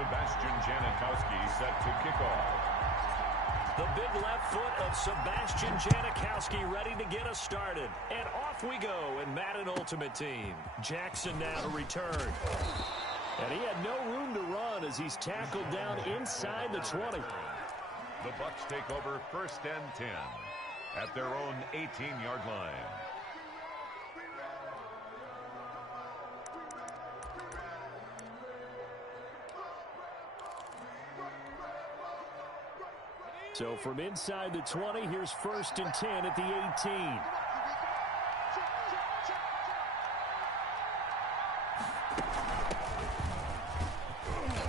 Sebastian Janikowski set to kick off. The big left foot of Sebastian Janikowski ready to get us started. And off we go in Madden Ultimate Team. Jackson now to return. And he had no room to run as he's tackled down inside the 20. The Bucs take over 1st and 10 at their own 18-yard line. So from inside the 20, here's 1st and 10 at the 18.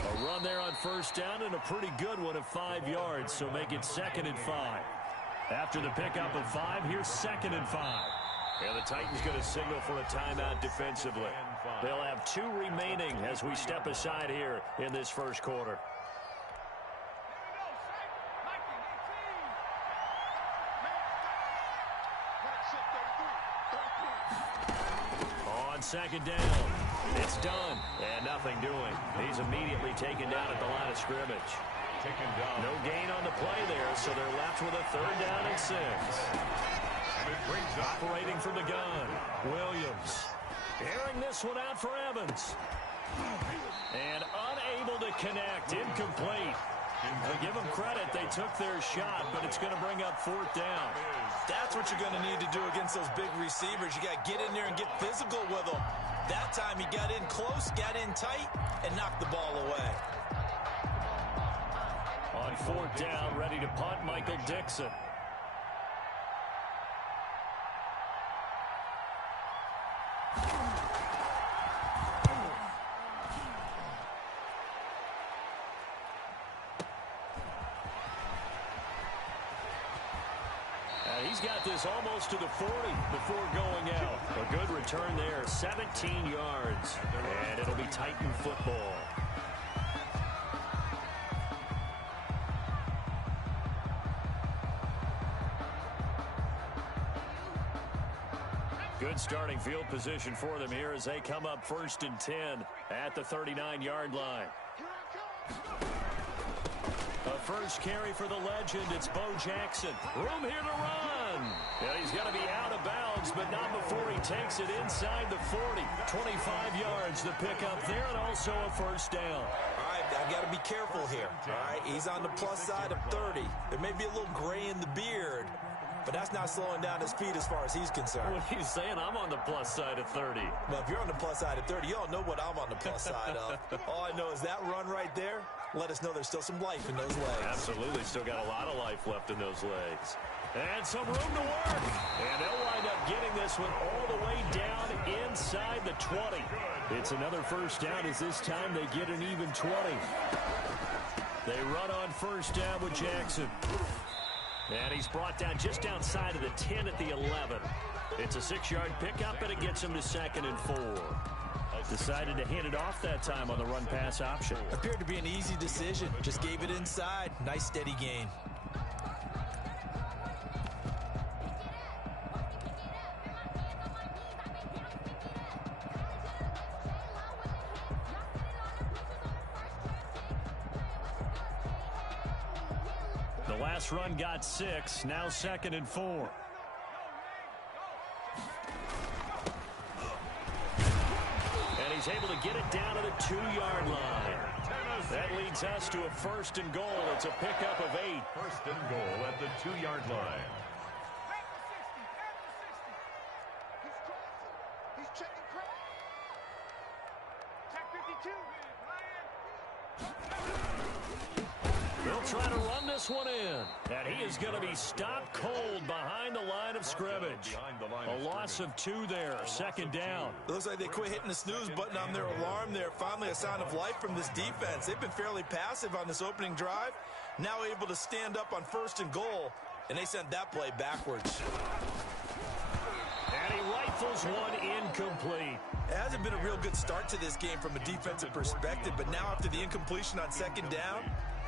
A run there on 1st down and a pretty good one of 5 yards, so make it 2nd and 5. After the pickup of 5, here's 2nd and 5. And the Titans going to signal for a timeout defensively. They'll have 2 remaining as we step aside here in this first quarter. On 2nd down, it's done, and nothing doing. He's immediately taken down at the line of scrimmage. Taken down. No gain on the play there, so they're left with a 3rd down and 6. And it brings up Operating from the gun, Williams. Airing this one out for Evans. And unable to connect, incomplete. To give them credit, they took their shot, but it's going to bring up 4th down. That's what you're going to need to do against those big receivers. You got to get in there and get physical with them. That time he got in close, got in tight, and knocked the ball away. On 4th down, ready to punt, Michael Dixon. He's got this almost to the 40 before going out. A good return there, 17 yards. And it'll be Titan football. Good starting field position for them here as they come up 1st and 10 at the 39-yard line. A first carry for the legend. It's Bo Jackson. Room here to run. Yeah, he's going to be out of bounds, but not before he takes it inside the 40. 25 yards to pick up there, and also a 1st down. All right, I've got to be careful here. All right, he's on the plus side of 30. There may be a little gray in the beard, but that's not slowing down his speed as far as he's concerned. What are you saying? I'm on the plus side of 30. Well, if you're on the plus side of 30, you don't know what I'm on the plus side of. All I know is that run right there let us know there's still some life in those legs. Absolutely. Still got a lot of life left in those legs. And some room to work. And they'll wind up getting this one all the way down inside the 20. It's another 1st down as this time they get an even 20. They run on 1st down with Jackson. And he's brought down just outside of the 10 at the 11. It's a 6-yard pickup, and it gets him to 2nd and 4. Decided to hand it off that time on the run-pass option. Appeared to be an easy decision. Just gave it inside. Nice, steady gain. The last run got 6. Now 2nd and 4. He's able to get it down to the 2-yard line. That leads us to a 1st and goal. It's a pickup of 8. 1st and goal at the 2-yard line. He's checking crack. Check 52. They'll try to run this one in. And he is going to be stopped cold behind the line of scrimmage. A loss of 2 there. 2nd down. It looks like they quit hitting the snooze button on their alarm there. Finally a sign of life from this defense. They've been fairly passive on this opening drive. Now able to stand up on 1st and goal. And they sent that play backwards. And he rifles one incomplete. It hasn't been a real good start to this game from a defensive perspective. But now after the incompletion on 2nd down,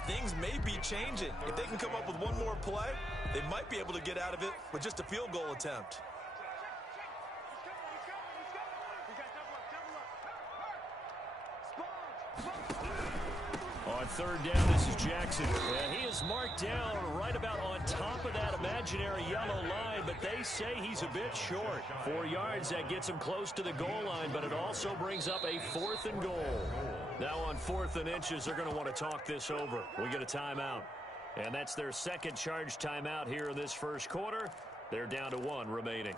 things may be changing. If they can come up with one more play, they might be able to get out of it with just a field goal attempt. On third down, this is Jackson. And he is marked down right about on top of that imaginary yellow line, but they say he's a bit short. 4 yards, that gets him close to the goal line, but it also brings up a 4th and goal. Now on 4th and inches, they're going to want to talk this over. We get a timeout. And that's their second charge timeout here in this first quarter. They're down to 1 remaining.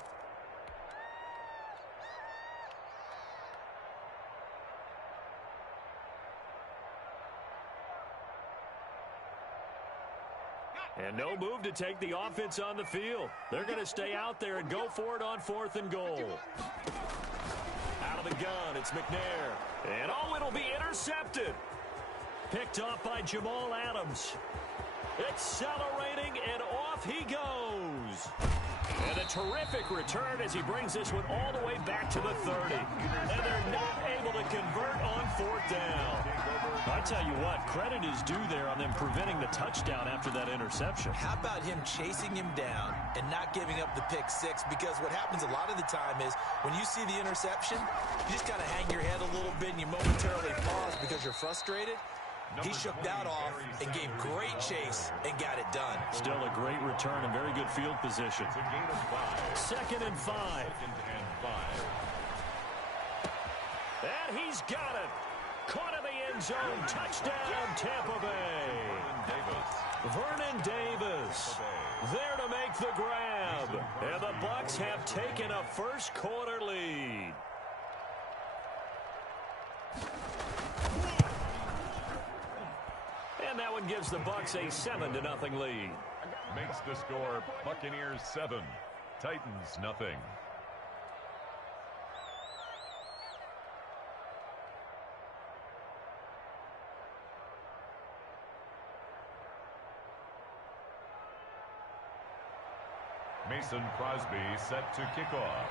And no move to take the offense on the field. They're going to stay out there and go for it on 4th and goal. Out of the gun, it's McNair. And oh, it'll be intercepted. Picked off by Jamal Adams. Accelerating, and off he goes. And a terrific return as he brings this one all the way back to the 30. And they're not able to convert on 4th down. I tell you what, credit is due there on them preventing the touchdown after that interception. How about him chasing him down and not giving up the pick six? Because what happens a lot of the time is when you see the interception, you just kind of hang your head a little bit and you momentarily pause because you're frustrated. He shook that off and gave great chase and got it done. Still a great return and very good field position. It's a gain of 5. 2nd and 5. 2nd and 5. And he's got it. Caught in the end zone. Touchdown, Tampa Bay. Vernon Davis there to make the grab. And the Bucs have taken a first quarter lead. And that one gives the Bucs a 7-0 lead. Makes the score Buccaneers 7, Titans nothing. Mason Crosby set to kick off.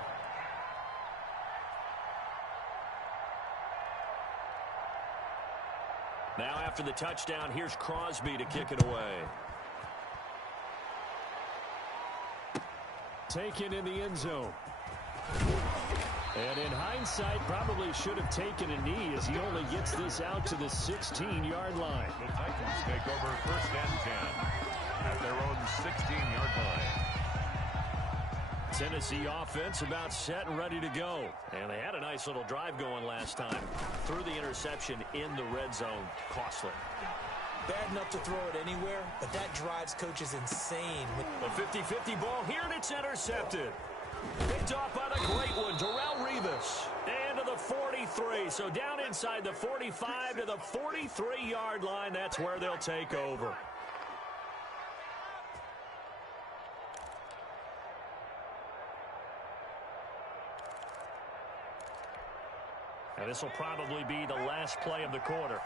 Now after the touchdown, here's Crosby to kick it away. Taken in the end zone. And in hindsight, probably should have taken a knee as he only gets this out to the 16-yard line. The Titans take over 1st and 10 at their own 16-yard line. Tennessee offense about set and ready to go. And they had a nice little drive going last time. Threw the interception in the red zone. Costly. Bad enough to throw it anywhere, but that drives coaches insane. A 50-50 ball here, and it's intercepted. Picked off by the great one, Darrelle Revis. And to the 43. So down inside the 45 to the 43-yard line. That's where they'll take over. And this will probably be the last play of the quarter.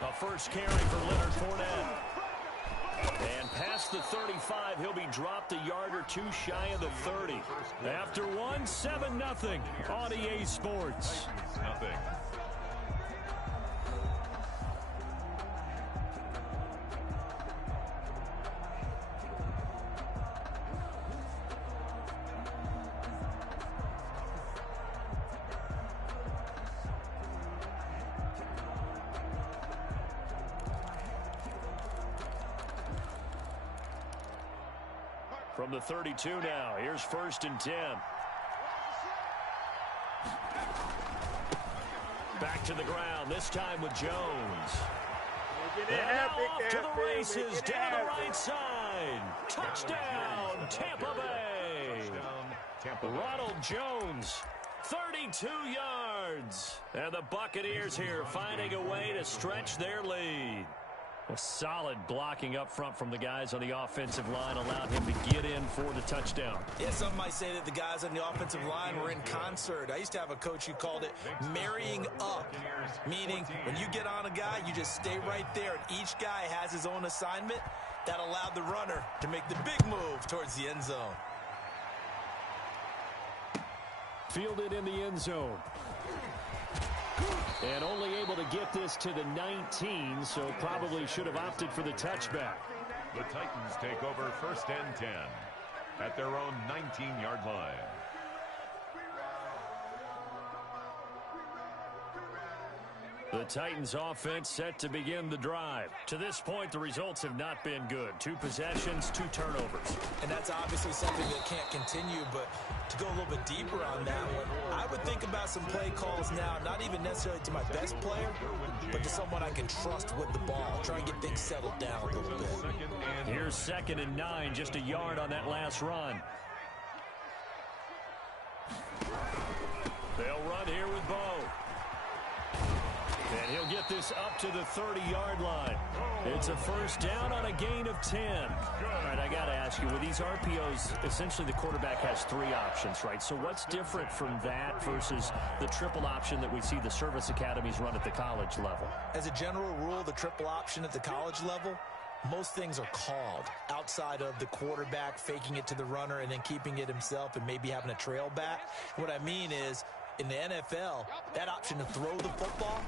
A first carry for Leonard Fournette. And past the 35, he'll be dropped a yard or two shy of the 30. After one, 7-0 on EA Sports. Nothing. From the 32 now, here's 1st and 10. Back to the ground, this time with Jones. And now off to the races, down the right side. Touchdown, Tampa Bay. Ronald Jones, 32 yards. And the Buccaneers here finding a way to stretch their lead. A solid blocking up front from the guys on the offensive line allowed him to get in for the touchdown. Yeah, some might say that the guys on the offensive line were in concert. I used to have a coach who called it marrying up, meaning when you get on a guy, you just stay right there, and each guy has his own assignment. That allowed the runner to make the big move towards the end zone. Fielded in the end zone. And only able to get this to the 19, so probably should have opted for the touchback. The Titans take over 1st and 10 at their own 19-yard line. The Titans offense set to begin the drive. To this point, the results have not been good. 2 possessions, 2 turnovers. And that's obviously something that can't continue, but to go a little bit deeper on that one, I would think about some play calls now, not even necessarily to my best player, but to someone I can trust with the ball. Try and get things settled down a little bit. Here's 2nd and 9, just a yard on that last run. They'll run here with Bo. And he'll get this up to the 30-yard line. It's a first down on a gain of 10. All right, I got to ask you, with these RPOs, essentially the quarterback has 3 options, right? So what's different from that versus the triple option that we see the service academies run at the college level? As a general rule, the triple option at the college level, most things are called outside of the quarterback faking it to the runner and then keeping it himself and maybe having a trail back. What I mean is, in the NFL, that option to throw the football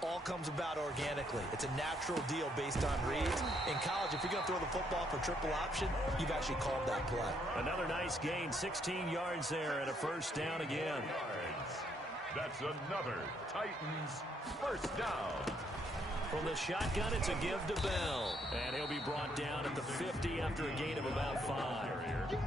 all comes about organically. It's a natural deal based on reads. In college, if you're going to throw the football for triple option, you've actually called that play. Another nice gain, 16 yards there, and a first down again. That's another Titans first down. From the shotgun, it's a give to Bell. And he'll be brought down at the 50 after a gain of about 5.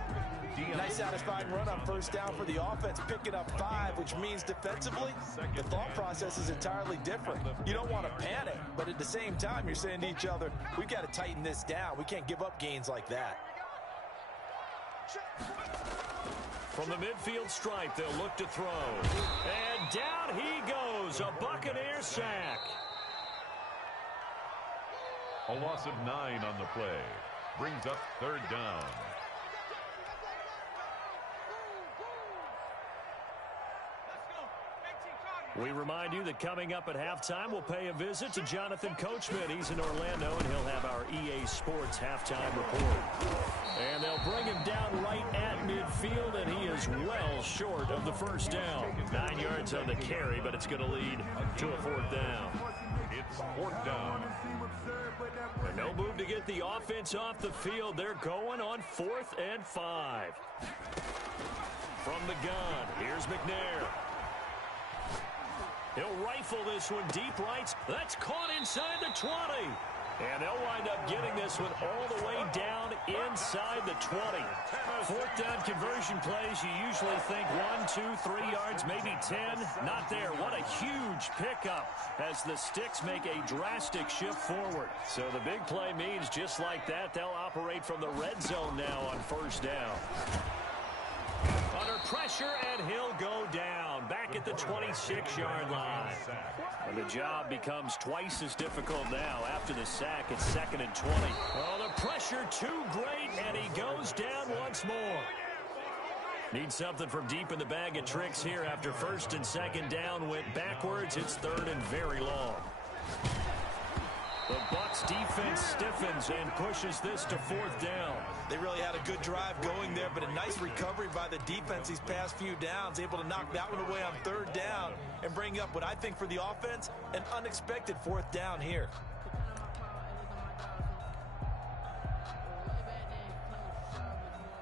Nice satisfying run on first down for the offense, picking up 5, which means defensively, the thought process is entirely different. You don't want to panic, but at the same time, you're saying to each other, we've got to tighten this down. We can't give up gains like that. From the midfield stripe, they'll look to throw. And down he goes, a Buccaneer sack. A loss of 9 on the play. Brings up 3rd down. We remind you that coming up at halftime, we'll pay a visit to Jonathan Coachman. He's in Orlando, and he'll have our EA Sports halftime report. And they'll bring him down right at midfield, and he is well short of the first down. 9 yards on the carry, but it's going to lead to a 4th down. It's 4th down. And no move to get the offense off the field. They're going on 4th and 5. From the gun, here's McNair. He'll rifle this one deep right. That's caught inside the 20. And they'll wind up getting this one all the way down inside the 20. 4th down conversion plays, you usually think 1, 2, 3 yards, maybe 10. Not there. What a huge pickup as the Sticks make a drastic shift forward. So the big play means just like that, they'll operate from the red zone now on first down. Under pressure, and he'll go down back at the 26-yard line. And the job becomes twice as difficult now after the sack. It's 2nd and 20. Oh, the pressure too great, and he goes down once more. Need something from deep in the bag of tricks here after 1st and 2nd down went backwards. It's 3rd and very long. The Bucs defense stiffens and pushes this to 4th down. They really had a good drive going there, but a nice recovery by the defense these past few downs, able to knock that one away on 3rd down and bring up what I think for the offense, an unexpected 4th down here.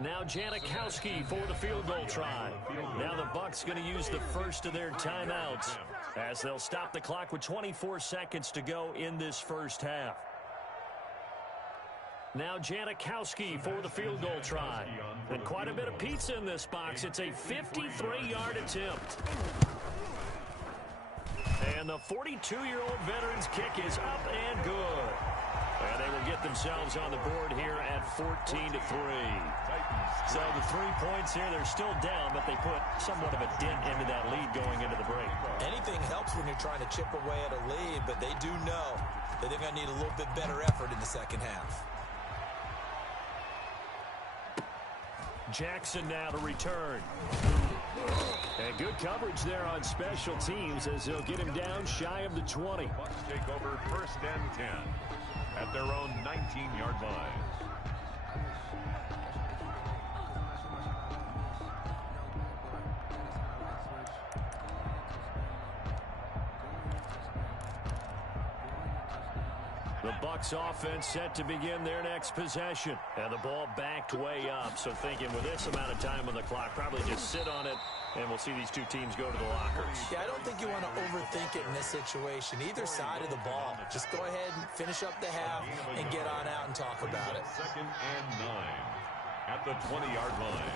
Now Janikowski for the field goal try. Now the Bucs going to use the first of their timeouts as they'll stop the clock with 24 seconds to go in this first half. Now Janikowski for the field goal try. And quite a bit of pizza in this box. It's a 53-yard attempt. And the 42-year-old veteran's kick is up and good. And they will get themselves on the board here at 14-3. So the 3 points here, they're still down, but they put somewhat of a dent into that lead going into the break. Anything helps when you're trying to chip away at a lead, but they do know that they're going to need a little bit better effort in the second half. Jackson now to return. And good coverage there on special teams as they'll get him down shy of the 20. Bucs take over 1st and 10 at their own 19-yard line. The Bucs offense set to begin their next possession. And the ball backed way up. So thinking with this amount of time on the clock, probably just sit on it And we'll see these two teams go to the lockers. Yeah, I don't think you want to overthink it in this situation. Either side of the ball. Just go ahead and finish up the half and get on out and talk about it. 2nd and 9 at the 20-yard line.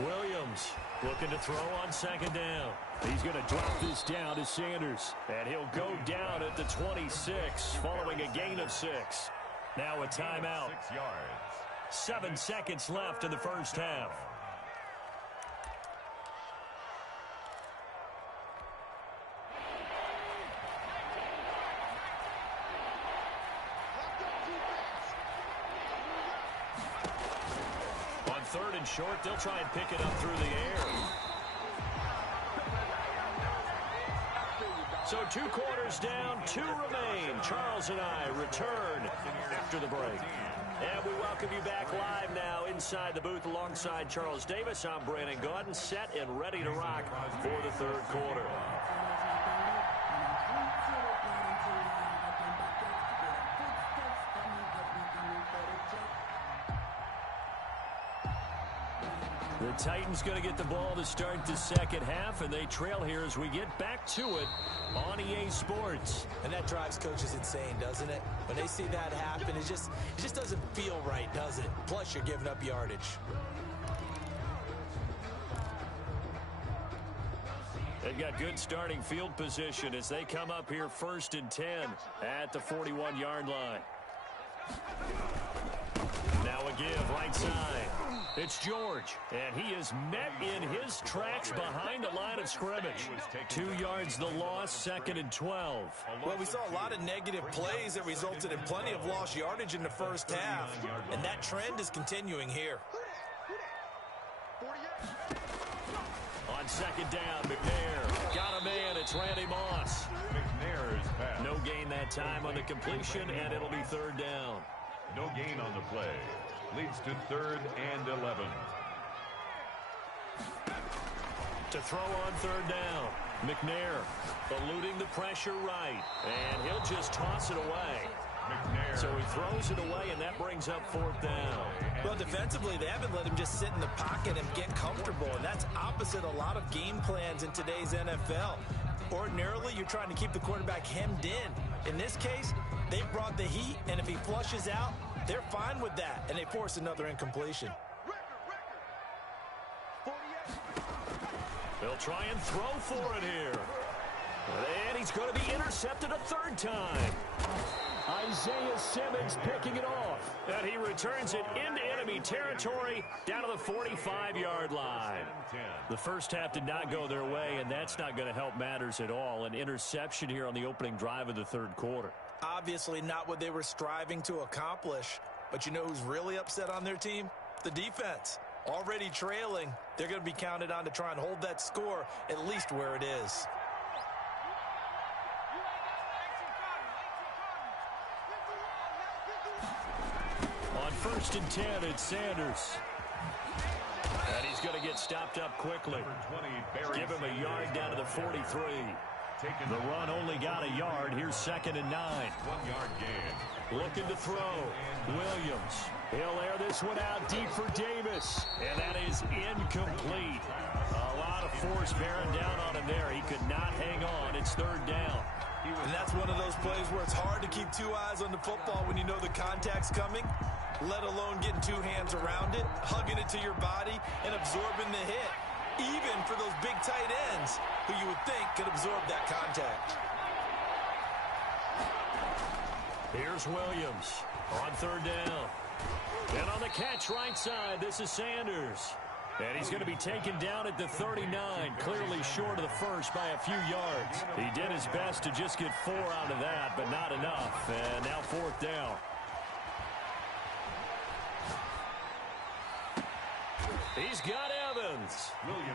Williams looking to throw on 2nd down. He's going to drop this down to Sanders. And he'll go down at the 26 following a gain of 6. Now a timeout. 6 yards. 7 seconds left in the first half. On 3rd and short, they'll try and pick it up through the air. So 2 quarters down, 2 remain. Charles and I return after the break. And we welcome you back live now inside the booth alongside Charles Davis. I'm Brandon Gaudin, set and ready to rock for the 3rd quarter. The Titans going to get the ball to start the second half, and they trail here as we get back to it on EA Sports. And that drives coaches insane, doesn't it? When they see that happen, it just doesn't feel right, does it? Plus, you're giving up yardage. They've got good starting field position as they come up here 1st and 10 at the 41-yard line. Now a give right side. It's George, and he is met in his tracks behind the line of scrimmage. 2 yards the loss, 2nd and 12. Well, we saw a lot of negative plays that resulted in plenty of lost yardage in the first half, and that trend is continuing here. On 2nd down, McNair got a man. It's Randy Moss. McNair's pass. No gain that time on the completion, and it'll be 3rd down. No gain on the play. Leads to 3rd and 11. To throw on 3rd down, McNair eluding the pressure right, and he'll just toss it away. McNair. So he throws it away, and that brings up 4th down. Well, defensively, they haven't let him just sit in the pocket and get comfortable, and that's opposite a lot of game plans in today's NFL. Ordinarily, you're trying to keep the quarterback hemmed in. In this case, they brought the heat, and if he flushes out, they're fine with that, and they force another incompletion. They'll try and throw for it here. And he's going to be intercepted a 3rd time. Isaiah Simmons picking it off. And he returns it into enemy territory down to the 45-yard line. The first half did not go their way, and that's not going to help matters at all. An interception here on the opening drive of the 3rd quarter. Obviously not what they were striving to accomplish. But you know who's really upset on their team? The defense. Already trailing, they're going to be counted on to try and hold that score at least where it is. On 1st and 10, it's Sanders. And he's going to get stopped up quickly. Give him a yard down to the 43. The run only got a yard. Here's 2nd and 9. 1-yard gain. Looking to throw. Williams. He'll air this one out deep for Davis. And that is incomplete. A lot of force bearing down on him there. He could not hang on. It's 3rd down. And that's one of those plays where it's hard to keep 2 eyes on the football when you know the contact's coming, let alone getting 2 hands around it, hugging it to your body, and absorbing the hit. Even for those big tight ends who you would think could absorb that contact. Here's Williams on 3rd down. And on the catch right side, this is Sanders. And he's going to be taken down at the 39, clearly short of the first by a few yards. He did his best to just get 4 out of that, but not enough. And now 4th down. He's got Evans.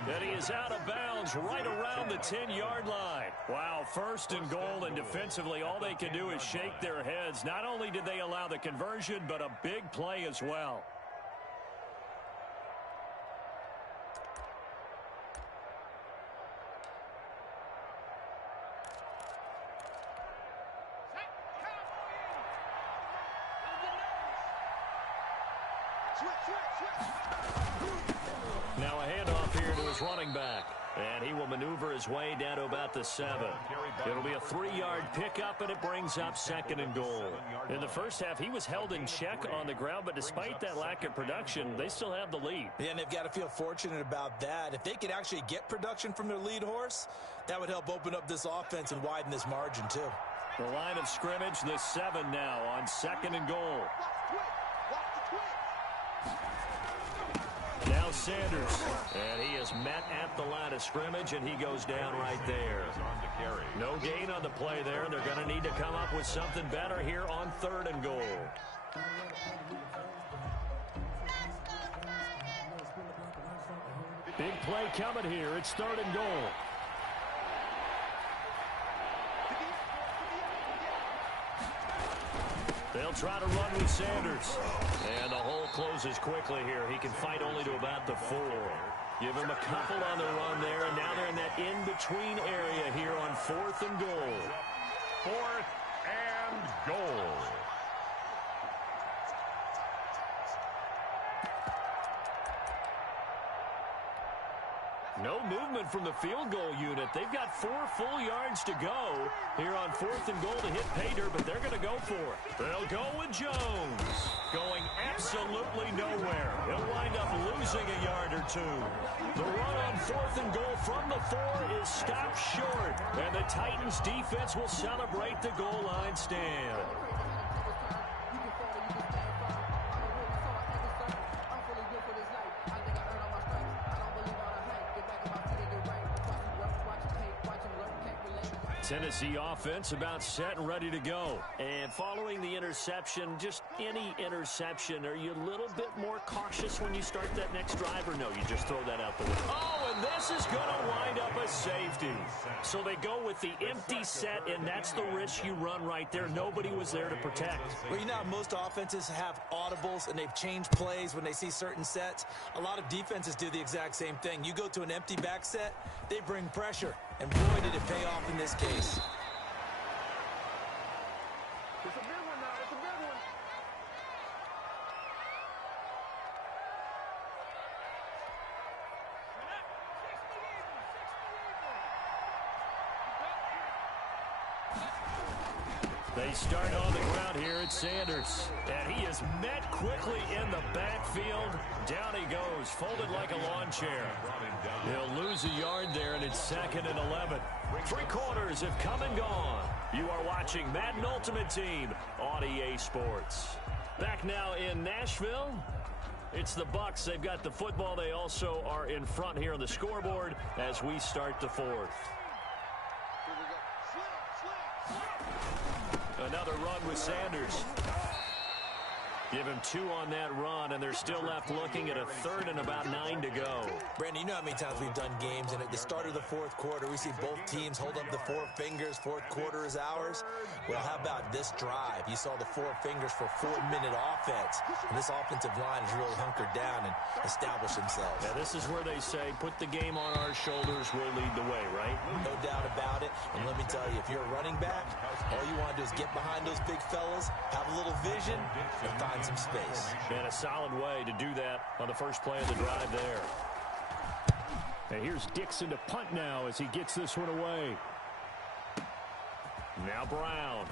And he is out of bounds right around the 10-yard line. Wow, 1st and goal, and defensively all they can do is shake their heads. Not only did they allow the conversion, but a big play as well. Now a handoff here to his running back. And he will maneuver his way down to about the 7. It'll be a 3-yard pickup, and it brings up 2nd and goal. In the first half, he was held in check on the ground, but despite that lack of production, they still have the lead. Yeah, and they've got to feel fortunate about that. If they could actually get production from their lead horse, that would help open up this offense and widen this margin, too. The line of scrimmage, the 7 now on 2nd and goal. Now Sanders, and he is met at the line of scrimmage, and he goes down right there. No gain on the play there, and they're going to need to come up with something better here on 3rd and goal. Big play coming here. It's 3rd and goal. They'll try to run with Sanders. And the hole closes quickly here. He can fight only to about the 4. Give him a couple on the run there, and now they're in that in-between area here on 4th and goal. 4th and goal. No movement from the field goal unit. They've got 4 full yards to go here on 4th and goal to hit pay dirt, but they're going to go for it. They'll go with Jones. Going absolutely nowhere. He'll wind up losing a yard or 2. The run on 4th and goal from the 4 is stopped short, and the Titans defense will celebrate the goal line stand. Tennessee offense about set and ready to go. And following the interception, just any interception, are you a little bit more cautious when you start that next drive, or no, you just throw that out the window? Oh, and this is going to wind up a safety. So they go with the empty set, and that's the risk you run right there. Nobody was there to protect. Well, you know how most offenses have audibles, and they've changed plays when they see certain sets. A lot of defenses do the exact same thing. You go to an empty back set, they bring pressure. And boy, did it pay off in this case. It's a big one now. It's a big one. They start on the ground here at Sanders. And he is met quickly in the backfield. Down he goes, folded like a lawn chair. He'll lose a yard there, and it's 2nd and 11. 3 quarters have come and gone. You are watching Madden Ultimate Team on EA Sports. Back now in Nashville. It's the Bucs. They've got the football. They also are in front here on the scoreboard as we start the 4th. Another run with Sanders. Give him 2 on that run, and they're still left looking at a 3rd and about 9 to go. Brandon, you know how many times we've done games, and at the start of the 4th quarter, we see both teams hold up the 4 fingers. 4th quarter is ours. Well, how about this drive? You saw the 4 fingers for 4-minute offense, and this offensive line has really hunkered down and established themselves. Yeah, this is where they say, put the game on our shoulders, we'll lead the way, right? No doubt about it. And let me tell you, if you're a running back, all you want to do is get behind those big fellas, have a little vision, and find some space. And a solid way to do that on the first play of the drive there. And here's Dixon to punt now as he gets this one away. Now Brown.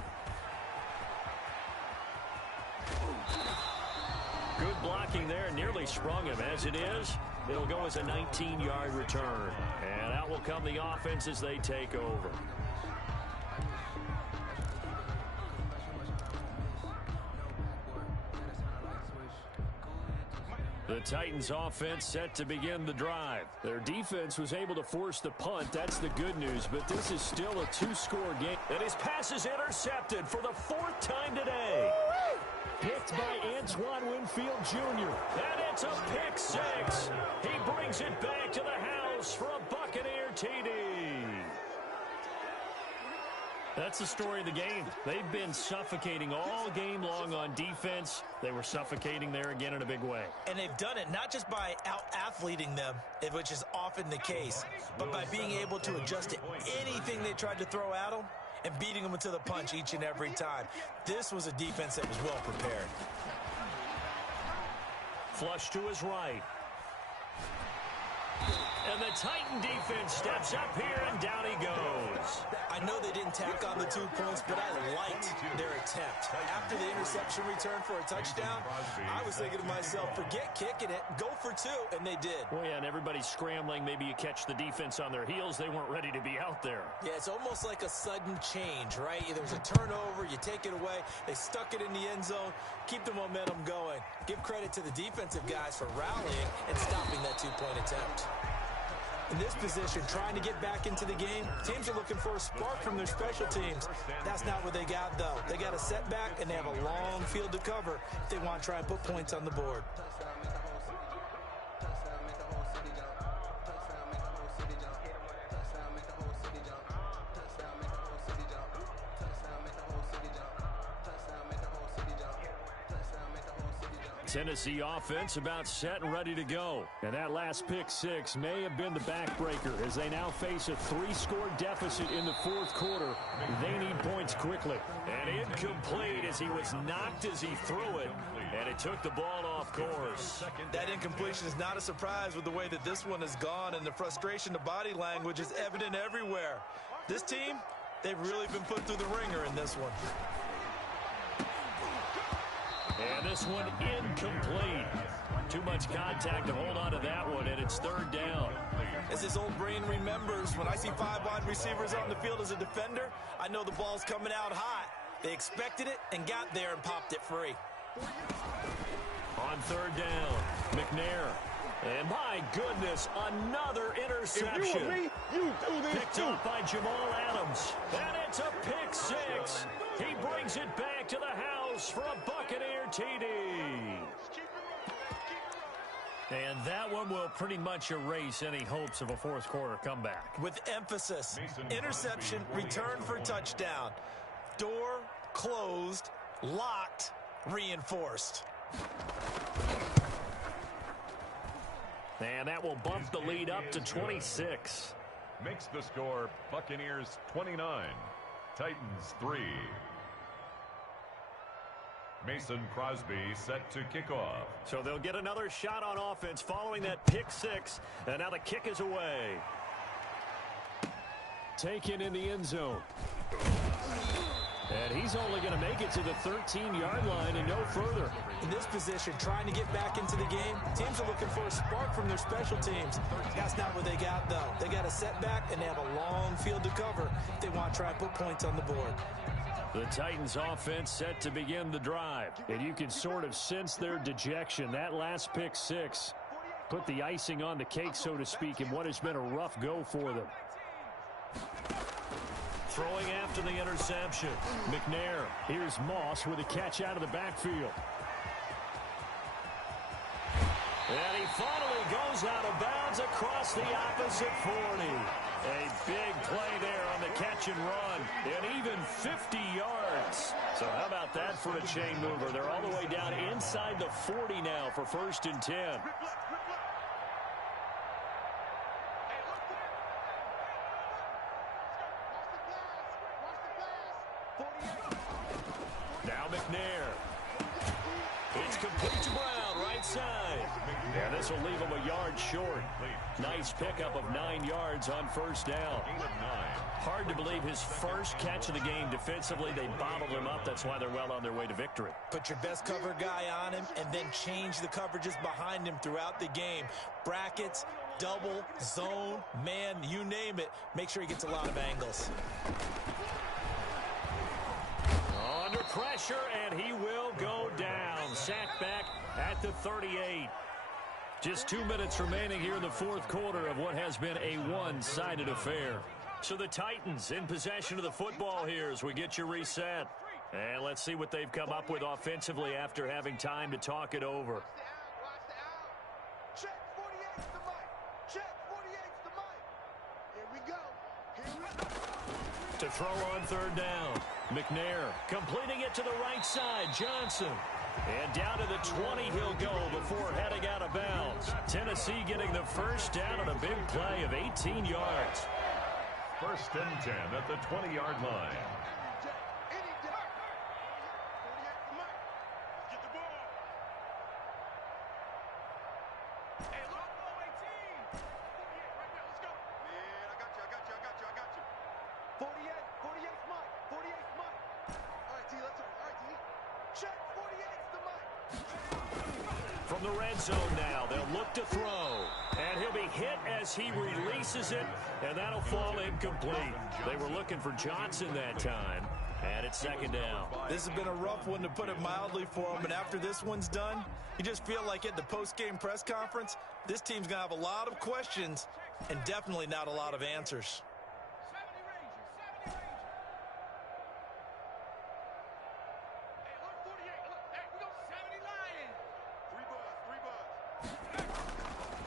Good blocking there, nearly sprung him. As it is, it'll go as a 19-yard return. And out will come the offense as they take over. The Titans offense set to begin the drive. Their defense was able to force the punt. That's the good news, but this is still a 2-score game. And his pass is intercepted for the 4th time today. Picked by Antoine Winfield Jr. And it's a pick 6. He brings it back to the house for a Buccaneer TD. That's the story of the game. They've been suffocating all game long on defense. They were suffocating there again in a big way. And they've done it not just by out-athleting them, which is often the case, but by being able to adjust to anything they tried to throw at them and beating them into the punch each and every time. This was a defense that was well prepared. Flush to his right. And the Titan defense steps up here, and down he goes. I know they didn't tack on the 2 points, but I liked their attempt. After the interception return for a touchdown, I was thinking to myself, forget kicking it, go for 2, and they did. Well, yeah, and everybody's scrambling. Maybe you catch the defense on their heels. They weren't ready to be out there. Yeah, it's almost like a sudden change, right? There's a turnover, you take it away, they stuck it in the end zone, keep the momentum going. Give credit to the defensive guys for rallying and stopping that 2-point attempt. In this position, trying to get back into the game, teams are looking for a spark from their special teams. That's not what they got, though. They got a setback, and they have a long field to cover if they want to try and put points on the board. Tennessee offense about set and ready to go. And that last pick 6 may have been the backbreaker as they now face a 3-score deficit in the 4th quarter. They need points quickly. And incomplete as he was knocked as he threw it. And it took the ball off course. That incompletion is not a surprise with the way that this one has gone, and the frustration to body language is evident everywhere. This team, they've really been put through the ringer in this one. And this one incomplete. Too much contact to hold on to that one, and it's 3rd down. As his old brain remembers, when I see 5 wide receivers on the field as a defender, I know the ball's coming out hot. They expected it and got there and popped it free. On 3rd down, McNair. And my goodness, another interception. If you were me, you do this Picked too. up by Jamal Adams. And it's a pick 6. He brings it back to the house for a Buccaneer TD. And that one will pretty much erase any hopes of a 4th quarter comeback. With emphasis, interception, return for touchdown. Door closed, locked, reinforced. And that will bump the lead up to 26. Makes the score Buccaneers 29, Titans 3. Mason Crosby set to kick off. So they'll get another shot on offense following that pick 6. And now the kick is away. Taken in the end zone. And he's only going to make it to the 13-yard line and no further. In this position, trying to get back into the game, teams are looking for a spark from their special teams. That's not what they got, though. They got a setback, and they have a long field to cover if they want to try and put points on the board. The Titans offense set to begin the drive. And you can sort of sense their dejection. That last pick 6 put the icing on the cake, so to speak, in what has been a rough go for them. Throwing after the interception. McNair. Here's Moss with a catch out of the backfield. And he finally goes out of bounds across the opposite 40. A big play there on the catch and run. And even 50 yards. So how about that for a chain mover? They're all the way down inside the 40 now for 1st and 10. Now McNair. It's complete to Brown, right side. And this will leave him a yard short. Nice pickup of 9 yards on 1st down. Hard to believe his first catch of the game defensively. They bottled him up. That's why they're well on their way to victory. Put your best cover guy on him and then change the coverages behind him throughout the game. Brackets, double, zone, man, you name it. Make sure he gets a lot of angles. Under pressure, and he will go down. Sacked back at the 38. Just 2 minutes remaining here in the 4th quarter of what has been a one-sided affair. So the Titans in possession of the football here as we get you reset. And let's see what they've come up with offensively after having time to talk it over. Check 48's the mic. Check 48's the mic. Here we go. Here we go. To throw on 3rd down. McNair completing it to the right side. Johnson. And down to the 20 he'll go before heading out of bounds. Tennessee getting the 1st down on a big play of 18 yards. 1st and 10 at the 20-yard line. From the red zone now, they'll look to throw. And he'll be hit as he releases it, and that'll fall incomplete. They were looking for Johnson that time, and it's second down. This has been a rough one, to put it mildly, for him. And after this one's done, you just feel like at the post-game press conference, this team's going to have a lot of questions and definitely not a lot of answers.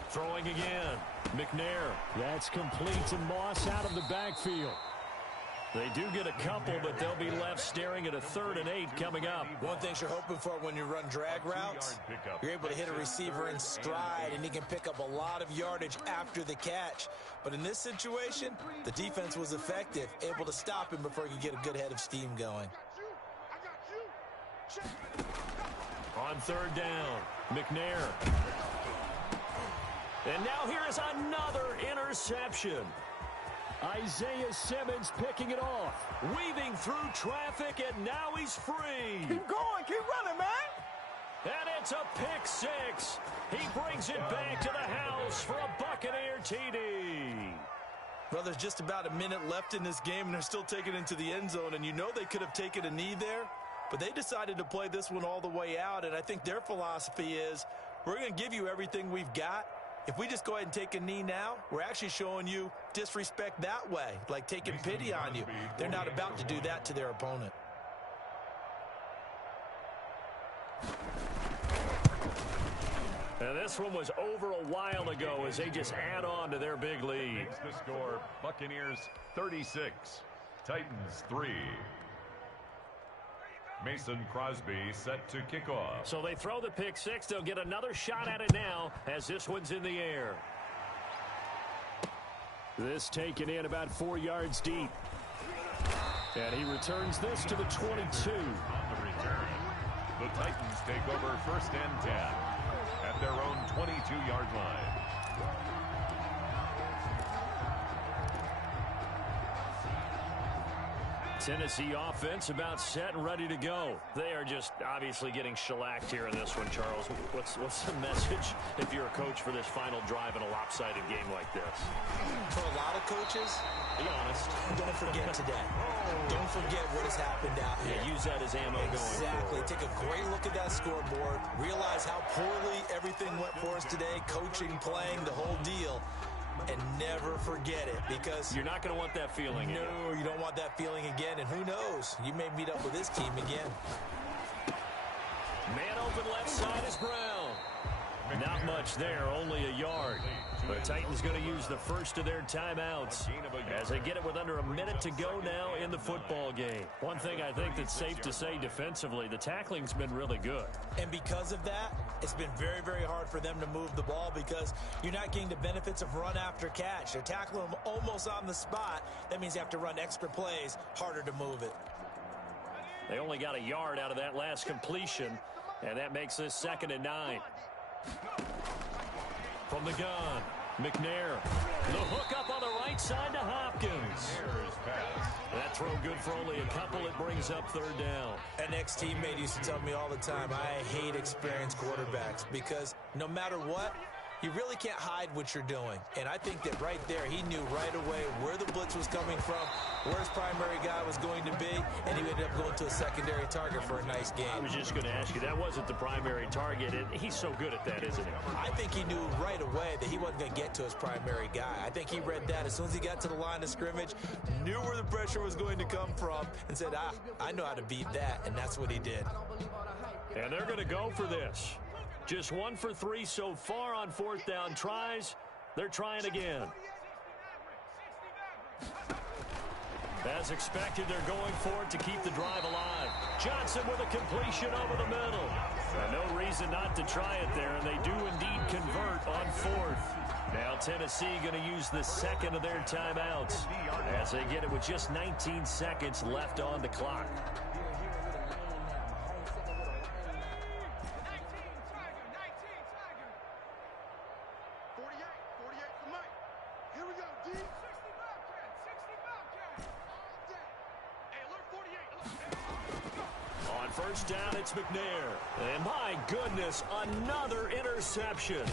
Throwing again. McNair. That's complete to Moss out of the backfield. They do get a couple, but they'll be left staring at a 3rd and 8 coming up. One thing you're hoping for when you run drag routes, you're able to hit a receiver in stride, and he can pick up a lot of yardage after the catch. But in this situation, the defense was effective, able to stop him before he could get a good head of steam going. On 3rd down, McNair. And now here is another interception. Isaiah Simmons picking it off, weaving through traffic, and now he's free. Keep going, keep running, man. And it's a pick 6. He brings it back to the house for a Buccaneer TD. Well, there's just about a minute left in this game, and they're still taking it into the end zone, and you know they could have taken a knee there, but they decided to play this one all the way out, and I think their philosophy is, we're going to give you everything we've got. If we just go ahead and take a knee now, we're actually showing you disrespect that way, like taking pity on you. They're not about to do that to their opponent. And this one was over a while ago as they just add on to their big lead. The score, Buccaneers 36, Titans 3. Mason Crosby set to kick off. So they throw the pick 6. They'll get another shot at it now as this one's in the air. This taken in about 4 yards deep. And he returns this to the 22. On the return, the Titans take over 1st and 10 at their own 22-yard line. Tennessee offense about set and ready to go. They are just obviously getting shellacked here in this one, Charles. What's the message if you're a coach for this final drive in a lopsided game like this? For a lot of coaches, be honest, don't forget today. Don't forget what has happened out here. Yeah, use that as ammo going forward. Take a great look at that scoreboard. Realize how poorly everything went for us today, coaching, playing, the whole deal. And never forget it, because you're not going to want that feeling again. No, you don't want that feeling again, and who knows, you may meet up with this team again. Man open left side is Brown. Not much there, only a yard. The Titans going to use the first of their timeouts as they get it with under a minute to go now in the football game. One thing I think that's safe to say defensively, the tackling's been really good. And because of that, it's been very, very hard for them to move the ball because you're not getting the benefits of run after catch. They're tackling them almost on the spot. That means you have to run extra plays, harder to move it. They only got a yard out of that last completion, and that makes this 2nd and 9. From the gun, McNair. The hook up on the right side to Hopkins. That throw good for only a couple. It brings up 3rd down. An ex-teammate used to tell me all the time, I hate experienced quarterbacks because no matter what, you really can't hide what you're doing. And I think that right there, he knew right away where the blitz was coming from, where his primary guy was going to be, and he ended up going to a secondary target for a nice game. I was just going to ask you, that wasn't the primary target. He's so good at that, isn't he? I think he knew right away that he wasn't going to get to his primary guy. I think he read that as soon as he got to the line of scrimmage, knew where the pressure was going to come from, and said, I know how to beat that, and that's what he did. And they're going to go for this. Just 1 for 3 so far on 4th down tries. They're trying again. As expected, they're going for it to keep the drive alive. Johnson with a completion over the middle. And no reason not to try it there, and they do indeed convert on 4th. Now Tennessee going to use the 2nd of their timeouts as they get it with just 19 seconds left on the clock. On first down, it's McNair. And my goodness, another interception.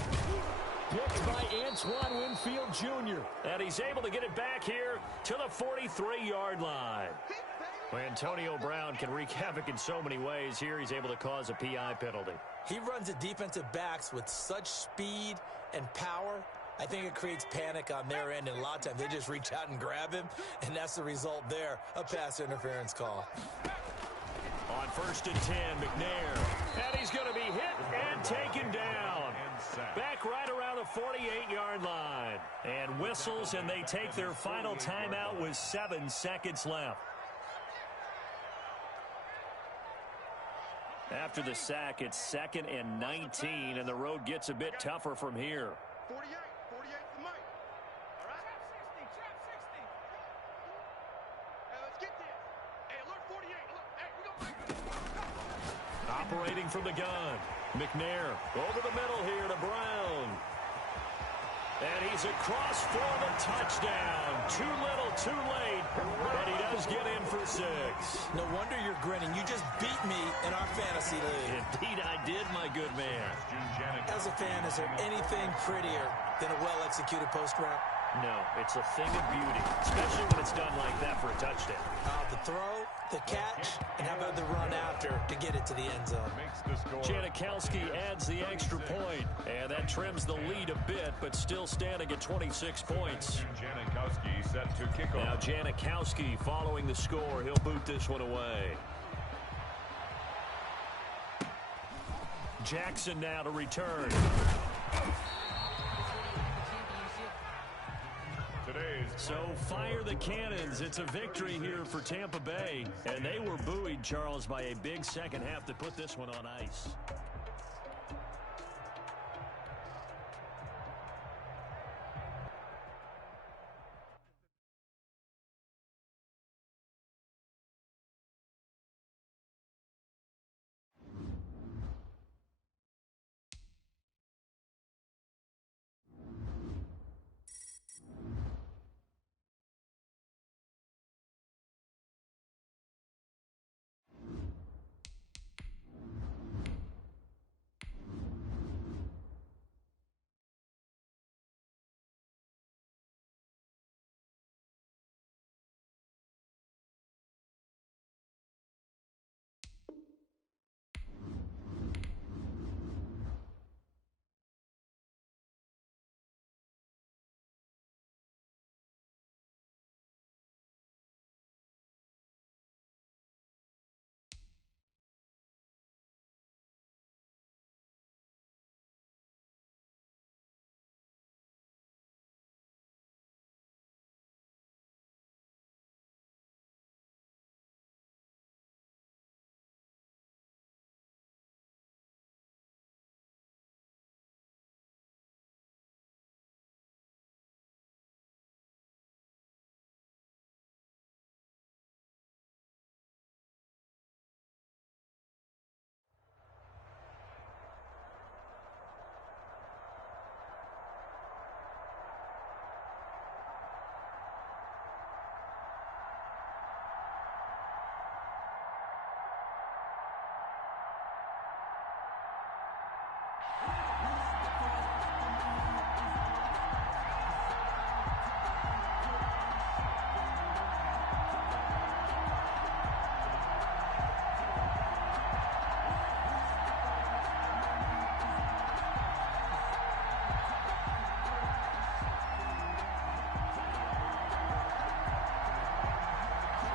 Picked by Antoine Winfield Jr. And he's able to get it back here to the 43-yard line. Well, Antonio Brown can wreak havoc in so many ways. Here he's able to cause a PI penalty. He runs at defensive backs with such speed and power. I think it creates panic on their end, and a lot of times they just reach out and grab him, and that's the result there, a pass interference call. On first and 10, McNair. And he's going to be hit and taken down. Back right around the 48-yard line. And whistles, and they take their final timeout with 7 seconds left. After the sack, it's 2nd and 19, and the road gets a bit tougher from here. 48 to Mike. All right? Trap 60. Hey, let's get this. Hey, alert 48. Look, hey, we go. Operating from the gun, McNair over the middle here to Brown. And he's across for the touchdown. Too little, too late, but he does get in for 6. No wonder you're grinning. You just beat me in our fantasy league. Indeed I did, my good man. As a fan, is there anything prettier than a well-executed post route? No, it's a thing of beauty, especially when it's done like that for a touchdown. The throw, the catch, and how about the run after to get it to the end zone? Janikowski adds the extra point, and that trims the lead a bit, but still standing at 26 points. Janikowski set to kick off. Now Janikowski following the score. He'll boot this one away. Jackson now to return. So fire the cannons. It's a victory here for Tampa Bay. And they were buoyed, Charles, by a big second half to put this one on ice.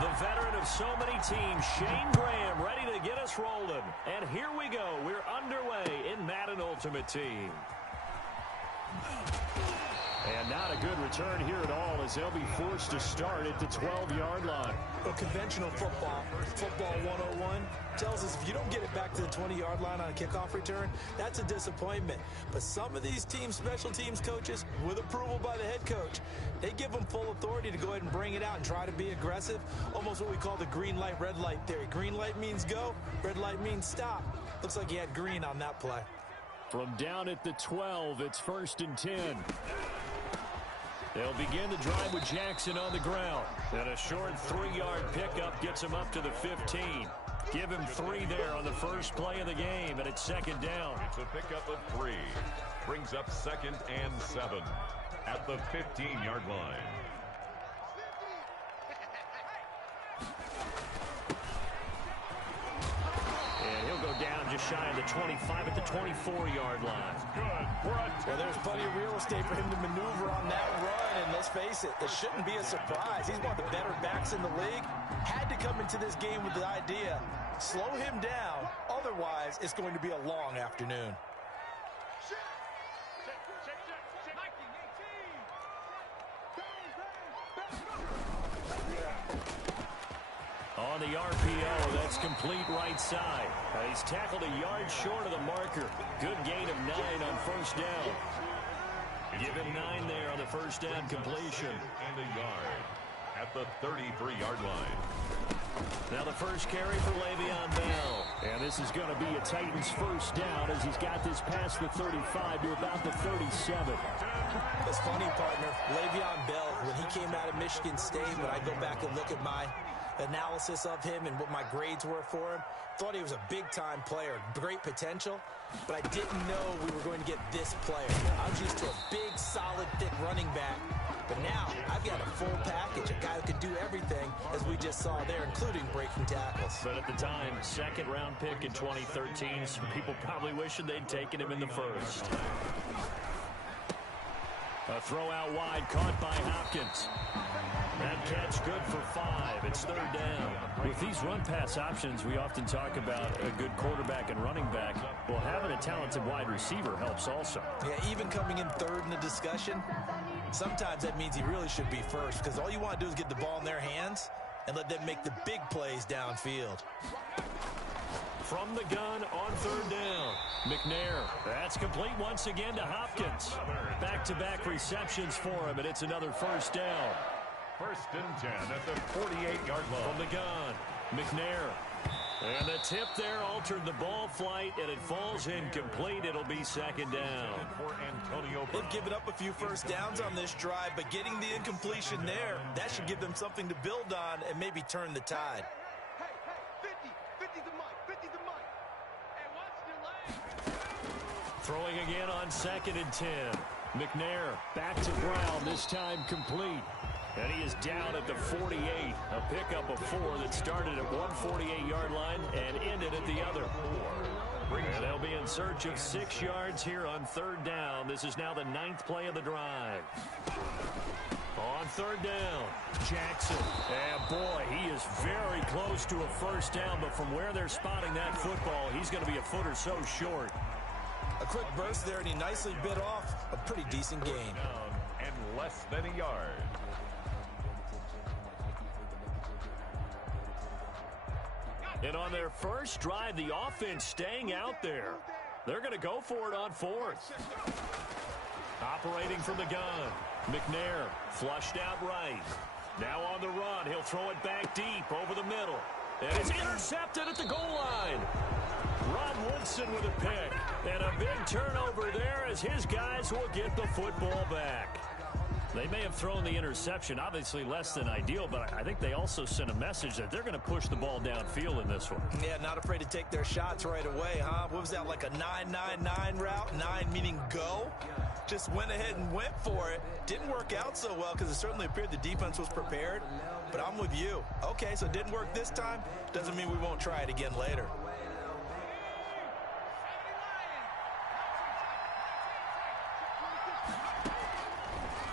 The veteran of so many teams, Shane Graham, ready to get us rolling. And here we go. We're underway in Madden Ultimate Team. And not a good return here at all, as they'll be forced to start at the 12-yard line. Well, conventional football 101, tells us if you don't get it back to the 20-yard line on a kickoff return, that's a disappointment. But some of these team special teams coaches, with approval by the head coach, they give them full authority to go ahead and bring it out and try to be aggressive, almost what we call the green light, red light theory. Green light means go, red light means stop. Looks like he had green on that play. From down at the 12, it's 1st and 10. They'll begin the drive with Jackson on the ground. And a short 3-yard pickup gets him up to the 15. Give him 3 there on the first play of the game, and it's second down. It's a pickup of 3. Brings up 2nd and 7 at the 15-yard line. And he'll go down just shy of the 25 at the 24-yard line. Well, there's plenty of real estate for him to maneuver on that run, and let's face it, it shouldn't be a surprise. He's one of the better backs in the league. Had to come into this game with the idea, slow him down, otherwise it's going to be a long afternoon. On the RPO, that's complete right side. He's tackled a yard short of the marker. Good gain of 9 on first down. Give him 9 there on the first down completion. And a yard at the 33-yard line. Now the first carry for Le'Veon Bell. And this is going to be a Titans first down as he's got this past the 35 to about the 37. It's funny, partner. Le'Veon Bell, when he came out of Michigan State, when I go back and look at my analysis of him and what my grades were for him, thought he was a big-time player, great potential, but I didn't know we were going to get this player. I was used to a big, solid, thick running back, but now I've got a full package, a guy who can do everything, as we just saw there, including breaking tackles. But at the time, second-round pick in 2013, some people probably wishing they'd taken him in the first. A throw out wide, caught by Hopkins. That catch good for 5. It's third down. With these run-pass options, we often talk about a good quarterback and running back. Well, having a talented wide receiver helps also. Yeah, even coming in third in the discussion, sometimes that means he really should be first, because all you want to do is get the ball in their hands and let them make the big plays downfield. From the gun on third down, McNair. That's complete once again to Hopkins. Back-to-back receptions for him, and it's another first down. 1st and 10 at the 48-yard line. From the gun, McNair. And the tip there altered the ball flight, and it falls incomplete. It'll be second down. For Antonio. They've given up a few first downs on this drive, but getting the incompletion there, that should give them something to build on and maybe turn the tide. Hey, 50's the mic, 50's the mic. Hey, watch your legs. Throwing again on 2nd and 10. McNair back to Brown, this time complete. And he is down at the 48. A pickup of 4 that started at one 48-yard line and ended at the other. And they'll be in search of 6 yards here on third down. This is now the 9th play of the drive. On third down, Jackson. And boy, he is very close to a first down, but from where they're spotting that football, he's going to be a foot or so short. A quick burst there, and he nicely bit off a pretty decent gain. And less than a yard. And on their first drive, the offense staying out there. They're going to go for it on 4th. Operating from the gun. McNair flushed out right. Now on the run. He'll throw it back deep over the middle. And it's intercepted at the goal line. Rod Woodson with a pick. And a big turnover there as his guys will get the football back. They may have thrown the interception, obviously less than ideal, but I think they also sent a message that they're going to push the ball downfield in this one. Yeah, not afraid to take their shots right away, huh? What was that, like a 9-9-9 route? 9 meaning go? Just went ahead and went for it. Didn't work out so well because it certainly appeared the defense was prepared. But I'm with you. Okay, so it didn't work this time. Doesn't mean we won't try it again later.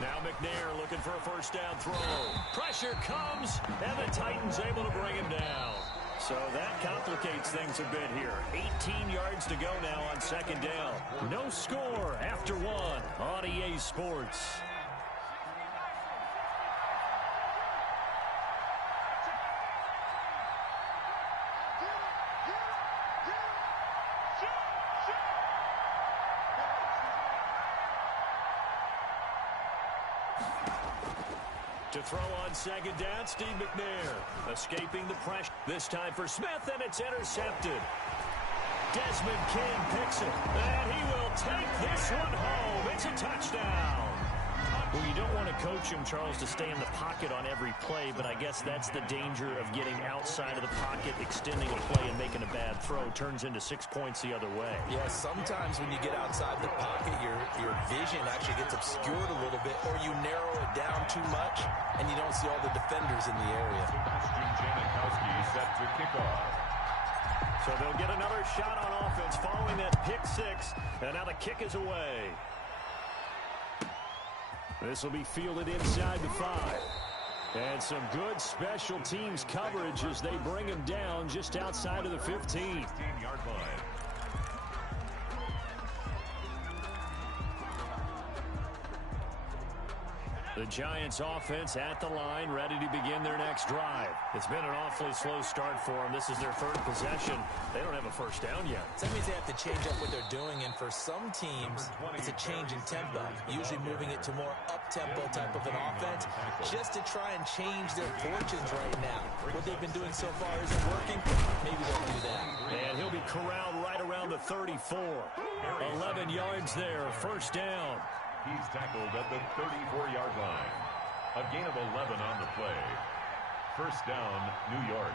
Now McNair looking for a first down throw. Pressure comes, and the Titans able to bring him down. So that complicates things a bit here. 18 yards to go now on second down. No score after 1 on EA Sports. To throw on second down, Steve McNair escaping the pressure. This time for Smith, and it's intercepted. Desmond King picks it, and he will take this one home. It's a touchdown. Well, you don't want to coach him, Charles, to stay in the pocket on every play, but I guess that's the danger of getting outside of the pocket, extending a play, and making a bad throw turns into 6 points the other way. Yeah, sometimes when you get outside the pocket, your vision actually gets obscured a little bit, or you narrow it down too much, and you don't see all the defenders in the area. Sebastian Janikowski set to kick off. So they'll get another shot on offense following that pick six, and now the kick is away. This will be fielded inside the 5. And some good special teams coverage as they bring him down just outside of the 15. 15-yard line. The Giants offense at the line, ready to begin their next drive. It's been an awfully slow start for them. This is their 3rd possession. They don't have a first down yet. So that means they have to change up what they're doing, and for some teams, it's a change in tempo, usually moving it to more up-tempo type of an offense, just to try and change their fortunes right now. What they've been doing so far isn't working. Maybe they'll do that. And he'll be corralled right around the 34. 11 yards there, first down. He's tackled at the 34-yard line. A gain of 11 on the play. First down, New York.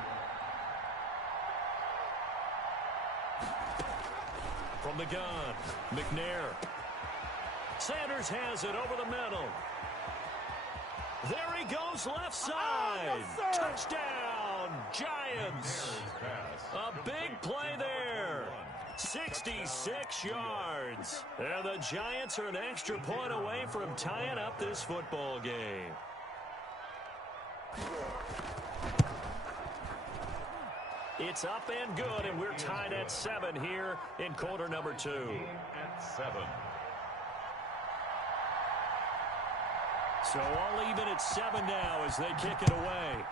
From the gun, McNair. Sanders has it over the middle. There he goes, left side. Touchdown, Giants. A big play there. 66 yards. And the Giants are an extra point away from tying up this football game. It's up and good, and we're tied at 7 here in quarter number 2. At 7. So all even at 7 now as they kick it away.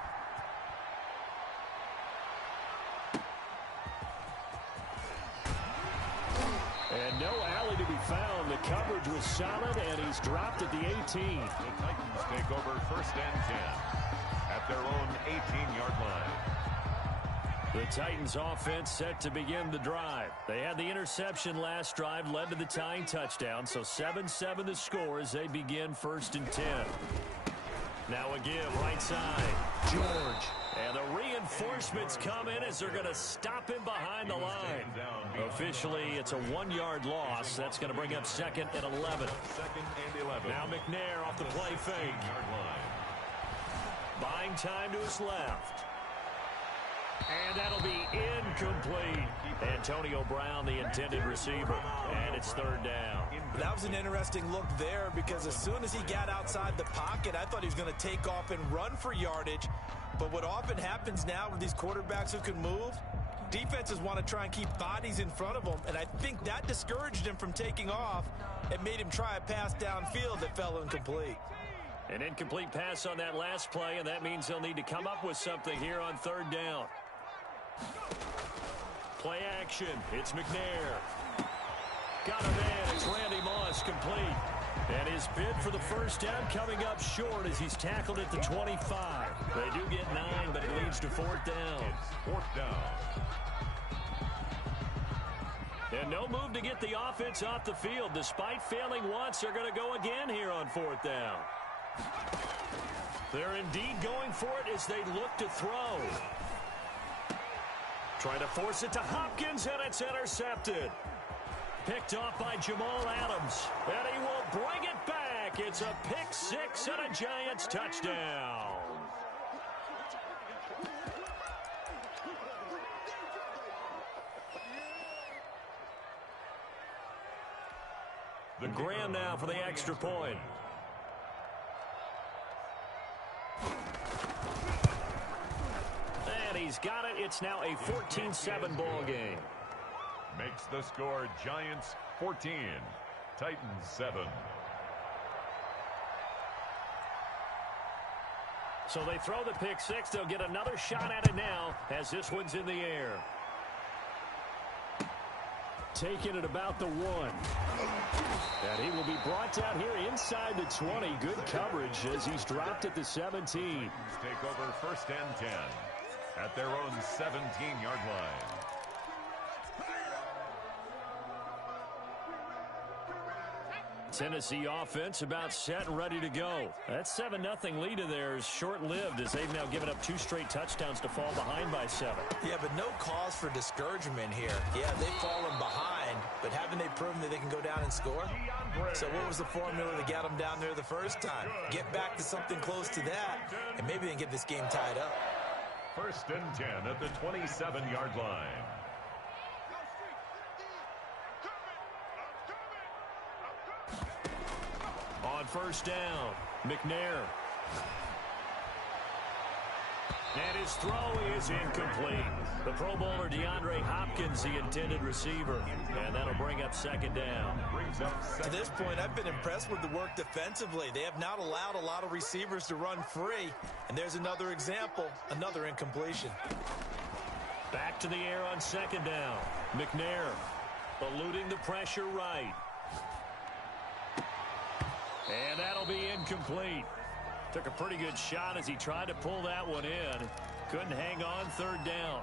And no alley to be found. The coverage was solid, and he's dropped at the 18. The Titans take over first and 10 at their own 18-yard line. The Titans offense set to begin the drive. They had the interception last drive, led to the tying touchdown, so 7-7 the score as they begin first and 10. Now a give right side. George. And the reinforcements come in as they're going to stop him behind the line. Officially, it's a 1-yard loss. That's going to bring up 2nd and 11. 2nd and 11. Now McNair off the play fake. Buying time to his left. And that'll be incomplete. Antonio Brown, the intended receiver. And it's 3rd down. That was an interesting look there, because as soon as he got outside the pocket, I thought he was going to take off and run for yardage. But what often happens now with these quarterbacks who can move, defenses want to try and keep bodies in front of them. And I think that discouraged him from taking off and made him try a pass downfield that fell incomplete. An incomplete pass on that last play, and that means they'll need to come up with something here on 3rd down. Play action. It's McNair. Got a man. It's Randy Moss, complete. And his bid for the first down coming up short as he's tackled at the 25. They do get 9, but it leads to 4th down. It's 4th down. And no move to get the offense off the field. Despite failing once, they're going to go again here on 4th down. They're indeed going for it as they look to throw. Trying to force it to Hopkins, and it's intercepted. Picked off by Jamal Adams, and he will bring it back. It's a pick 6 and a Giants touchdown. Graham now for the extra point. And he's got it. It's now a 14-7 ball game. Makes the score Giants 14, Titans 7. So they throw the pick 6. They'll get another shot at it now as this one's in the air. Taking it about the 1. And he will be brought down here inside the 20. Good coverage as he's dropped at the 17. Take over first and 10 at their own 17-yard line. Tennessee offense about set and ready to go. That 7-0 lead of theirs short-lived as they've now given up 2 straight touchdowns to fall behind by 7. Yeah, but no cause for discouragement here. Yeah, they've fallen behind, but haven't they proven that they can go down and score? So what was the formula that got them down there the first time? Get back to something close to that, and maybe they can get this game tied up. 1st and 10 at the 27-yard line. On 1st down, McNair. And his throw is incomplete. The Pro Bowler DeAndre Hopkins, the intended receiver. And that'll bring up 2nd down. To this point, I've been impressed with the work defensively. They have not allowed a lot of receivers to run free. And there's another example, another incompletion. Back to the air on 2nd down. McNair eluding the pressure right. And that'll be incomplete. Took a pretty good shot as he tried to pull that one in. Couldn't hang on 3rd down.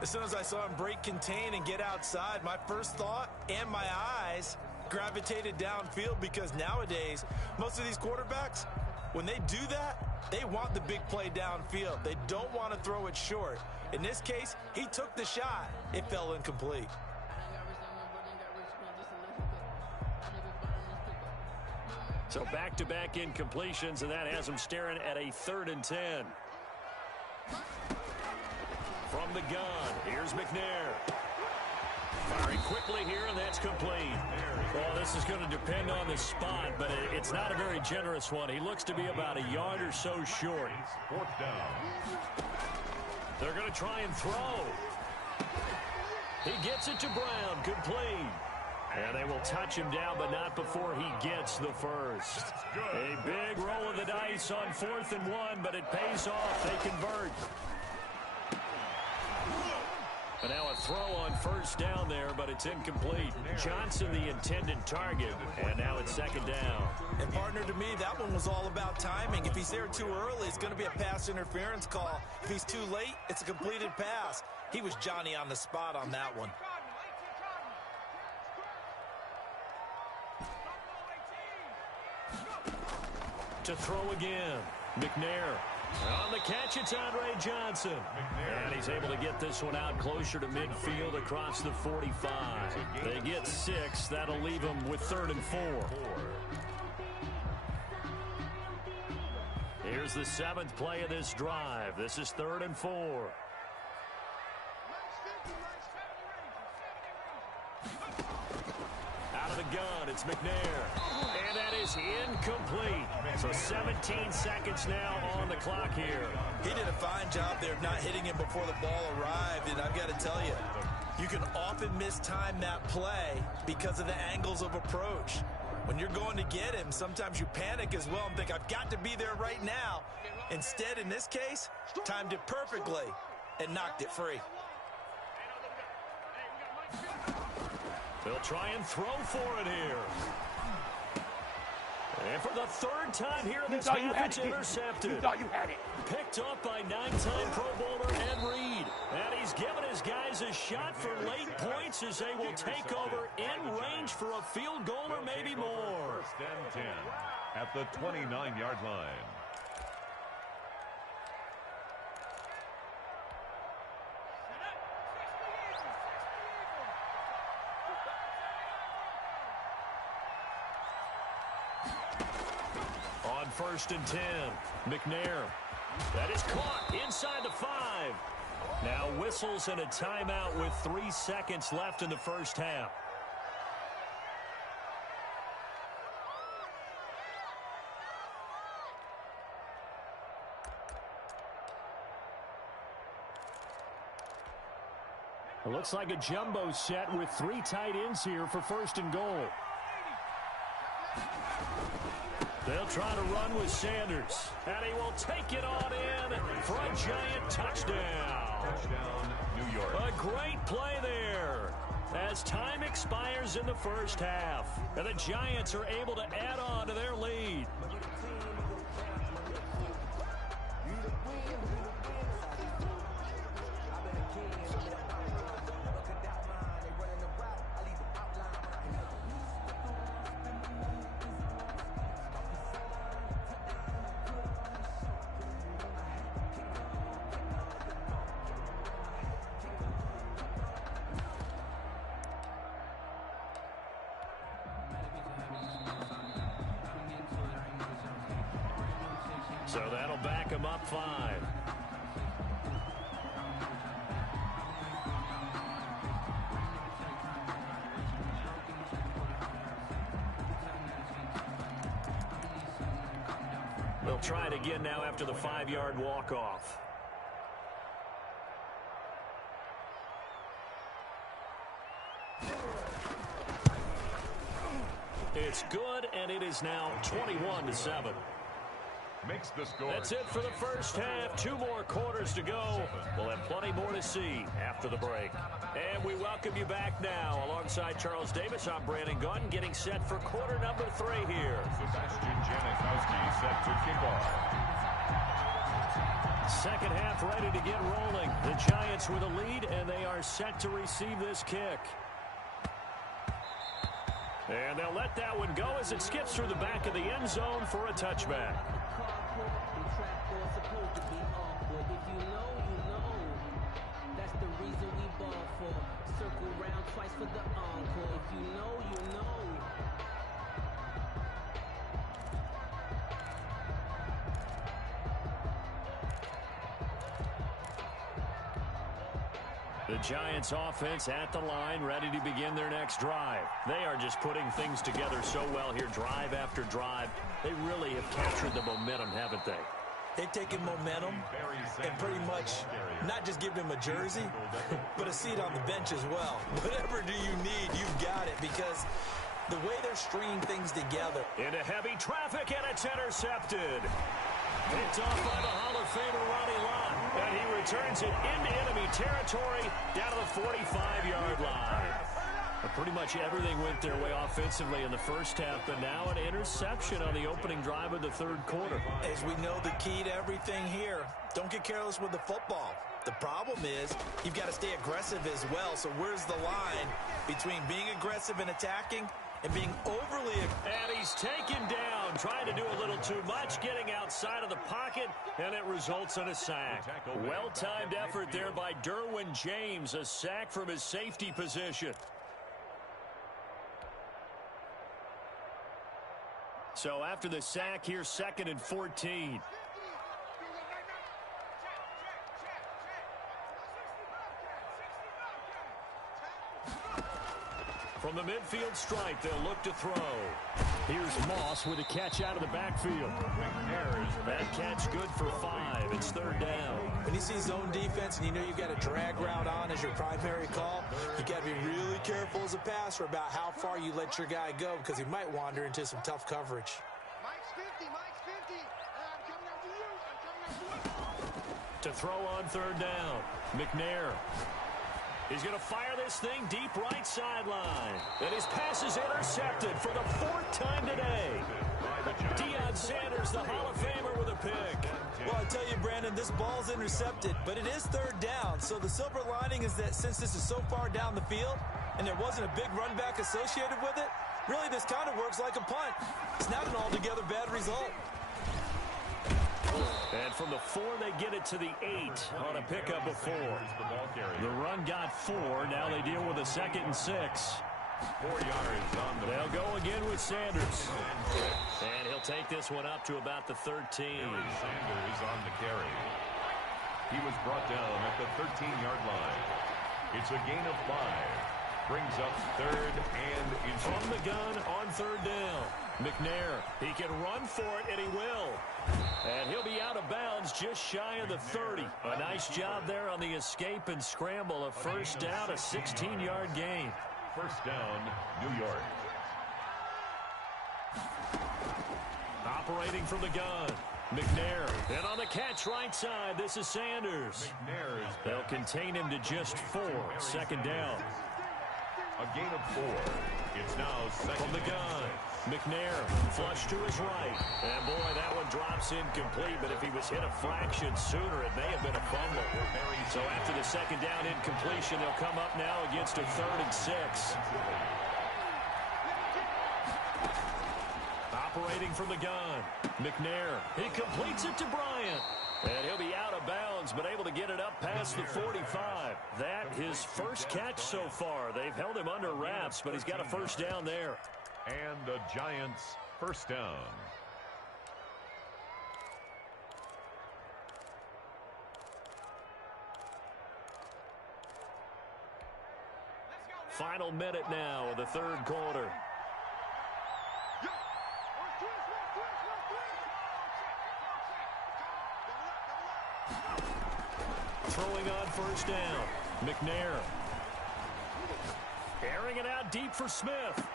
As soon as I saw him break contain and get outside, my first thought and my eyes gravitated downfield, because nowadays, most of these quarterbacks, when they do that, they want the big play downfield. They don't want to throw it short. In this case, he took the shot. It fell incomplete. So back-to-back incompletions, and that has him staring at a 3rd and 10. From the gun, here's McNair. Firing quickly here, and that's complete. Well, this is going to depend on the spot, but it's not a very generous one. He looks to be about a yard or so short. 4th down. They're going to try and throw. He gets it to Brown, complete. And they will touch him down, but not before he gets the first. A big roll of the dice on 4th and 1, but it pays off. They convert. And now a throw on 1st down there, but it's incomplete. Johnson, the intended target, and now it's 2nd down. And partner, to me, that one was all about timing. If he's there too early, it's going to be a pass interference call. If he's too late, it's a completed pass. He was Johnny on the spot on that one. To throw again, McNair. On the catch, it's Andre Johnson. And he's able to get this one out closer to midfield across the 45. They get 6. That'll leave them with 3rd and 4. Here's the 7th play of this drive. This is 3rd and 4. Out of the gun, it's McNair. And that is incomplete. So 17 seconds now on the clock here. He did a fine job there of not hitting him before the ball arrived, and I've got to tell you, you can often mistime that play because of the angles of approach. When you're going to get him, sometimes you panic as well and think, I've got to be there right now. Instead, in this case, timed it perfectly and knocked it free. They'll try and throw for it here. And for the 3rd time here in this half, it's intercepted. You thought you had it. Picked up by 9-time Pro Bowler Ed Reed. And he's given his guys a shot for late points as they will take over in range for a field goal or maybe more. 1st and 10 at the 29-yard line. On 1st and 10, McNair. That is caught inside the 5. Now whistles and a timeout with 3 seconds left in the first half. It looks like a jumbo set with 3 tight ends here for 1st and goal. They'll try to run with Sanders. And he will take it on in for a giant touchdown. Touchdown, New York. A great play there as time expires in the first half. And the Giants are able to add on to their lead. So that'll back him up 5. They'll try it again now after the 5-yard walk-off. It's good, and it is now 21-7. Makes the score. That's it for the first half. 2 more quarters to go. We'll have plenty more to see after the break. And we welcome you back now. Alongside Charles Davis, I'm Brandon Gunn, getting set for quarter number 3 here. Sebastian Janikowski set to kick off. Second half ready to get rolling. The Giants with a lead, and they are set to receive this kick. And they'll let that one go as it skips through the back of the end zone for a touchback. The Giants offense at the line, ready to begin their next drive. They are just putting things together so well here, drive after drive. They really have captured the momentum, haven't they? They've taken momentum and pretty much not just given him a jersey, but a seat on the bench as well. Whatever do you need, you've got it, because the way they're stringing things together. Into heavy traffic, and it's intercepted. Picked off by the Hall of Famer Ronnie Lott, and he returns it into enemy territory down to the 45-yard line. But pretty much everything went their way offensively in the first half, but now an interception on the opening drive of the third quarter. As we know, the key to everything here, don't get careless with the football. The problem is you've got to stay aggressive as well. So where's the line between being aggressive and attacking and being overly aggressive? And he's taken down, trying to do a little too much, getting outside of the pocket, and it results in a sack. Well-timed effort there by Derwin James, a sack from his safety position. So after the sack, here's 2nd and 14. From the midfield stripe, they'll look to throw. Here's Moss with a catch out of the backfield. That catch good for 5. It's 3rd down. When you see zone defense and you know you've got a drag route on as your primary call, you got to be really careful as a passer about how far you let your guy go, because he might wander into some tough coverage. Mike's 50, Mike's 50. I'm coming after you. I'm coming after you. To throw on 3rd down, McNair. He's going to fire this thing deep right sideline. And his pass is intercepted for the 4th time today. Deion Sanders, the Hall of Famer, with a pick. Well, I tell you, Brandon, this ball's intercepted, but it is 3rd down. So the silver lining is that since this is so far down the field and there wasn't a big run back associated with it, really this kind of works like a punt. It's not an altogether bad result. And from the 4, they get it to the 8 on a pickup of 4. The run got 4. Now they deal with a 2nd and 6. 4 yards on the... They'll go again with Sanders. And he'll take this one up to about the 13. Sanders on the carry. He was brought down at the 13-yard line. It's a gain of 5. Brings up 3rd and inches. From the gun on 3rd down. McNair, he can run for it, and he will. And he'll be out of bounds just shy of the 30. A nice job there on the escape and scramble. A 1st down, a 16-yard gain. 1st down, New York. Operating from the gun, McNair. And on the catch right side, this is Sanders. They'll contain him to just 4. 2nd down. A gain of 4. It's now 2nd. From the gun, McNair, flush to his right. And boy, that one drops incomplete, but if he was hit a fraction sooner, it may have been a fumble. So after the 2nd down incompletion, they'll come up now against a 3rd and 6. Operating from the gun, McNair. He completes it to Bryant. And he'll be out of bounds, but able to get it up past the 45. That his first catch so far. They've held him under wraps, but he's got a 1st down there. And the Giants' 1st down. Final minute now of the third quarter. Throwing on first down. McNair. Airing it out deep for Smith.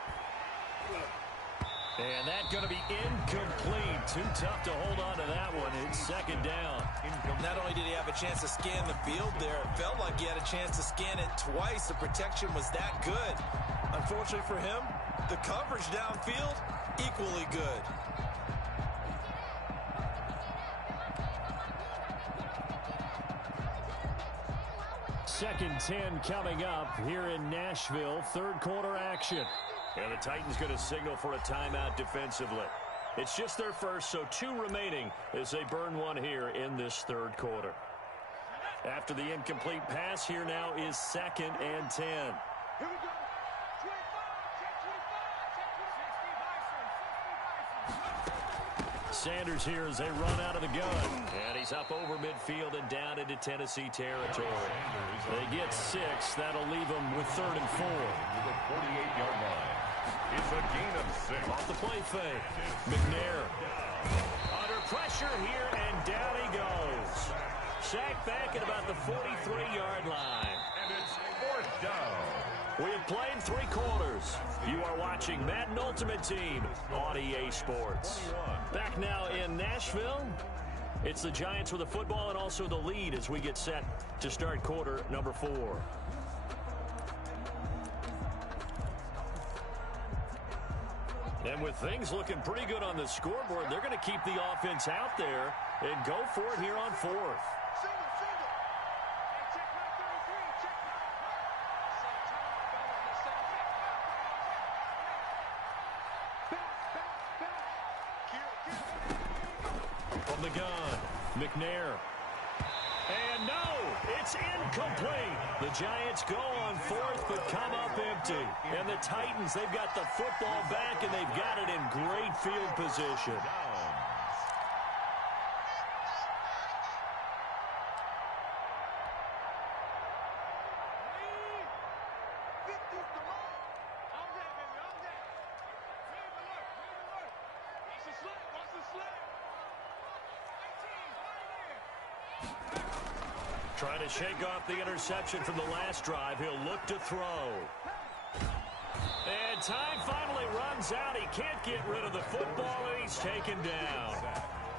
And that's going to be incomplete. Too tough to hold on to that one. It's second down. Not only did he have a chance to scan the field there, it felt like he had a chance to scan it twice. The protection was that good. Unfortunately for him, the coverage downfield, equally good. Second 10 coming up here in Nashville. Third quarter action. And the Titans going to signal for a timeout defensively. It's just their first, so 2 remaining as they burn one here in this third quarter. After the incomplete pass, here now is second and 10. Here we go. 25, check 25, check 60 Bison. Sanders here as they run out of the gun. And he's up over midfield and down into Tennessee territory. They get 6. That'll leave them with 3rd and 4. To the 48-yard line. It's a gain of 6. Off the play fake. McNair. Under pressure here, and down he goes. Sacked back at about the 43-yard line. And it's 4th down. We have played 3 quarters. You are watching Madden Ultimate Team on EA Sports. Back now in Nashville. It's the Giants with the football and also the lead as we get set to start quarter number 4. And with things looking pretty good on the scoreboard, they're going to keep the offense out there and go for it here on 4th. Single, single. Hey, check my 33. Check my. Same time, fellas. Same time. Back. From the gun, McNair. And no, it's incomplete. The Giants go on 4th but come up empty. And the Titans, they've got the football back and they've got it in great field position. Trying to shake off the interception from the last drive. He'll look to throw. And time finally runs out. He can't get rid of the football, and he's taken down.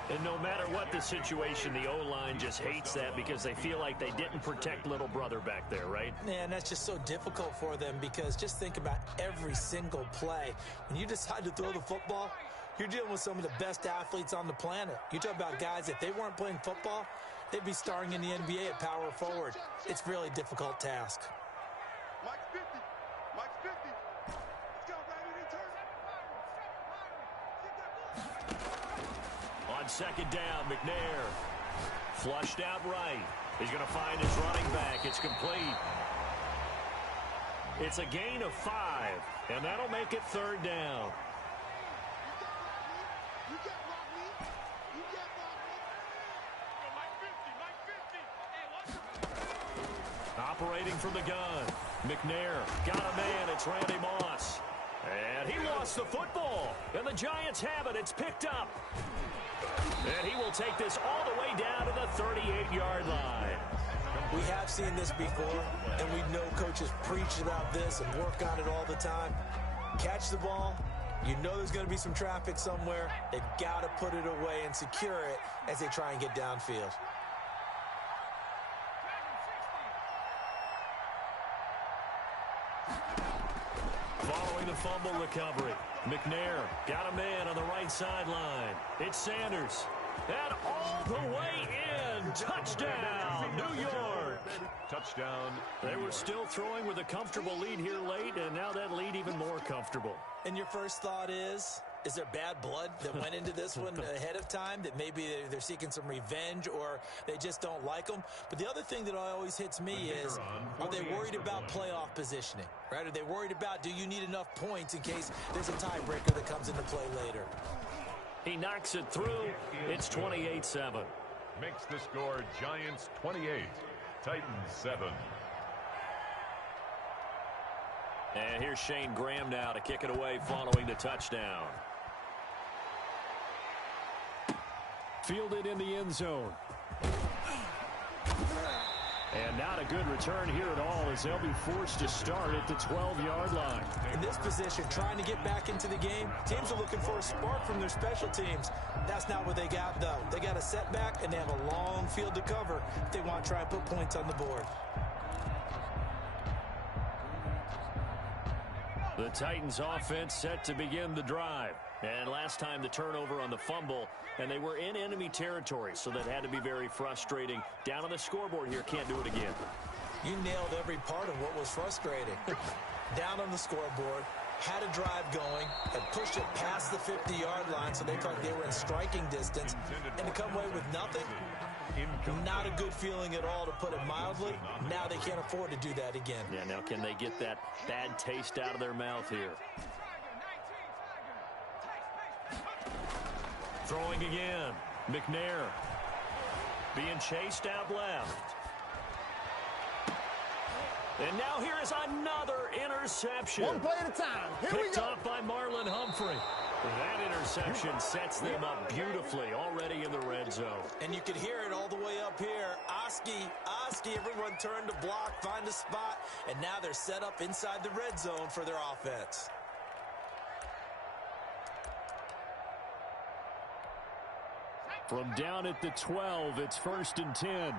And no matter what the situation, the O-line just hates that because they feel like they didn't protect little brother back there, right? Man, that's just so difficult for them because just think about every single play. When you decide to throw the football, you're dealing with some of the best athletes on the planet. You talk about guys, if they weren't playing football, they'd be starring in the NBA at power forward. It's a really difficult task. Mike's 50. Mike's 50. Let's go, baby. Turn. On second down, McNair. Flushed out right. He's going to find his running back. It's complete. It's a gain of 5, and that'll make it 3rd down. You get block me. You get block me. Yo, Mike 50. Mike 50. Hey, watch him. Operating from the gun. McNair got a man. It's Randy Moss. And he lost the football. And the Giants have it. It's picked up. And he will take this all the way down to the 38-yard line. We have seen this before, and we know coaches preach about this and work on it all the time. Catch the ball. You know there's going to be some traffic somewhere. They've got to put it away and secure it as they try and get downfield. Following the fumble recovery, McNair got a man on the right sideline. It's Sanders. And all the way in. Touchdown, New York. Touchdown. They were still throwing with a comfortable lead here late, and now that lead even more comfortable. And your first thought is there bad blood that went into this one ahead of time, that maybe they're seeking some revenge or they just don't like them? But the other thing that always hits me is, are they worried about playoff positioning, right? Are they worried about, do you need enough points in case there's a tiebreaker that comes into play later? He knocks it through. It's 28-7. Makes the score Giants 28, Titans 7. And here's Shane Graham now to kick it away following the touchdown. Fielded in the end zone. And not a good return here at all as they'll be forced to start at the 12-yard line. In this position, trying to get back into the game, teams are looking for a spark from their special teams. That's not what they got, though. They got a setback, and they have a long field to cover if they want to try and put points on the board. The Titans offense set to begin the drive. And last time the turnover on the fumble, and they were in enemy territory, so that had to be very frustrating. Down on the scoreboard here, can't do it again. You nailed every part of what was frustrating. Down on the scoreboard, had a drive going, had pushed it past the 50-yard line so they felt they were in striking distance, and to come away with nothing, not a good feeling at all, to put it mildly. Now they can't afford to do that again. Yeah, now can they get that bad taste out of their mouth here? Throwing again. McNair being chased out left. And now here is another interception. One play at a time. Here we go. Picked off by Marlon Humphrey. That interception sets them up beautifully already in the red zone. And you can hear it all the way up here. Oski, everyone turned to block, find a spot, and now they're set up inside the red zone for their offense. From down at the 12, it's 1st and 10.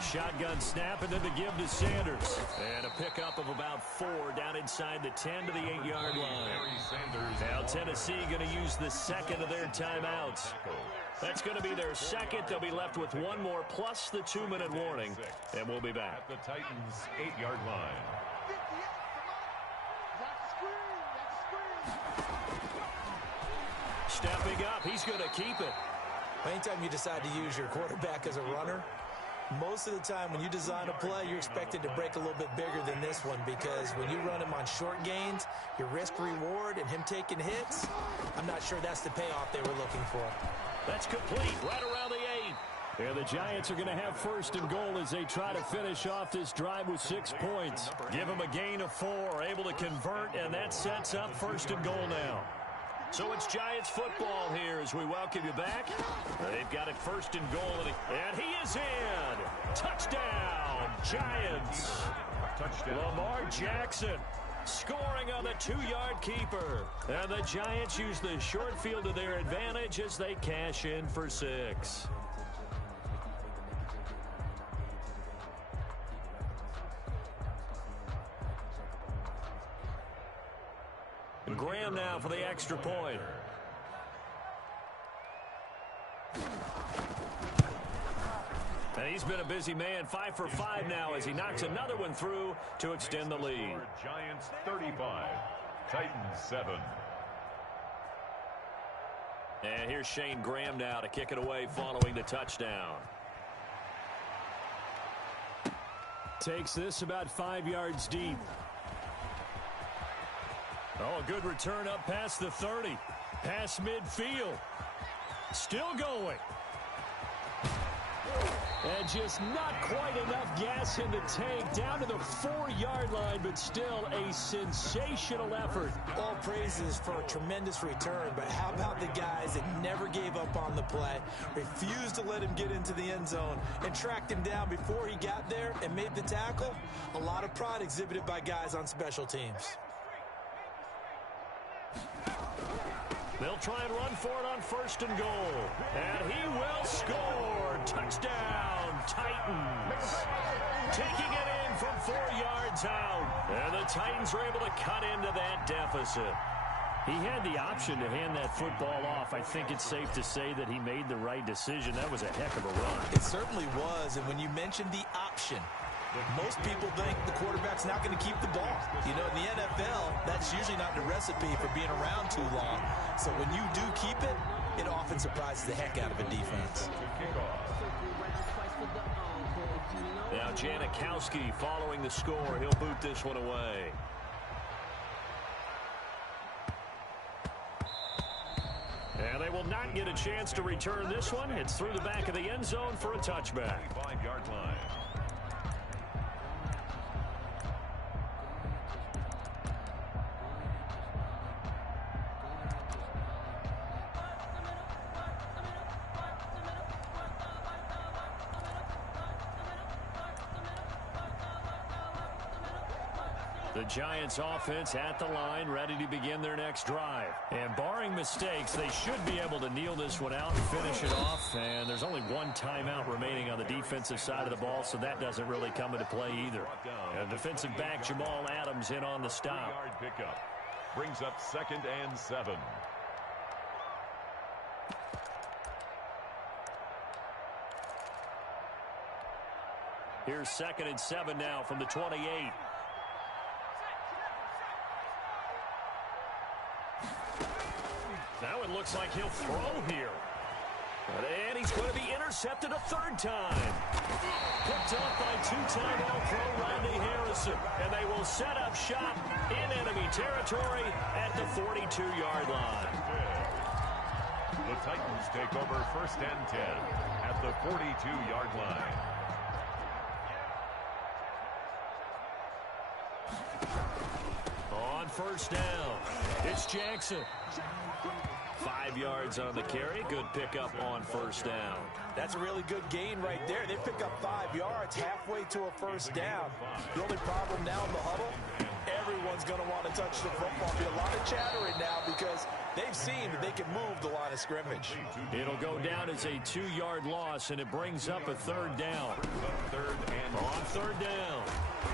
Shotgun snap, and then the give to Sanders. And a pickup of about 4 down inside the 10 to the 8-yard line. Now Tennessee going to use the second of their timeouts. That's going to be their second. They'll be left with one more plus the 2-minute warning. And we'll be back. At the Titans' 8-yard line. Stepping up, he's going to keep it. Anytime you decide to use your quarterback as a runner, most of the time when you design a play, you're expected to break a little bit bigger than this one, because when you run him on short gains, your risk-reward and him taking hits, I'm not sure that's the payoff they were looking for. That's complete right around the 8. And the Giants are going to have 1st and goal as they try to finish off this drive with 6 points. Give them a gain of 4, able to convert, and that sets up 1st and goal now. So it's Giants football here as we welcome you back. They've got it 1st and goal, and he is in. Touchdown, Giants. Touchdown. Lamar Jackson scoring on the 2-yard keeper. And the Giants use the short field to their advantage as they cash in for 6. Graham now for the extra point. And he's been a busy man, 5 for 5 now as he knocks another one through to extend the lead. Giants 35, Titans 7. And here's Shane Graham now to kick it away following the touchdown. Takes this about 5 yards deep. Oh, a good return up past the 30. Past midfield. Still going. And just not quite enough gas in the tank. Down to the 4-yard line, but still a sensational effort. All praises for a tremendous return, but how about the guys that never gave up on the play, refused to let him get into the end zone, and tracked him down before he got there and made the tackle? A lot of pride exhibited by guys on special teams. They'll try and run for it on 1st and goal. And he will score. Touchdown, Titans. Taking it in from 4 yards out. And the Titans are able to cut into that deficit. He had the option to hand that football off. I think it's safe to say that he made the right decision. That was a heck of a run. It certainly was. And when you mentioned the option, most people think the quarterback's not going to keep the ball. You know, in the NFL, that's usually not the recipe for being around too long. So when you do keep it, it often surprises the heck out of a defense. Now Janikowski following the score. He'll boot this one away. And they will not get a chance to return this one. It's through the back of the end zone for a touchback. 5-yard line. The Giants offense at the line, ready to begin their next drive. And barring mistakes, they should be able to kneel this one out and finish it off. And there's only one timeout remaining on the defensive side of the ball, so that doesn't really come into play either. And defensive back Jamal Adams in on the stop. Yard pickup brings up 2nd and 7. Here's 2nd and 7 now from the 28. Now it looks like he'll throw here. And he's going to be intercepted a 3rd time. Picked up by 2-time All-Pro Rodney Harrison. And they will set up shop in enemy territory at the 42-yard line. The Titans take over 1st and 10 at the 42-yard line. On 1st down, it's Jackson. 5 yards on the carry. Good pickup on 1st down. That's a really good gain right there. They pick up 5 yards halfway to a 1st down. The only problem now in the huddle, everyone's going to want to touch the football. Be a lot of chattering now because they've seen that they can move the line of scrimmage. It'll go down as a 2-yard loss, and it brings up a 3rd down. On 3rd down,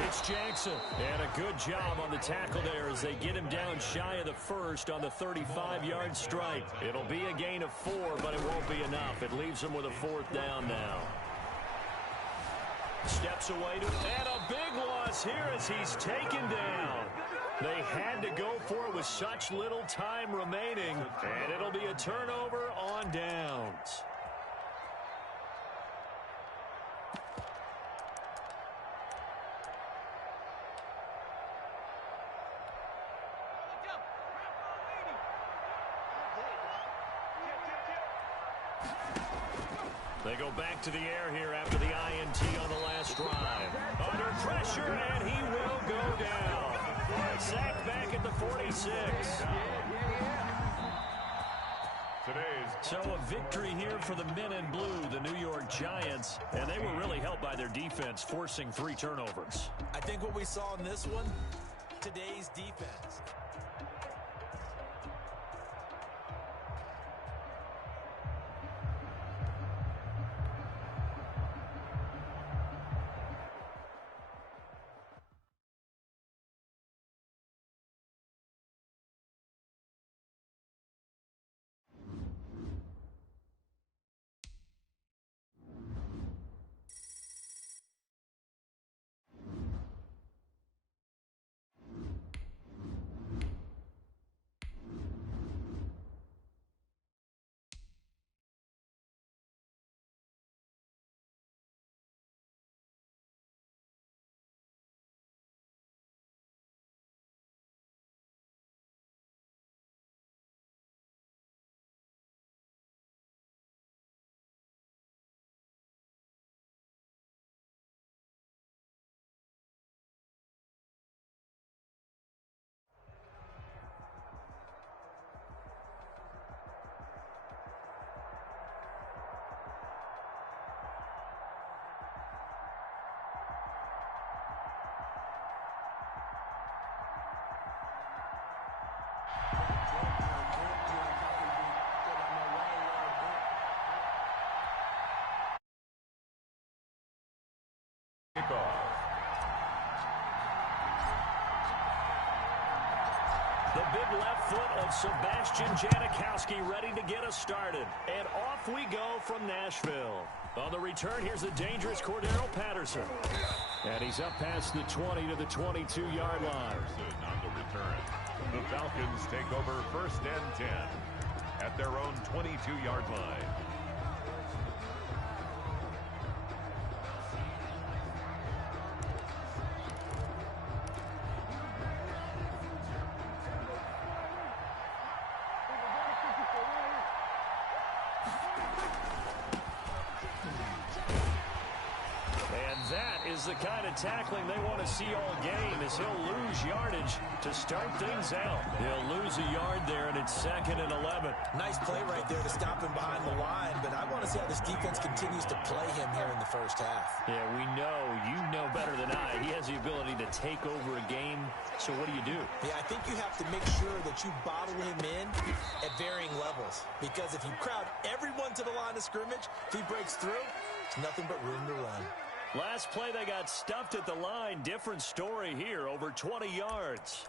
it's Jackson. And a good job on the tackle there as they get him down shy of the 1st on the 35-yard strike. It'll be a gain of 4, but it won't be enough. It leaves them with a 4th down now. Steps away to, and a big loss here as he's taken down. They had to go for it with such little time remaining, and it'll be a turnover on downs. They go back to the air here after the INT on the last drive. Under pressure, and he will go down. Sacked back at the 46. So a victory here for the men in blue, the New York Giants, and they were really helped by their defense, forcing 3 turnovers. I think what we saw in this one, today's defense. The big left foot of Sebastian Janikowski ready to get us started. And off we go from Nashville. On the return, here's the dangerous Cordero Patterson. And he's up past the 20 to the 22-yard line. On the return, the Falcons take over 1st and 10 at their own 22-yard line. The kind of tackling they want to see all game as he'll lose yardage to start things out. He'll lose a yard there, and it's 2nd and 11. Nice play right there to stop him behind the line, but I want to see how this defense continues to play him here in the 1st half. Yeah, we know, you know better than deny. He has the ability to take over a game. So what do you do? Yeah, I think you have to make sure that you bottle him in at varying levels. Because if you crowd everyone to the line of scrimmage, if he breaks through, it's nothing but room to run. Last play, they got stuffed at the line. Different story here, over 20 yards.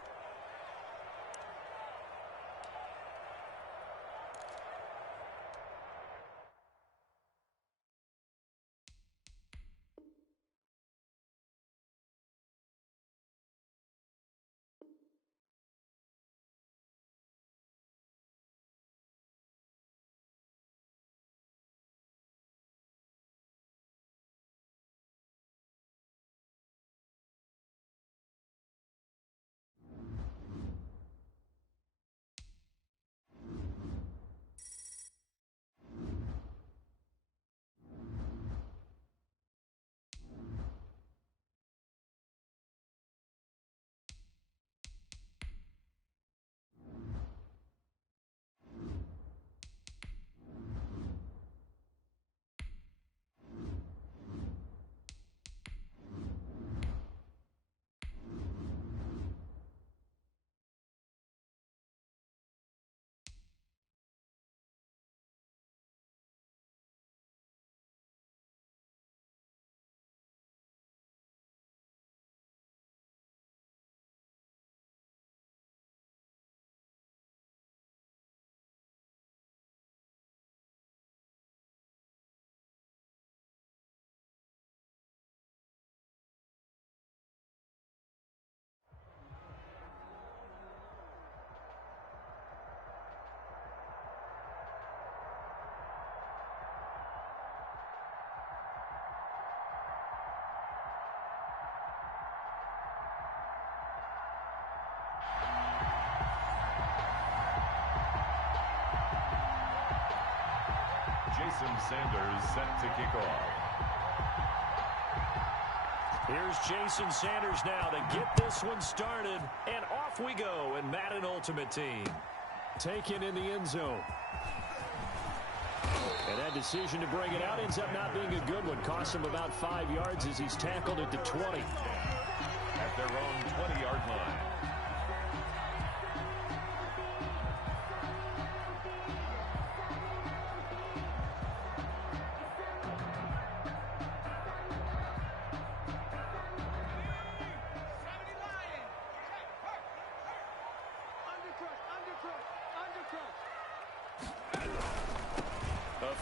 Jason Sanders set to kick off. Here's Jason Sanders now to get this one started. And off we go in Madden Ultimate Team. Taken in the end zone. And that decision to bring it out ends up not being a good one. Costs him about 5 yards as he's tackled at the 20. At their own 20-yard line.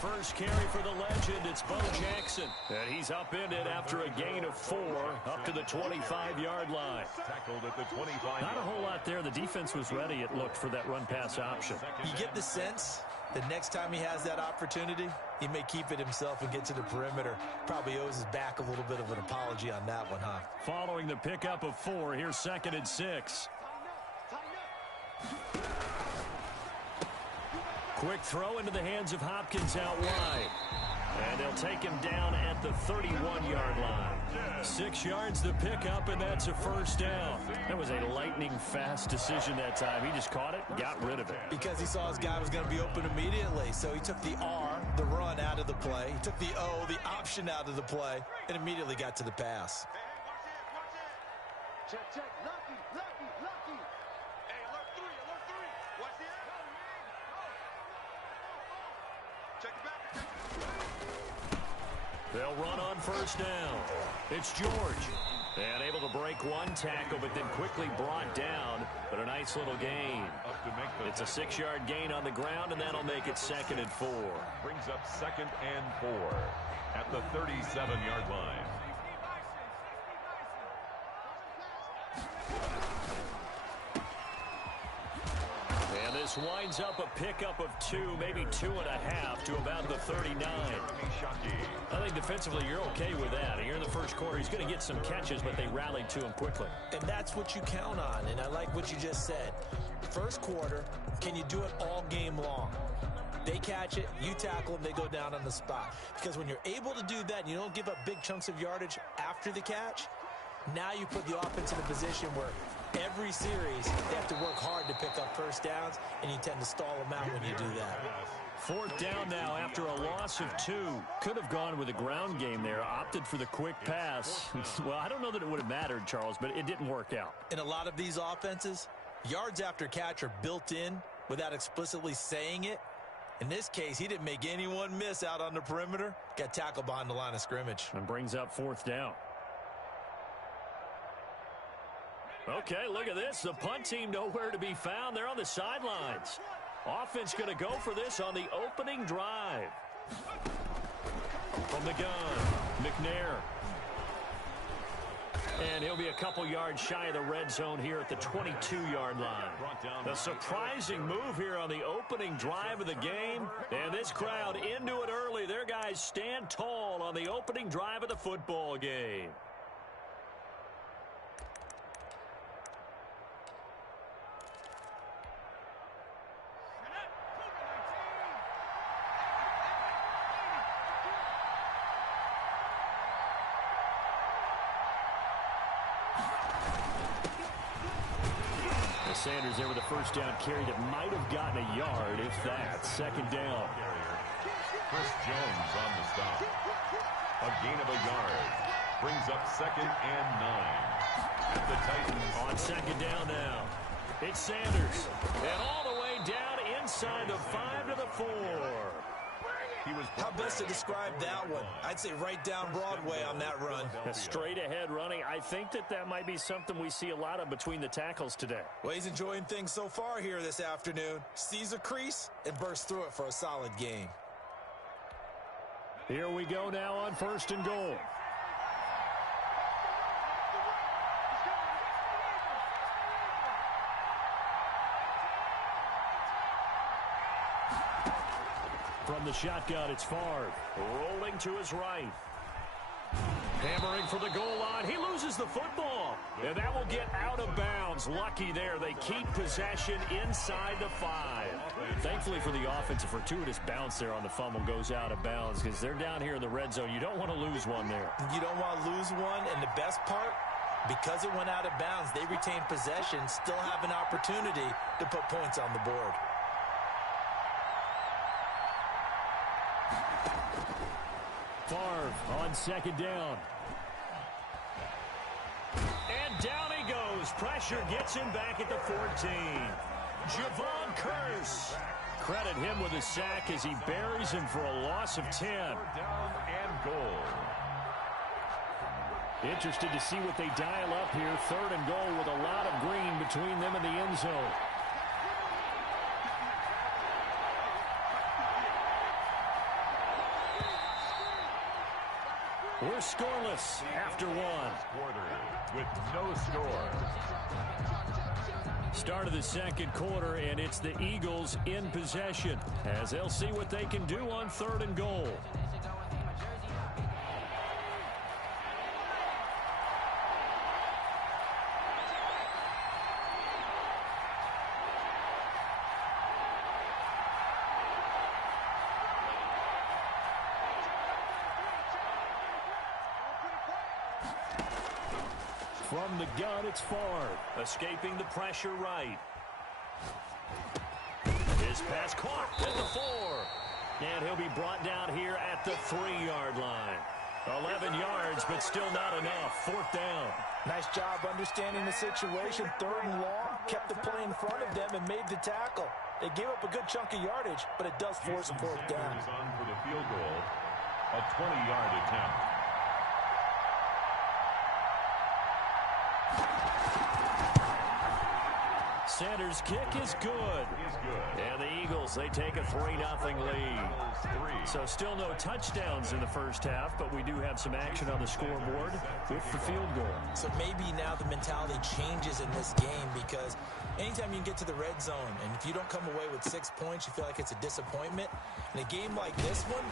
First carry for the legend, it's Bo Jackson. And he's upended after a gain of 4 up to the 25-yard line. Tackled at the 25. Not a whole lot there. The defense was ready, it looked, for that run-pass option. You get the sense that next time he has that opportunity, he may keep it himself and get to the perimeter. Probably owes his back a little bit of an apology on that one, huh? Following the pickup of 4, here's 2nd and 6. Quick throw into the hands of Hopkins out wide. And they'll take him down at the 31-yard line. 6 yards the pickup, and that's a first down. That was a lightning-fast decision that time. He just caught it, got rid of it. Because he saw his guy was going to be open immediately. So he took the R, the run, out of the play. He took the O, the option, out of the play, and immediately got to the pass. Check, check. Lucky, lucky, lucky. Hey, alert 3, alert 3. Watch the end. Check it back. They'll run on first down. It's George. And able to break one tackle, but then quickly brought down. But a nice little gain. It's a 6-yard gain on the ground, and that'll make it 2nd and 4. Brings up 2nd and 4 at the 37-yard line. And this winds up a pickup of 2, maybe 2.5 to about the 39. I think defensively you're okay with that. Here in the first quarter, he's going to get some catches, but they rallied to him quickly. And that's what you count on, and I like what you just said. First quarter, can you do it all game long? They catch it, you tackle them, they go down on the spot. Because when you're able to do that and you don't give up big chunks of yardage after the catch, now you put the offense in a position where every series they have to work hard to pick up first downs, and you tend to stall them out when you do that. Fourth down now after a loss of 2. Could have gone with a ground game there. Opted for the quick pass. Well, I don't know that it would have mattered, Charles, but it didn't work out. In a lot of these offenses, yards after catch are built in without explicitly saying it. In this case, he didn't make anyone miss out on the perimeter. Got tackled behind the line of scrimmage. And brings up fourth down. Okay, look at this. The punt team nowhere to be found. They're on the sidelines. Offense going to go for this on the opening drive. From the gun, McNair. And he'll be a couple yards shy of the red zone here at the 22-yard line. A surprising move here on the opening drive of the game. And this crowd into it early. Their guys stand tall on the opening drive of the football game. Sanders there with a first down carry that might have gotten a yard, if that. Second down. Chris Jones on the stop. A gain of a yard. Brings up 2nd and 9. At the Titans. On second down now. It's Sanders. And all the way down inside the 5 to the 4. How best to describe that one? I'd say right down Broadway on that run. A straight ahead running. I think that might be something we see a lot of between the tackles today. Well, he's enjoying things so far here this afternoon. Sees a crease and bursts through it for a solid gain. Here we go now on 1st and goal. From the shotgun, it's Favre. Rolling to his right. Hammering for the goal line. He loses the football. And that will get out of bounds. Lucky there. They keep possession inside the 5. Thankfully for the offense, a fortuitous bounce there on the fumble goes out of bounds because they're down here in the red zone. You don't want to lose one there. You don't want to lose one. And the best part, because it went out of bounds, they retain possession, still have an opportunity to put points on the board. Favre on second down. And down he goes. Pressure gets him back at the 14. Javon Curse. Credit him with a sack as he buries him for a loss of 10. Down and goal. Interested to see what they dial up here. 3rd and goal with a lot of green between them and the end zone. We're scoreless after 1. Quarter with no score. Start of the second quarter, and it's the Eagles in possession as they'll see what they can do on 3rd and goal. From the gun, it's Favre. Escaping the pressure right. His pass caught at the 4. And he'll be brought down here at the 3-yard line. 11 yards, but still not enough. 4th down. Nice job understanding the situation. 3rd and long. Kept the play in front of them and made the tackle. They gave up a good chunk of yardage, but it does force a 4th down. Is on for the field goal. A 20-yard attempt. Sanders' kick is good. And the Eagles, they take a 3-0 lead. So still no touchdowns in the first half, but we do have some action on the scoreboard with the field goal. So maybe now the mentality changes in this game because anytime you get to the red zone and if you don't come away with 6 points, you feel like it's a disappointment. In a game like this one,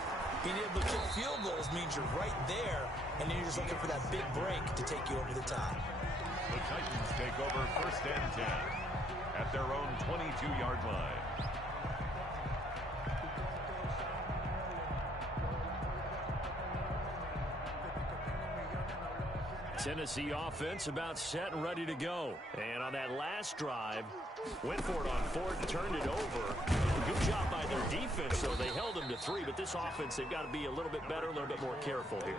being able to kick field goals means you're right there, and then you're just looking for that big break to take you over the top. The Titans take over 1st and 10. At their own 22-yard line. Tennessee offense about set and ready to go. And on that last drive, Went for it on fourth, turned it over. Good job by their defense, though. They held them to 3, but this offense, they've got to be a little bit better, a little bit more careful here.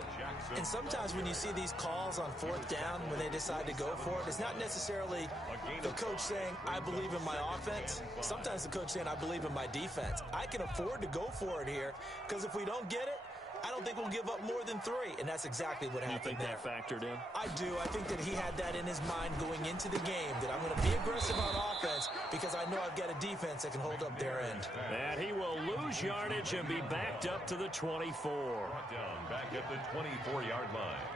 And sometimes when you see these calls on fourth down, when they decide to go for it, it's not necessarily the coach saying, I believe in my offense. Sometimes the coach saying, I believe in my defense. I can afford to go for it here, because if we don't get it, I don't think we'll give up more than 3, and that's exactly what happened there. You think that factored in? I do. I think that he had that in his mind going into the game, that I'm going to be aggressive on offense because I know I've got a defense that can hold up their end. And he will lose yardage and be backed up to the 24. Brought down back at the 24-yard line.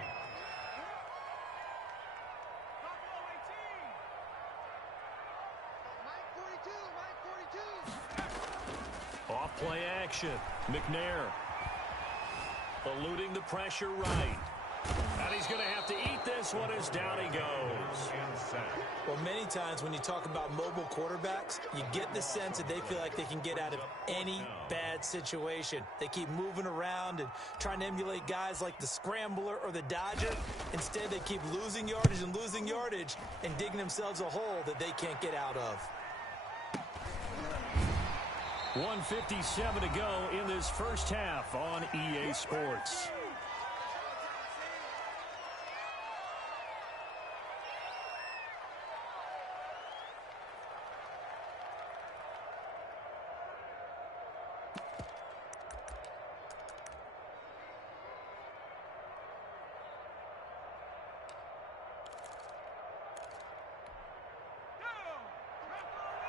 Off play action. McNair eluding the pressure right. And he's going to have to eat this one as down he goes. Well, many times when you talk about mobile quarterbacks, you get the sense that they feel like they can get out of any bad situation. They keep moving around and trying to emulate guys like the Scrambler or the Dodger. Instead, they keep losing yardage and digging themselves a hole that they can't get out of. 1:57 to go in this first half on EA Sports.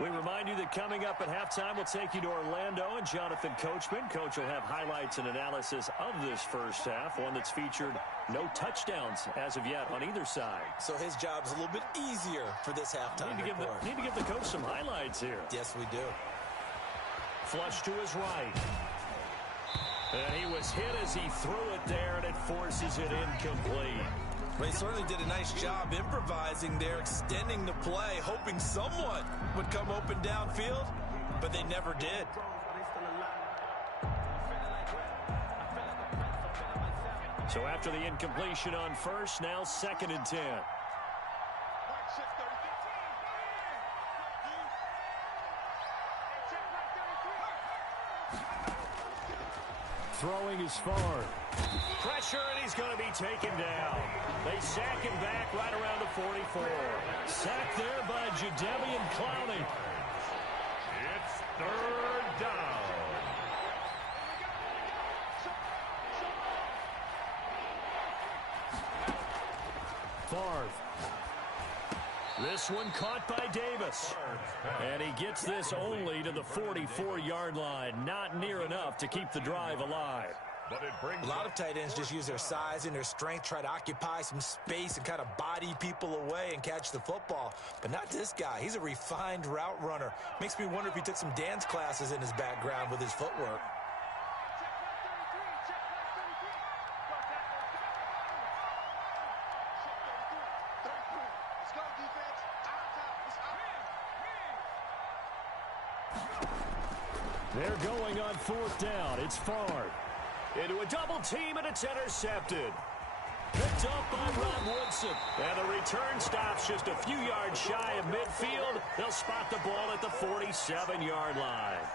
We remind you that coming up at halftime, we'll take you to Orlando and Jonathan Coachman. Coach will have highlights and analysis of this first half, one that's featured no touchdowns as of yet on either side. So his job's a little bit easier for this halftime report. Need to give the coach some highlights here. Yes, we do. Flush to his right. And he was hit as he threw it there, and it forces it incomplete. They certainly did a nice job improvising there, extending the play, hoping someone would come open downfield, but they never did. So after the incompletion on first, now 2nd and 10. Throwing is far. Pressure, and he's going to be taken down. They sack him back right around the 44. Sacked there by Jadeveon Clowney. It's 3rd down. Favre. This one caught by Davis. And he gets this only to the 44-yard line. Not near enough to keep the drive alive. But it brings a lot of tight ends just use their size and their strength, try to occupy some space and kind of body people away and catch the football. But not this guy. He's a refined route runner. Makes me wonder if he took some dance classes in his background with his footwork. They're going on 4th down. It's Favre. Into a double team, and it's intercepted. Picked up by Rod Woodson. And the return stops just a few yards shy of midfield. They'll spot the ball at the 47-yard line.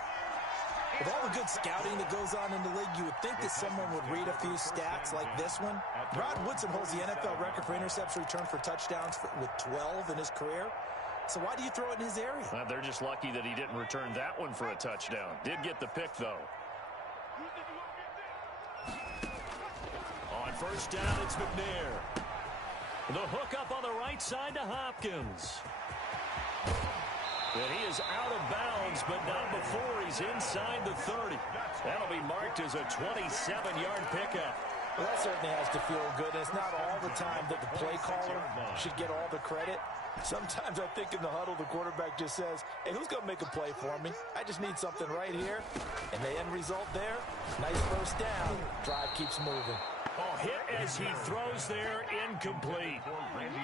With all the good scouting that goes on in the league, you would think that someone would read a few stats like this one. Rod Woodson holds the NFL record for intercepts returned for touchdowns with 12 in his career. So why do you throw it in his area? Well, they're just lucky that he didn't return that one for a touchdown. Did get the pick, though. On 1st down, it's McNair. The hook up on the right side to Hopkins. And he is out of bounds, but not before he's inside the 30. That'll be marked as a 27-yard pickup. Well, that certainly has to feel good. And it's not all the time that the play caller should get all the credit. Sometimes I think in the huddle, the quarterback just says, hey, who's going to make a play for me? I just need something right here. And the end result there, nice 1st down. Drive keeps moving. Oh, hit as he throws there, incomplete.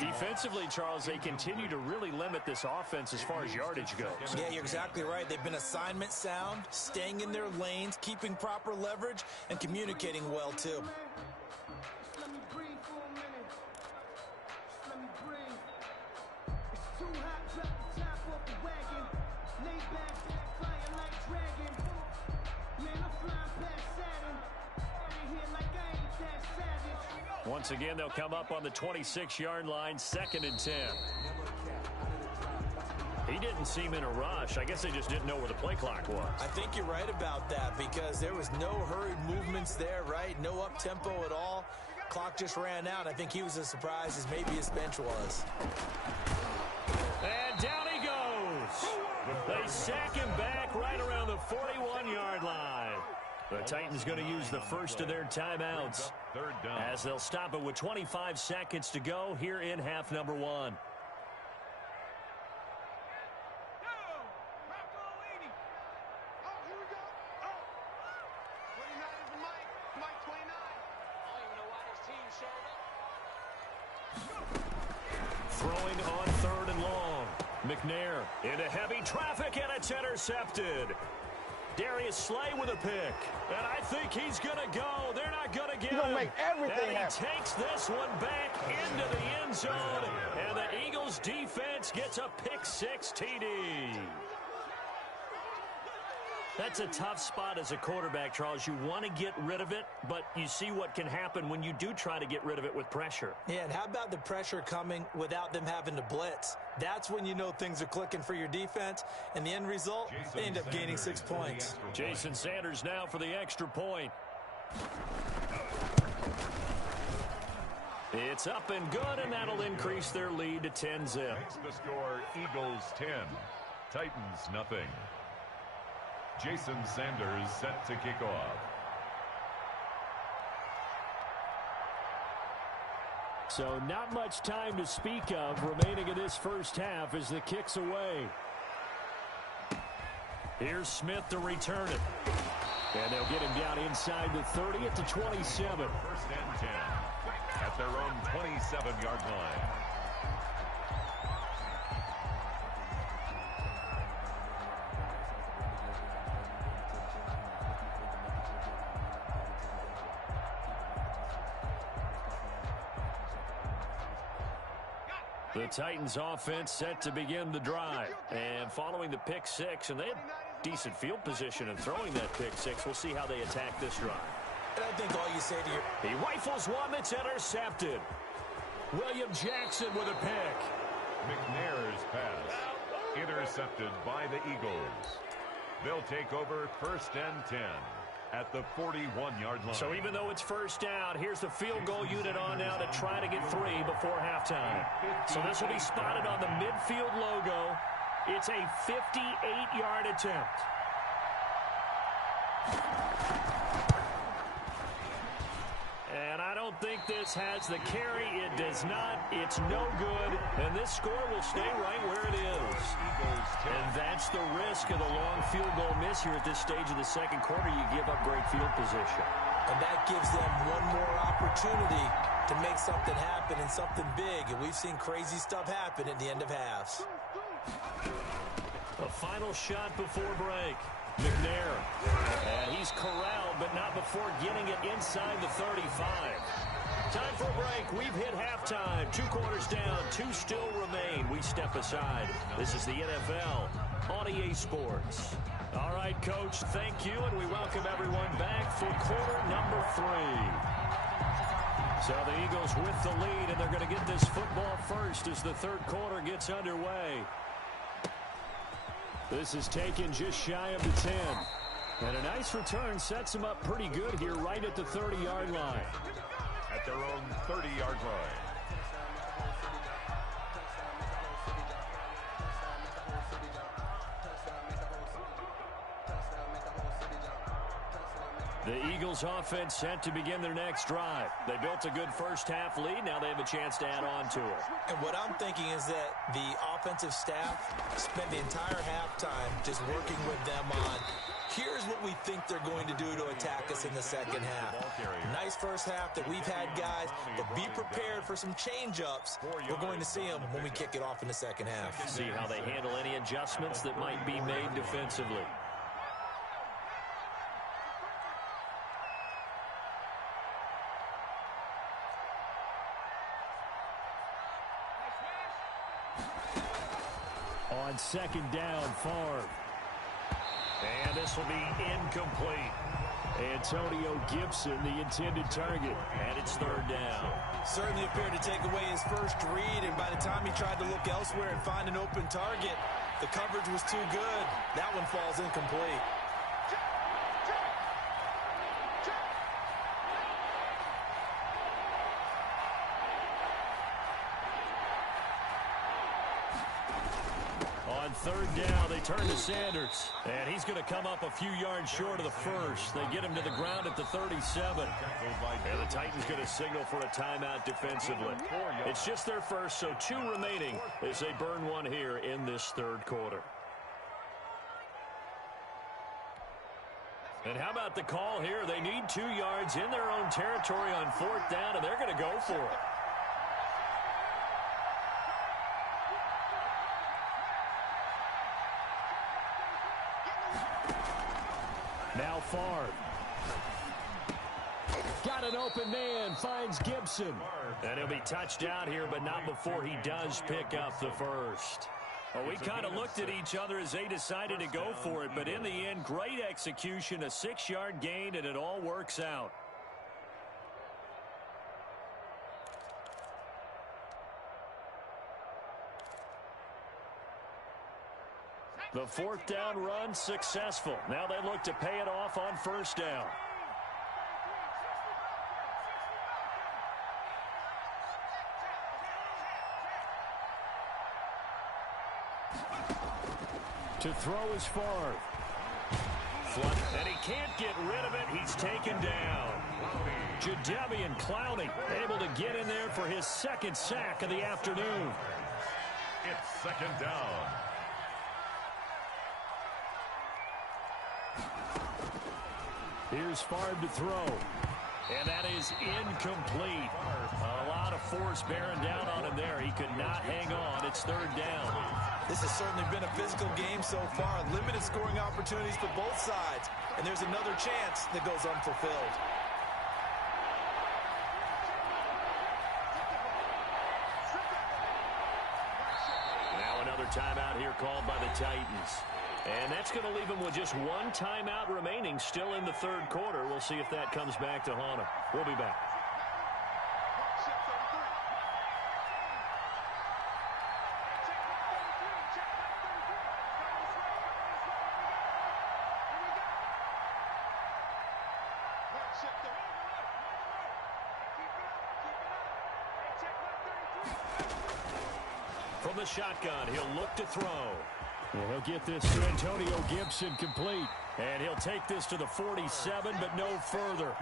Defensively, Charles, they continue to really limit this offense as far as yardage goes. Yeah, you're exactly right. They've been assignment sound, staying in their lanes, keeping proper leverage, and communicating well, too. Once again, they'll come up on the 26-yard line, 2nd and 10. He didn't seem in a rush. I guess they just didn't know where the play clock was. I think you're right about that because there was no hurried movements there, right? No up-tempo at all. Clock just ran out. I think he was as surprised as maybe his bench was. And down he goes. They sack him back right around the 41-yard line. The Titans going to use the first of their timeouts as they'll stop it with 25 seconds to go here in half number 1. Throwing on 3rd and long. McNair into heavy traffic, and it's intercepted. Darius Slay with a pick. And I think he's going to go. They're not going to get him. Make everything and he takes this one back into the end zone. And the Eagles defense gets a pick-6 TD. That's a tough spot as a quarterback, Charles. You want to get rid of it, but you see what can happen when you do try to get rid of it with pressure. Yeah, and how about the pressure coming without them having to blitz? That's when you know things are clicking for your defense, and the end result, they end up gaining 6 points. Jason Sanders now for the extra point. It's up and good, and that'll increase their lead to 10-zip. Makes the score Eagles 10, Titans nothing. Jason Sanders set to kick off. So not much time to speak of remaining in this first half as the kick's away. Here's Smith to return it. And they'll get him down inside the 30 at the 27. 1st and 10 at their own 27-yard line. The Titans offense set to begin the drive. And following the pick 6, and they had decent field position in throwing that pick 6. We'll see how they attack this drive. And I think all you say to your... He rifles one that's intercepted. William Jackson with a pick. McNair's pass intercepted by the Eagles. They'll take over 1st and 10 at the 41-yard line. So even though it's first down, here's the field goal unit on now to try to get 3 before halftime. So this will be spotted on the midfield logo. It's a 58-yard attempt. And I don't think this has the carry. It does not. It's no good. And this score will stay right where it is. And that's the risk of the long field goal miss here at this stage of the second quarter. You give up great field position. And that gives them one more opportunity to make something happen and something big. And we've seen crazy stuff happen at the end of halves. A final shot before break. McNair. And he's corralled, but not before getting it inside the 35. Time for a break. We've hit halftime. 2 quarters down. 2 still remain. We step aside. This is the NFL on EA Sports. All right, Coach, thank you, and we welcome everyone back for quarter number 3. So the Eagles with the lead, and they're going to get this football first as the third quarter gets underway. This is taken just shy of the 10. And a nice return sets them up pretty good here right at the 30-yard line. At their own 30-yard line. The Eagles offense set to begin their next drive. They built a good first half lead. Now they have a chance to add on to it. And what I'm thinking is that the offensive staff spent the entire halftime just working with them on, here's what we think they're going to do to attack us in the second half. Nice first half that we've had, guys, but be prepared for some change-ups. We're going to see them when we kick it off in the second half. See how they handle any adjustments that might be made defensively. On second down, Favre. And this will be incomplete. Antonio Gibson, the intended target, and it's third down. Certainly appeared to take away his first read, and by the time he tried to look elsewhere and find an open target, the coverage was too good. That one falls incomplete. On third down, they turn to Sanders. And he's going to come up a few yards short of the first. They get him to the ground at the 37. And the Titans going to signal for a timeout defensively. It's just their first, so 2 remaining as they burn one here in this third quarter. And how about the call here? They need 2 yards in their own territory on fourth down, and they're going to go for it. Now Favre. Got an open man, finds Gibson. And he'll be touched out here, but not before he does pick up the first. Well, we kind of looked at each other as they decided to go for it, but in the end, great execution, a 6-yard gain, and it all works out. The fourth down run successful. Now they look to pay it off on first down. To throw is Favre. And he can't get rid of it. He's taken down. Jadeveon Clowney able to get in there for his second sack of the afternoon. It's second down. Here's Favre to throw. And that is incomplete. A lot of force bearing down on him there. He could not hang on. It's third down. This has certainly been a physical game so far. Limited scoring opportunities for both sides. And there's another chance that goes unfulfilled. Now another timeout here called by the Titans. And that's going to leave him with just 1 timeout remaining still in the third quarter. We'll see if that comes back to haunt him. We'll be back. From the shotgun, he'll look to throw. And he'll get this to Antonio Gibson complete. And he'll take this to the 47, but no further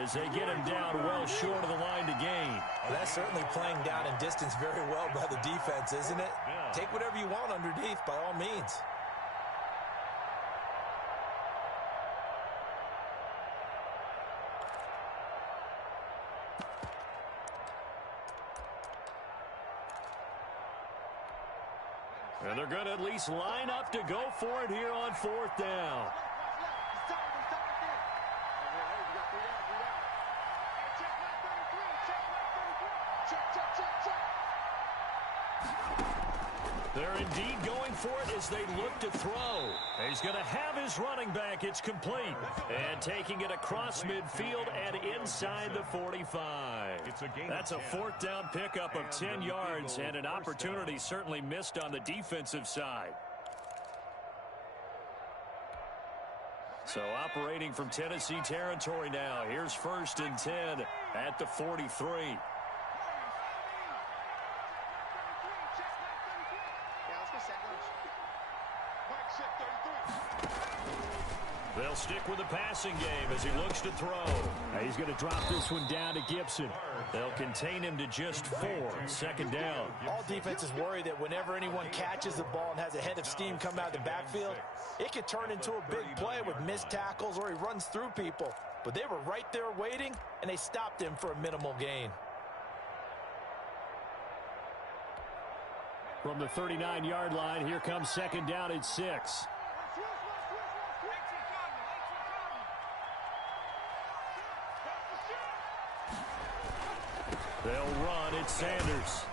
as they get him down well short of the line to gain. Well, that's certainly playing down in distance very well by the defense, isn't it? Take whatever you want underneath by all means. And they're going to at least line up to go for it here on fourth down. They're indeed going for it as they look to throw. He's going to have his running back. It's complete. And taking it across midfield and inside the 45. That's a fourth down pickup of 10 yards and an opportunity certainly missed on the defensive side. So operating from Tennessee territory now. Here's 1st and 10 at the 43. They'll stick with the passing game as he looks to throw. He's going to drop this one down to Gibson. They'll contain him to just 4. Second down. All defenses worry that whenever anyone catches the ball and has a head of steam come out of the backfield, it could turn into a big play with missed tackles or he runs through people. But they were right there waiting, and they stopped him for a minimal gain. From the 39-yard line, here comes second down at 6. They'll run. It's Sanders.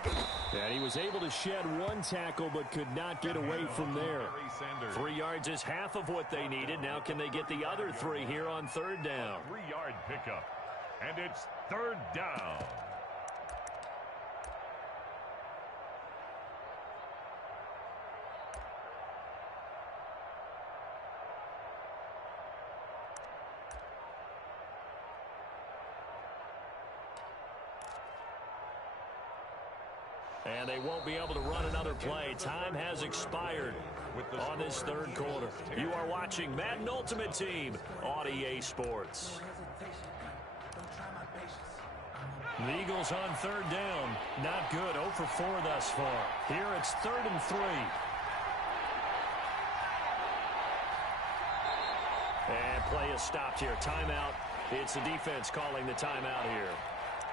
And he was able to shed one tackle but could not get away from there. 3 yards is half of what they needed. Now can they get the other 3 here on third down? 3-yard pickup. And it's third down. And they won't be able to run another play. Time has expired on this third quarter. You are watching Madden Ultimate Team on EA Sports. The Eagles on third down. Not good. 0 for 4 thus far. Here it's 3rd and 3. And play is stopped here. Timeout. It's the defense calling the timeout here.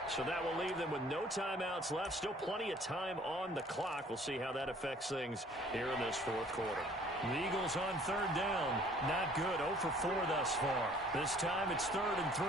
So that will leave them with no timeouts left. Still plenty of time on the clock. We'll see how that affects things here in this fourth quarter. The Eagles on third down. Not good. 0 for 4 thus far. This time it's 3rd and 3.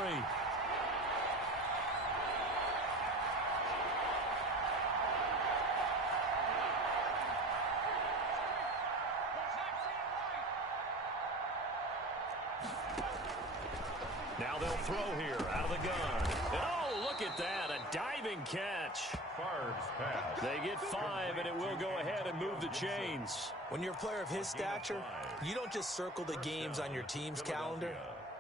Now they'll throw here out of the gun. And oh, look at that. A diving catch. Favre's pass. They get 5, and it will go ahead and move the chains. When you're a player of his stature, you don't just circle the games on your team's calendar.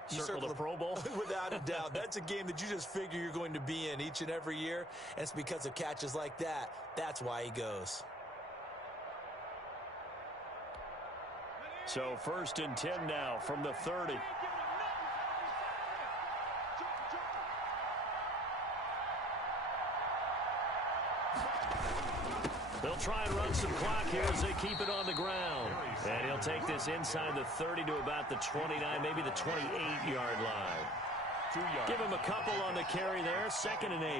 You Circle the Pro Bowl? Without a doubt. That's a game that you just figure you're going to be in each and every year, and it's because of catches like that. That's why he goes. So 1st and 10 now from the 30. They'll try and run some clock here as they keep it on the ground. And he'll take this inside the 30 to about the 29, maybe the 28-yard line. 2 yards. Give him a couple on the carry there. 2nd and 8.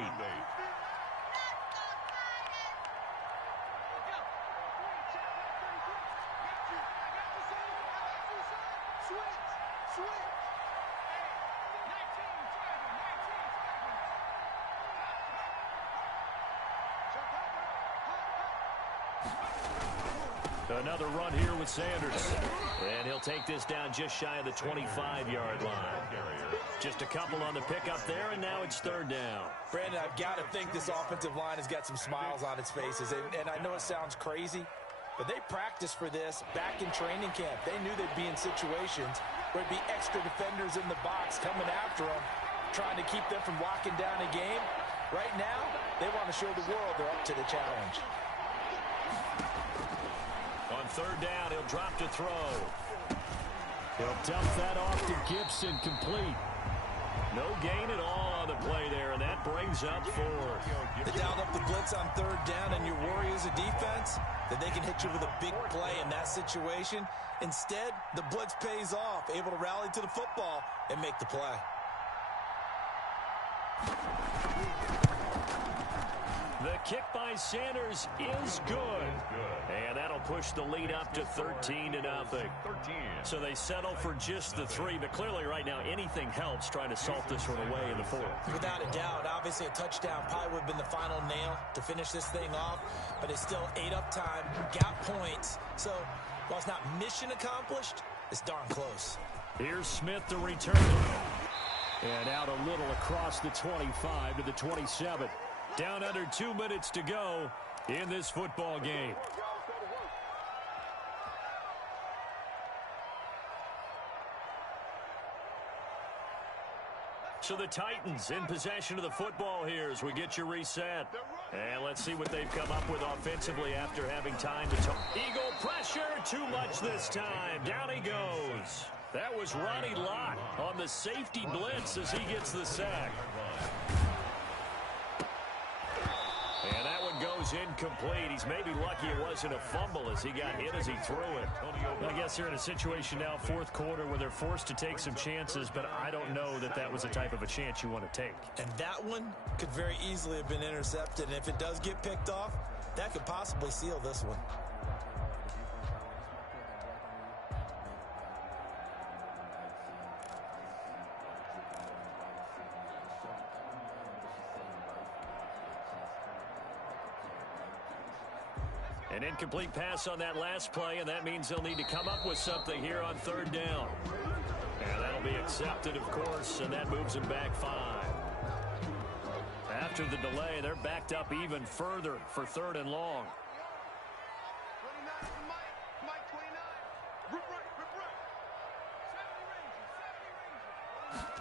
Another run here with Sanders. And he'll take this down just shy of the 25-yard line. Just a couple on the pickup there, and now it's 3rd down. Brandon, I've got to think this offensive line has got some smiles on its faces. And I know it sounds crazy, but they practiced for this back in training camp. They knew they'd be in situations where it'd be extra defenders in the box coming after them, trying to keep them from locking down a game. Right now, they want to show the world they're up to the challenge. On 3rd down, he'll drop to throw. He'll dump that off to Gibson, complete. No gain at all on the play there, and that brings up 4th. They dialed up the blitz on 3rd down, and your worry as a defense that they can hit you with a big play in that situation. Instead, the blitz pays off, able to rally to the football and make the play. The kick by Sanders is good. And that'll push the lead up to 13-0. So they settle for just the 3, but clearly right now anything helps trying to salt this one away in the 4th. Without a doubt, obviously a touchdown probably would have been the final nail to finish this thing off, but it's still ate up time, got points. So while it's not mission accomplished, it's darn close. Here's Smith to return. And out a little across the 25 to the 27. Down under 2 minutes to go in this football game. So the Titans in possession of the football here as we get you reset. And let's see what they've come up with offensively after having time to talk. Eagle pressure, too much this time. Down he goes. That was Ronnie Lott on the safety blitz as he gets the sack. And that one goes incomplete. He's maybe lucky it wasn't a fumble as he got hit as he threw it. I guess they're in a situation now, 4th quarter, where they're forced to take some chances, but I don't know that that was the type of a chance you want to take. And that one could very easily have been intercepted. And if it does get picked off, that could possibly seal this one. An incomplete pass on that last play, and that means they'll need to come up with something here on third down. And that'll be accepted, of course, and that moves them back 5. After the delay, they're backed up even further for third and long. 29 for Mike 29. Rip right, rip right. 70 ranges.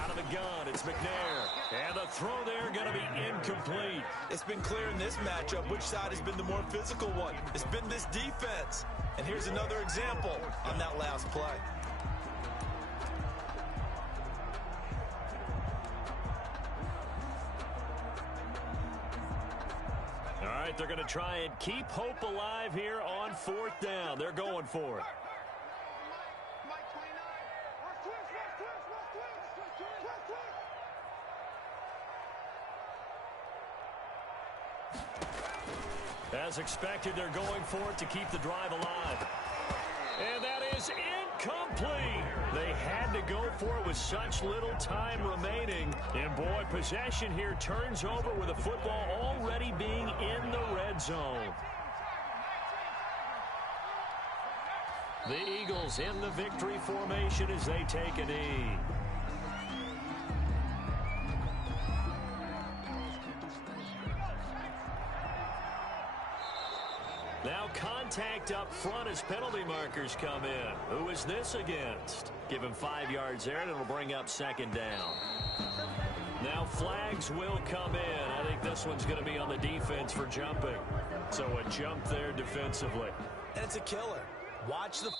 Out of the gun, it's McNair. And the throw there going to be incomplete. It's been clear in this matchup which side has been the more physical one. It's been this defense. And here's another example on that last play. All right, they're going to try and keep hope alive here on fourth down. They're going for it. Mike 29. As expected, they're going for it to keep the drive alive. And that is incomplete. They had to go for it with such little time remaining. And boy, possession here turns over with the football already being in the red zone. The Eagles in the victory formation as they take a knee. Now contact up front as penalty markers come in. Who is this against? Give him 5 yards there, and it'll bring up second down. Now flags will come in. I think this one's going to be on the defense for jumping. So a jump there defensively. And it's a killer. Watch the...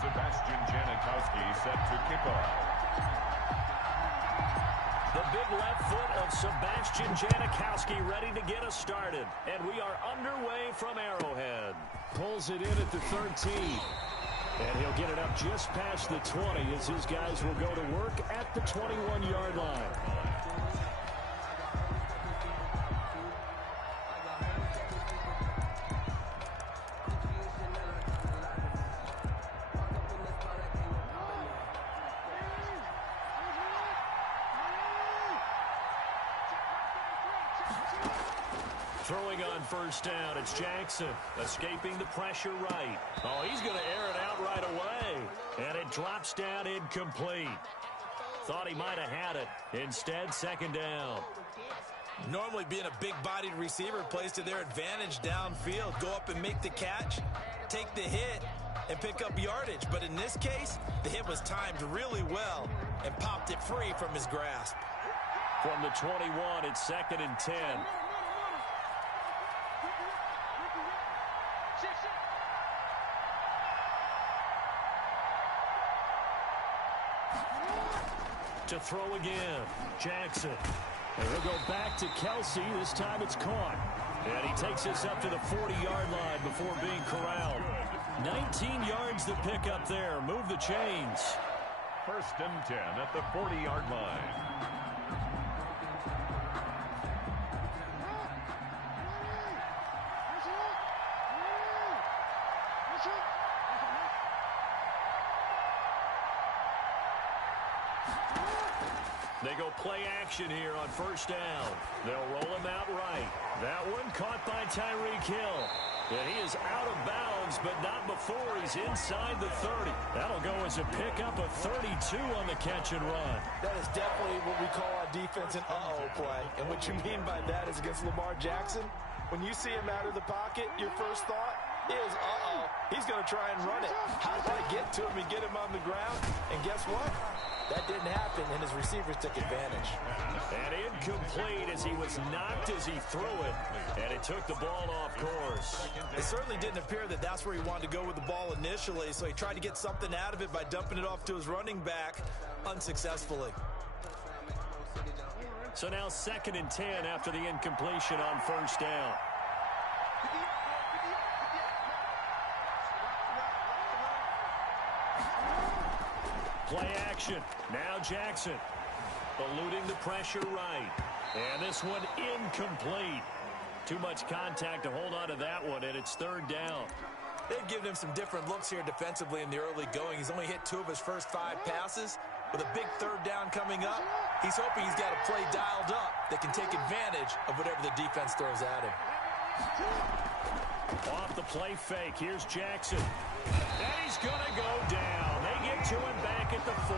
Sebastian Janikowski set to kick off. The big left foot of Sebastian Janikowski ready to get us started. And we are underway from Arrowhead. Pulls it in at the 13. And he'll get it up just past the 20 as his guys will go to work at the 21-yard line. Throwing on first down, it's Jackson, escaping the pressure right. Oh, he's going to air it out right away. And it drops down incomplete. Thought he might have had it. Instead, second down. Normally being a big-bodied receiver plays to their advantage downfield. Go up and make the catch, take the hit, and pick up yardage. But in this case, the hit was timed really well and popped it free from his grasp. From the 21, it's second and 10. To throw again, Jackson. And he'll go back to Kelsey. This time it's caught. And he takes us up to the 40-yard line before being corralled. 19 yards to pick up there. Move the chains. First and 10 at the 40-yard line. They go play action here on first down. They'll roll him out right. That one caught by Tyreek Hill. And he is out of bounds, but not before he's inside the 30. That'll go as a pickup of 32 on the catch and run. That is definitely what we call our defense an uh-oh play. And what you mean by that is against Lamar Jackson, when you see him out of the pocket, your first thought is, uh-oh, he's going to try and run it. How do I get to him and get him on the ground? And guess what? That didn't happen, and his receivers took advantage. And incomplete as he was knocked as he threw it, and it took the ball off course. It certainly didn't appear that that's where he wanted to go with the ball initially, so he tried to get something out of it by dumping it off to his running back unsuccessfully. So now 2nd and 10 after the incompletion on first down. Play action. Now Jackson. Eluding the pressure right. And this one incomplete. Too much contact to hold on to that one, and it's 3rd down. They've given him some different looks here defensively in the early going. He's only hit 2 of his first 5 passes. With a big 3rd down coming up, he's hoping he's got a play dialed up that can take advantage of whatever the defense throws at him. Off the play fake. Here's Jackson. And he's going to go down. They get to him back at the 40.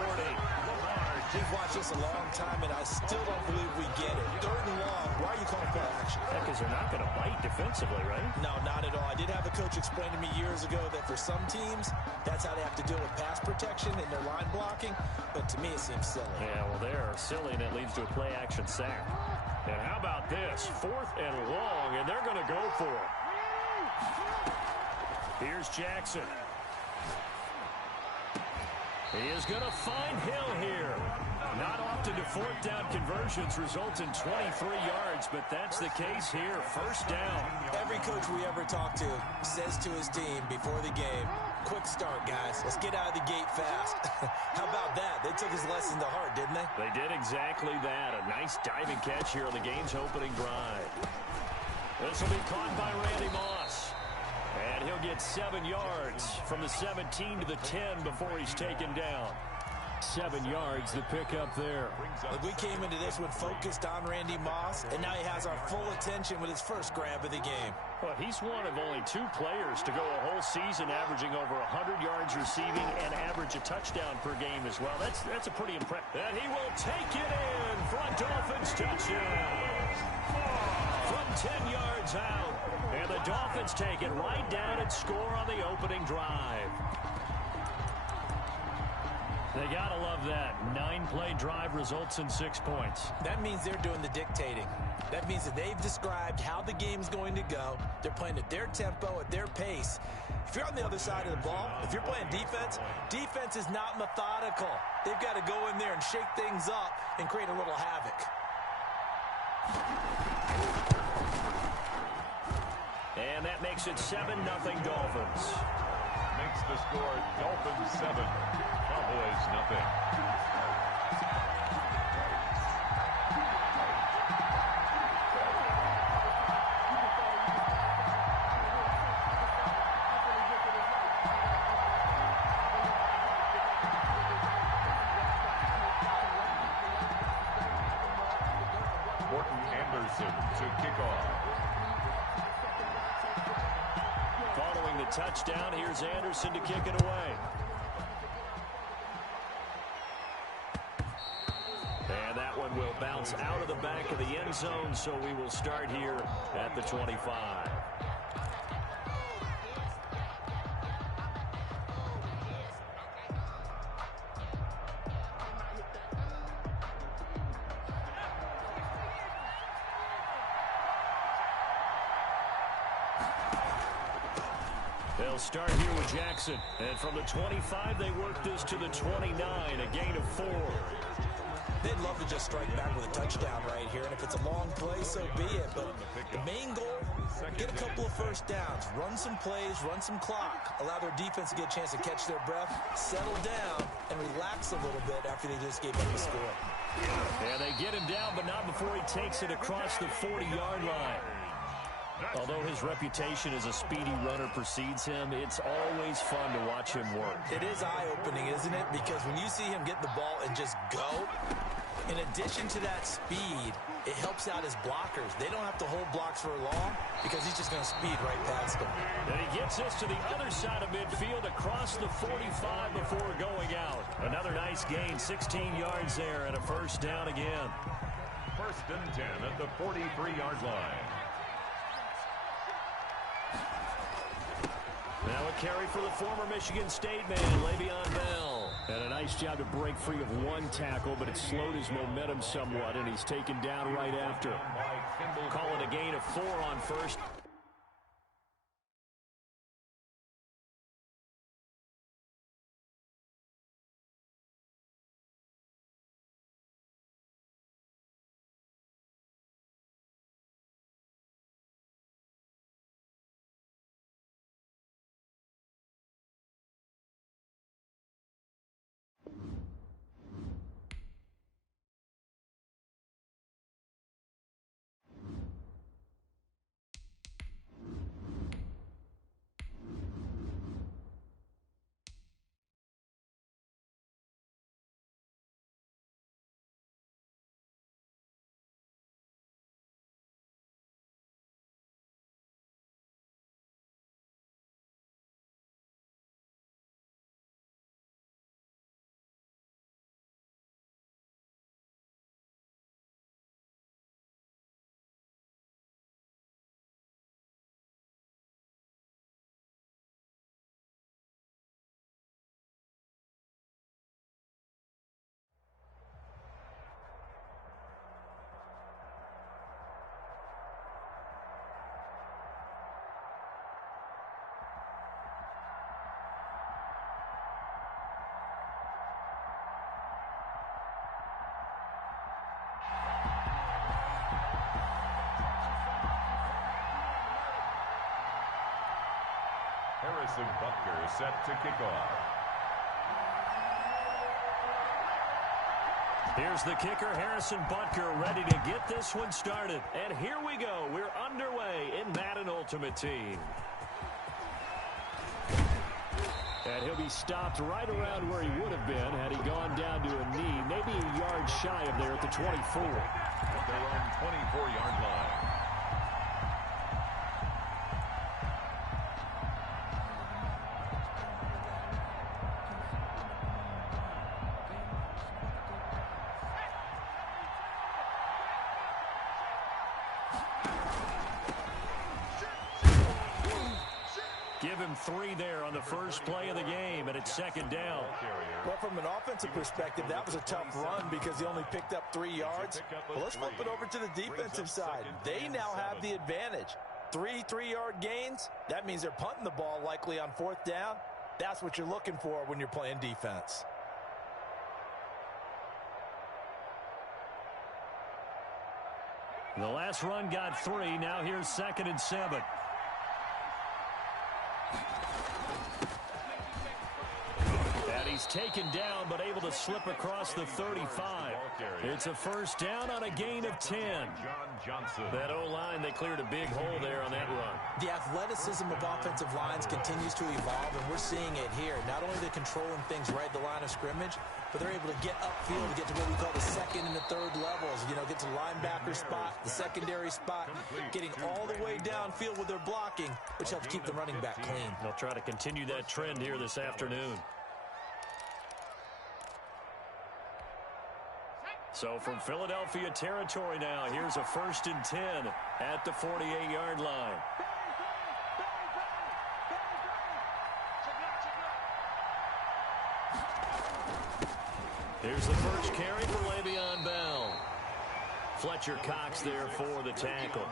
We've watched this a long time, and I still don't believe we get it. 3rd and long. Why are you calling play action? Because they're not going to bite defensively, right? No, not at all. I did have a coach explain to me years ago that for some teams, that's how they have to deal with pass protection and their line blocking. But to me, it seems silly. Yeah, well, they're silly, and it leads to a play action sack. And how about this? 4th and long, and they're going to go for it. Here's Jackson. He is going to find Hill here. Not often do 4th down conversions result in 23 yards, but that's the case here. 1st down. Every coach we ever talk to says to his team before the game, quick start, guys. Let's get out of the gate fast. How about that? They took his lesson to heart, didn't they? They did exactly that. A nice diving catch here on the game's opening drive. This will be caught by Randy Moss. And he'll get 7 yards from the 17 to the 10 before he's taken down. 7 yards to pick up there. Look, we came into this one focused on Randy Moss, and now he has our full attention with his first grab of the game. Well, he's one of only 2 players to go a whole season averaging over 100 yards receiving and average a touchdown per game as well. That's a pretty impressive. And he will take it in for a Dolphins touchdown. From 10 yards out. And the Dolphins take it right down and score on the opening drive. They got to love that. 9-play drive results in 6 points. That means they're doing the dictating. That means that they've described how the game's going to go. They're playing at their tempo, at their pace. If you're on the other side of the ball, if you're playing defense, defense is not methodical. They've got to go in there and shake things up and create a little havoc. And that makes it 7-0 Dolphins. Makes the score Dolphins 7, Cowboys nothing. Morton Anderson to kick off. Following the touchdown, here's Anderson to kick it away. And that one will bounce out of the back of the end zone, so we will start here at the 25. They'll start here with Jackson. And from the 25, they work this to the 29, a gain of 4. They'd love to just strike back with a touchdown right here, and if it's a long play, so be it. But the main goal, get a couple of first downs, run some plays, run some clock, allow their defense to get a chance to catch their breath, settle down, and relax a little bit after they just gave up the score. And they get him down, but not before he takes it across the 40-yard line. Although his reputation as a speedy runner precedes him, it's always fun to watch him work. It is eye-opening, isn't it? Because when you see him get the ball and just go, in addition to that speed, it helps out his blockers. They don't have to hold blocks for long because he's just going to speed right past them. And he gets this to the other side of midfield across the 45 before going out. Another nice gain, 16 yards there, and a first down again. First and 10 at the 43-yard line. Now a carry for the former Michigan State man, Le'Veon Bell. And a nice job to break free of one tackle, but it slowed his momentum somewhat, and he's taken down right after. Call it a gain of 4 on first. Harrison Butker set to kick off. Here's the kicker, Harrison Butker, ready to get this one started. And here we go. We're underway in Madden Ultimate Team. And he'll be stopped right around where he would have been had he gone down to a knee, maybe a yard shy of there at the 24. At their own 24-yard line. Give him 3 there on the first play of the game, and it's second down. Well, from an offensive perspective, that was a tough run because he only picked up 3 yards. Well, let's flip it over to the defensive side. They now have the advantage. 3 3-yard gains, that means they're punting the ball likely on 4th down. That's what you're looking for when you're playing defense. The last run got 3. Now here's 2nd and 7. And he's taken down, but able to slip across the 35. It's a first down on a gain of 10. That O-line, they cleared a big hole there on that run. The athleticism of offensive lines continues to evolve, and we're seeing it here. Not only they're controlling things right at the line of scrimmage, but they're able to get upfield to get to what we call the 2nd and the 3rd levels. You know, get to the linebacker spot, the secondary spot, getting all the way downfield with their blocking, which helps keep the running back clean. They'll try to continue that trend here this afternoon. So from Philadelphia territory now, here's a 1st and 10 at the 48-yard line. Here's the first carry for Le'Veon Bell. Fletcher Cox there for the tackle.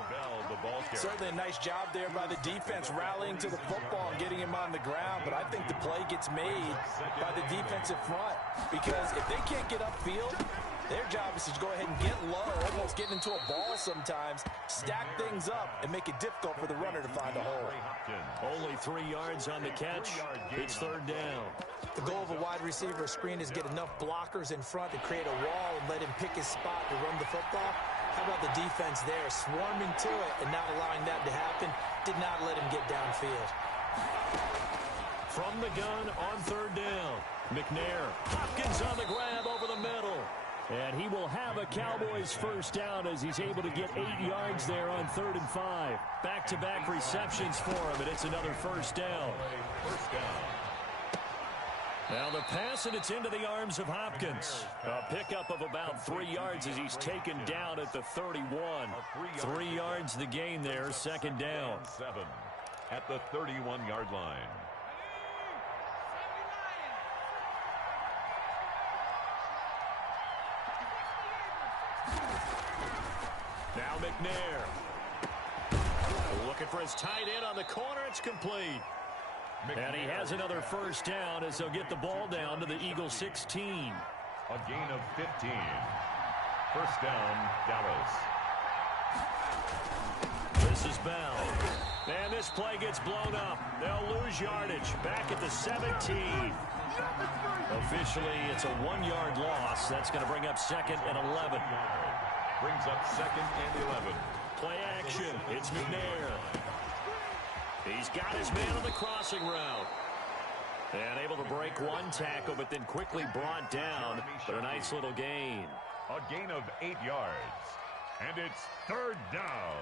Certainly a nice job there by the defense rallying to the football and getting him on the ground, but I think the play gets made by the defensive front because if they can't get upfield, Their job is to go ahead and get low, almost getting into a ball sometimes, stack things up, and make it difficult for the runner to find a hole. Only 3 yards on the catch. It's third down. The goal of a wide receiver screen is get enough blockers in front to create a wall and let him pick his spot to run the football. How about the defense there, swarming to it and not allowing that to happen? Did not let him get downfield. From the gun on third down. McNair. Hopkins on the grab over the middle. And he will have a Cowboys first down as he's able to get 8 yards there on 3rd and 5. Back-to-back receptions for him, and it's another first down. Now the pass, and it's into the arms of Hopkins. A pickup of about 3 yards as he's taken down at the 31. 3 yards the gain there, second down. 7 at the 31-yard line. Now McNair. Looking for his tight end on the corner. It's complete. And he has another first down as they'll get the ball down to the Eagles 16. A gain of 15. First down, Dallas. This is Bell. And this play gets blown up. They'll lose yardage. Back at the 17. Officially, it's a 1-yard loss. That's going to bring up 2nd and 11. Brings up 2nd and 11. Play action. It's McNair. He's got his man on the crossing route. And able to break one tackle, but then quickly brought down. But a nice little gain. A gain of 8 yards. And it's third down.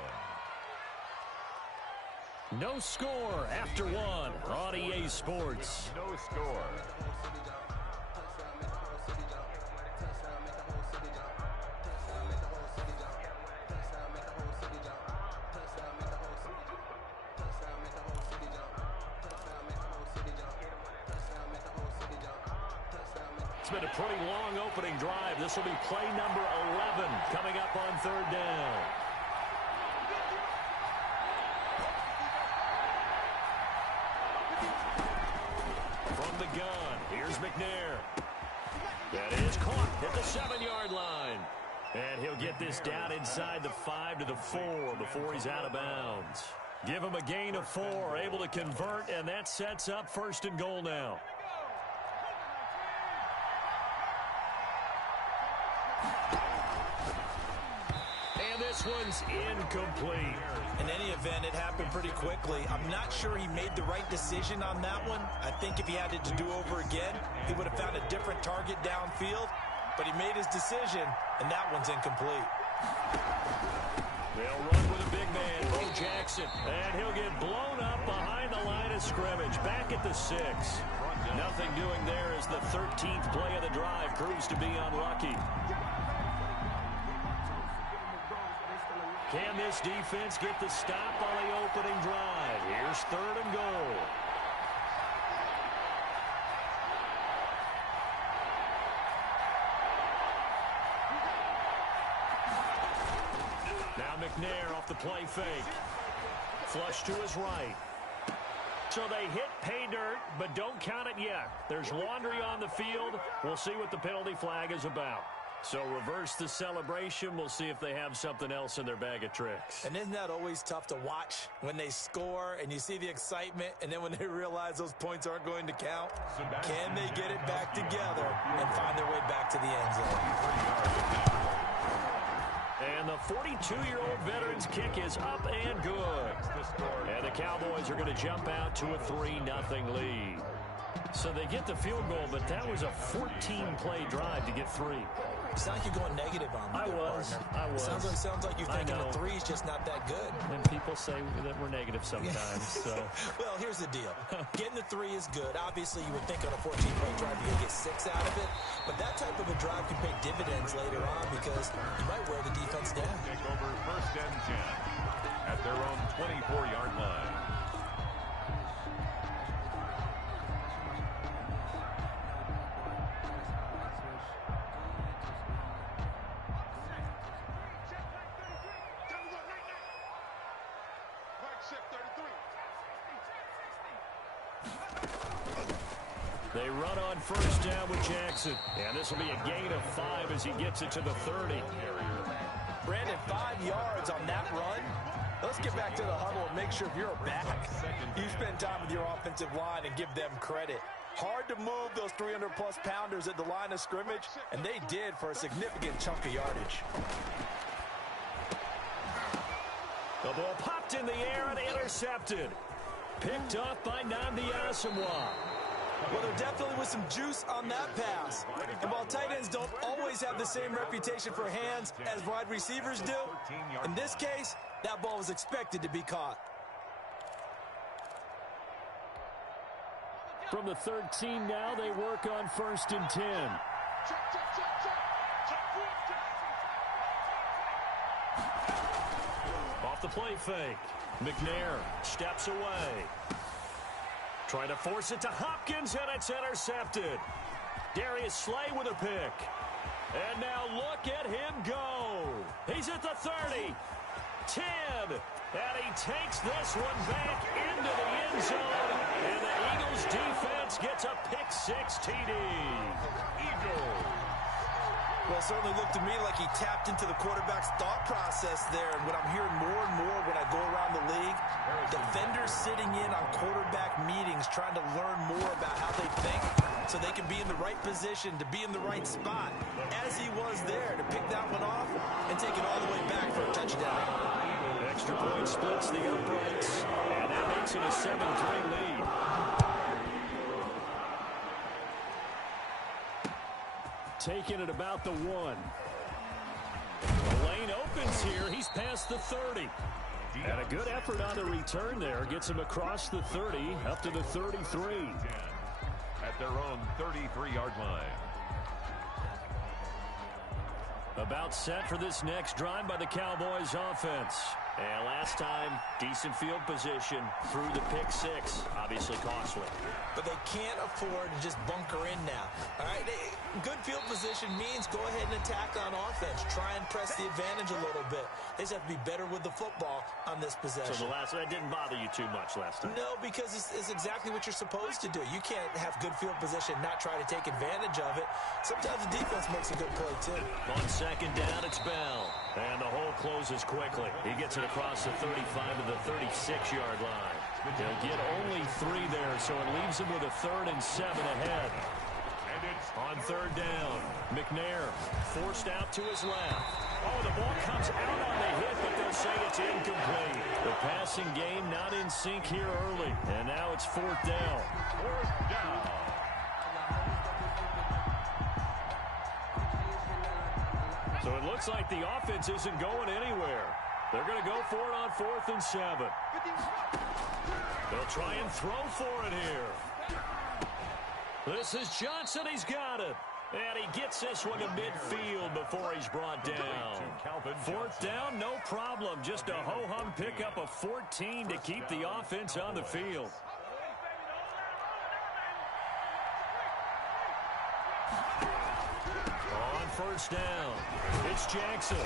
No score after one on EA Sports. No score. It's been a pretty long opening drive. This will be play number 11 coming up on third down. From the gun, here's McNair. That is caught at the 7-yard line. And he'll get this down inside the 5 to the 4 before he's out of bounds. Give him a gain of 4, able to convert, and that sets up 1st and goal now. This one's incomplete. In any event, it happened pretty quickly. I'm not sure he made the right decision on that one. I think if he had it to do over again, he would have found a different target downfield. But he made his decision, and that one's incomplete. They'll run with a big man, Bo Jackson. And he'll get blown up behind the line of scrimmage. Back at the 6. Nothing doing there as the 13th play of the drive proves to be unlucky. Can this defense get the stop on the opening drive? Here's 3rd and goal. Now McNair off the play fake. Flush to his right. So they hit pay dirt, but don't count it yet. There's laundry on the field. We'll see what the penalty flag is about. So reverse the celebration. We'll see if they have something else in their bag of tricks. And isn't that always tough to watch when they score and you see the excitement, and then when they realize those points aren't going to count? Can they get it back together and find their way back to the end zone? And the 42-year-old veteran's kick is up and good. And the Cowboys are going to jump out to a 3-0 lead. So they get the field goal, but that was a 14-play drive to get 3. It sounds like you're going negative on me. I was. Sounds like you're thinking the 3 is just not that good. And people say that we're negative sometimes. So. Well, here's the deal. Getting the 3 is good. Obviously, you would think on a 14-play drive you're going to get 6 out of it. But that type of a drive can pay dividends later on because you might wear the defense down. Take over 1st and 10 at their own 24-yard line. They run on first down with Jackson. And this will be a gain of 5 as he gets it to the 30. Brandon, 5 yards on that run. Let's get back to the huddle and make sure you're back. You spend time with your offensive line and give them credit. Hard to move those 300-plus pounders at the line of scrimmage, and they did for a significant chunk of yardage. The ball popped in the air and intercepted. Picked off by Nnamdi Asomugha. Well, there definitely was some juice on that pass. And while tight ends don't always have the same reputation for hands as wide receivers do, in this case, that ball was expected to be caught. From the 13 now, they work on 1st and 10. Off the play fake. McNair steps away. Trying to force it to Hopkins, and it's intercepted. Darius Slay with a pick. And now look at him go. He's at the 30, 10, and he takes this one back into the end zone. And the Eagles defense gets a pick-6 TD. Eagles. Well, it certainly looked to me like he tapped into the quarterback's thought process there. And what I'm hearing more and more when I go around the league, defenders sitting in on quarterback meetings trying to learn more about how they think so they can be in the right position, to be in the right spot, as he was there to pick that one off and take it all the way back for a touchdown. Extra point splits the uprights, and that makes it a 7-3 lead. Taking it about the 1. The lane opens here. He's past the 30. And a good effort on the return there. Gets him across the 30, up to the 33. At their own 33-yard line. About set for this next drive by the Cowboys offense. And last time, decent field position through the pick-6. Obviously costly. But they can't afford to just bunker in now. All right, good field position means go ahead and attack on offense. Try and press the advantage a little bit. They just have to be better with the football on this possession. So that didn't bother you too much last time? No, because it's exactly what you're supposed to do. You can't have good field position, not try to take advantage of it. Sometimes the defense makes a good play, too. On second down, it's Bell. And the hole closes quickly. He gets it across the 35 to the 36-yard line. He'll get only 3 there, so it leaves him with a 3rd and 7 ahead. And it's on 3rd down. McNair forced out to his left. Oh, the ball comes out on the hit, but they'll say it's incomplete. The passing game not in sync here early. And now it's 4th down. 4th down. So it looks like the offense isn't going anywhere. They're going to go for it on 4th and 7. They'll try and throw for it here. This is Johnson. He's got it. And he gets this one to midfield before he's brought down. 4th down, no problem. Just a ho-hum pickup of 14 to keep the offense on the field. On 1st down, it's Jackson.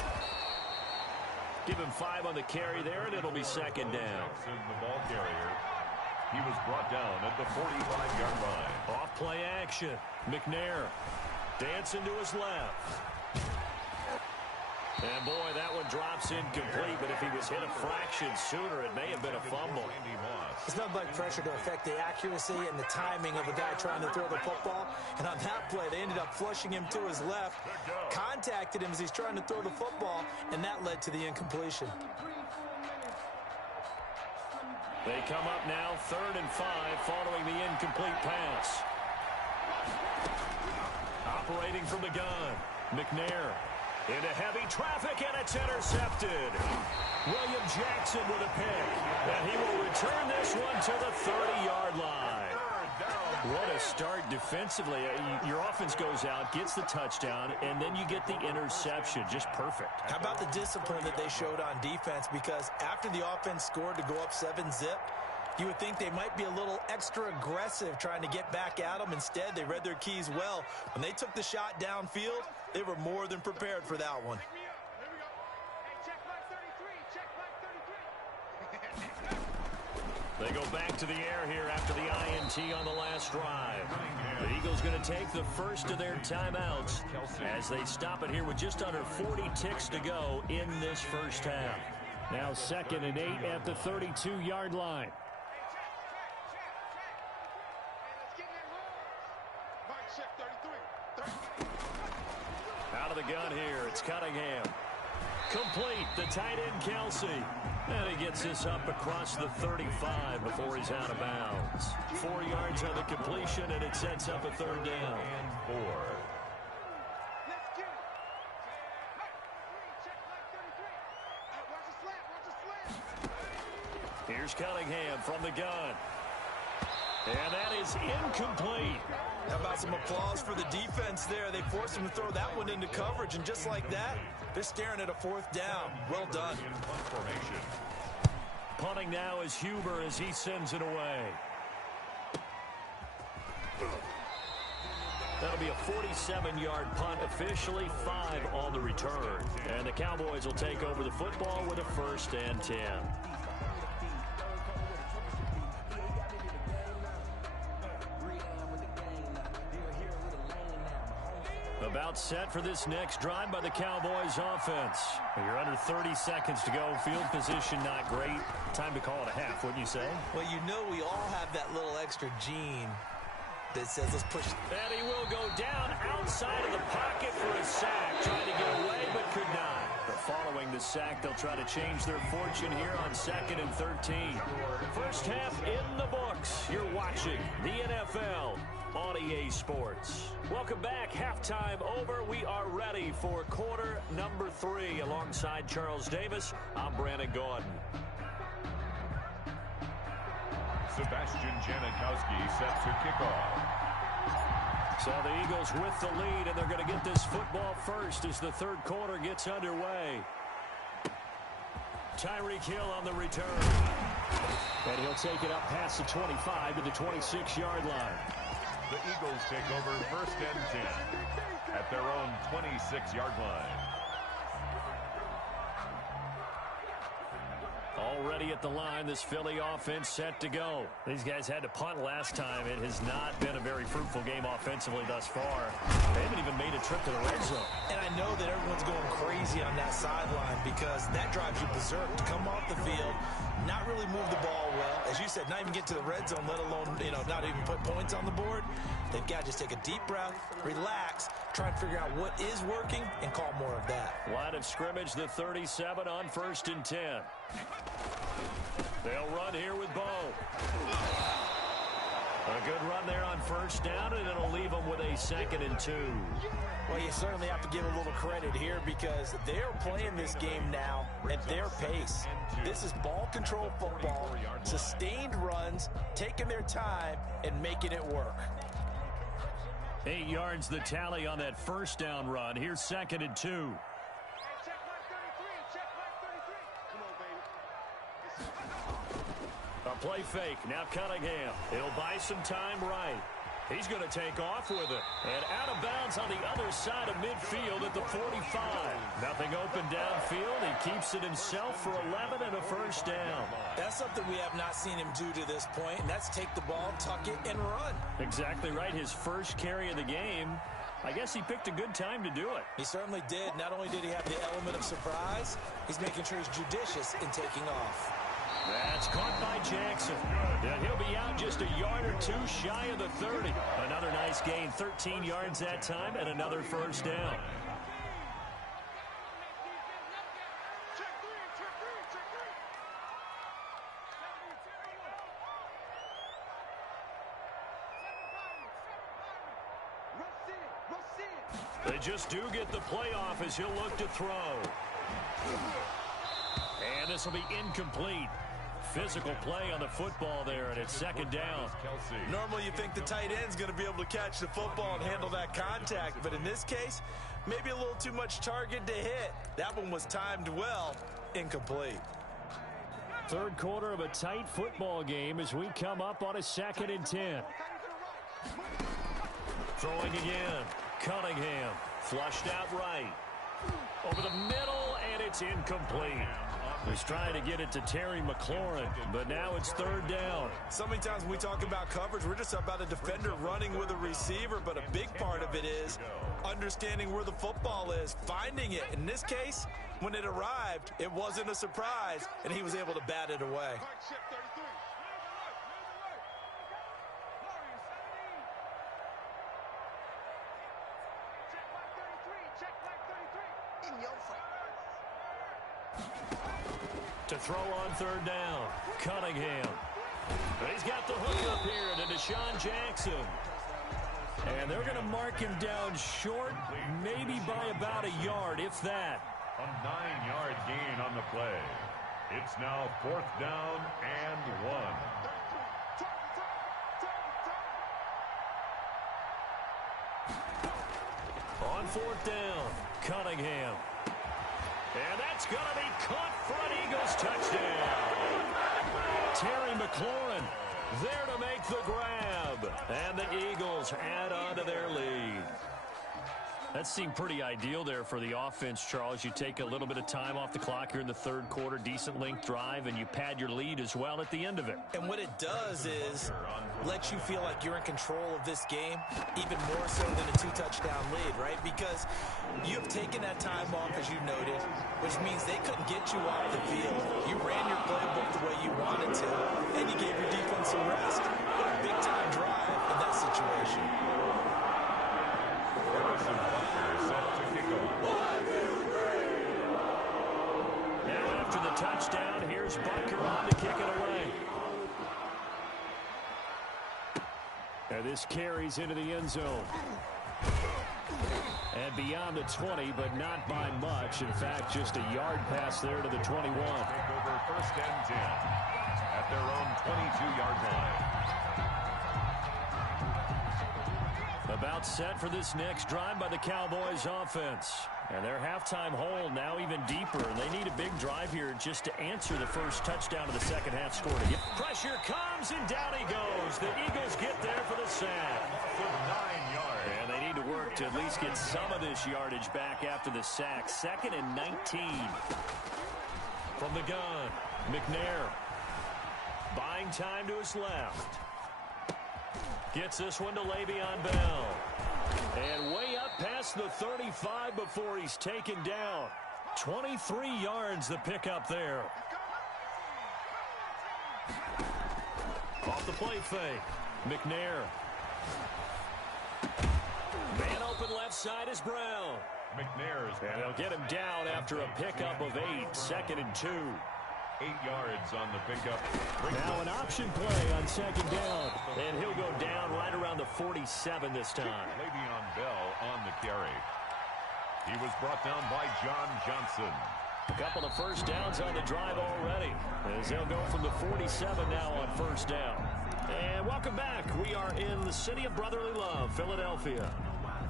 Give him 5 on the carry there, and it'll be 2nd down. The ball carrier. He was brought down at the 45-yard line. Off play action. McNair dancing to his left. And boy, that one drops incomplete, but if he was hit a fraction sooner, it may have been a fumble. It's not like pressure to affect the accuracy and the timing of a guy trying to throw the football. And on that play, they ended up flushing him to his left, contacted him as he's trying to throw the football, and that led to the incompletion. They come up now 3rd and 5 following the incomplete pass. Operating from the gun, McNair into heavy traffic, and it's intercepted. William Jackson with a pick, and he will return this one to the 30-yard line. What a start defensively. Your offense goes out, gets the touchdown, and then you get the interception. Just perfect. How about the discipline that they showed on defense? Because after the offense scored to go up 7-zip, you would think they might be a little extra aggressive trying to get back at them. Instead, they read their keys well. When they took the shot downfield, they were more than prepared for that one. They go back to the air here after the INT on the last drive. The Eagles going to take the first of their timeouts as they stop it here with just under 40 ticks to go in this first half. Now 2nd and 8 at the 32-yard line. Out of the gun here, it's Cunningham. Complete, the tight end, Kelsey. And he gets this up across the 35 before he's out of bounds. 4 yards on the completion, and it sets up a 3rd down. And 4. Here's Cunningham from the gun. And that is incomplete. How about some applause for the defense there? They forced him to throw that one into coverage, and just like that, they're staring at a 4th down. Well done. Punting now is Huber as he sends it away. That'll be a 47-yard punt, officially 5 on the return. And the Cowboys will take over the football with a 1st and 10. About set for this next drive by the Cowboys offense. You're under 30 seconds to go. Field position not great. Time to call it a half, wouldn't you say? Well, you know we all have that little extra gene that says let's push. And he will go down outside of the pocket for a sack. Trying to get away, but could not. But following the sack, they'll try to change their fortune here on 2nd and 13. First half in the books. You're watching the NFL on EA Sports. Welcome back. Halftime over. We are ready for quarter number 3. Alongside Charles Davis, I'm Brandon Gordon. Sebastian Janikowski set to kick off. So the Eagles with the lead, and they're going to get this football first as the 3rd quarter gets underway. Tyreek Hill on the return. And he'll take it up past the 25 to the 26-yard line. The Eagles take over 1st and 10 at their own 26-yard line. Already at the line, this Philly offense set to go. These guys had to punt last time. It has not been a very fruitful game offensively thus far. They haven't even made a trip to the red zone. And I know that everyone's going crazy on that sideline because that drives you berserk to come off the field, not really move the ball well. As you said, not even get to the red zone, let alone, not even put points on the board. They've got to just take a deep breath, relax, try and figure out what is working, and call more of that. Line of scrimmage, the 37 on 1st and 10. They'll run here with Bo. A good run there on 1st down, and it'll leave them with a 2nd and 2. Well, you certainly have to give a little credit here because they're playing this game now at their pace. This is ball control football, sustained runs, taking their time, and making it work. 8 yards the tally on that 1st down run. Here's 2nd and 2. A play fake. Now Cunningham. He'll buy some time right. He's going to take off with it. And out of bounds on the other side of midfield at the 45. Nothing open downfield. He keeps it himself for 11 and a 1st down. That's something we have not seen him do to this point, and that's take the ball, tuck it, and run. Exactly right. His first carry of the game. I guess he picked a good time to do it. He certainly did. Not only did he have the element of surprise, he's making sure he's judicious in taking off. That's caught by Jackson. And he'll be out just a yard or two shy of the 30. Another nice gain, 13 yards that time, and another 1st down. They just do get the playoff as he'll look to throw. And this will be incomplete. Physical play on the football there, and it's 2nd down. Normally you think the tight end's going to be able to catch the football and handle that contact, but in this case, maybe a little too much target to hit. That one was timed well. Incomplete. 3rd quarter of a tight football game as we come up on a 2nd and 10. Throwing again. Cunningham. Flushed out right. Over the middle, and it's incomplete. He's trying to get it to Terry McLaurin, but now it's third down. So many times when we talk about coverage, we're just about a defender running with a receiver, but a big part of it is understanding where the football is, finding it. In this case, when it arrived, it wasn't a surprise, and he was able to bat it away. To throw on third down, Cunningham. He's got the hook up here to Deshaun Jackson. And they're going to mark him down short, maybe by about a yard, if that. A 9-yard gain on the play. It's now fourth down and 1. On fourth down, Cunningham. And that's going to be caught for an Eagles touchdown. Terry McLaurin there to make the grab. And the Eagles add on to their lead. That seemed pretty ideal there for the offense, Charles. You take a little bit of time off the clock here in the third quarter, decent length drive, and you pad your lead as well at the end of it. And what it does is let you feel like you're in control of this game, even more so than a 2-touchdown lead, right? Because you've taken that time off, as you noted, which means they couldn't get you off the field. You ran your playbook the way you wanted to, and you gave your defense some rest. What a big-time drive in that situation. Now after the touchdown, here's Bunker on to kick it away. And this carries into the end zone. And beyond the 20, but not by much. In fact, just a yard pass there to the 21. Take over first and 10 at their own 22-yard line. About set for this next drive by the Cowboys offense. And their halftime hole now even deeper. And they need a big drive here just to answer the first touchdown of the second half score. Pressure comes, and down he goes. The Eagles get there for the sack. For 9 yards. And they need to work to at least get some of this yardage back after the sack. 2nd and 19. From the gun, McNair. Buying time to his left. Gets this one to Le'Veon Bell. And way up past the 35 before he's taken down. 23 yards the pickup there. Off the play fake. McNair. Man open left side is Brown. McNair's. And they'll get him down after a pickup of 8. 2nd and 2. 8 yards on the pickup. Now an option play on 2nd down. And he'll go down right around the 47 this time. Le'Veon Bell on the carry. He was brought down by John Johnson. A couple of first downs on the drive already, as they'll go from the 47 now on first down. And welcome back. We are in the city of brotherly love, Philadelphia.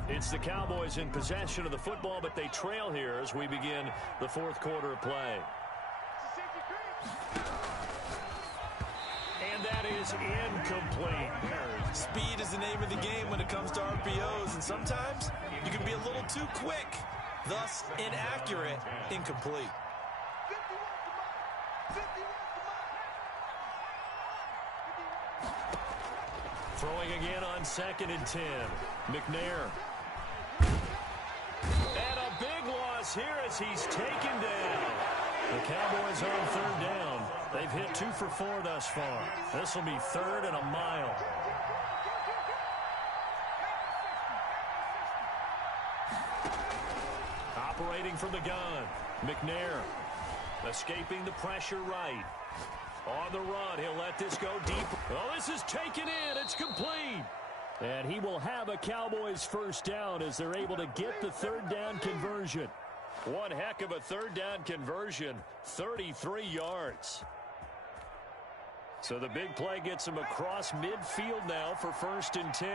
It's the Cowboys in possession of the football, but they trail here as we begin the fourth quarter of play. And that is incomplete. Speed is the name of the game when it comes to RPOs, and sometimes you can be a little too quick, thus inaccurate, incomplete. Throwing again on 2nd and 10. McNair. And a big loss here as he's taken down. The Cowboys are on third down. They've hit 2 for 4 thus far. This will be 3rd and a mile. Operating from the gun. McNair escaping the pressure right. On the run, he'll let this go deep. Oh, this is taken in. It's complete. And he will have a Cowboys first down as they're able to get the third down conversion. One heck of a third down conversion. 33 yards. So the big play gets him across midfield now for 1st and 10.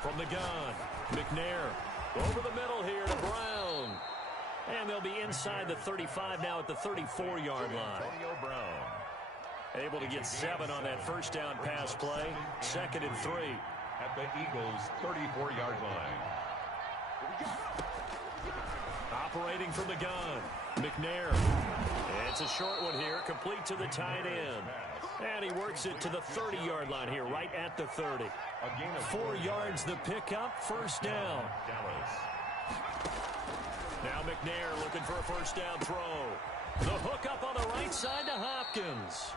From the gun, McNair over the middle here to Brown. And they'll be inside the 35 now at the 34-yard line. Antonio Brown. Able to get 7 on that first down pass play. 2nd and 3. At the Eagles' 34-yard line. Operating from the gun, McNair. It's a short one here, complete to the tight end. And he works it to the 30-yard line here, right at the 30. 4 yards the pickup, first down. Now McNair looking for a first down throw. The hook up on the right side to Hopkins.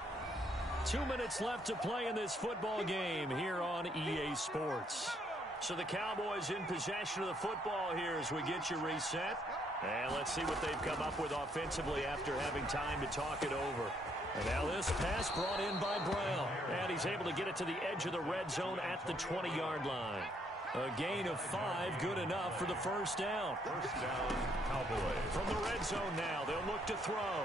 2 minutes left to play in this football game here on EA Sports. So the Cowboys in possession of the football here as we get you reset. And let's see what they've come up with offensively after having time to talk it over. And now this pass brought in by Brown. And he's able to get it to the edge of the red zone at the 20-yard line. A gain of 5, good enough for the first down. First down, Cowboys. From the red zone now, they'll look to throw.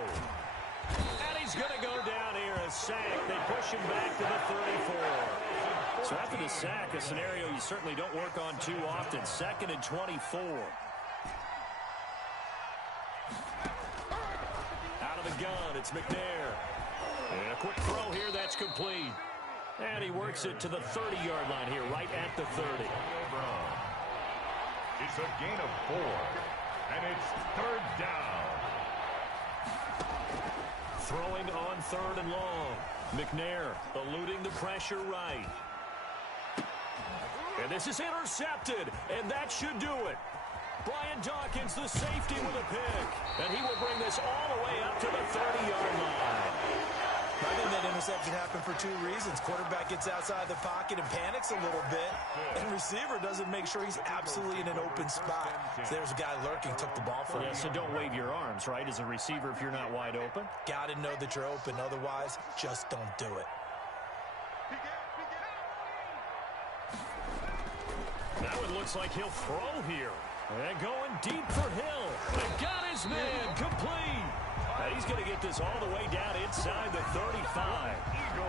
And he's going to go down here, a sack. They push him back to the 34. So after the sack, a scenario you certainly don't work on too often. 2nd and 24. Out of the gun, it's McNair. And a quick throw here, that's complete. And he works it to the 30-yard line here, right at the 30. It's a gain of 4, and it's 3rd down. Throwing on 3rd and long. McNair eluding the pressure right. And this is intercepted, and that should do it. Brian Dawkins, the safety, with a pick. And he will bring this all the way up to the 30-yard line. I think that interception happened for 2 reasons. Quarterback gets outside the pocket and panics a little bit. And receiver doesn't make sure he's absolutely in an open spot. So there's a guy lurking, took the ball from him. Yeah, so don't wave your arms, right, as a receiver if you're not wide open? Got to know that you're open. Otherwise, just don't do it. That one looks like he'll throw here. And going deep for Hill. And got his man complete. And he's going to get this all the way down inside the 35.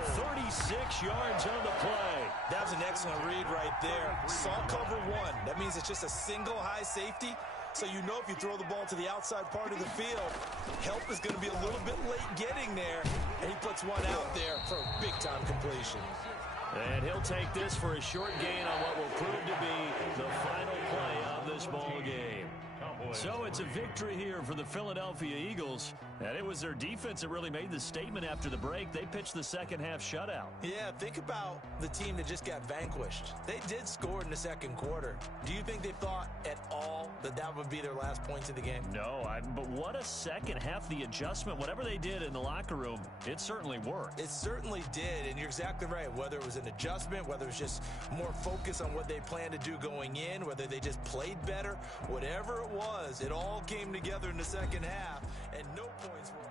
36 yards on the play. That was an excellent read right there. Saw cover 1. That means it's just a single high safety. So you know if you throw the ball to the outside part of the field, help is going to be a little bit late getting there. And he puts one out there for a big-time completion. And he'll take this for a short gain on what will prove to be the final play of this ball game. So it's a victory here for the Philadelphia Eagles. And it was their defense that really made the statement after the break. They pitched the second half shutout. Yeah, think about the team that just got vanquished. They did score in the second quarter. Do you think they thought at all that that would be their last points of the game? No, but what a second half. The adjustment, whatever they did in the locker room, it certainly worked. It certainly did, and you're exactly right. Whether it was an adjustment, whether it was just more focus on what they planned to do going in, whether they just played better, whatever it was, it all came together in the second half, and no points were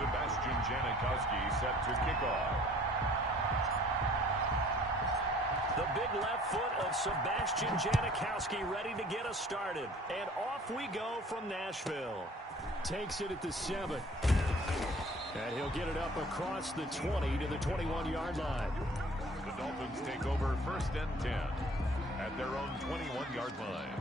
Sebastian Janikowski set to kick off. The big left foot of Sebastian Janikowski ready to get us started. And off we go from Nashville. Takes it at the 7. And he'll get it up across the 20 to the 21-yard line. The Dolphins take over 1st and 10 at their own 21-yard line.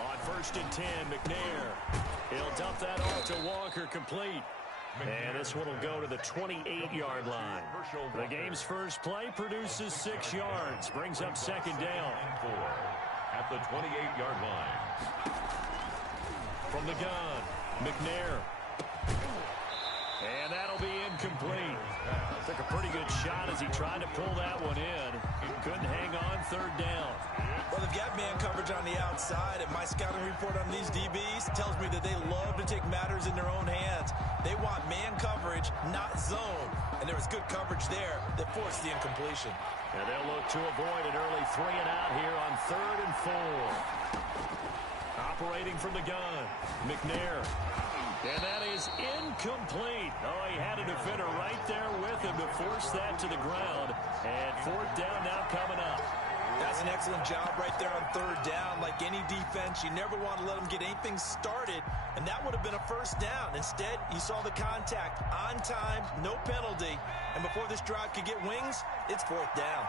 On 1st and 10, McNair. He'll dump that off to Walker, complete. And this one will go to the 28-yard line. The game's first play produces 6 yards. Brings up 2nd down. At the 28-yard line. From the gun, McNair. And that'll be incomplete. Took a pretty good shot as he tried to pull that one in. Couldn't hang on 3rd down. Well, they've got man coverage on the outside, and my scouting report on these DBs tells me that they love to take matters in their own hands. They want man coverage, not zone. And there was good coverage there that forced the incompletion. And they'll look to avoid an early 3 and out here on 3rd and 4. Operating from the gun, McNair. And that is incomplete. Oh, he had a defender right there with him to force that to the ground. And 4th down now coming up. That's an excellent job right there on 3rd down. Like any defense, you never want to let them get anything started, and that would have been a 1st down. Instead, you saw the contact on time, no penalty, and before this drive could get wings, it's 4th down.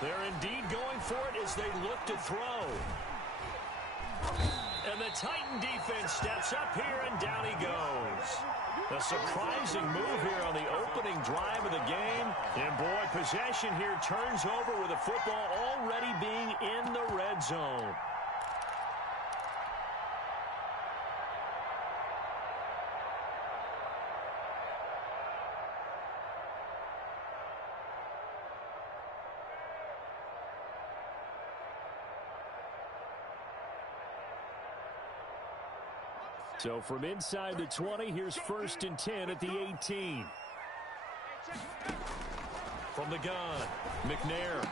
They're indeed going for it as they look to throw. And the Titan defense steps up here, and down he goes. A surprising move here on the opening drive of the game. And, boy, possession here turns over with the football already being in the red zone. So from inside the 20, here's 1st and 10 at the 18. From the gun, McNair.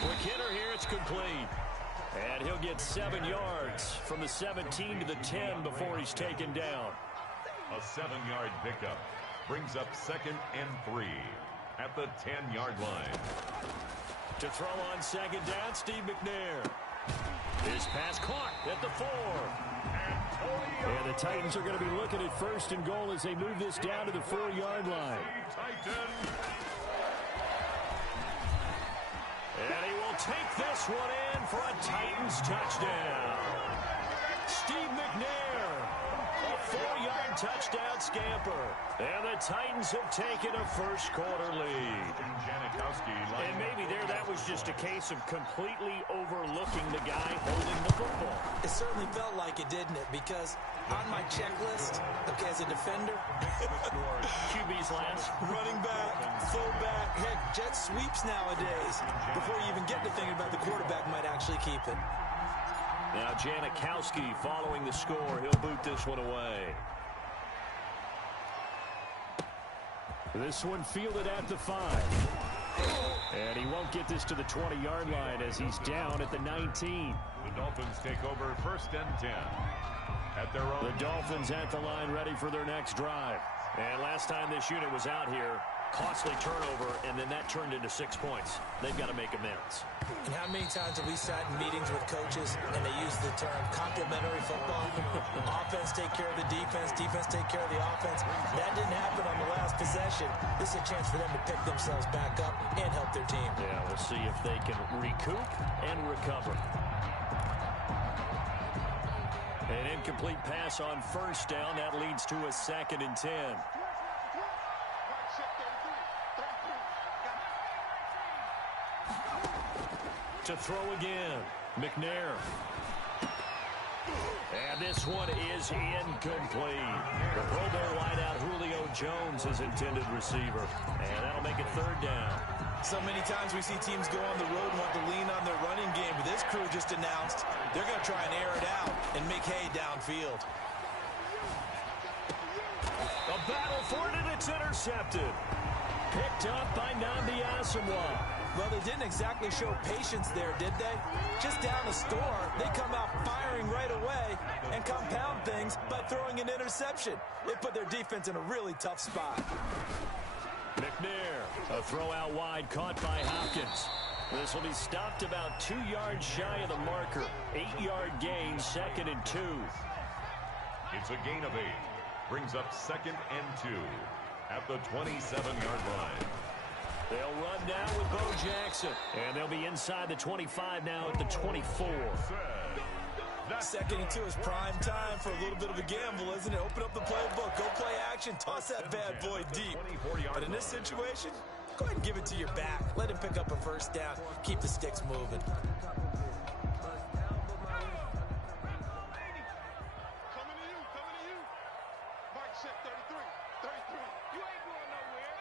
Quick hitter here, it's complete. And he'll get 7 yards from the 17 to the 10 before he's taken down. A 7-yard pickup brings up 2nd and 3 at the 10-yard line. To throw on 2nd down, Steve McNair. His pass caught at the 4. And the Titans are going to be looking at 1st and goal as they move this down to the 4-yard line. And he will take this one in for a Titans touchdown. Steve McNair, a 4-yard touchdown scamper. And the Titans have taken a first-quarter lead. And maybe that was just a case of completely overlooking the guy holding the football. It certainly felt like it, didn't it? Because on my checklist, okay, as a defender, QB's last. running back, fullback, heck, jet sweeps nowadays. Before you even get to thinking about the quarterback might actually keep it. Now Janikowski following the score. He'll boot this one away. This one fielded at the 5. And he won't get this to the 20-yard line as he's down at the 19. The Dolphins take over 1st and 10 at their own. The Dolphins at the line ready for their next drive. And last time this unit was out here, costly turnover, and then that turned into 6 points. They've got to make amends. And how many times have we sat in meetings with coaches and they use the term complementary football? Offense take care of the defense, defense take care of the offense. That didn't happen on the last possession. This is a chance for them to pick themselves back up and help their team. Yeah, we'll see if they can recoup and recover. An incomplete pass on 1st down. That leads to a 2nd and 10. To throw again, McNair. And this one is incomplete. The Pro Bowl wideout Julio Jones is intended receiver. And that'll make it 3rd down. So many times we see teams go on the road and want to lean on their running game, but this crew just announced they're going to try and air it out and make hay downfield. A battle for it, and it's intercepted. Picked up by Nnamdi Asomugha. Well, they didn't exactly show patience there, did they? Just down the score, they come out firing right away and compound things by throwing an interception. It put their defense in a really tough spot. McNair, a throw out wide caught by Hopkins. This will be stopped about 2 yards shy of the marker. 8-yard gain, 2nd and 2. It's a gain of 8. Brings up 2nd and 2 at the 27-yard line. They'll run now with Bo Jackson. And they'll be inside the 25 now at the 24. 2nd and 2 is prime time for a little bit of a gamble, isn't it? Open up the playbook, go play action, toss that bad boy deep. But in this situation, go ahead and give it to your back. Let him pick up a first down. Keep the sticks moving. Coming to you. Mike set 33. You ain't going nowhere.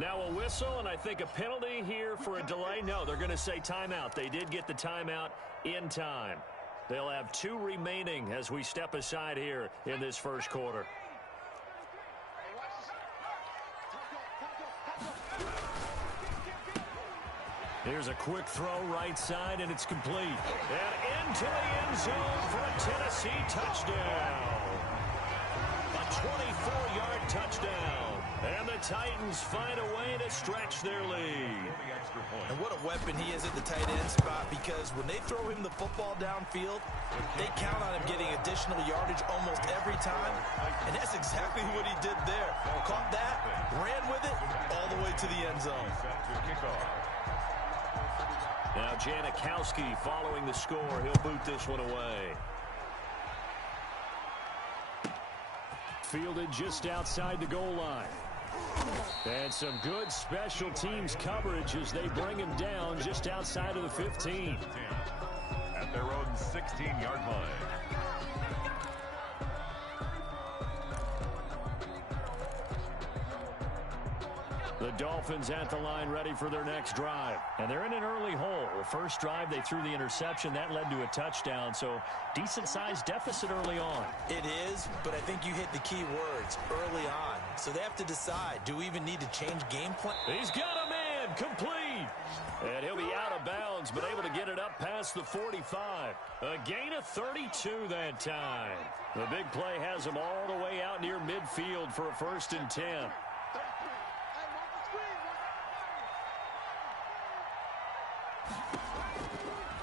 Now a whistle, and I think a penalty here for a delay. No, they're going to say timeout. They did get the timeout in time. They'll have 2 remaining as we step aside here in this first quarter. Here's a quick throw right side, and it's complete. And into the end zone for a Tennessee touchdown. A 24-yard touchdown. And the Titans find a way to stretch their lead. And what a weapon he is at the tight end spot, because when they throw him the football downfield, they count on him getting additional yardage almost every time. And that's exactly what he did there. Caught that, ran with it, all the way to the end zone. Now Janikowski following the score. He'll boot this one away. Fielded just outside the goal line. And some good special teams coverage as they bring him down just outside of the 15. At their own 16-yard line. The Dolphins at the line ready for their next drive. And they're in an early hole. The first drive, they threw the interception. That led to a touchdown, so decent-sized deficit early on. It is, but I think you hit the key words, early on. So they have to decide, do we even need to change game plan? He's got a man, complete. And he'll be out of bounds, but able to get it up past the 45. A gain of 32 that time. The big play has him all the way out near midfield for a 1st and 10.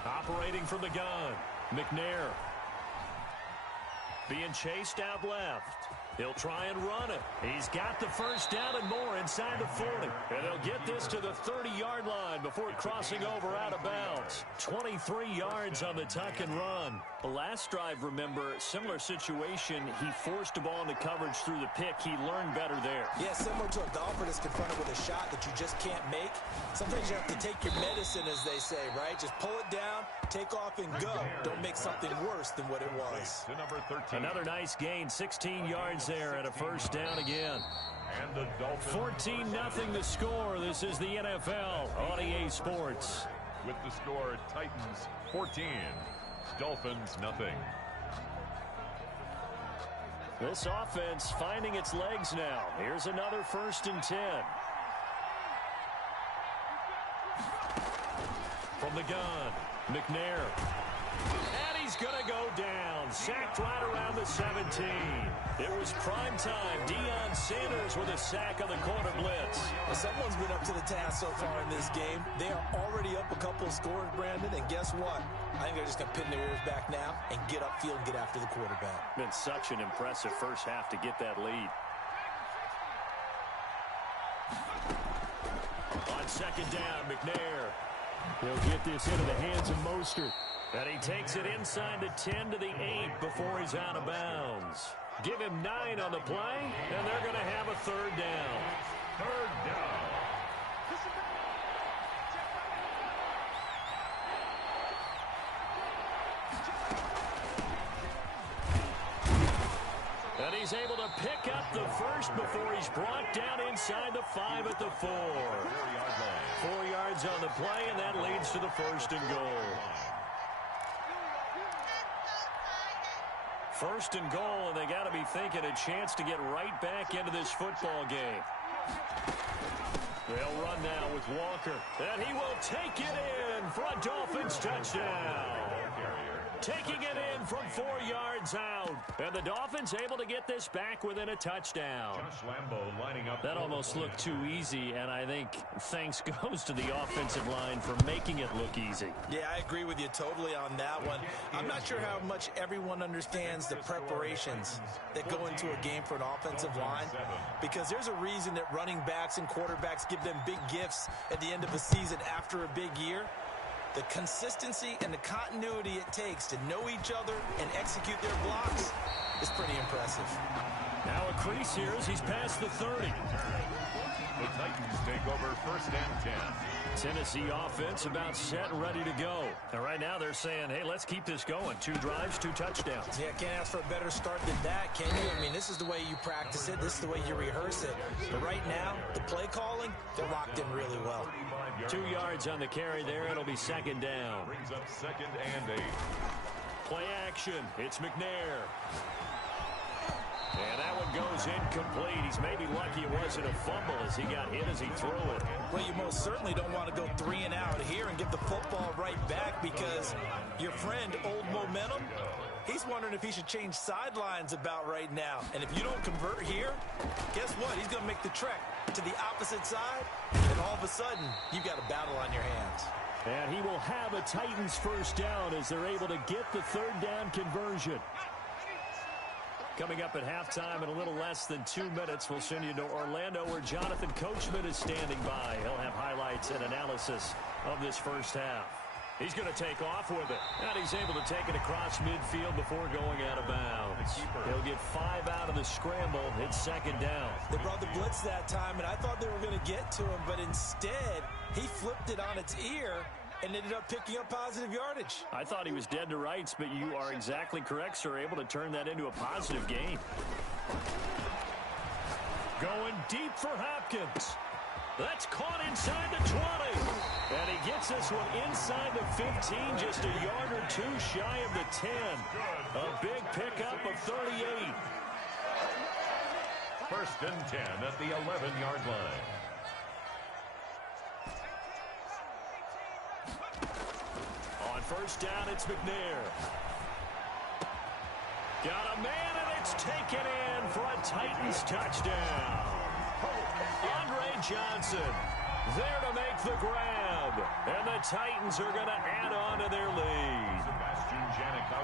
Operating from the gun, McNair. Being chased out left. He'll try and run it. He's got the first down and more inside the 40. And they'll get this to the 30-yard line before crossing over out of bounds. 23 yards on the tuck and run. The last drive, remember, similar situation. He forced the ball into coverage through the pick. He learned better there. Yeah, similar to a golfer that's confronted with a shot that you just can't make. Sometimes you have to take your medicine, as they say, right? Just pull it down, take off, and go. Don't make something worse than what it was. To number 13. Another nice gain, 16 yards there and a first down again. And the Dolphins 14-0 the score. This is the NFL on EA Sports. with the score: Titans 14, Dolphins nothing. This offense finding its legs now. Here's another 1st and 10. From the gun, McNair. And he's going to go down. Sacked right around the 17. It was prime time. Deion Sanders with a sack on the corner blitz. Well, someone's been up to the task so far in this game. They are already up a couple of scores, Brandon, and guess what? I think they're just going to pin their ears back now and get upfield and get after the quarterback. Been such an impressive first half to get that lead. On 2nd down, McNair. He'll get this into the hands of Mostert. And he takes it inside the 10 to the 8 before he's out of bounds. Give him 9 on the play, and they're going to have a 3rd down. 3rd down. And he's able to pick up the first before he's brought down inside the 5 at the 4. 4 yards on the play, and that leads to the 1st and goal. 1st and goal, and they got to be thinking a chance to get right back into this football game. They'll run now with Walker, and he will take it in for a Dolphins touchdown. Taking it in from 4 yards out, and the Dolphins able to get this back within a touchdown. That almost looked too easy, and I think thanks goes to the offensive line for making it look easy. Yeah, I agree with you totally on that one. I'm not sure how much everyone understands the preparations that go into a game for an offensive line, because there's a reason that running backs and quarterbacks give them big gifts at the end of a season after a big year. The consistency and the continuity it takes to know each other and execute their blocks is pretty impressive. Now a crease here as he's past the 30. The Titans take over 1st and 10. Tennessee offense about set and ready to go. And right now they're saying, hey, let's keep this going. 2 drives, 2 touchdowns. Yeah, can't ask for a better start than that, can you? I mean, this is the way you practice it. This is the way you rehearse it. But right now, the play calling, they're locked in really well. 2 yards on the carry there. It'll be 2nd down. Brings up 2nd and 8. Play action. It's McNair. And that one goes incomplete. He's maybe lucky it wasn't a fumble as he got hit as he threw it. Well, you most certainly don't want to go 3 and out here and get the football right back, because your friend, Old Momentum, he's wondering if he should change sidelines about right now. And if you don't convert here, guess what? He's going to make the trek to the opposite side, and all of a sudden, you've got a battle on your hands. And he will have a Titans 1st down as they're able to get the 3rd down conversion. Coming up at halftime in a little less than 2 minutes, we'll send you to Orlando where Jonathan Coachman is standing by. He'll have highlights and analysis of this 1st half. He's going to take off with it. And he's able to take it across midfield before going out of bounds. He'll get 5 out of the scramble. It's 2nd down. They brought the blitz that time, and I thought they were going to get to him, but instead, he flipped it on its ear and ended up picking up positive yardage. I thought he was dead to rights, but you are exactly correct, sir. Able to turn that into a positive gain. Going deep for Hopkins. That's caught inside the 20. And he gets this one inside the 15, just a yard or 2 shy of the 10. A big pickup of 38. 1st and 10 at the 11-yard line. On 1st down, it's McNair. Got a man, and it's taken in for a Titans touchdown. Andre Johnson there to make the grab. And the Titans are going to add on to their lead.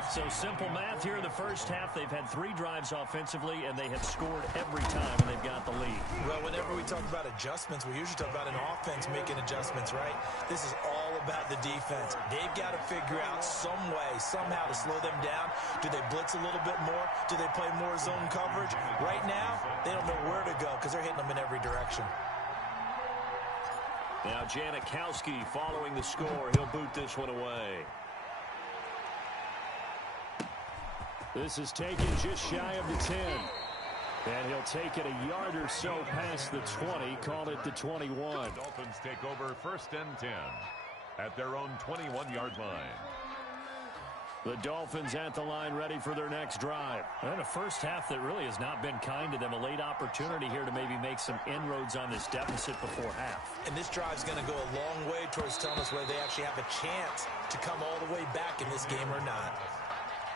So simple math here in the 1st half. They've had 3 drives offensively, and they have scored every time, and they've got the lead. Well, whenever we talk about adjustments, we usually talk about an offense making adjustments, right? This is all about the defense. They've got to figure out some way, somehow to slow them down. Do they blitz a little bit more? Do they play more zone coverage? Right now, they don't know where to go because they're hitting them in every direction. Now Janikowski following the score. He'll boot this one away. This is taken just shy of the 10. And he'll take it a yard or so past the 20. Call it the 21. The Dolphins take over 1st and 10 at their own 21-yard line. The Dolphins at the line ready for their next drive. And a 1st half that really has not been kind to them. A late opportunity here to maybe make some inroads on this deficit before half. And this drive's going to go a long way towards telling us whether they actually have a chance to come all the way back in this game or not.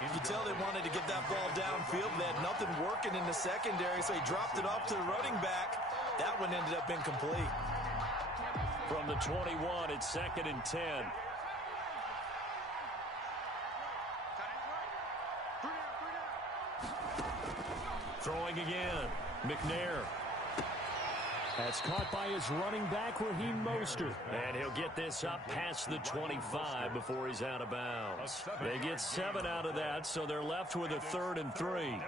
You can tell they wanted to get that ball downfield. They had nothing working in the secondary, so he dropped it off to the running back. That one ended up incomplete. From the 21, it's 2nd and 10. Throwing again. McNair. That's caught by his running back, Raheem Mostert. And he'll get this up past the 25 before he's out of bounds. They get 7 out of that, so they're left with a 3rd and 3.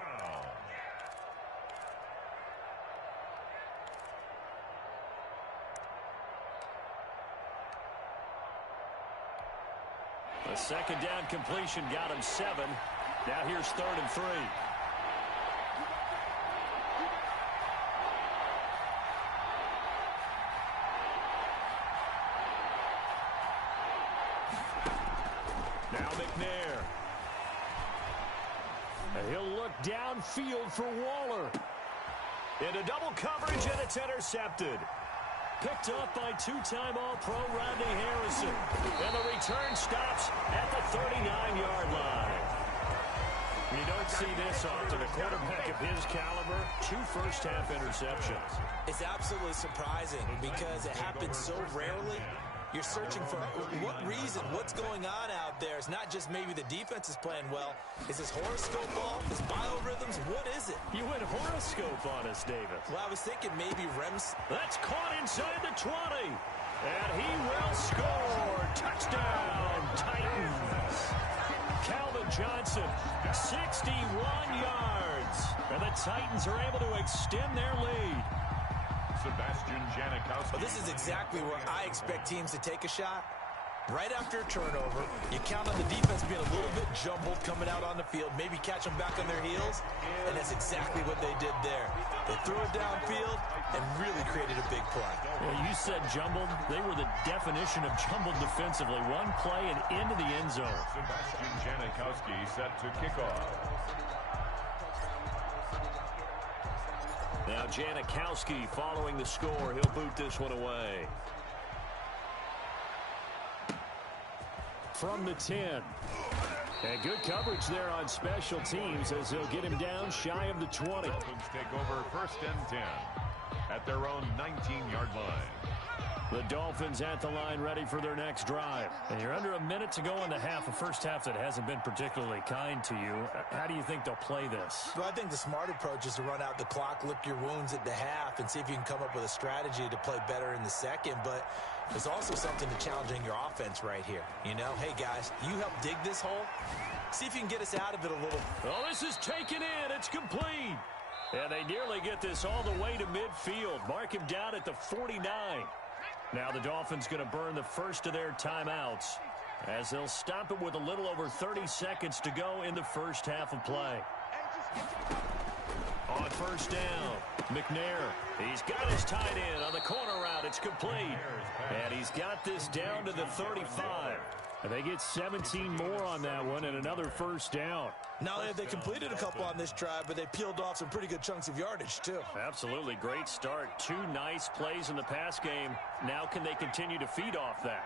The 2nd down completion got him 7. Now here's 3rd and 3. downfield for Waller. Into double coverage, and it's intercepted. Picked up by two-time All-Pro Rodney Harrison. And the return stops at the 39-yard line. You don't see this often. A quarterback of his caliber, 2 first-half interceptions. It's absolutely surprising because it happens so rarely. You're searching for what reason, what's going on out there. It's not just maybe the defense is playing well. Is this horoscope ball? Is biorhythms? What is it? You went horoscope on us, David. Well, I was thinking maybe REMS. That's caught inside the 20. And he will score. Touchdown, Titans. Calvin Johnson, 61 yards. And the Titans are able to extend their lead. Sebastian Janikowski. Well, this is exactly where I expect teams to take a shot. Right after a turnover, you count on the defense being a little bit jumbled coming out on the field, maybe catch them back on their heels, and that's exactly what they did there. They threw it downfield and really created a big play. Well, you said jumbled. They were the definition of jumbled defensively. One play and into the end zone. Sebastian Janikowski set to kick off. Now Janikowski following the score. He'll boot this one away. From the 10. And good coverage there on special teams as they'll get him down shy of the 20. Dolphins take over 1st and 10 at their own 19-yard line. The Dolphins at the line ready for their next drive. And you're under a minute to go in the half, a first half that hasn't been particularly kind to you. How do you think they'll play this? Well, I think the smart approach is to run out the clock, lick your wounds at the half, and see if you can come up with a strategy to play better in the second. But there's also something to challenging your offense right here. You know, hey, guys, you help dig this hole. See if you can get us out of it a little. Oh, this is taken in. It's complete. And they nearly get this all the way to midfield. Mark him down at the 49. Now the Dolphins going to burn the first of their timeouts as they'll stop it with a little over 30 seconds to go in the first half of play. On first down, McNair. He's got his tight end on the corner route. It's complete. And he's got this down to the 35. And they get 17 more on that one and another first down. Not only have they completed a couple on this drive, but they peeled off some pretty good chunks of yardage, too. Absolutely. Great start. 2 nice plays in the pass game. Now can they continue to feed off that?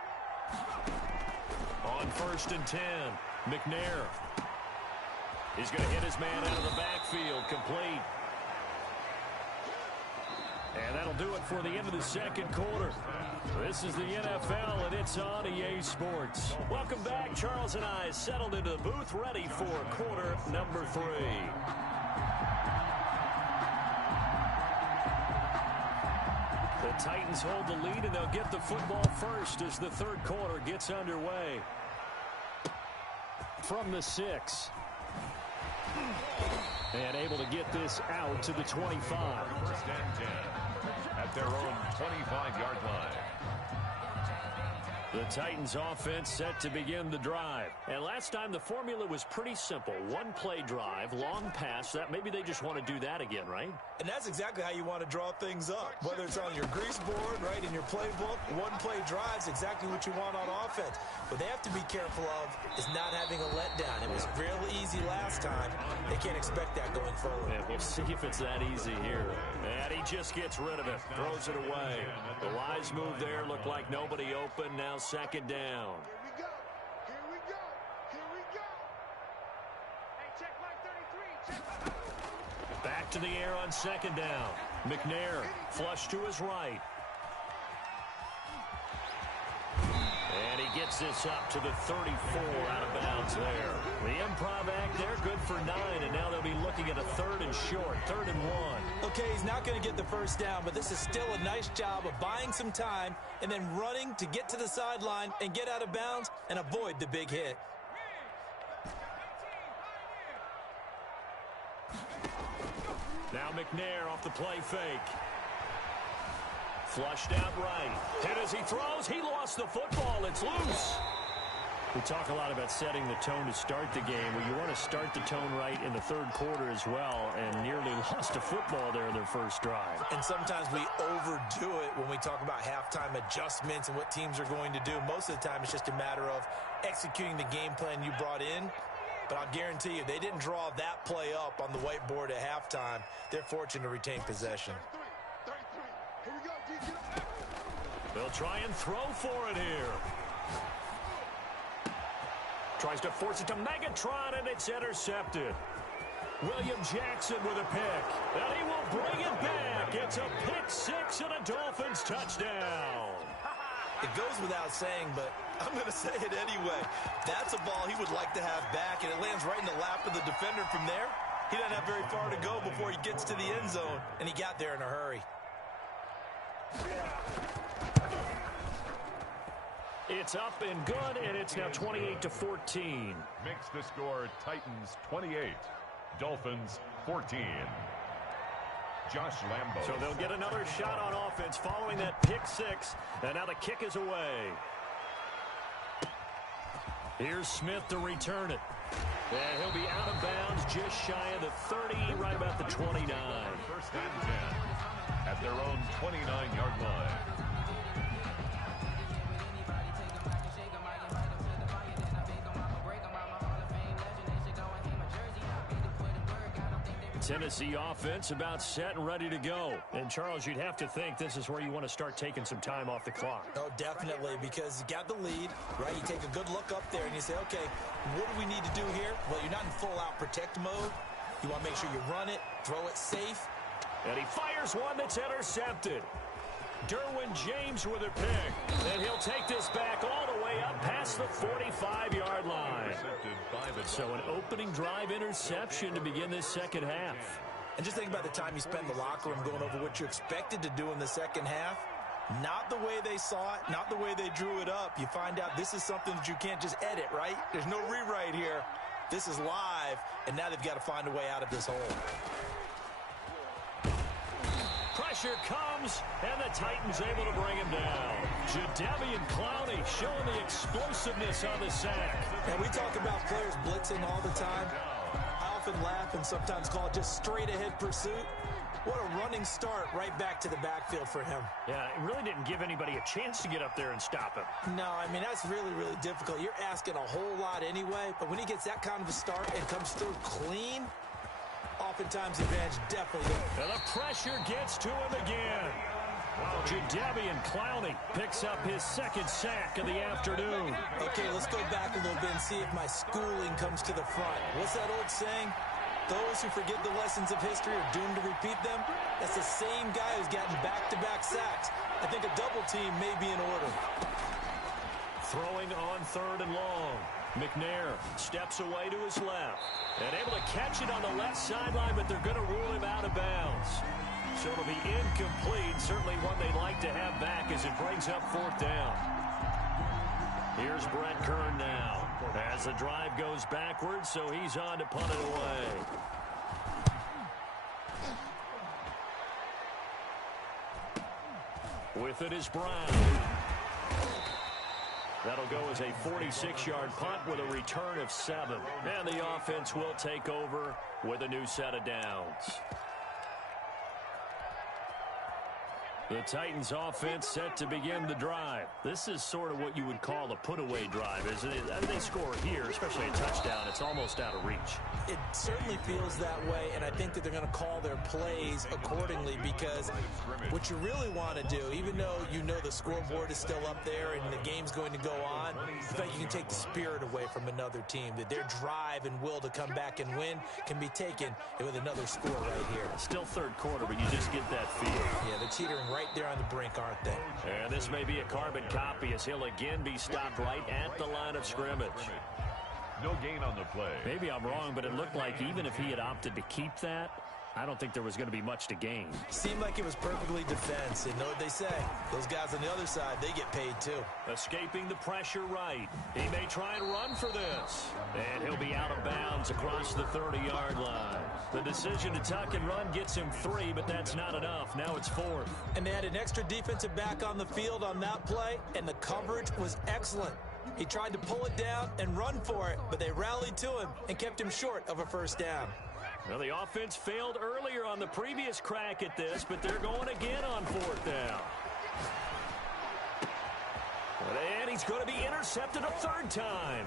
On 1st and 10, McNair. He's going to hit his man out of the backfield. Complete. And that'll do it for the end of the second quarter. This is the NFL, and it's on EA Sports. Welcome back. Charles and I settled into the booth, ready for quarter number 3. The Titans hold the lead, and they'll get the football first as the third quarter gets underway. From the 6. And able to get this out to the 25. 1st and 10 at their own 25-yard line. The Titans offense set to begin the drive. And last time the formula was pretty simple. 1-play drive, long pass. That maybe they just want to do that again, right? And that's exactly how you want to draw things up. Whether it's on your grease board, right, in your playbook, 1-play drive is exactly what you want on offense. What they have to be careful of is not having a letdown. It was real easy last time. They can't expect that going forward. And we'll see if it's that easy here. And he just gets rid of it, throws it away. The wise move there looked like nobody open. Now 2nd down. Here we go. Here we go. Here we go. Hey, check my 33. Check. Back to the air on 2nd down. McNair flush to his right. And he gets this up to the 34 out of bounds there. The improv act there, good for 9, and now they'll be looking at a 3rd and short, 3rd and 1. Okay, he's not going to get the first down, but this is still a nice job of buying some time and then running to get to the sideline and get out of bounds and avoid the big hit. Now McNair off the play fake. Flushed out right. Hit as he throws. He lost the football. It's loose. We talk a lot about setting the tone to start the game. Well, you want to start the tone right in the third quarter as well, and nearly lost a football there in their first drive. And sometimes we overdo it when we talk about halftime adjustments and what teams are going to do. Most of the time, it's just a matter of executing the game plan you brought in, But I'll guarantee you, they didn't draw that play up on the whiteboard at halftime. They're fortunate to retain possession. 33. Here we go, D. Get up there. They'll try and throw for it here. Tries to force it to Megatron, and it's intercepted. William Jackson with a pick, and he will bring it back. It's a pick six and a Dolphins touchdown. It goes without saying, but I'm going to say it anyway. That's a ball he would like to have back, and it lands right in the lap of the defender from there. He doesn't have very far to go before he gets to the end zone, and he got there in a hurry. It's up and good, and it's now 28-14. Makes the score Titans 28, Dolphins 14. Josh Lambo. So they'll get another shot on offense following that pick six, and now the kick is away. Here's Smith to return it. And he'll be out of bounds just shy of the 30, right about the 29. First and 10 at their own 29-yard line. Tennessee offense about set and ready to go. And, Charles, you'd have to think this is where you want to start taking some time off the clock. Oh, definitely, because you got the lead, right? You take a good look up there and you say, okay, what do we need to do here? Well, you're not in full-out protect mode. You want to make sure you run it, throw it safe. And he fires one that's intercepted. Derwin James with a pick. And he'll take this back all the way up past the 45-yard line. So an opening drive interception to begin this second half. And just think about the time you spent in the locker room going over what you expected to do in the second half. Not the way they saw it, not the way they drew it up. You find out this is something that you can't just edit, right? There's no rewrite here. This is live, and now they've got to find a way out of this hole. Pressure comes, and the Titans able to bring him down. Jadeveon Clowney showing the explosiveness on the sack. And we talk about players blitzing all the time. I often laugh and sometimes call it just straight-ahead pursuit. What a running start right back to the backfield for him. Yeah, it really didn't give anybody a chance to get up there and stop him. No, I mean, that's really, really difficult. You're asking a whole lot anyway, but when he gets that kind of a start and comes through clean, oftentimes the advantage definitely. And the pressure gets to him again. Jadeveon Clowney picks up his second sack of the afternoon. Okay, let's go back a little bit and see if my schooling comes to the front. What's that old saying? Those who forget the lessons of history are doomed to repeat them. That's the same guy who's gotten back-to-back sacks. I think a double team may be in order. Throwing on third and long. McNair steps away to his left. And able to catch it on the left sideline, but they're going to rule him out of bounds. So it'll be incomplete. Certainly one they'd like to have back as it brings up fourth down. Here's Brett Kern now as the drive goes backwards, so he's on to punt it away. With it is Brown. That'll go as a 46-yard punt with a return of 7. And the offense will take over with a new set of downs. The Titans offense set to begin the drive. This is sort of what you would call a put-away drive, isn't it? They score here, especially a touchdown. It's almost out of reach. It certainly feels that way, and I think that they're going to call their plays accordingly because what you really want to do, even though you know the scoreboard is still up there and the game's going to go on, in fact, you can take the spirit away from another team, that their drive and will to come back and win can be taken with another score right here. Still third quarter, but you just get that feel. Yeah, they're teetering right there on the brink, aren't they? And this may be a carbon copy as he'll again be stopped right at the line of scrimmage. No gain on the play. Maybe I'm wrong, but it looked like even if he had opted to keep that, I don't think there was going to be much to gain. Seemed like it was perfectly defense. And know what they say? Those guys on the other side, they get paid too. Escaping the pressure right. He may try and run for this. And he'll be out of bounds across the 30-yard line. The decision to tuck and run gets him 3, but that's not enough. Now it's 4th. And they had an extra defensive back on the field on that play, and the coverage was excellent. He tried to pull it down and run for it, but they rallied to him and kept him short of a first down. Well, the offense failed earlier on the previous crack at this, but they're going again on 4th down. And he's going to be intercepted a 3rd time.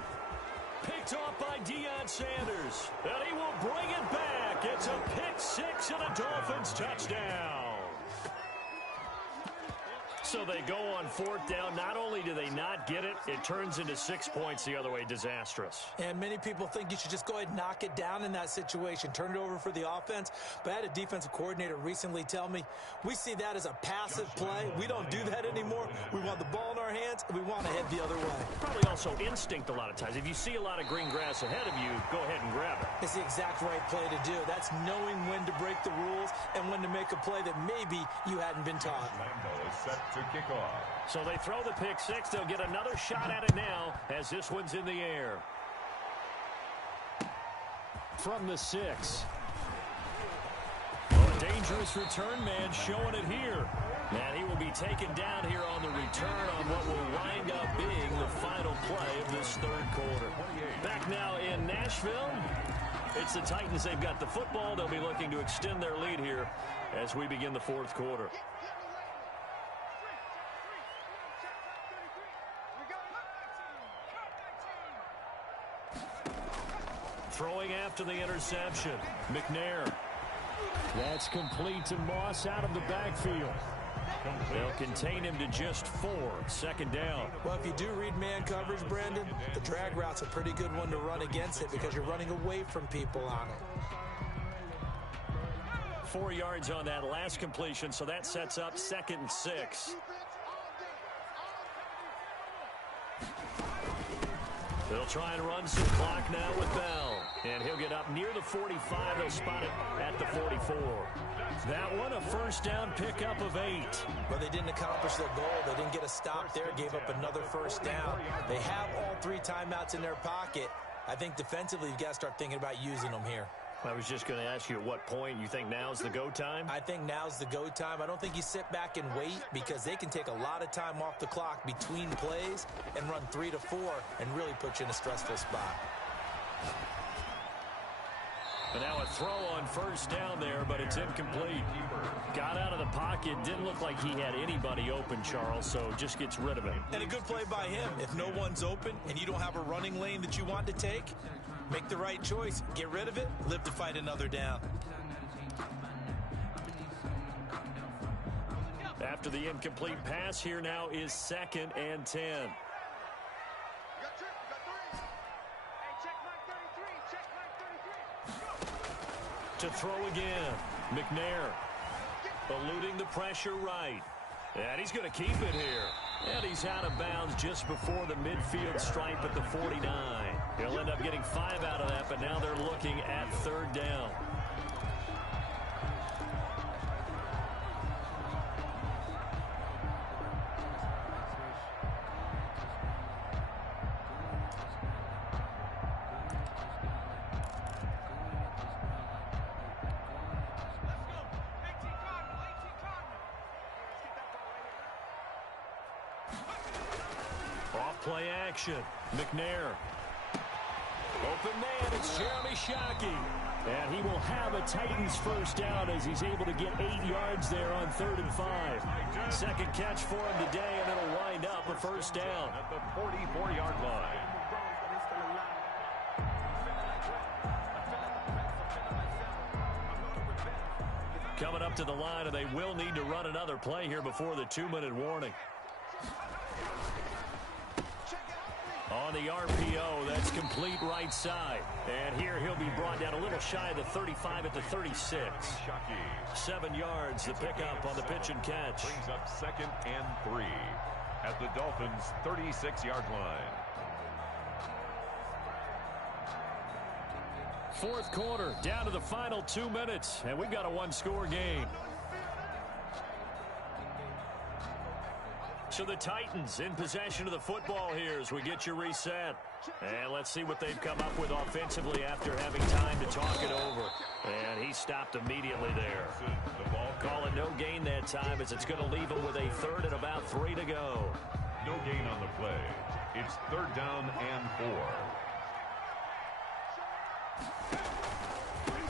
picked off by Deion Sanders. And he will bring it back. It's a pick six and a Dolphins touchdown. So they go on fourth down. Not only do they not get it, it turns into 6 points the other way. Disastrous. And many people think you should just go ahead and knock it down in that situation. Turn it over for the offense. But I had a defensive coordinator recently tell me, we see that as a passive play. We don't do that anymore. We want the ball in our hands, and we want to head the other way. Probably also instinct a lot of times. If you see a lot of green grass ahead of you, go ahead and grab it. It's the exact right play to do. That's knowing when to break the rules and when to make a play that maybe you hadn't been taught. Lambeau is set to kick off. So they throw the pick six. They'll get another shot at it now as this one's in the air. From the 6. A dangerous return man showing it here. And he will be taken down here on the return on what will wind up being the final play of this third quarter. Back now in Nashville. It's the Titans. They've got the football. They'll be looking to extend their lead here as we begin the fourth quarter. Throwing after the interception. McNair. That's complete to Moss out of the backfield. They'll contain him to just 4. Second down. Well, if you do read man coverage, Brandon, the drag route's a pretty good one to run against it because you're running away from people on it. 4 yards on that last completion, so that sets up 2nd and 6. They'll try and run some clock now with Bell. And he'll get up near the 45. They'll spot it at the 44. That one, a first down pickup of 8. But they didn't accomplish their goal. They didn't get a stop there, gave up another first down. They have all 3 timeouts in their pocket. I think defensively you've got to start thinking about using them here. I was just going to ask you at what point you think now's the go time? I think now's the go time. I don't think you sit back and wait because they can take a lot of time off the clock between plays and run 3 to 4 and really put you in a stressful spot. And now a throw on first down there, but it's incomplete. Got out of the pocket. Didn't look like he had anybody open, Charles, so just gets rid of him. And a good play by him. If no one's open and you don't have a running lane that you want to take, make the right choice. Get rid of it. Live to fight another down. After the incomplete pass, here now is 2nd and 10. To throw again. McNair eluding the pressure right. And he's going to keep it here. And he's out of bounds just before the midfield stripe at the 49. He'll end up getting 5 out of that, but now they're looking at 3rd down. Play action. McNair. Open man. It's Jeremy Shockey. And he will have a Titans first down as he's able to get 8 yards there on 3rd and 5. Second catch for him today, and it'll wind up a first down. At the 44-yard line. Coming up to the line, and they will need to run another play here before the 2-minute warning. On the RPO, that's complete right side. And here he'll be brought down a little shy of the 35 at the 36. 7 yards, the pickup on the pitch and catch. Brings up 2nd and 3 at the Dolphins' 36-yard line. Fourth quarter, down to the final 2 minutes, and we've got a 1-score game. So the Titans in possession of the football here as we get you reset. And let's see what they've come up with offensively after having time to talk it over. And he stopped immediately there. The ball Call it no gain that time as it's going to leave him with a 3rd and about 3 to go. No gain on the play. It's 3rd down and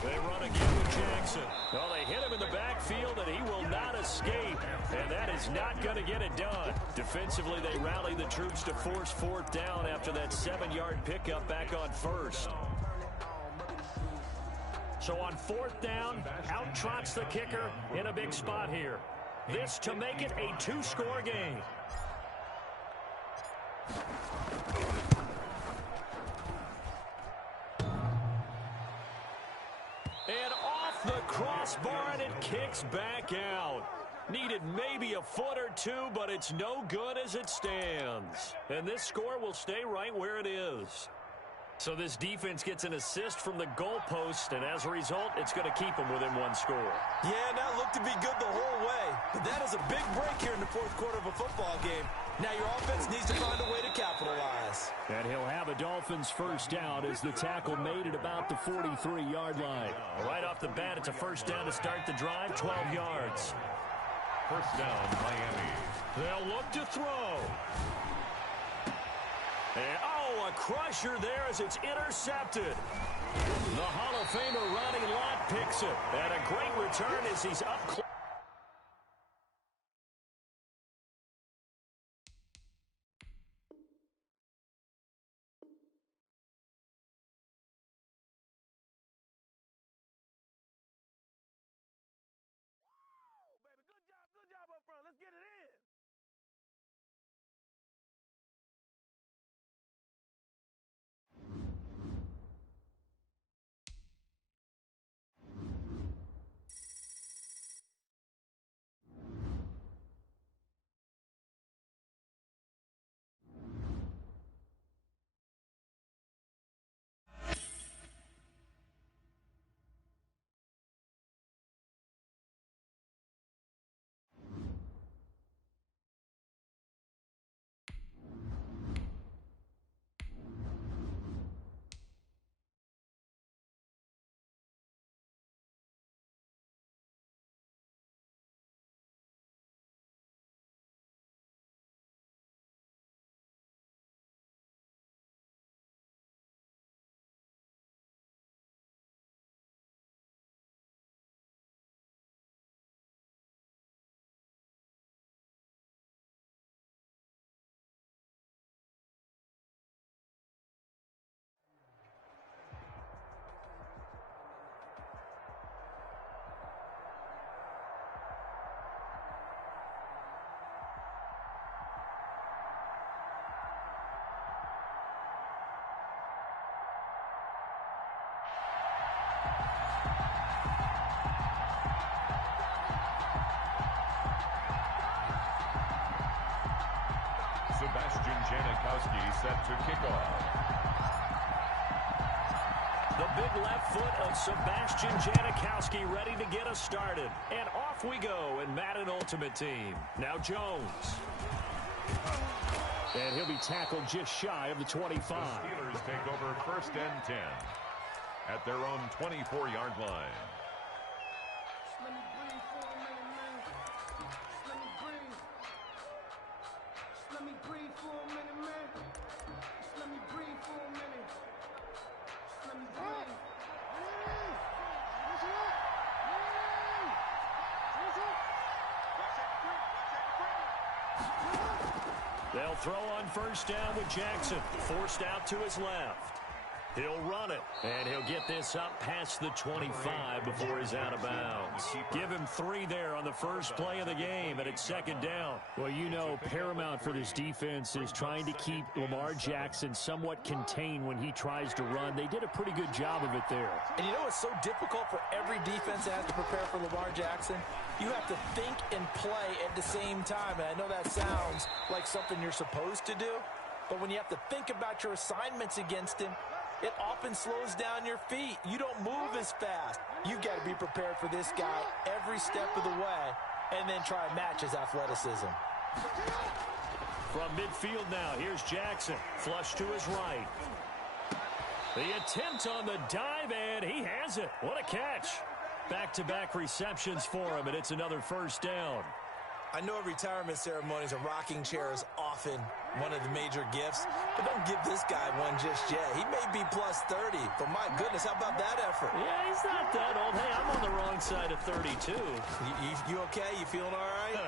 4. They run again with Jackson. Well, they hit him in the backfield, and he will not escape. And that is not going to get it done. Defensively, they rally the troops to force fourth down after that 7-yard pickup back on first. So on fourth down, out trots the kicker in a big spot here. This to make it a 2-score game. And off the crossbar, and it kicks back out. Needed maybe a foot or two, but it's no good as it stands. And this score will stay right where it is. So this defense gets an assist from the goalpost, and as a result, it's going to keep them within 1 score. Yeah, that looked to be good the whole way. But that is a big break here in the fourth quarter of a football game. Now your offense needs to find a way to capitalize. And he'll have a Dolphins first down as the tackle made at about the 43-yard line. Right off the bat, it's a first down to start the drive, 12 yards. First down, Miami. They'll look to throw. And, a crusher there as it's intercepted. The Hall of Famer Ronnie Lott picks it. And a great return as he's up close. Good job up front. Let's get it in. Sebastian Janikowski set to kick off. The big left foot of Sebastian Janikowski ready to get us started. And off we go in Madden Ultimate Team. Now Jones. And he'll be tackled just shy of the 25. The Steelers take over first and 10 at their own 24-yard line. They'll throw on first down with Jackson, forced out to his left. He'll run it, and he'll get this up past the 25 before he's out of bounds. Give him 3 there on the first play of the game, and it's second down. Well, you know, paramount for this defense is trying to keep Lamar Jackson somewhat contained when he tries to run. They did a pretty good job of it there. And you know it's so difficult for every defense that has to prepare for Lamar Jackson? You have to think and play at the same time. And I know that sounds like something you're supposed to do, but when you have to think about your assignments against him, it often slows down your feet. You don't move as fast. You got to be prepared for this guy every step of the way and then try and match his athleticism. From midfield now, here's Jackson. Flush to his right. The attempt on the dive, and he has it. What a catch. Back-to-back receptions for him, and it's another first down. I know at retirement ceremonies, a rocking chair is often one of the major gifts, but don't give this guy one just yet. He may be plus 30, but my goodness, how about that effort? Yeah, he's not that old. Hey, I'm on the wrong side of 32. You okay? You feeling all right?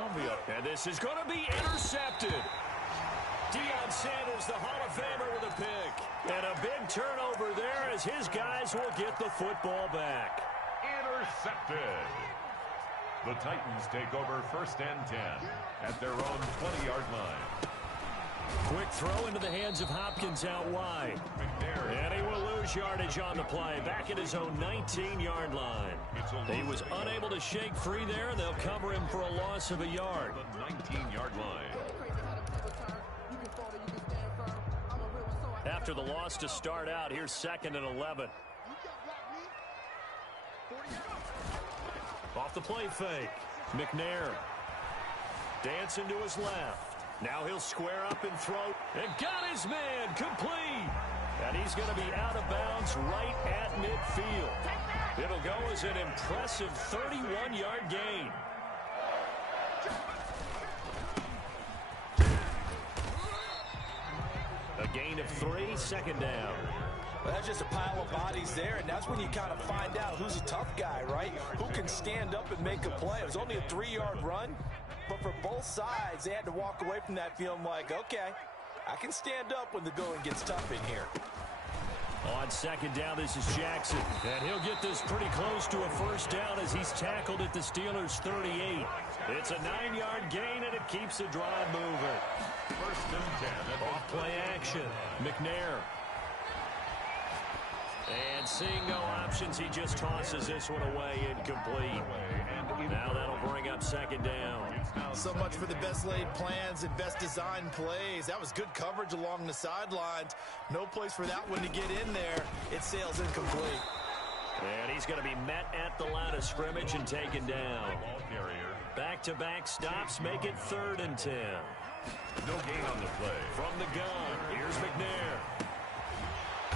I'll be up. And this is going to be intercepted. Deion Sanders, the Hall of Famer, with a pick. And a big turnover there as his guys will get the football back. Intercepted. The Titans take over 1st and 10 at their own 20-yard line. Quick throw into the hands of Hopkins out wide. And he will lose yardage on the play. Back at his own 19-yard line. He was unable to shake free there, and they'll cover him for a loss of a yard. The 19-yard line. After the loss to start out, here's 2nd and 11. Off the play fake. McNair dancing to his left. Now he'll square up and throw. And got his man complete. And he's going to be out of bounds right at midfield. It'll go as an impressive 31-yard gain. A gain of 3, 2nd down. Well, that's just a pile of bodies there, and that's when you kind of find out who's a tough guy, right? Who can stand up and make a play. It was only a 3-yard run, but for both sides, they had to walk away from that feeling like, okay, I can stand up when the going gets tough in here. On 2nd down, this is Jackson. And he'll get this pretty close to a 1st down as he's tackled at the Steelers' 38. It's a 9-yard gain, and it keeps the drive moving. 1st and 10. Off play action. McNair. And seeing no options, he just tosses this one away incomplete. Now that'll bring up 2nd down. So much for the best laid plans and best designed plays. That was good coverage along the sidelines. No place for that one to get in there. It sails incomplete. And he's going to be met at the line of scrimmage and taken down. Back-to-back stops make it 3rd and 10. No gain on the play. From the gun, here's McNair.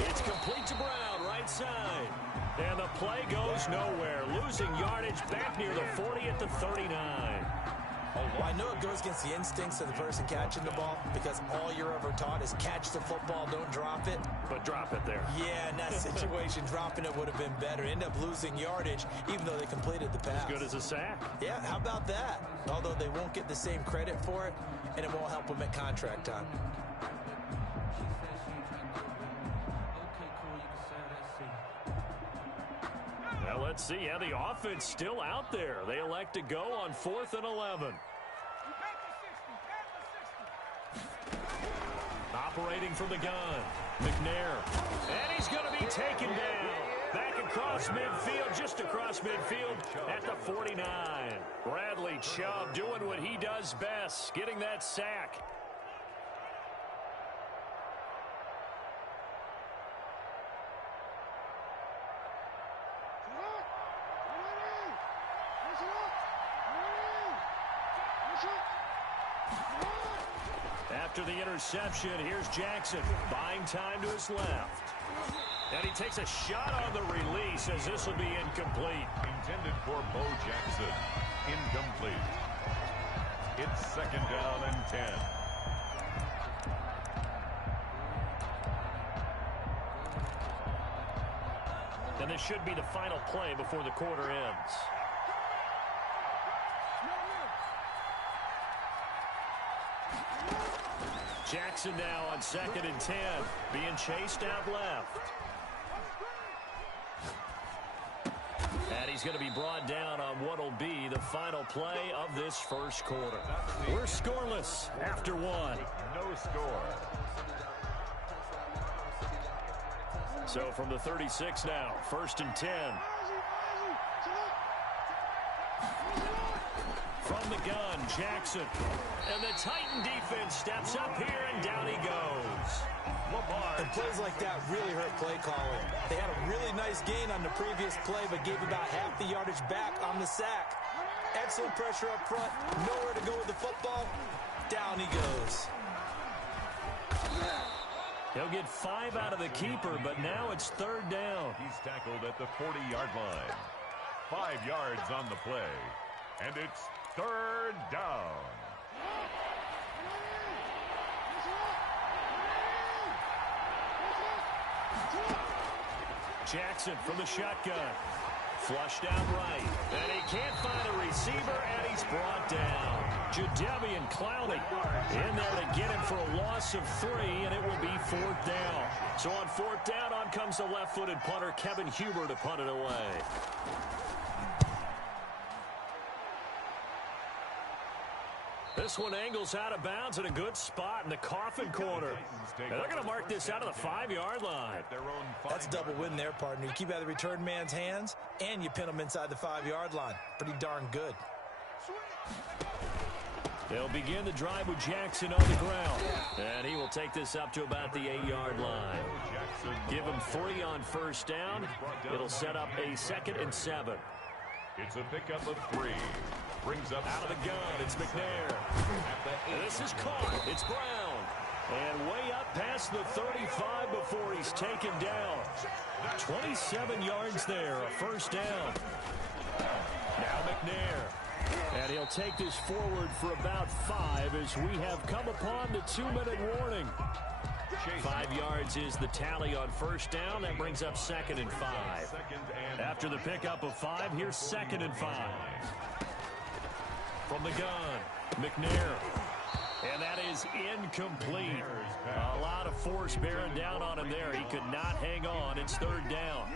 It's complete to Brown, right side. And the play goes nowhere. Losing yardage back near the 40 at the 39. Well, I know it goes against the instincts of the person catching the ball because all you're ever taught is catch the football, don't drop it. But drop it there. Yeah, in that situation, dropping it would have been better. End up losing yardage, even though they completed the pass. As good as a sack. Yeah, how about that? Although they won't get the same credit for it, and it won't help them at contract time. Well, let's see how the offense still out there. They elect to go on 4th and 11. Operating from the gun, McNair. And he's going to be taken down. Back across midfield, just across midfield at the 49. Bradley Chubb doing what he does best, getting that sack. After the interception, here's Jackson, buying time to his left. And he takes a shot on the release as this will be incomplete. Intended for Bo Jackson. Incomplete. It's 2nd down and 10. And this should be the final play before the quarter ends. Jackson now on 2nd and 10, being chased out left. And he's going to be brought down on what will be the final play of this 1st quarter. We're scoreless after 1. No score. So from the 36 now, 1st and 10. From the gun, Jackson. And the Titan defense steps up here, and down he goes. Lamar. And plays like that really hurt play calling. They had a really nice gain on the previous play, but gave about half the yardage back on the sack. Excellent pressure up front. Nowhere to go with the football. Down he goes. He'll get 5 out of the keeper, but now it's 3rd down. He's tackled at the 40-yard line. 5 yards on the play. And it's third down. Jackson from the shotgun. Flushed out right. And he can't find a receiver, and he's brought down. Jadeveon Clowney in there to get him for a loss of 3, and it will be 4th down. So on 4th down, on comes the left-footed punter, Kevin Huber, to punt it away. This one angles out of bounds in a good spot in the coffin corner. And they're going to mark this out of the 5-yard line. That's a double win there, partner. You keep out of the return man's hands, and you pin him inside the 5-yard line. Pretty darn good. They'll begin the drive with Jackson on the ground. And he will take this up to about the 8-yard line. Give him 3 on 1st down. It'll set up a 2nd and 7. It's a pickup of 3. Brings up out of the gun. It's McNair. And this is caught. It's Brown. And way up past the 35 before he's taken down. 27 yards there, a 1st down. Now McNair. And he'll take this forward for about 5 as we have come upon the 2-minute warning. 5 yards is the tally on 1st down. That brings up 2nd and 5. After the pickup of 5, here's 2nd and 5. From the gun, McNair. And that is incomplete. A lot of force bearing down on him there. He could not hang on. It's 3rd down.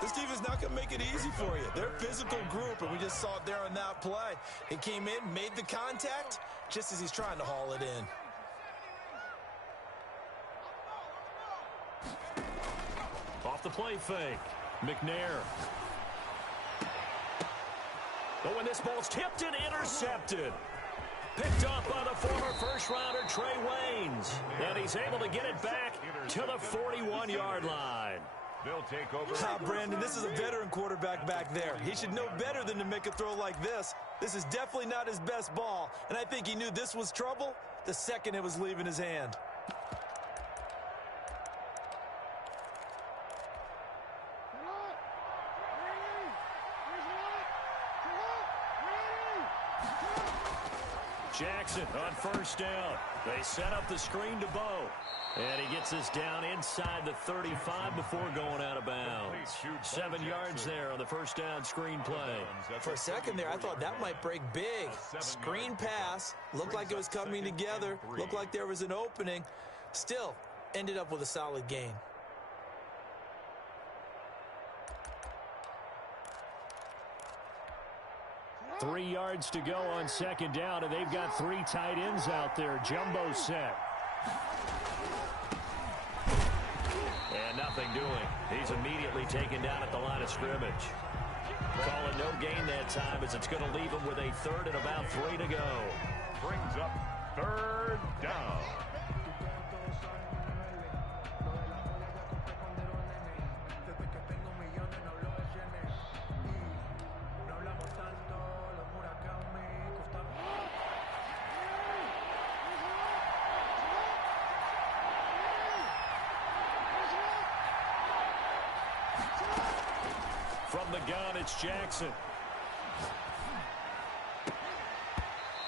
This defense not going to make it easy for you. They're a physical group, and we just saw it there on that play. He came in, made the contact, just as he's trying to haul it in. Off the play fake, McNair. But when this ball's tipped and intercepted. Picked up by the former first-rounder Trey Waynes. And he's able to get it back to the 41-yard line. They'll take over. Brandon, this is a veteran quarterback back there. He should know better than to make a throw like this. This is definitely not his best ball. And I think he knew this was trouble the second it was leaving his hand. Jackson on 1st down. They set up the screen to Bo. And he gets this down inside the 35 before going out of bounds. 7 yards there on the 1st down screen play. For a second there, I thought that might break big. Screen pass. Looked like it was coming together. Looked like there was an opening. Still, ended up with a solid gain. Three yards to go on 2nd down, and they've got 3 tight ends out there. Jumbo set. And nothing doing. He's immediately taken down at the line of scrimmage. Call it no gain that time as it's going to leave him with a 3rd and about 3 to go. Brings up 3rd down. From the gun, it's Jackson.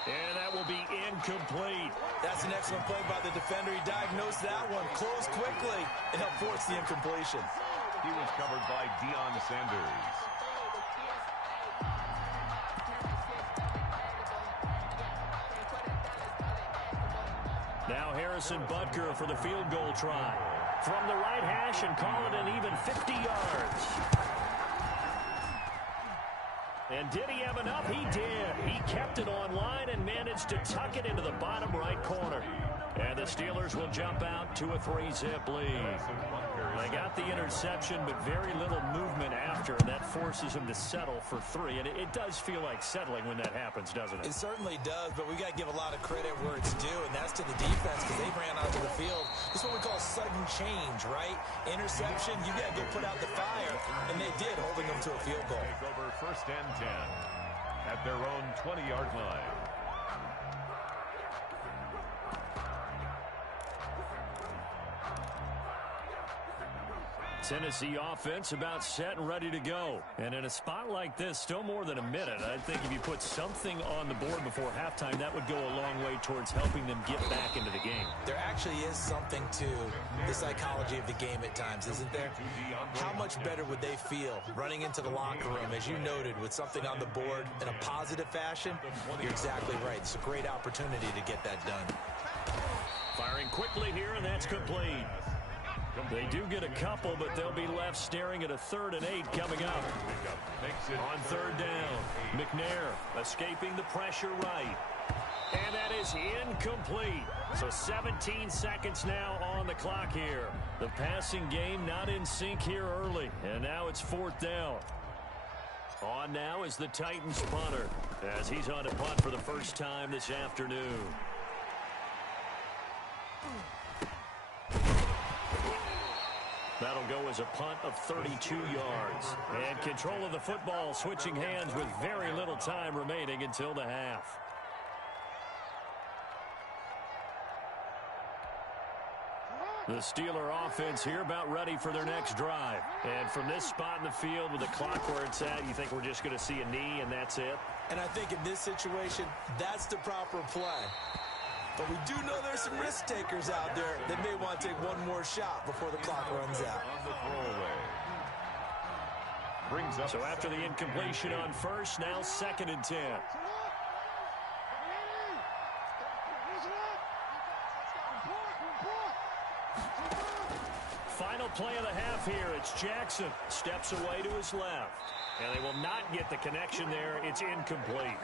And that will be incomplete. That's an excellent play by the defender. He diagnosed that one, closed quickly, and helped force the incompletion. He was covered by Deion Sanders. Now Harrison Butker for the field goal try. From the right hash and call it an even 50 yards. And did he have enough? He did. He kept it on line and managed to tuck it into the bottom right corner. And the Steelers will jump out to a 3-zip lead. They got the interception, but very little movement after, and that forces him to settle for 3. And it does feel like settling when that happens, doesn't it? It certainly does, but we got to give a lot of credit where it's due, and that's to the defense because they ran onto the field. This is what we call sudden change, right? Interception, you got to go put out the fire, and they did, holding them to a field goal. Take over 1st and 10 at their own 20-yard line. Tennessee offense about set and ready to go. And in a spot like this, still more than a minute, I think if you put something on the board before halftime, that would go a long way towards helping them get back into the game. There actually is something to the psychology of the game at times, isn't there? How much better would they feel running into the locker room, as you noted, with something on the board in a positive fashion? You're exactly right. It's a great opportunity to get that done. Firing quickly here, and that's complete. They do get a couple, but they'll be left staring at a 3rd and 8 coming up. On 3rd down, McNair escaping the pressure right. And that is incomplete. So 17 seconds now on the clock here. The passing game not in sync here early, and now it's 4th down. On now is the Titans punter, as he's on a punt for the first time this afternoon. That'll go as a punt of 32 yards. And control of the football switching hands with very little time remaining until the half. The Steeler offense here about ready for their next drive. And from this spot in the field with the clock where it's at, you think we're just going to see a knee and that's it? And I think in this situation, that's the proper play. But we do know there's some risk takers out there that may want to take one more shot before the clock runs out. So after the incompletion on first, now 2nd and 10. Final play of the half here. It's Jackson. Steps away to his left. And they will not get the connection there. It's incomplete.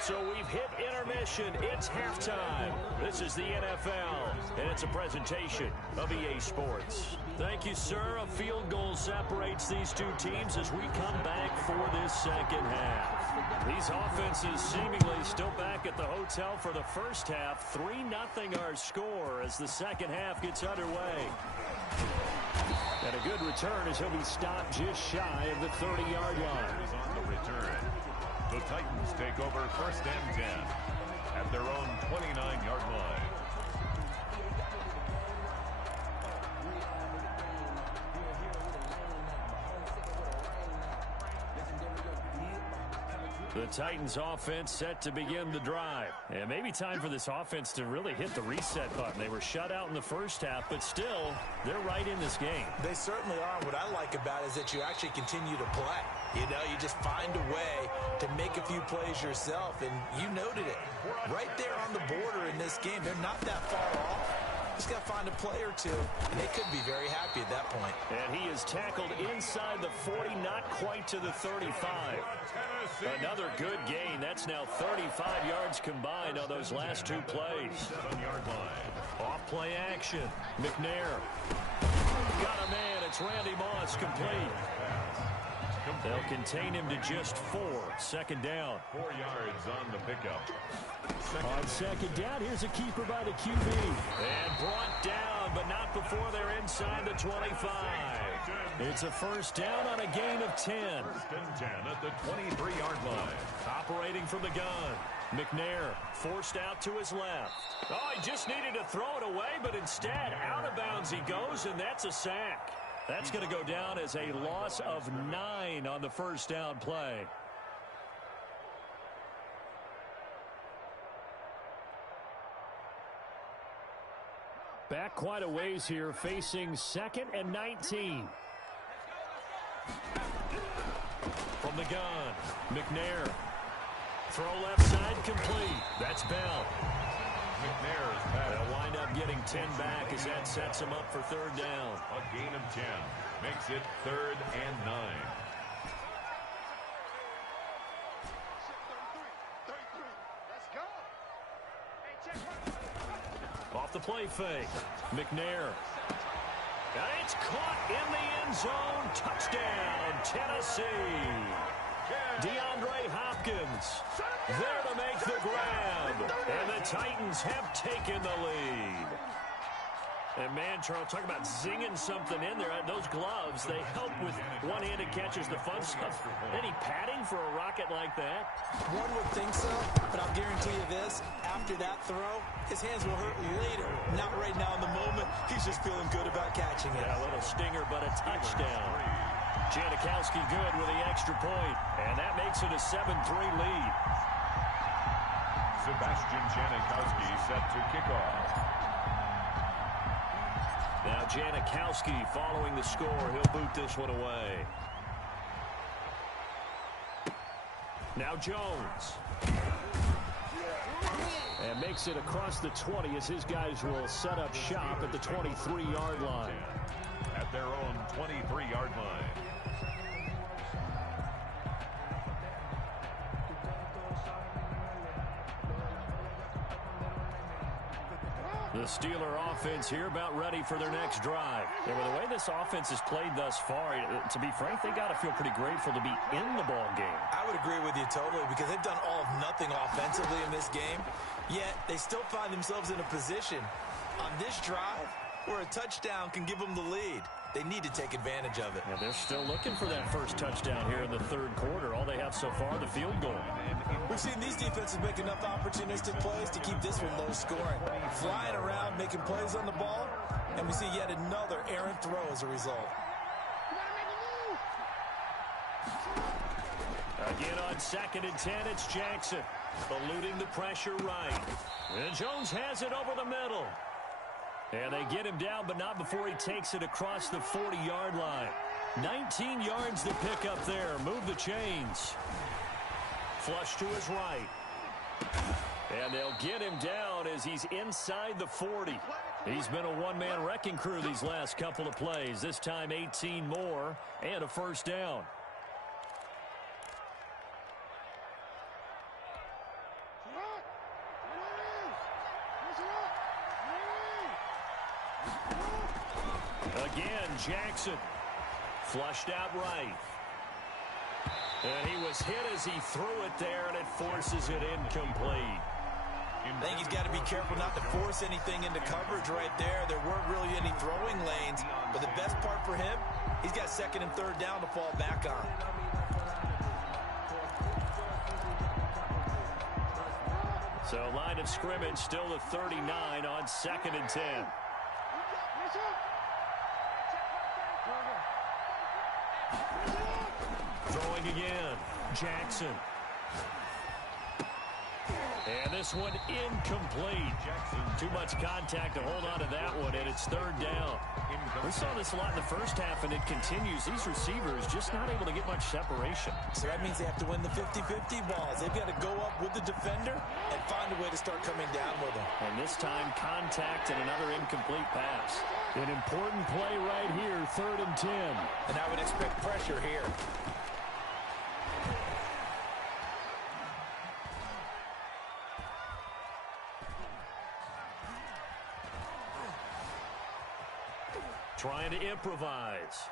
So we've hit intermission. It's halftime. This is the NFL, and it's a presentation of EA Sports. Thank you, sir. A field goal separates these two teams as we come back for this second half. These offenses seemingly still back at the hotel for the first half. 3-0 our score as the second half gets underway. And a good return as he'll be stopped just shy of the 30-yard line. On the return. The Titans take over 1st and 10 at their own 29-yard line. The Titans offense set to begin the drive. And maybe time for this offense to really hit the reset button. They were shut out in the first half, but still, they're right in this game. They certainly are. What I like about it is that you actually continue to play. You know, you just find a way to make a few plays yourself, and you noted it. Right there on the border in this game, they're not that far off. Just got to find a play or two, and they could be very happy at that point. And he is tackled inside the 40, not quite to the 35. Another good gain. That's now 35 yards combined on those last two plays. 7-yard line. Off play action. McNair. Got a man. It's Randy Moss complete. They'll contain him to just 4. 2nd down. 4 yards on the pickup. On 2nd down, here's a keeper by the QB. And brought down, but not before they're inside the 25. It's a 1st down on a gain of 10. 1st and 10 at the 23-yard line. Operating from the gun. McNair forced out to his left. Oh, he just needed to throw it away, but instead, out of bounds he goes, and that's a sack. That's going to go down as a loss of 9 on the 1st down play. Back quite a ways here, facing 2nd and 19. From the gun, McNair. Throw left side complete. That's Bell. McNair's pass. They'll wind up getting 10 back as that sets him up for 3rd down. A gain of 10 makes it 3rd and 9. 33. Let's go. Hey, check. Off the play fake. McNair. And it's caught in the end zone. Touchdown, Tennessee. DeAndre Hopkins there to make the grab. And the Titans have taken the lead. And man, Charles, talk about zinging something in there. Those gloves, they help with one-handed and catches the fun stuff. Any padding for a rocket like that? One would think so, but I'll guarantee you this. After that throw, his hands will hurt later. Not right now in the moment. He's just feeling good about catching it. Yeah, a little stinger, but a touchdown. Janikowski good with the extra point, and that makes it a 7-3 lead. Sebastian Janikowski set to kick off. Now Janikowski following the score. He'll boot this one away. Now Jones. And makes it across the 20 as his guys will set up shop at the 23-yard line. At their own 23-yard line. The Steeler offense here about ready for their next drive. And with the way this offense has played thus far, to be frank, they got to feel pretty grateful to be in the ball game. I would agree with you totally because they've done all of nothing offensively in this game, yet they still find themselves in a position on this drive where a touchdown can give them the lead. They need to take advantage of it. Yeah, they're still looking for that first touchdown here in the third quarter. All they have so far, the field goal. We've seen these defenses make enough opportunistic plays to keep this one low scoring. Flying around, making plays on the ball, and we see yet another errant throw as a result. Again on 2nd and 10, it's Jackson. Eluding the pressure right. And Jones has it over the middle. And they get him down, but not before he takes it across the 40-yard line. 19 yards to pick up there. Move the chains. Flush to his right. And they'll get him down as he's inside the 40. He's been a one-man wrecking crew these last couple of plays. This time 18 more and a first down. Again, Jackson. Flushed out right. And he was hit as he threw it there, and it forces it incomplete. I think he's got to be careful not to force anything into coverage right there. There weren't really any throwing lanes, but the best part for him, he's got 2nd and 3rd down to fall back on. So line of scrimmage still the 39 on 2nd and 10. Throwing again. Jackson. And this one incomplete. Too much contact to hold on to that one, and it's 3rd down. We saw this a lot in the first half, and it continues. These receivers just not able to get much separation. So that means they have to win the 50-50 balls. They've got to go up with the defender and find a way to start coming down with them. And this time, contact and another incomplete pass. An important play right here, 3rd and 10. And I would expect pressure here. Trying to improvise.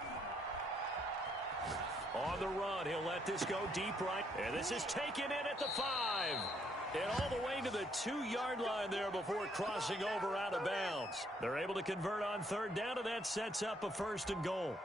On the run, he'll let this go deep right. And this is taken in at the 5. And all the way to the 2-yard line there before crossing over out of bounds. They're able to convert on 3rd down, and that sets up a 1st and goal.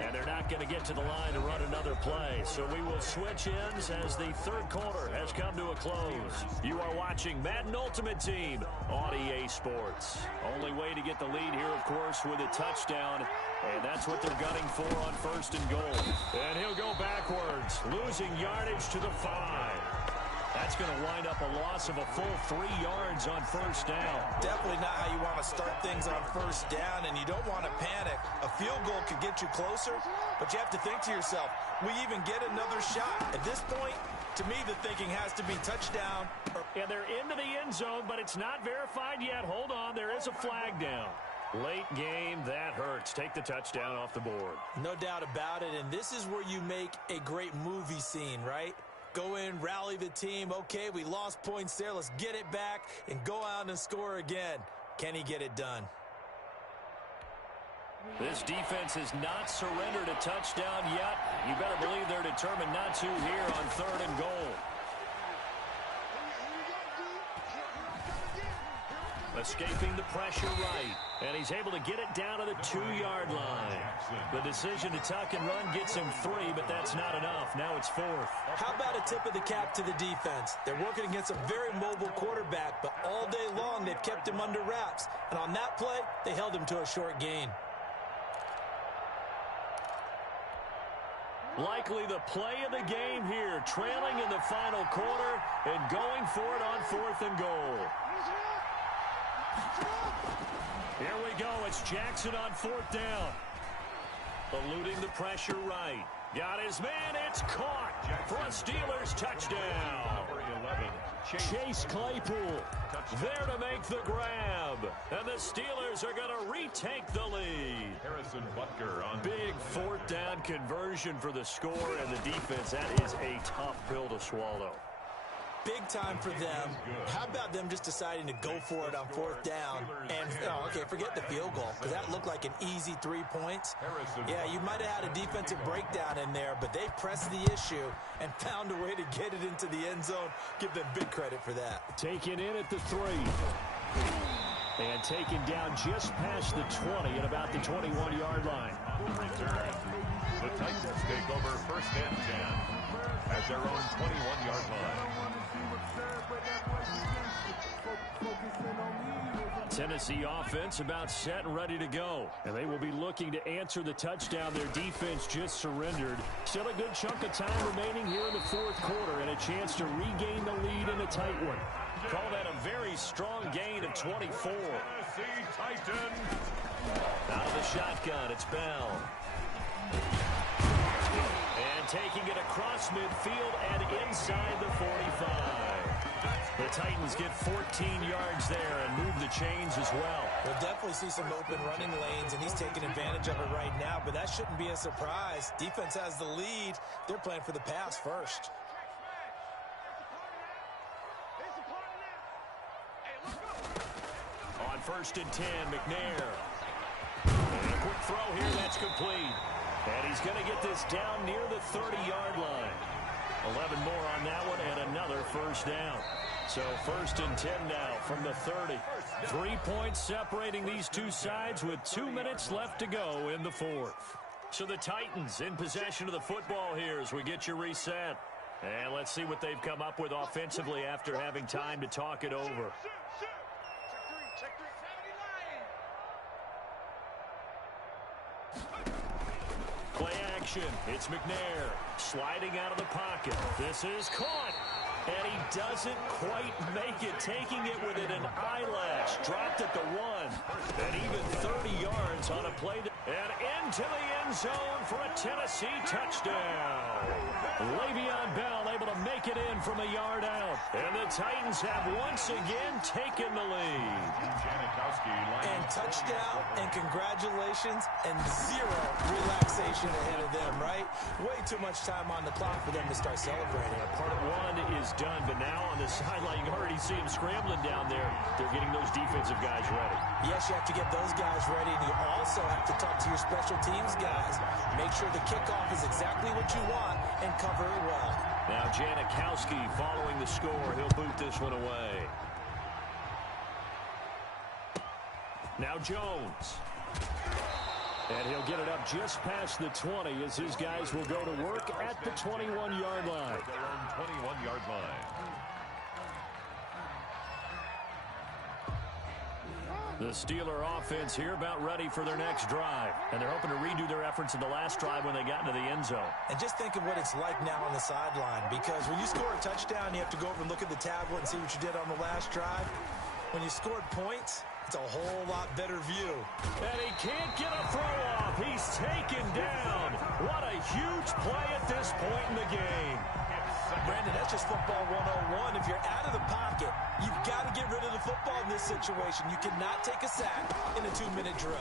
And they're not going to get to the line to run another play. So we will switch ends as the 3rd quarter has come to a close. You are watching Madden Ultimate Team on EA Sports. Only way to get the lead here, of course, with a touchdown. And that's what they're gunning for on 1st and goal. And he'll go backwards, losing yardage to the 5. That's going to wind up a loss of a full 3 yards on 1st down. Definitely not how you want to start things on 1st down, and you don't want to panic. A field goal could get you closer, but you have to think to yourself, we even get another shot. At this point, to me, the thinking has to be touchdown. And they're into the end zone, but it's not verified yet. Hold on, there is a flag down. Late game, that hurts. Take the touchdown off the board. No doubt about it, and this is where you make a great movie scene, right? Go in, rally the team. Okay, we lost points there. Let's get it back and go out and score again. Can he get it done? This defense has not surrendered a touchdown yet. You better believe they're determined not to here on 3rd and goal. Escaping the pressure right. And he's able to get it down to the 2-yard line. The decision to tuck and run gets him 3, but that's not enough. Now it's 4th. How about a tip of the cap to the defense? They're working against a very mobile quarterback, but all day long they've kept him under wraps. And on that play, they held him to a short gain. Likely the play of the game here, trailing in the final quarter and going for it on 4th and goal. Here we go. It's Jackson on 4th down. Eluding the pressure right. Got his man. It's caught for a Steelers touchdown. Number 11, Chase Claypool there to make the grab. And the Steelers are going to retake the lead. Harrison Butker on Big 4th down conversion for the score and the defense. That is a tough pill to swallow. Big time for them. How about them just deciding to go for it on 4th down? And, okay, forget the field goal, because that looked like an easy 3 points. Yeah, you might have had a defensive breakdown in there, but they pressed the issue and found a way to get it into the end zone. Give them big credit for that. Taken in at the 3. And taken down just past the 20 at about the 21-yard line. return. The Titans take over 1st and 10 at their own 21-yard line. Tennessee offense about set and ready to go. And they will be looking to answer the touchdown their defense just surrendered. Still a good chunk of time remaining here in the 4th quarter and a chance to regain the lead in a tight one. Call that a very strong gain of 24. Tennessee Titans. Out of the shotgun, it's Bell. And taking it across midfield and inside the 45. The Titans get 14 yards there and move the chains as well. We'll definitely see some open running lanes, and he's taking advantage of it right now, but that shouldn't be a surprise. Defense has the lead. They're playing for the pass first. On 1st and 10, McNair. And a quick throw here, that's complete. And he's going to get this down near the 30-yard line. 11 more on that one and another 1st down. So 1st and 10 now from the 30. 3 points separating these two sides with 2 minutes left to go in the 4th. So the Titans in possession of the football here as we get you reset. And let's see what they've come up with offensively after having time to talk it over. Play action. It's McNair sliding out of the pocket. This is caught. And he doesn't quite make it, taking it within an eyelash. Dropped at the 1. And even 30 yards on a play. And into the end zone for a Tennessee touchdown. Le'Veon Bell able to make it in from a yard out. And the Titans have once again taken the lead. And touchdown and congratulations and zero relaxation ahead of them, right? Way too much time on the clock for them to start celebrating. Part of 1 is done, but now on the sideline, you already see him scrambling down there. They're getting those defensive guys ready. Yes, you have to get those guys ready, and you also have to talk to your special teams guys. Make sure the kickoff is exactly what you want and cover it well. Now Janikowski following the score. He'll boot this one away. Now Jones. And he'll get it up just past the 20 as his guys will go to work at the 21-yard line. Their own 21-yard line. The Steeler offense here about ready for their next drive. And they're hoping to redo their efforts in the last drive when they got into the end zone. And just think of what it's like now on the sideline, because when you score a touchdown, you have to go over and look at the tablet and see what you did on the last drive. When you scored points, it's a whole lot better view. And he can't get a throw off. He's taken down. What a huge play at this point in the game. Brandon, that's just football 101. If you're out of the pocket, you've got to get rid of the football in this situation. You cannot take a sack in a 2-minute drill.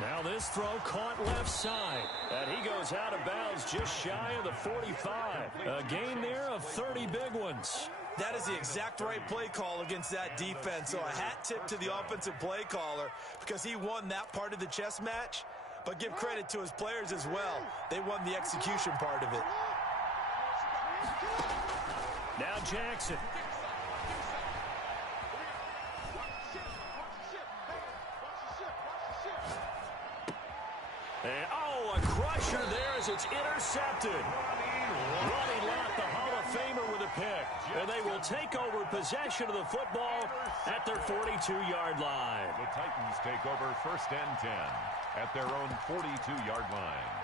Now this throw caught left side. And he goes out of bounds just shy of the 45. A gain there of 30 big ones. That is the exact right play call against that defense. So a hat tip to the offensive play caller because he won that part of the chess match. But give credit to his players as well. They won the execution part of it. Now Jackson. And, oh, a crusher there as it's intercepted. Ronnie Lott, the Hall of Famer, with a pick. And they will take over possession of the football at their 42-yard line. The Titans take over 1st and 10 at their own 42-yard line.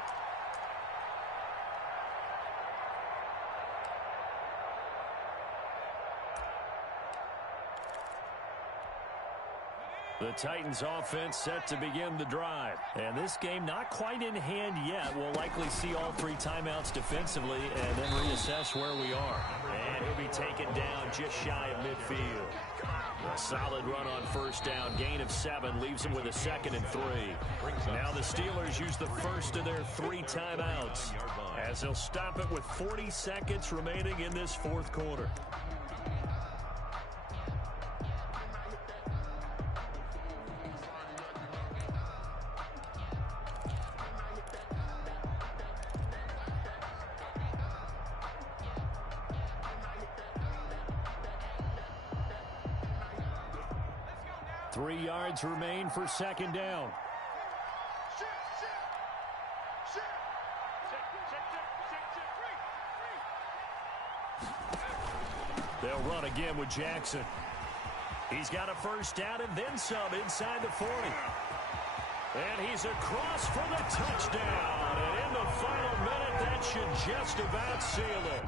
The Titans offense set to begin the drive. And this game not quite in hand yet. We'll likely see all 3 timeouts defensively and then reassess where we are. And he'll be taken down just shy of midfield. A solid run on 1st down. Gain of 7 leaves him with a 2nd and 3. Now the Steelers use the first of their 3 timeouts as they'll stop it with 40 seconds remaining in this 4th quarter. Three yards remain for 2nd down. They'll run again with Jackson. He's got a 1st down and then some inside the 40. And he's across for the touchdown. And in the final minute, that should just about seal it.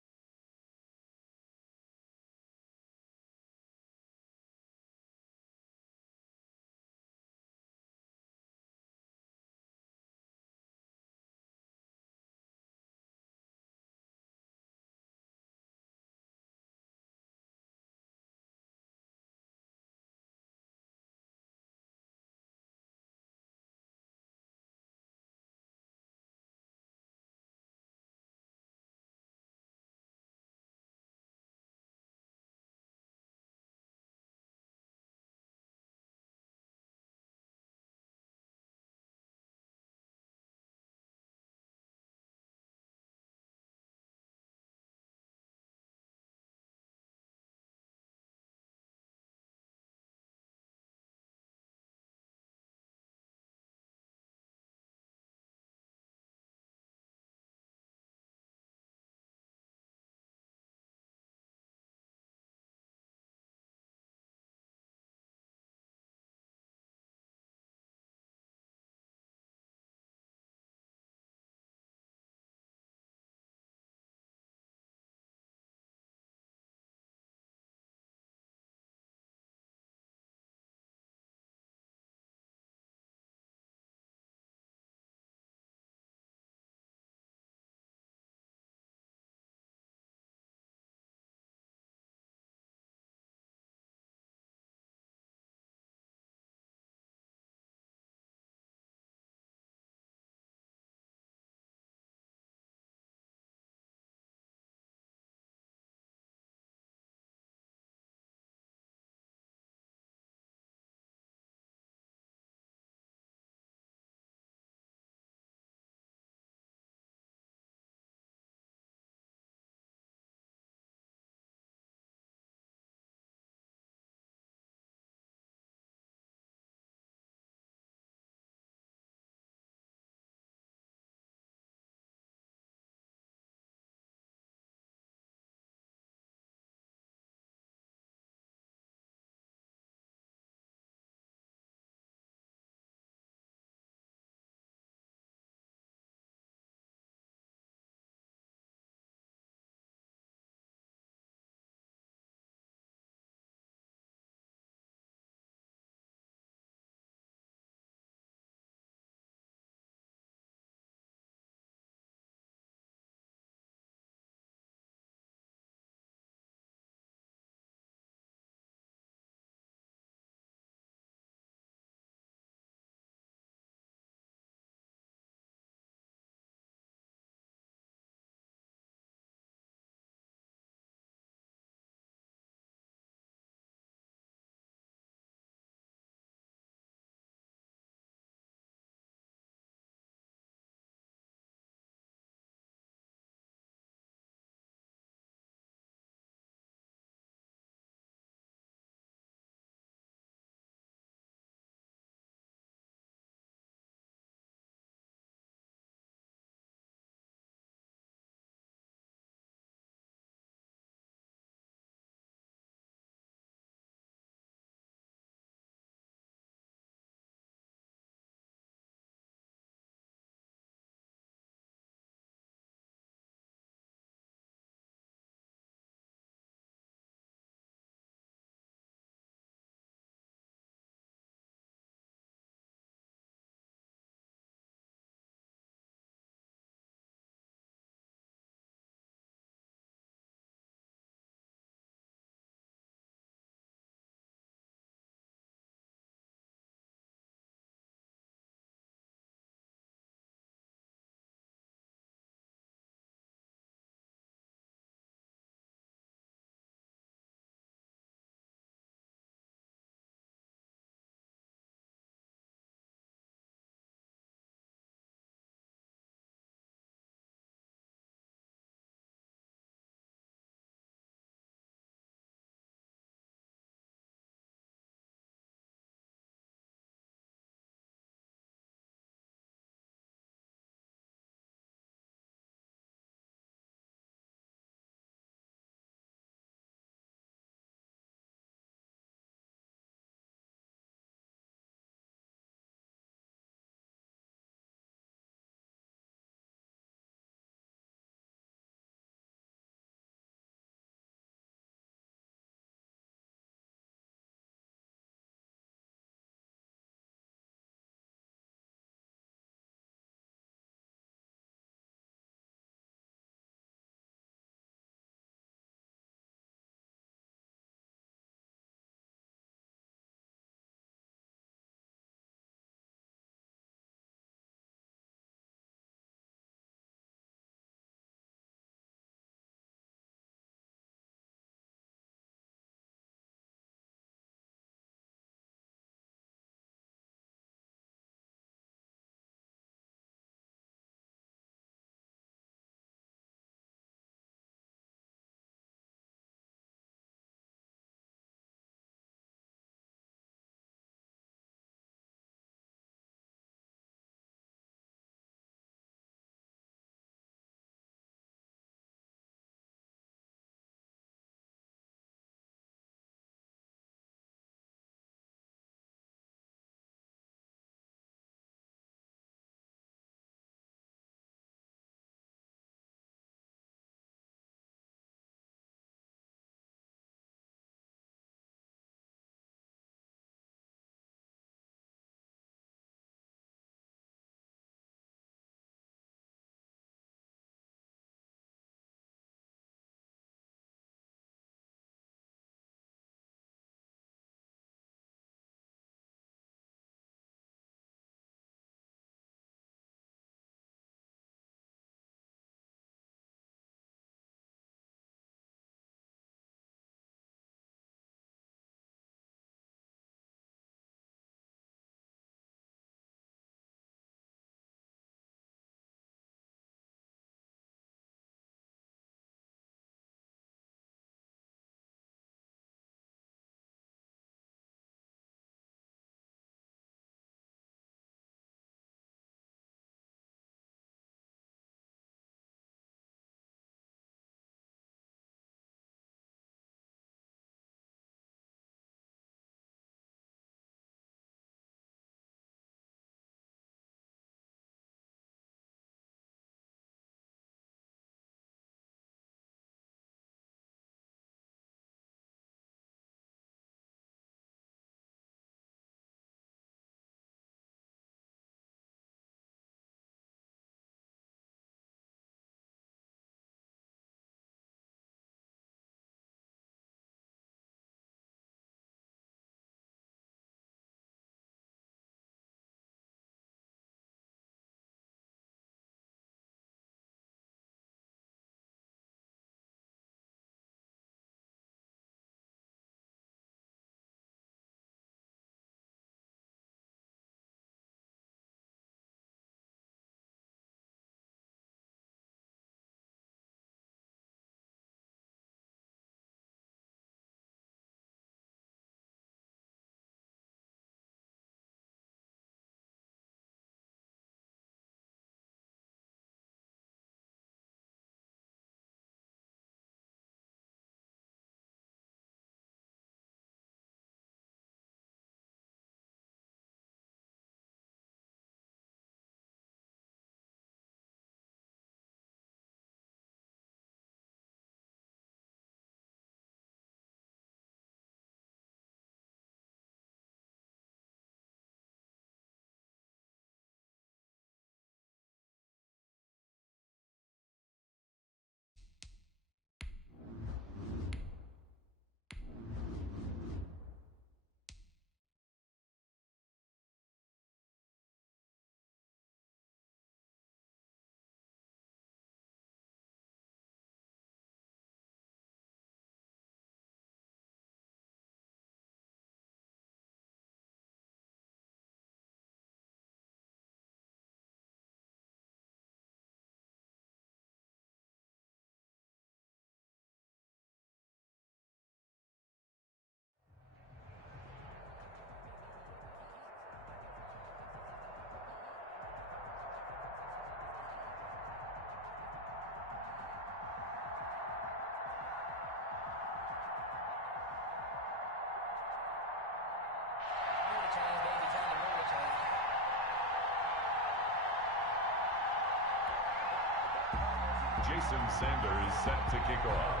Jason Sanders set to kick off.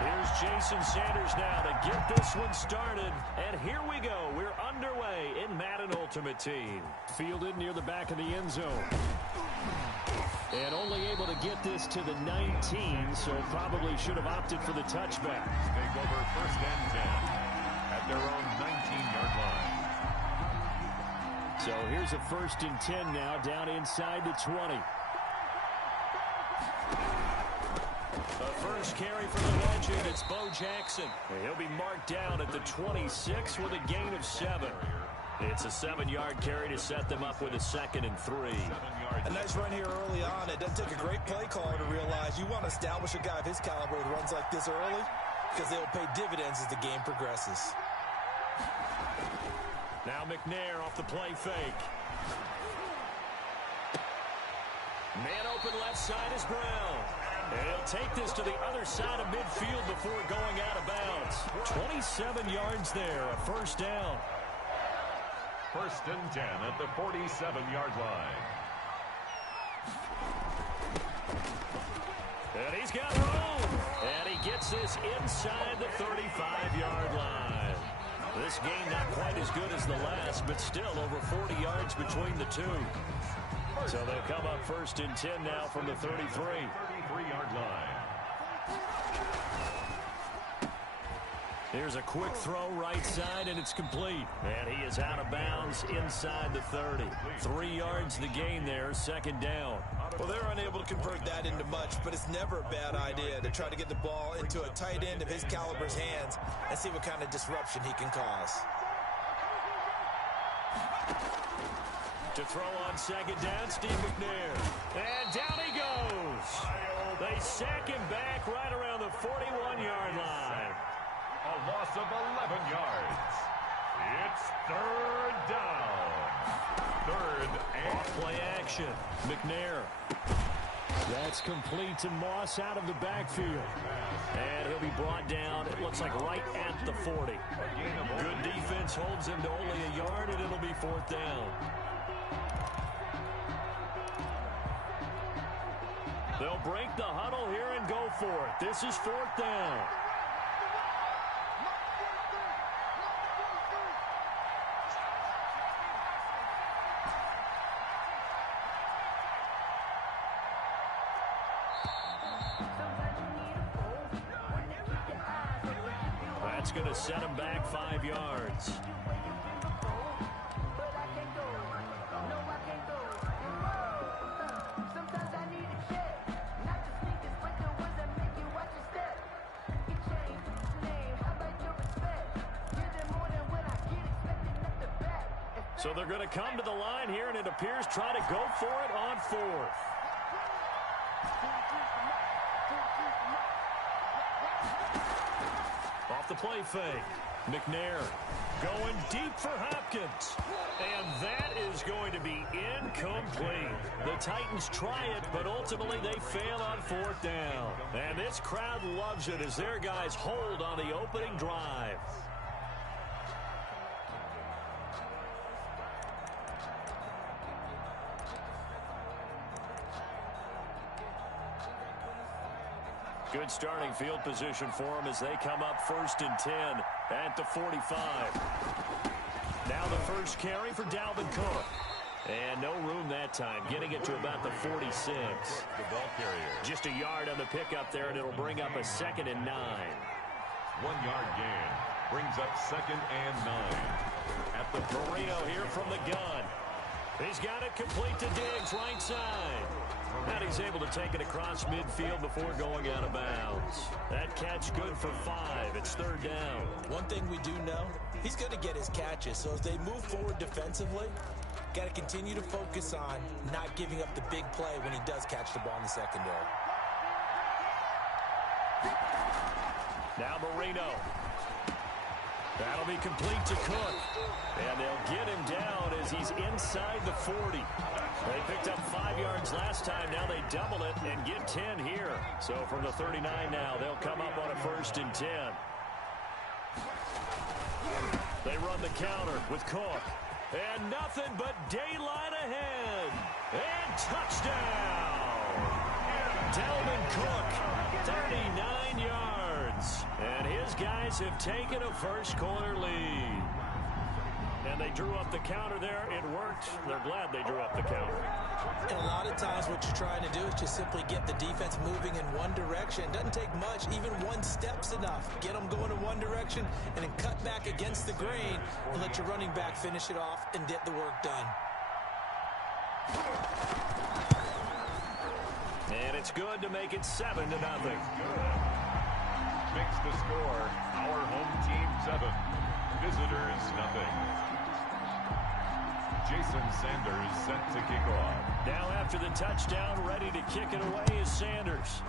Here's Jason Sanders now to get this one started. And here we go. We're underway in Madden Ultimate Team. Fielded near the back of the end zone. And only able to get this to the 19, so probably should have opted for the touchback. Take over 1st and 10 at their own 19-yard line. So here's a 1st and 10 now down inside the 20. The first carry for the legend, it's Bo Jackson. He'll be marked down at the 26 with a gain of 7. It's a 7-yard carry to set them up with a 2nd and 3. A nice run here early on. It doesn't take a great play caller to realize you want to establish a guy of his caliber with runs like this early because they'll pay dividends as the game progresses. Now McNair off the play fake. Man open left side is Brown. And he'll take this to the other side of midfield before going out of bounds. 27 yards there, a 1st down. 1st and 10 at the 47-yard line. And he's got room. And he gets this inside the 35-yard line. This game not quite as good as the last, but still over 40 yards between the two. So they'll come up 1st and 10 now from the 33. 33-yard line. Here's a quick throw right side, and it's complete. And he is out of bounds inside the 30. 3 yards the gain there, 2nd down. Well, they're unable to convert that into much, but it's never a bad idea to try to get the ball into a tight end of his caliber's hands and see what kind of disruption he can cause. To throw on 2nd down, Steve McNair. And down he goes. They sack him back right around the 41-yard line. A loss of 11 yards. It's 3rd down. 3rd and Off-play action. McNair. That's complete to Moss out of the backfield. And he'll be brought down, it looks like right at the 40. Good defense holds him to only a yard, and it'll be 4th down. They'll break the huddle here and go for it. This is 4th down. That's going to set him back 5 yards. So they're going to come to the line here, and it appears try to go for it on 4th. Off the play fake. McNair going deep for Hopkins. And that is going to be incomplete. The Titans try it, but ultimately they fail on 4th down. And this crowd loves it as their guys hold on the opening drive. Good starting field position for them as they come up 1st and 10 at the 45. Now the first carry for Dalvin Cook. And no room that time, getting it to about the 46. the ball carrier. Just a yard on the pickup there, and it'll bring up a 2nd and 9. 1-yard gain brings up 2nd and 9. At the Marino here from the gun. He's got it complete to Diggs, right side. And he's able to take it across midfield before going out of bounds. That catch good for 5. It's 3rd down. One thing we do know, he's going to get his catches. So as they move forward defensively, got to continue to focus on not giving up the big play when he does catch the ball in the secondary. Now Marino. That'll be complete to Cook. And they'll get him down as he's inside the 40. They picked up 5 yards last time. Now they double it and get 10 here. So from the 39 now, they'll come up on a 1st and 10. They run the counter with Cook. And nothing but daylight ahead. And touchdown! Dalvin Cook, 39 yards. And his guys have taken a first-quarter lead. And they drew up the counter there. It worked. They're glad they drew up the counter. And a lot of times what you're trying to do is just simply get the defense moving in one direction. It doesn't take much. Even one step's enough. Get them going in one direction and then cut back against the grain and let your running back finish it off and get the work done. And it's good to make it 7-0. Makes the score our home team 7, visitors nothing. Jason Sanders set to kick off. Now after the touchdown, ready to kick it away is Sanders.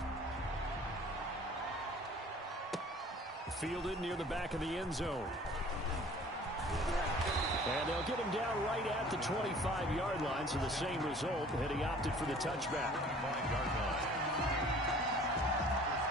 Fielded near the back of the end zone. And they'll get him down right at the 25-yard line, so the same result, and he opted for the touchback. 5-yard line.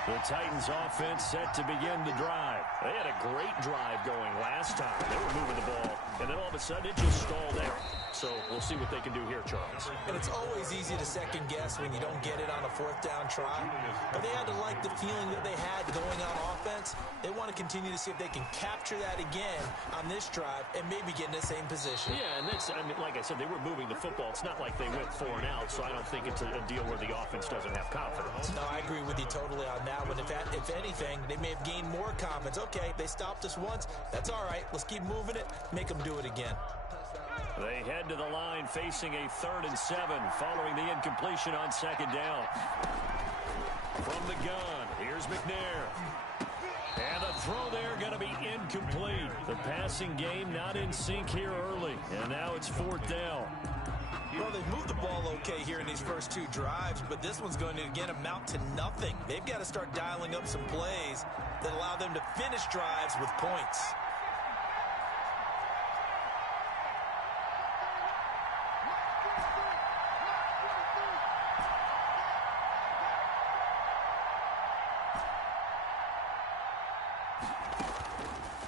The Titans offense set to begin the drive. They had a great drive going last time. They were moving the ball, and then all of a sudden it just stalled out. So we'll see what they can do here, Charles. And it's always easy to second guess when you don't get it on a fourth down try. But they had to like the feeling that they had going on offense. They want to continue to see if they can capture that again on this drive and maybe get in the same position. Yeah, and that's, I mean, like I said, they were moving the football. It's not like they went 4 and out, so I don't think it's a deal where the offense doesn't have confidence. No, I agree with you totally on that one. If anything, they may have gained more confidence. Okay, they stopped us once. That's all right. Let's keep moving it. Make them do it again. They head to the line facing a 3rd and 7 following the incompletion on 2nd down. From the gun, here's McNair. And the throw there going to be incomplete. The passing game not in sync here early. And now it's 4th down. Well, they've moved the ball okay here in these first 2 drives, but this one's going to, again, amount to nothing. They've got to start dialing up some plays that allow them to finish drives with points.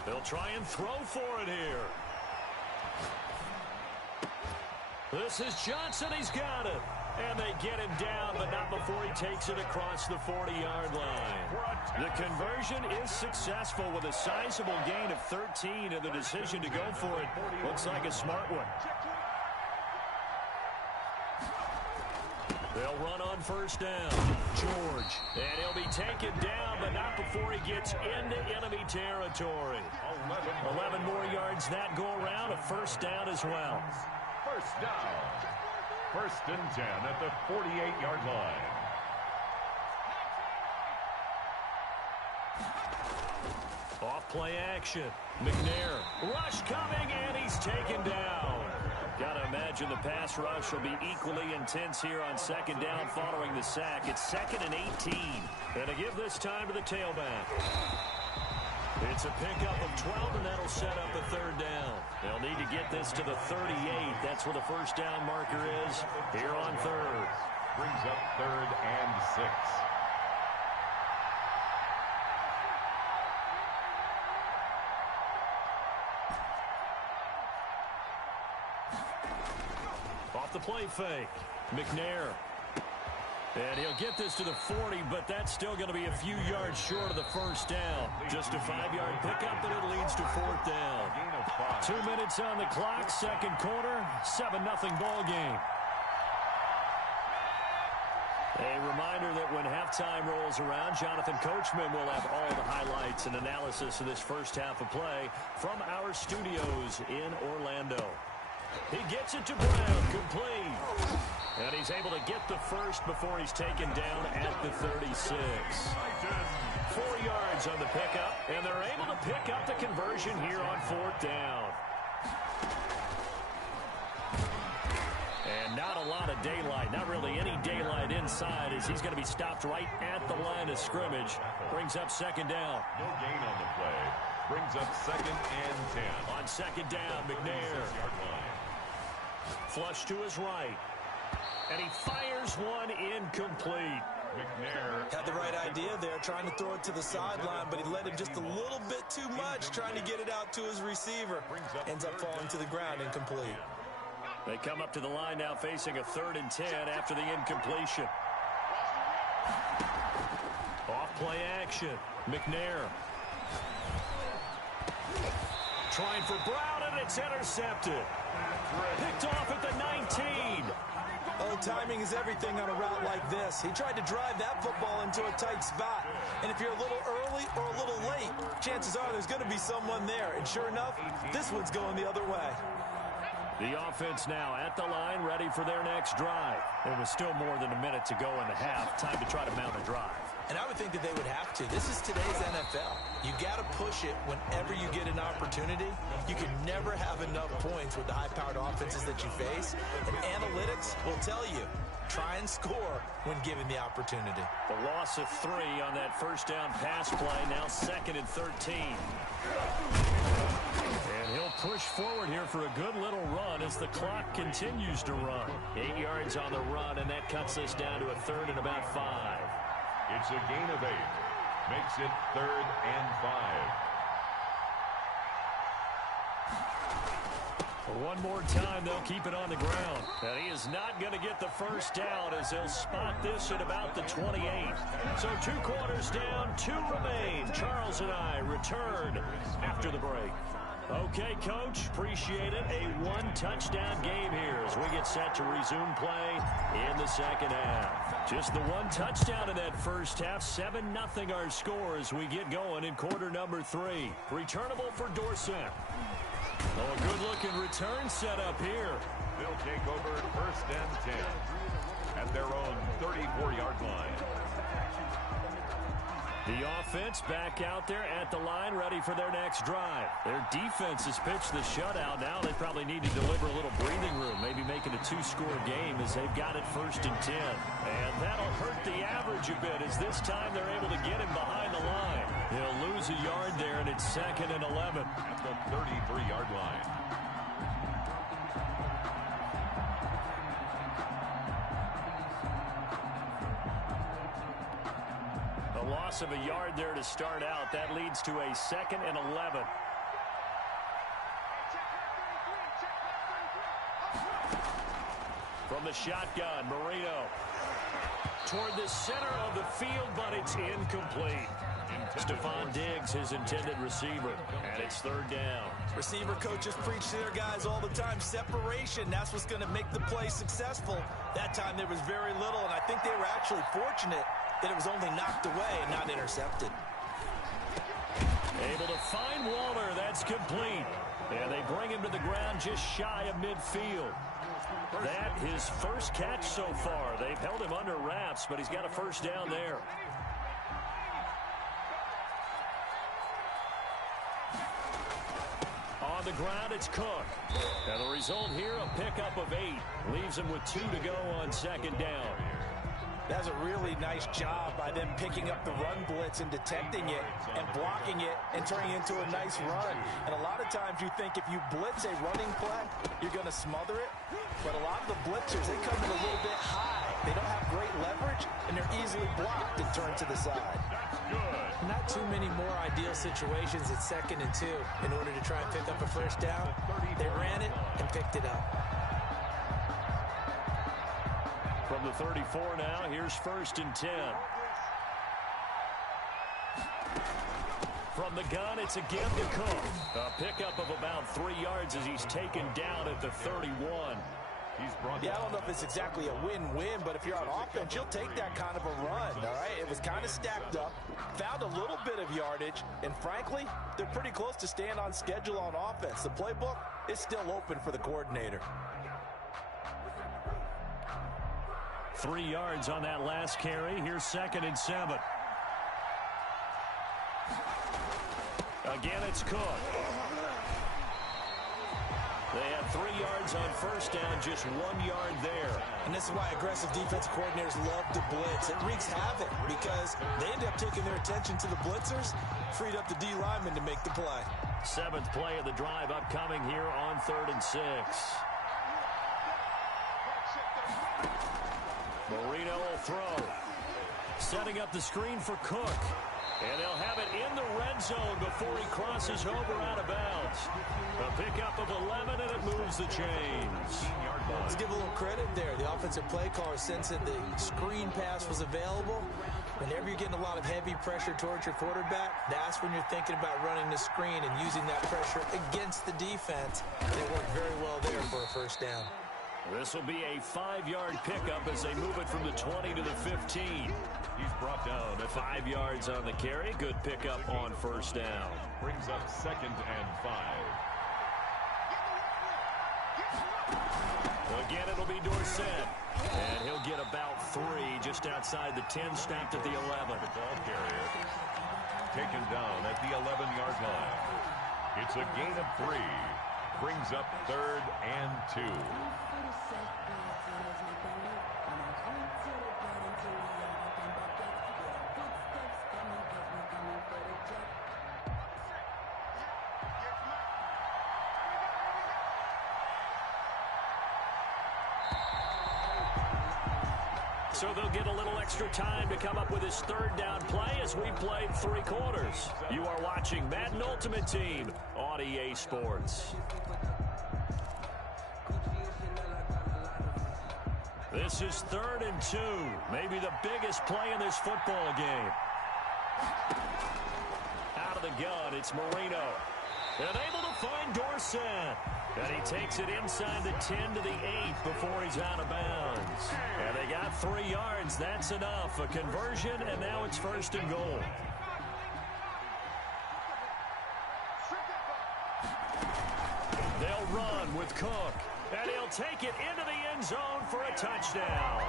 They'll try and throw for it here. This is Johnson. He's got it. And they get him down, but not before he takes it across the 40-yard line. The conversion is successful with a sizable gain of 13, and the decision to go for it looks like a smart one. They'll run on 1st down. George. And he'll be taken down, but not before he gets into enemy territory. 11 more yards that go around. A 1st down as well. 1st down. 1st and 10 at the 48-yard line. Off play action. McNair. Rush coming, and he's taken down. Got to imagine the pass rush will be equally intense here on 2nd down following the sack. It's 2nd and 18. And to give this time to the tailback. It's a pickup of 12, and that'll set up a 3rd down. They'll need to get this to the 38. That's where the 1st down marker is here on 3rd. Brings up 3rd and 6. Off the play fake. McNair. And he'll get this to the 40, but that's still going to be a few yards short of the 1st down. Just a 5-yard pickup, and it leads to 4th down. 2 minutes on the clock, 2nd quarter, 7-0 ball game. A reminder that when halftime rolls around, Jonathan Coachman will have all the highlights and analysis of this first half of play from our studios in Orlando. He gets it to Brown, complete. And he's able to get the 1st before he's taken down at the 36. 4 yards on the pickup, and they're able to pick up the conversion here on 4th down. And not a lot of daylight, not really any daylight inside, as he's going to be stopped right at the line of scrimmage. Brings up 2nd down. No gain on the play. Brings up 2nd and 10. On 2nd down, McNair. Flush to his right. And he fires one incomplete. McNair Had the right idea there, trying to throw it to the sideline, but he led him just a little bit too much, trying to get it out to his receiver. Ends up falling to the ground incomplete. They come up to the line now facing a 3rd and 10 after the incompletion. Off play action. McNair. Trying for Brown, and it's intercepted. Picked off at the 19. Oh, timing is everything on a route like this. He tried to drive that football into a tight spot. And if you're a little early or a little late, chances are there's going to be someone there. And sure enough, this one's going the other way. The offense now at the line, ready for their next drive. There was still more than a minute to go in the half. Time to try to mount a drive. And I would think that they would have to. This is today's NFL. You got to push it whenever you get an opportunity. You can never have enough points with the high-powered offenses that you face. And analytics will tell you, try and score when given the opportunity. The loss of 3 on that first down pass play, now 2nd and 13. And he'll push forward here for a good little run as the clock continues to run. 8 yards on the run, and that cuts us down to a 3rd and about 5. It's a gain of 8. Makes it 3rd and 5. One more time, they'll keep it on the ground. And he is not going to get the first down as they'll spot this at about the 28. So 2 quarters down, 2 remain. Charles and I return after the break. Okay, Coach, appreciate it. A 1-touchdown game here as we get set to resume play in the second half. Just the 1 touchdown in that first half. 7-0 our score as we get going in quarter number 3. Returnable for Dorsett. Oh, a good-looking return set up here. They'll take over 1st and 10 at their own 34-yard line. The offense back out there at the line, ready for their next drive. Their defense has pitched the shutout. Now they probably need to deliver a little breathing room, maybe make it a 2-score game as they've got it 1st and 10. And that'll hurt the average a bit as this time they're able to get him behind the line. They'll lose a yard there, and it's 2nd and 11. At the 33-yard line. Loss of a yard there to start out. That leads to a 2nd and 11. From the shotgun, Marino toward the center of the field, but it's incomplete. Stephon Diggs, his intended receiver, and it's 3rd down. Receiver coaches preach to their guys all the time. Separation, that's what's going to make the play successful. That time there was very little, and I think they were actually fortunate that it was only knocked away and not intercepted. Able to find Waller. That's complete. And they bring him to the ground just shy of midfield. That his first catch so far. They've held him under wraps, but he's got a first down there. On the ground, it's Cook. And the result here, a pickup of 8. Leaves him with 2 to go on 2nd down. That's a really nice job by them picking up the run blitz and detecting it and blocking it and turning it into a nice run. And a lot of times you think if you blitz a running play, you're going to smother it. But a lot of the blitzers, they come in a little bit high. They don't have great leverage, and they're easily blocked and turned to the side. Not too many more ideal situations at 2nd and 2 in order to try and pick up a first down. They ran it and picked it up. From the 34 now, here's 1st and 10. From the gun, it's again to Cook. A pickup of about 3 yards as he's taken down at the 31. Yeah, I don't know if it's exactly a win-win, but if you're on offense, you'll take that kind of a run, all right? It was kind of stacked up, found a little bit of yardage, and frankly, they're pretty close to staying on schedule on offense. The playbook is still open for the coordinator. 3 yards on that last carry. Here's 2nd and 7. Again, it's Cook. They had 3 yards on first down, just 1 yard there. And this is why aggressive defensive coordinators love to blitz. It wreaks havoc because they end up taking their attention to the blitzers, freed up the D linemen to make the play. 7th play of the drive upcoming here on 3rd and 6. Marino will throw. Setting up the screen for Cook. And they'll have it in the red zone before he crosses over out of bounds. A pickup of 11, and it moves the chains. Let's give a little credit there. The offensive play caller sensed that the screen pass was available. Whenever you're getting a lot of heavy pressure towards your quarterback, that's when you're thinking about running the screen and using that pressure against the defense. They work very well there for a first down. This will be a 5-yard pickup as they move it from the 20 to the 15. He's brought down at 5 yards on the carry. Good pickup on first down. Brings up 2nd and 5. Again, it'll be Dorsett. And he'll get about 3 just outside the 10, snapped at the 11. The ball carrier taken down at the 11-yard line. It's a gain of 3. Brings up 3rd and 2. So they'll get a little extra time to come up with his 3rd down play as we played 3 quarters. You are watching Madden Ultimate Team on EA Sports. This is 3rd and 2. Maybe the biggest play in this football game. Out of the gun, it's Marino. And able to find Dorsett. And he takes it inside the 10 to the 8 before he's out of bounds. And they got 3 yards. That's enough. A conversion, and now it's 1st and goal. They'll run with Cook. And he'll take it into the end zone for a touchdown.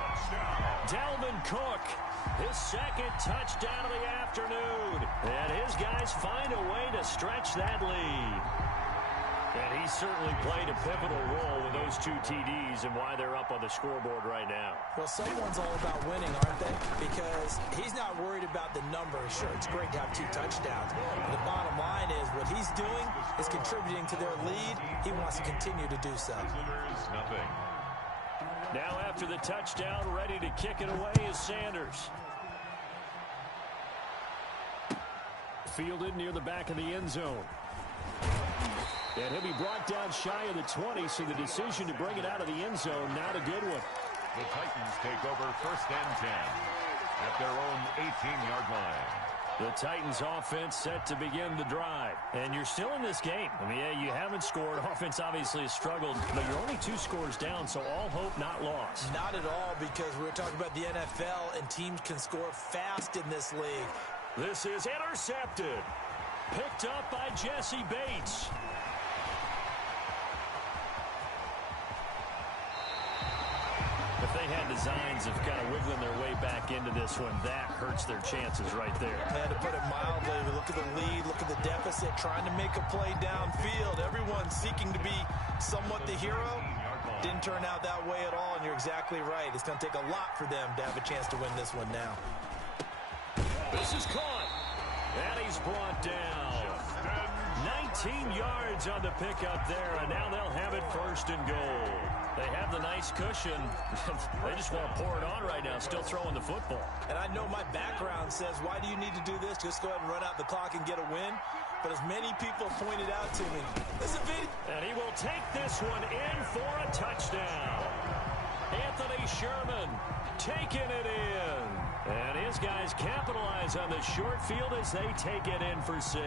Dalvin Cook, his 2nd touchdown of the afternoon. And his guys find a way to stretch that lead. And he certainly played a pivotal role with those 2 TDs and why they're up on the scoreboard right now. Well, someone's all about winning, aren't they? Because he's not worried about the numbers. Sure, it's great to have 2 touchdowns. But the bottom line is what he's doing is contributing to their lead. He wants to continue to do so. Nothing. Now after the touchdown, ready to kick it away is Sanders. Fielded near the back of the end zone. And he'll be brought down shy of the 20, so the decision to bring it out of the end zone, not a good one. The Titans take over 1st and 10 at their own 18-yard line. The Titans offense set to begin the drive. And you're still in this game. I mean, yeah, you haven't scored. Offense obviously has struggled, but you're only 2 scores down, so all hope not lost. Not at all, because we were talking about the NFL, and teams can score fast in this league. This is intercepted. Picked up by Jesse Bates. If they had designs of kind of wiggling their way back into this one, that hurts their chances right there. They had to put it mildly. Look at the lead, look at the deficit, trying to make a play downfield. Everyone seeking to be somewhat the hero. Didn't turn out that way at all, and you're exactly right. It's going to take a lot for them to have a chance to win this one now. This is caught, and he's brought down. 19 yards on the pickup there, and now they'll have it 1st and goal. They have the nice cushion. They just want to pour it on right now, still throwing the football. And I know my background says, why do you need to do this? Just go ahead and run out the clock and get a win. But as many people pointed out to me, this is a video. And he will take this one in for a touchdown. Anthony Sherman taking it in. And his guys capitalize on the short field as they take it in for 6.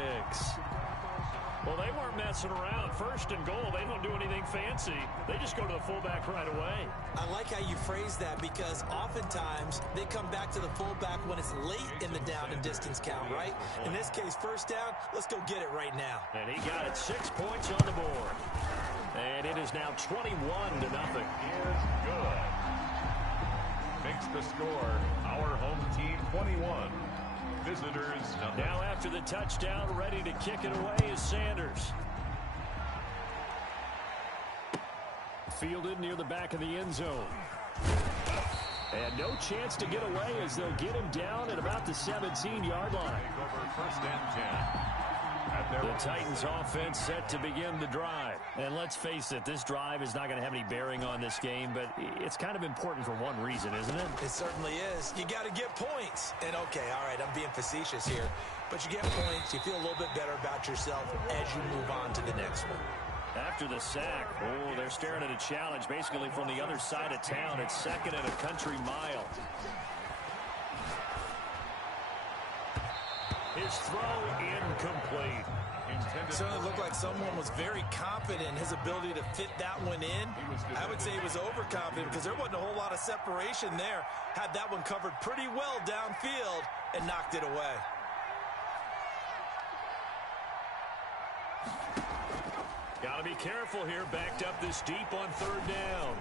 Well, they weren't messing around. 1st and goal, they don't do anything fancy. They just go to the fullback right away. I like how you phrase that, because oftentimes they come back to the fullback when it's late in the down and distance count, right? In this case, 1st down, let's go get it right now. And he got it 6 points on the board. And it is now 21-0. Is good. Makes the score our home team 21. Visitors nothing. Now after the touchdown, ready to kick it away is Sanders. Fielded near the back of the end zone. And no chance to get away as they'll get him down at about the 17-yard line. Take over 1st and 10. The Titans offense set to begin the drive. And let's face it, this drive is not going to have any bearing on this game, but it's kind of important for one reason, isn't it? It certainly is. You got to get points. And okay, all right, I'm being facetious here, but you get points, you feel a little bit better about yourself as you move on to the next one. After the sack, they're staring at a challenge basically from the other side of town. It's second and a country mile. His throw incomplete. It certainly looked like someone was very confident in his ability to fit that one in. I would say he was overconfident because there wasn't a whole lot of separation there. Had that one covered pretty well downfield and knocked it away. Got to be careful here, backed up this deep on third down.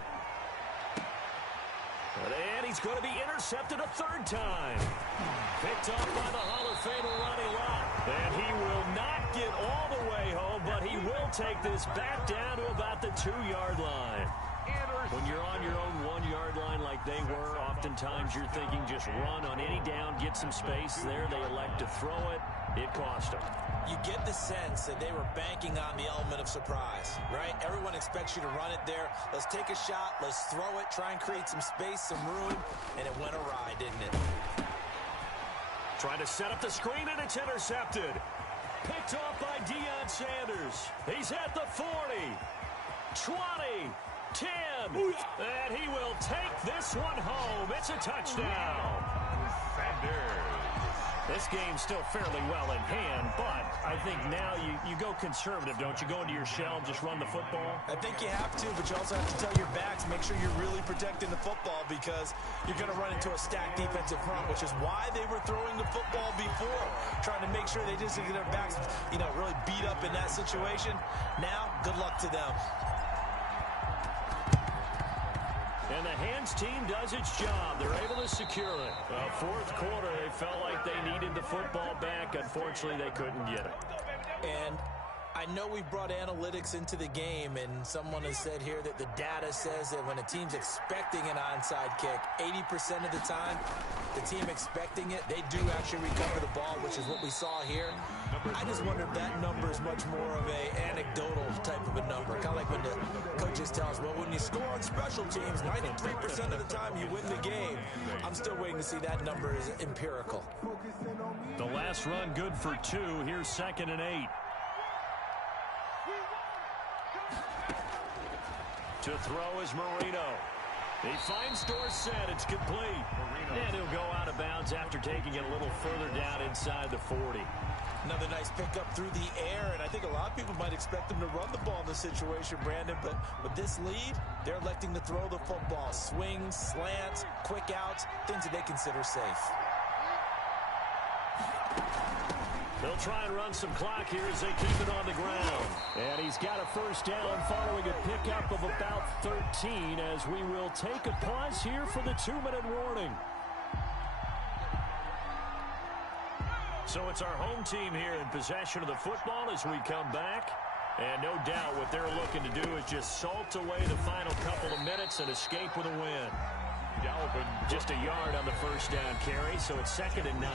And he's going to be intercepted a third time. Picked up by the Hall of Famer Ronnie Lott. And he will not get all the way home, but he will take this back down to about the 2-yard line. When you're on your own 1-yard line like they were, oftentimes you're thinking just run on any down, get some space there. They elect to throw it. It cost them. You get the sense that they were banking on the element of surprise, right? Everyone expects you to run it there. Let's take a shot. Let's throw it. Try and create some space, some room. And it went awry, didn't it? Trying to set up the screen, and it's intercepted. Picked off by Deion Sanders. He's at the 40, 20, 10. And he will take this one home. It's a touchdown. Sanders. This game's still fairly well in hand, but I think now you go conservative, don't you? Go into your shell and just run the football? I think you have to, but you also have to tell your backs, make sure you're really protecting the football because you're going to run into a stacked defensive front, which is why they were throwing the football before, trying to make sure they just get their backs, really beat up in that situation. Now, good luck to them. And the hands team does its job. They're able to secure it. Fourth quarter, they felt like they needed the football back. Unfortunately, they couldn't get it. And I know we brought analytics into the game, and someone has said here that the data says that when a team's expecting an onside kick, 80% of the time, the team expecting it, they do actually recover the ball, which is what we saw here. I just wonder if that number is much more of a anecdotal type of a number, kind of like when the coaches tell us, well, when you score on special teams, 93% of the time you win the game. I'm still waiting to see that number is empirical. The last run good for 2. Here's 2nd and 8. To throw is Marino. He finds Dorsett. It's complete. And he'll go out of bounds after taking it a little further down inside the 40. Another nice pickup through the air, and I think a lot of people might expect them to run the ball in this situation, Brandon, but with this lead, they're electing to throw the football. Swings, slants, quick outs, things that they consider safe. They'll try and run some clock here as they keep it on the ground. And he's got a first down following a pickup of about 13 as we will take a pause here for the 2-minute warning. So it's our home team here in possession of the football as we come back. And no doubt what they're looking to do is just salt away the final couple of minutes and escape with a win. Just a yard on the first down carry, so it's 2nd and 9.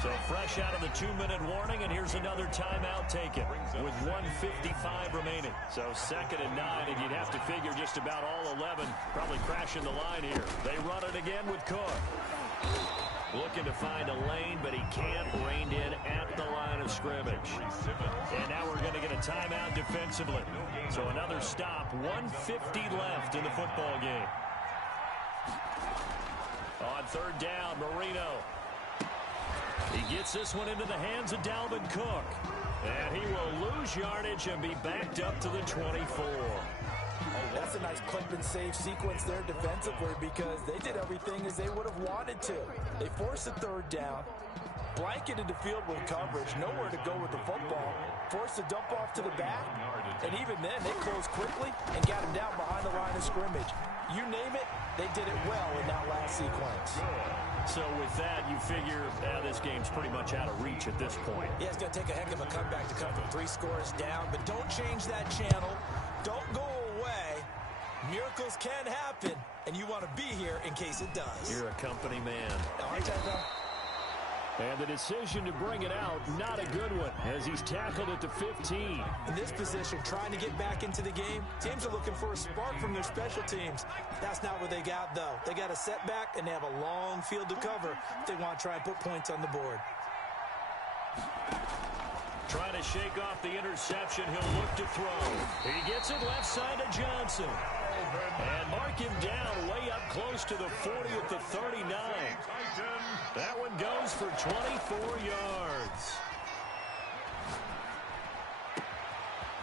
So fresh out of the 2-minute warning, and here's another timeout taken with 1:55 remaining. So 2nd and 9, and you'd have to figure just about all 11 probably crashing the line here. They run it again with Cook. Looking to find a lane, but he can't. Reined in at the line of scrimmage. And now we're going to get a timeout defensively. So another stop, 1:50 left in the football game. On third down, Marino. He gets this one into the hands of Dalvin Cook. And he will lose yardage and be backed up to the 24. That's a nice clip and save sequence there defensively because they did everything as they would have wanted to. They forced a third down, blanketed the field with coverage, nowhere to go with the football, forced a dump off to the back, and even then they closed quickly and got him down behind the line of scrimmage. You name it, they did it well in that last sequence. So with that, you figure this game's pretty much out of reach at this point. Yeah, it's going to take a heck of a comeback to come from 3 scores down, but don't change that channel. Don't go away. Miracles can happen, and you want to be here in case it does. You're a company man. Aren't I, though? And the decision to bring it out, not a good one, as he's tackled it to 15. In this position, trying to get back into the game, teams are looking for a spark from their special teams. That's not what they got, though. They got a setback, and they have a long field to cover if they want to try and put points on the board. Trying to shake off the interception. He'll look to throw. He gets it left side to Johnson. And mark him down way up close to the 40 at the 39. That one goes for 24 yards.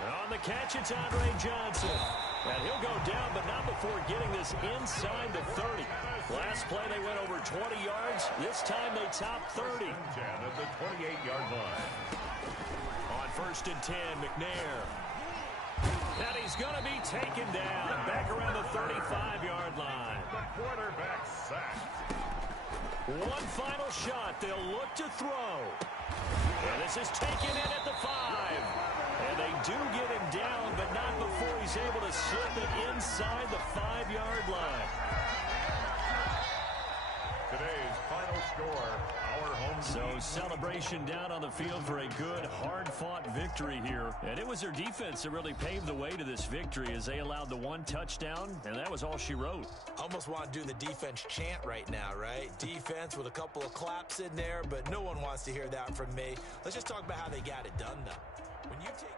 On the catch, it's Andre Johnson. And he'll go down, but not before getting this inside the 30. Last play, they went over 20 yards. This time, they topped 30. 10 at the 28-yard line. On 1st and 10, McNair. And he's going to be taken down back around the 35-yard line. The quarterback sacked. One final shot. They'll look to throw. And this is taken in at the 5. And they do get him down, but not before he's able to slip it inside the 5-yard line. Today's final score, our home team. So celebration down on the field for a good, hard-fought victory here. And it was their defense that really paved the way to this victory as they allowed the one touchdown, and that was all she wrote. Almost want to do the defense chant right now, right? Defense with a couple of claps in there, but no one wants to hear that from me. Let's just talk about how they got it done, though. When you take...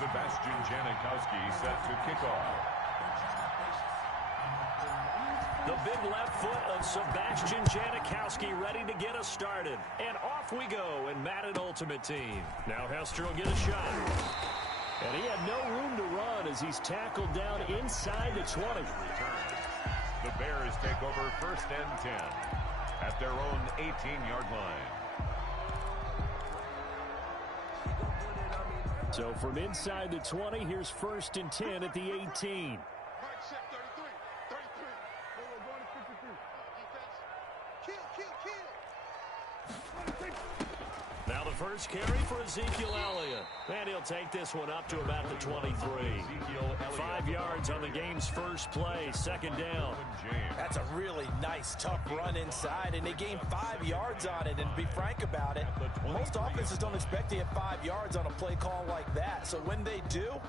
Sebastian Janikowski set to kick off. The big left foot of Sebastian Janikowski ready to get us started. And off we go in Madden Ultimate Team. Now Hester will get a shot. And he had no room to run as he's tackled down inside the 20. The Bears take over 1st and 10 at their own 18-yard line. So from inside the 20, here's 1st and 10 at the 18. Right, check 33. 33. We're going to 53. Defense. Kill. Now the first carry for Ezekiel Elliott. And he'll take this one up to about the 23. 5 yards on the game's first play. 2nd down. That's a really nice, tough run inside, and they gained 5 yards on it. And to be frank about it, most offenses don't expect to get 5 yards on a play call like that. So when they do,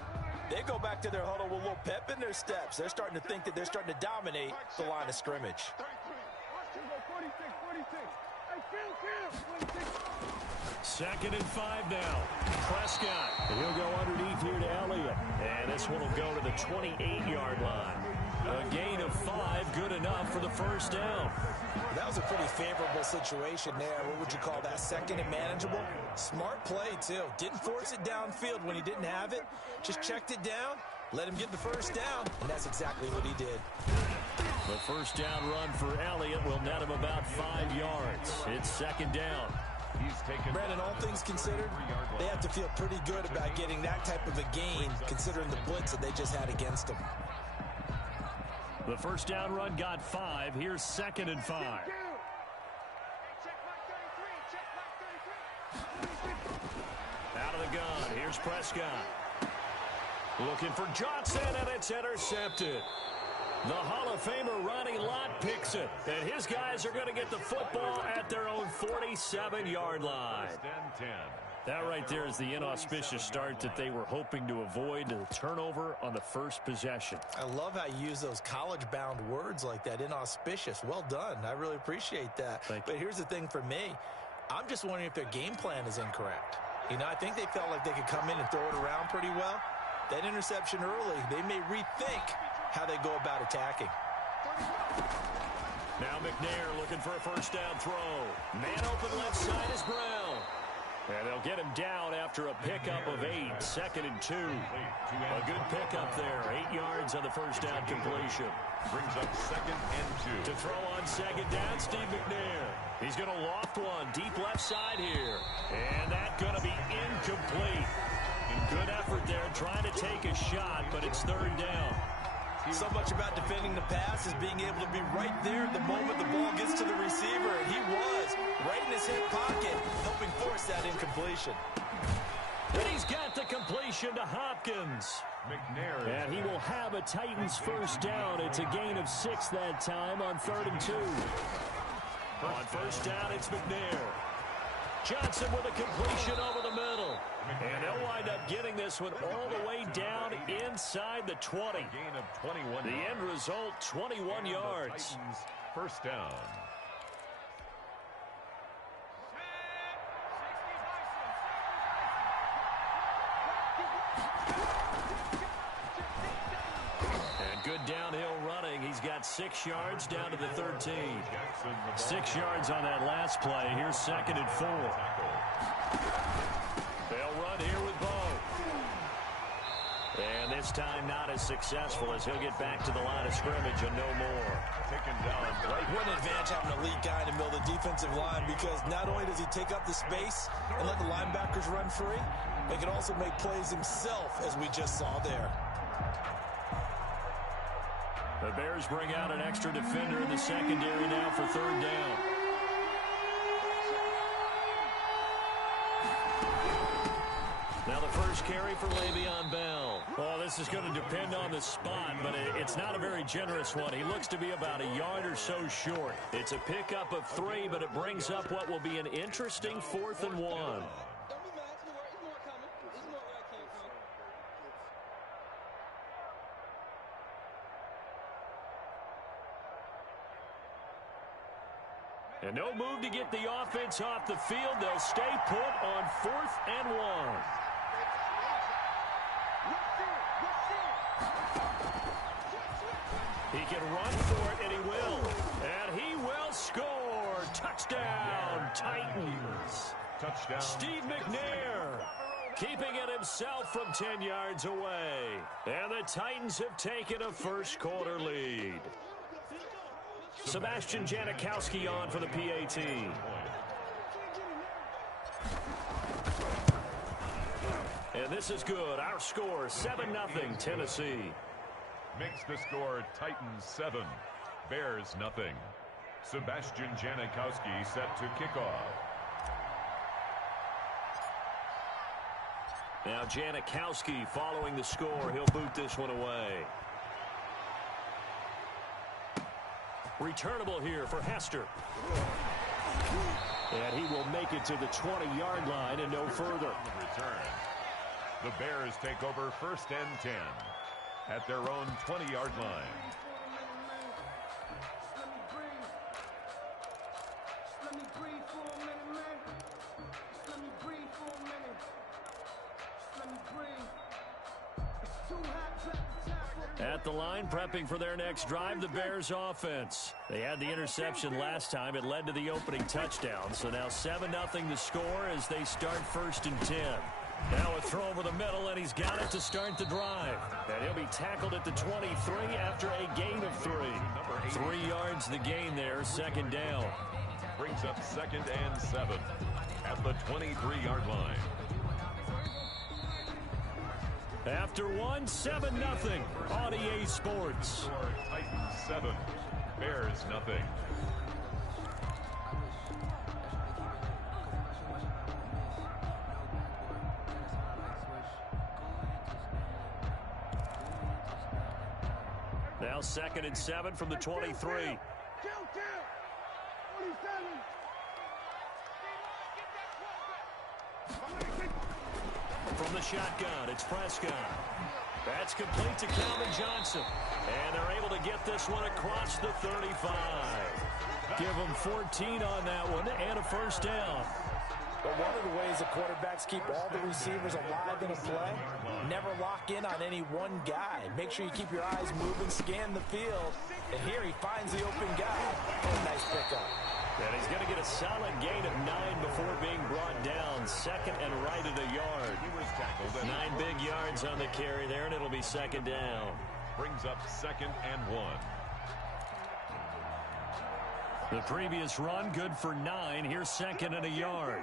they go back to their huddle with a little pep in their steps. They're starting to think that they're starting to dominate the line of scrimmage. 46. Hey, Phil. 46. 2nd and 5 now. Prescott. And he'll go underneath here to Elliott. And this one will go to the 28-yard line. A gain of 5, good enough for the first down. That was a pretty favorable situation there. What would you call that? 2nd and manageable? Smart play, too. Didn't force it downfield when he didn't have it. Just checked it down, let him get the first down, and that's exactly what he did. The first down run for Elliott will net him about 5 yards. It's 2nd down. Brandon, all things considered, they have to feel pretty good about getting that type of a gain, considering the blitz that they just had against them. The first down run got 5. Here's 2nd and 5. Out of the gun. Here's Prescott. Looking for Johnson, and it's intercepted. The Hall of Famer Ronnie Lott picks it, and his guys are going to get the football at their own 47-yard line. That right there is the inauspicious start that they were hoping to avoid, the turnover on the first possession. I love how you use those college-bound words like that, inauspicious. Well done. I really appreciate that. But here's the thing for me. I'm just wondering if their game plan is incorrect. You know, I think they felt like they could come in and throw it around pretty well. That interception early, they may rethink how they go about attacking. Now McNair looking for a first down throw. Man open left side is Brown. And they'll get him down after a pickup of 8. 2nd and 2. A good pickup there. 8 yards on the first down completion. Brings up 2nd and 2. To throw on 2nd down, Steve McNair. He's going to loft one deep left side here. And that's going to be incomplete. Good effort there trying to take a shot, but it's 3rd down. So much about defending the pass is being able to be right there at the moment the ball gets to the receiver, and he was right in his hip pocket, helping force that incompletion. And he's got the completion to Hopkins. McNair. And he will have a Titans first down. It's a gain of 6 that time on 3rd and 2. On first down, it's McNair. Johnson with a completion over the middle. And they'll wind up getting this one all the way down inside the 20. Gain of 21. The end result, 21 yards. First down. And good downhill running. He's got 6 yards down to the 13. 6 yards on that last play. Here's 2nd and 4. They'll run here with Bo. And this time not as successful as he'll get back to the line of scrimmage and no more. Taken down. What an advantage having an elite guy in the middle of the defensive line, because not only does he take up the space and let the linebackers run free, but he can also make plays himself, as we just saw there. The Bears bring out an extra defender in the secondary now for 3rd down. Now the first carry for Le'Veon Bell. Oh, this is going to depend on the spot, but it's not a very generous one. He looks to be about a yard or so short. It's a pickup of 3, but it brings up what will be an interesting 4th and 1. And no move to get the offense off the field. They'll stay put on 4th and 1. He can run for it, and he will. And he will score. Touchdown, Titans. Touchdown. Steve McNair keeping it himself from 10 yards away. And the Titans have taken a first-quarter lead. Sebastian Janikowski on for the PAT. And this is good. Our score, 7-0 Tennessee. Makes the score Titans 7, Bears nothing. Sebastian Janikowski set to kick off. Now Janikowski following the score. He'll boot this one away. Returnable here for Hester. And he will make it to the 20-yard line and no further. Return. The Bears take over 1st and 10 at their own 20-yard line. At the line, prepping for their next drive, the Bears offense. They had the interception last time. It led to the opening touchdown. So now 7-0 the score as they start 1st and 10. Now a throw over the middle, and he's got it to start the drive. And he'll be tackled at the 23 after a gain of 3. 3 yards the gain there, 2nd down. Brings up 2nd and 7 at the 23-yard line. After one, 7-0 on EA Sports. Titans 7, Bears nothing. Now 2nd and 7 from the 23. From the shotgun, it's Prescott. That's complete to Calvin Johnson. And they're able to get this one across the 35. Give them 14 on that one and a first down. But one of the ways the quarterbacks keep all the receivers alive in a play, never lock in on any one guy. Make sure you keep your eyes moving, scan the field. And here he finds the open guy. Oh, nice pickup. And he's going to get a solid gain of 9 before being brought down. 2nd and right at a yard. 9 big yards on the carry there, and it'll be 2nd down. Brings up 2nd and 1. The previous run, good for 9. Here's 2nd and a yard.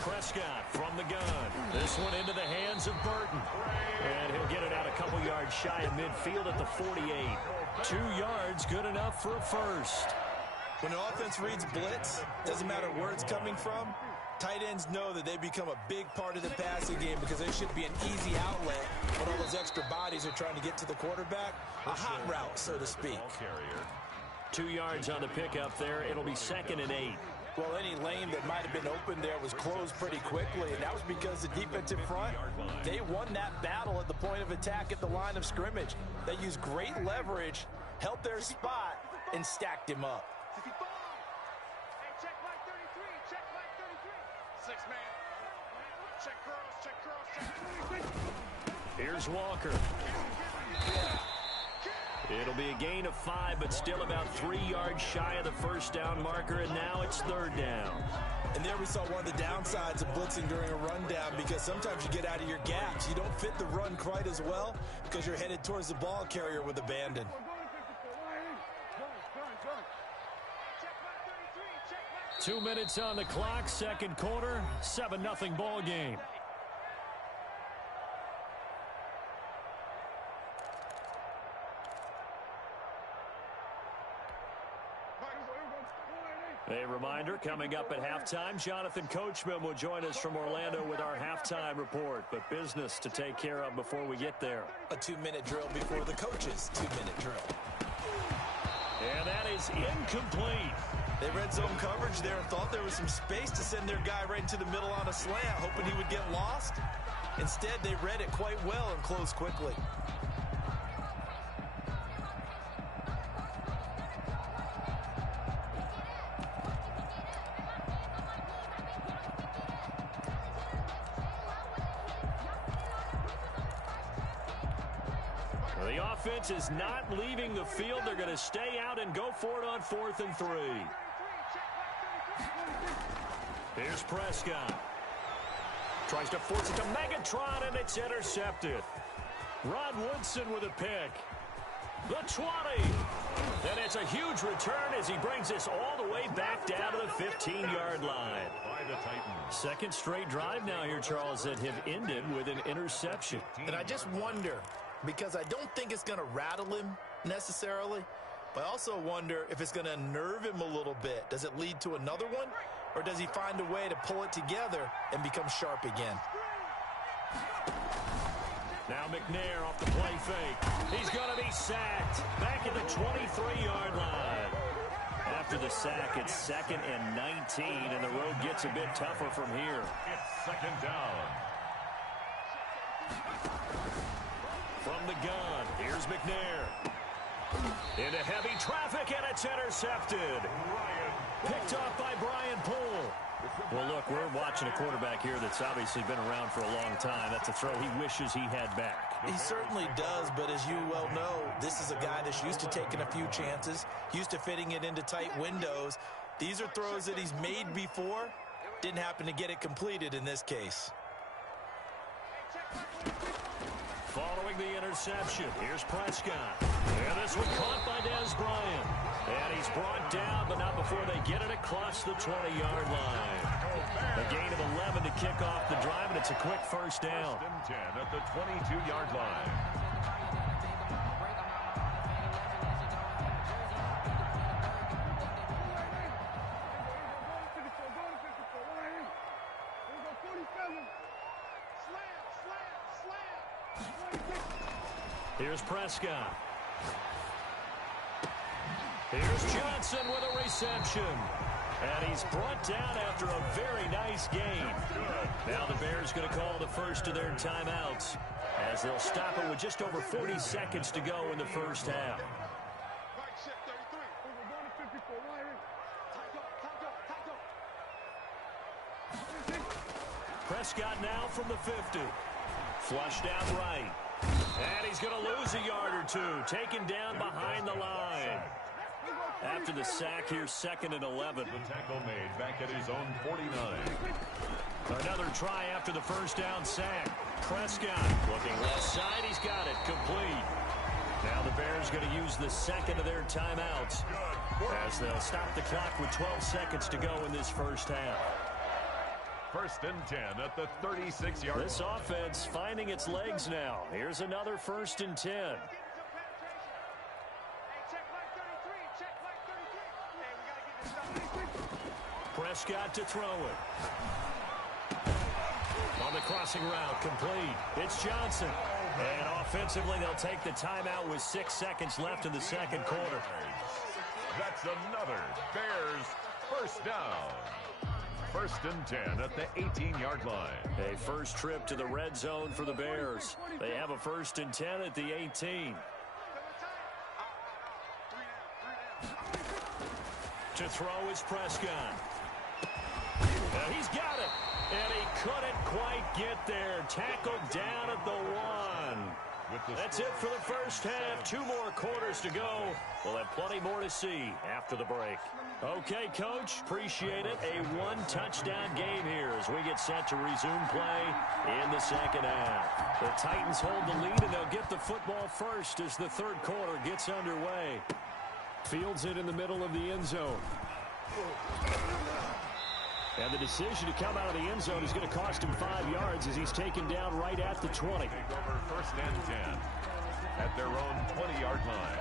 Prescott from the gun. This one into the hands of Burton. And he'll get it out a couple yards shy of midfield at the 48. 2 yards, good enough for a first. When an offense reads blitz, doesn't matter where it's coming from, tight ends know that they become a big part of the passing game because they should be an easy outlet when all those extra bodies are trying to get to the quarterback. A hot route, so to speak. 2 yards on the pickup there. It'll be 2nd and 8. Well, any lane that might have been open there was closed pretty quickly, and that was because the defensive front, they won that battle at the point of attack at the line of scrimmage. They used great leverage, held their spot, and stacked him up. Check line 33, check line 33. 6 man. Check curls, check curls, check. Here's Walker. It'll be a gain of 5, but still about 3 yards shy of the first down marker, and now it's 3rd down. And there we saw one of the downsides of blitzing during a rundown because sometimes you get out of your gaps. You don't fit the run quite as well because you're headed towards the ball carrier with abandon. 2 minutes on the clock, 2nd quarter, 7-0 ball game. A reminder, coming up at halftime, Jonathan Coachman will join us from Orlando with our halftime report, but business to take care of before we get there. A 2-minute drill before the coach's 2-minute drill. And that is incomplete. They read zone coverage there and thought there was some space to send their guy right into the middle on a slant, hoping he would get lost. Instead, they read it quite well and closed quickly. The offense is not leaving the field. They're going to stay out and go for it on 4th and 3. Here's Prescott. Tries to force it to Megatron, and it's intercepted. Rod Woodson with a pick. The 20. And it's a huge return as he brings this all the way back down to the 15-yard line. By the Titans. 2nd straight drive now here, Charles, that have ended with an interception. And I just wonder, because I don't think it's going to rattle him necessarily, but I also wonder if it's going to unnerve him a little bit. Does it lead to another one, or does he find a way to pull it together and become sharp again? Now McNair off the play fake. He's going to be sacked back at the 23-yard line. After the sack, it's 2nd and 19, and the road gets a bit tougher from here. It's 2nd down. From the gun, here's McNair. Into heavy traffic, and it's intercepted. Picked off by Brian Poole. Well, look, we're watching a quarterback here that's obviously been around for a long time. That's a throw he wishes he had back. He certainly does, but as you well know, this is a guy that's used to taking a few chances, used to fitting it into tight windows. These are throws that he's made before. Didn't happen to get it completed in this case. Following throwing the interception. Here's Prescott. And this one caught by Dez Bryant. And he's brought down, but not before they get it across the 20-yard line. A gain of 11 to kick off the drive, and it's a quick first down. First and 10 at the 22-yard line. Here's Prescott. Here's Johnson with a reception. And he's brought down after a very nice game. Now the Bears going to call the first of their timeouts as they'll stop it with just over 40 seconds to go in the first half. Prescott now from the 50. Flushed out right. And he's going to lose a yard or two. Taken down behind the line. After the sack here, 2nd and 11. The tackle made back at his own 49. Another try after the first down sack. Prescott looking left side. He's got it complete. Now the Bears going to use the second of their timeouts as they'll stop the clock with 12 seconds to go in this first half. First and 10 at the 36-yard line. This offense finding its legs now. Here's another 1st and 10. Prescott to throw it. On the crossing route, complete. It's Johnson. And offensively, they'll take the timeout with 6 seconds left in the second quarter. That's another Bears first down. First and 10 at the 18-yard line. A first trip to the red zone for the Bears. They have a 1st and 10 at the 18. To throw is Prescott. He's got it. And he couldn't quite get there. Tackled down at the 1. That's it for the first half. 2 more quarters to go. We'll have plenty more to see after the break. Okay, Coach, appreciate it. A 1-touchdown game here as we get set to resume play in the second half. The Titans hold the lead, and they'll get the football first as the third quarter gets underway. Fields it in the middle of the end zone. And the decision to come out of the end zone is going to cost him 5 yards as he's taken down right at the 20. Take over first and 10 at their own 20-yard line.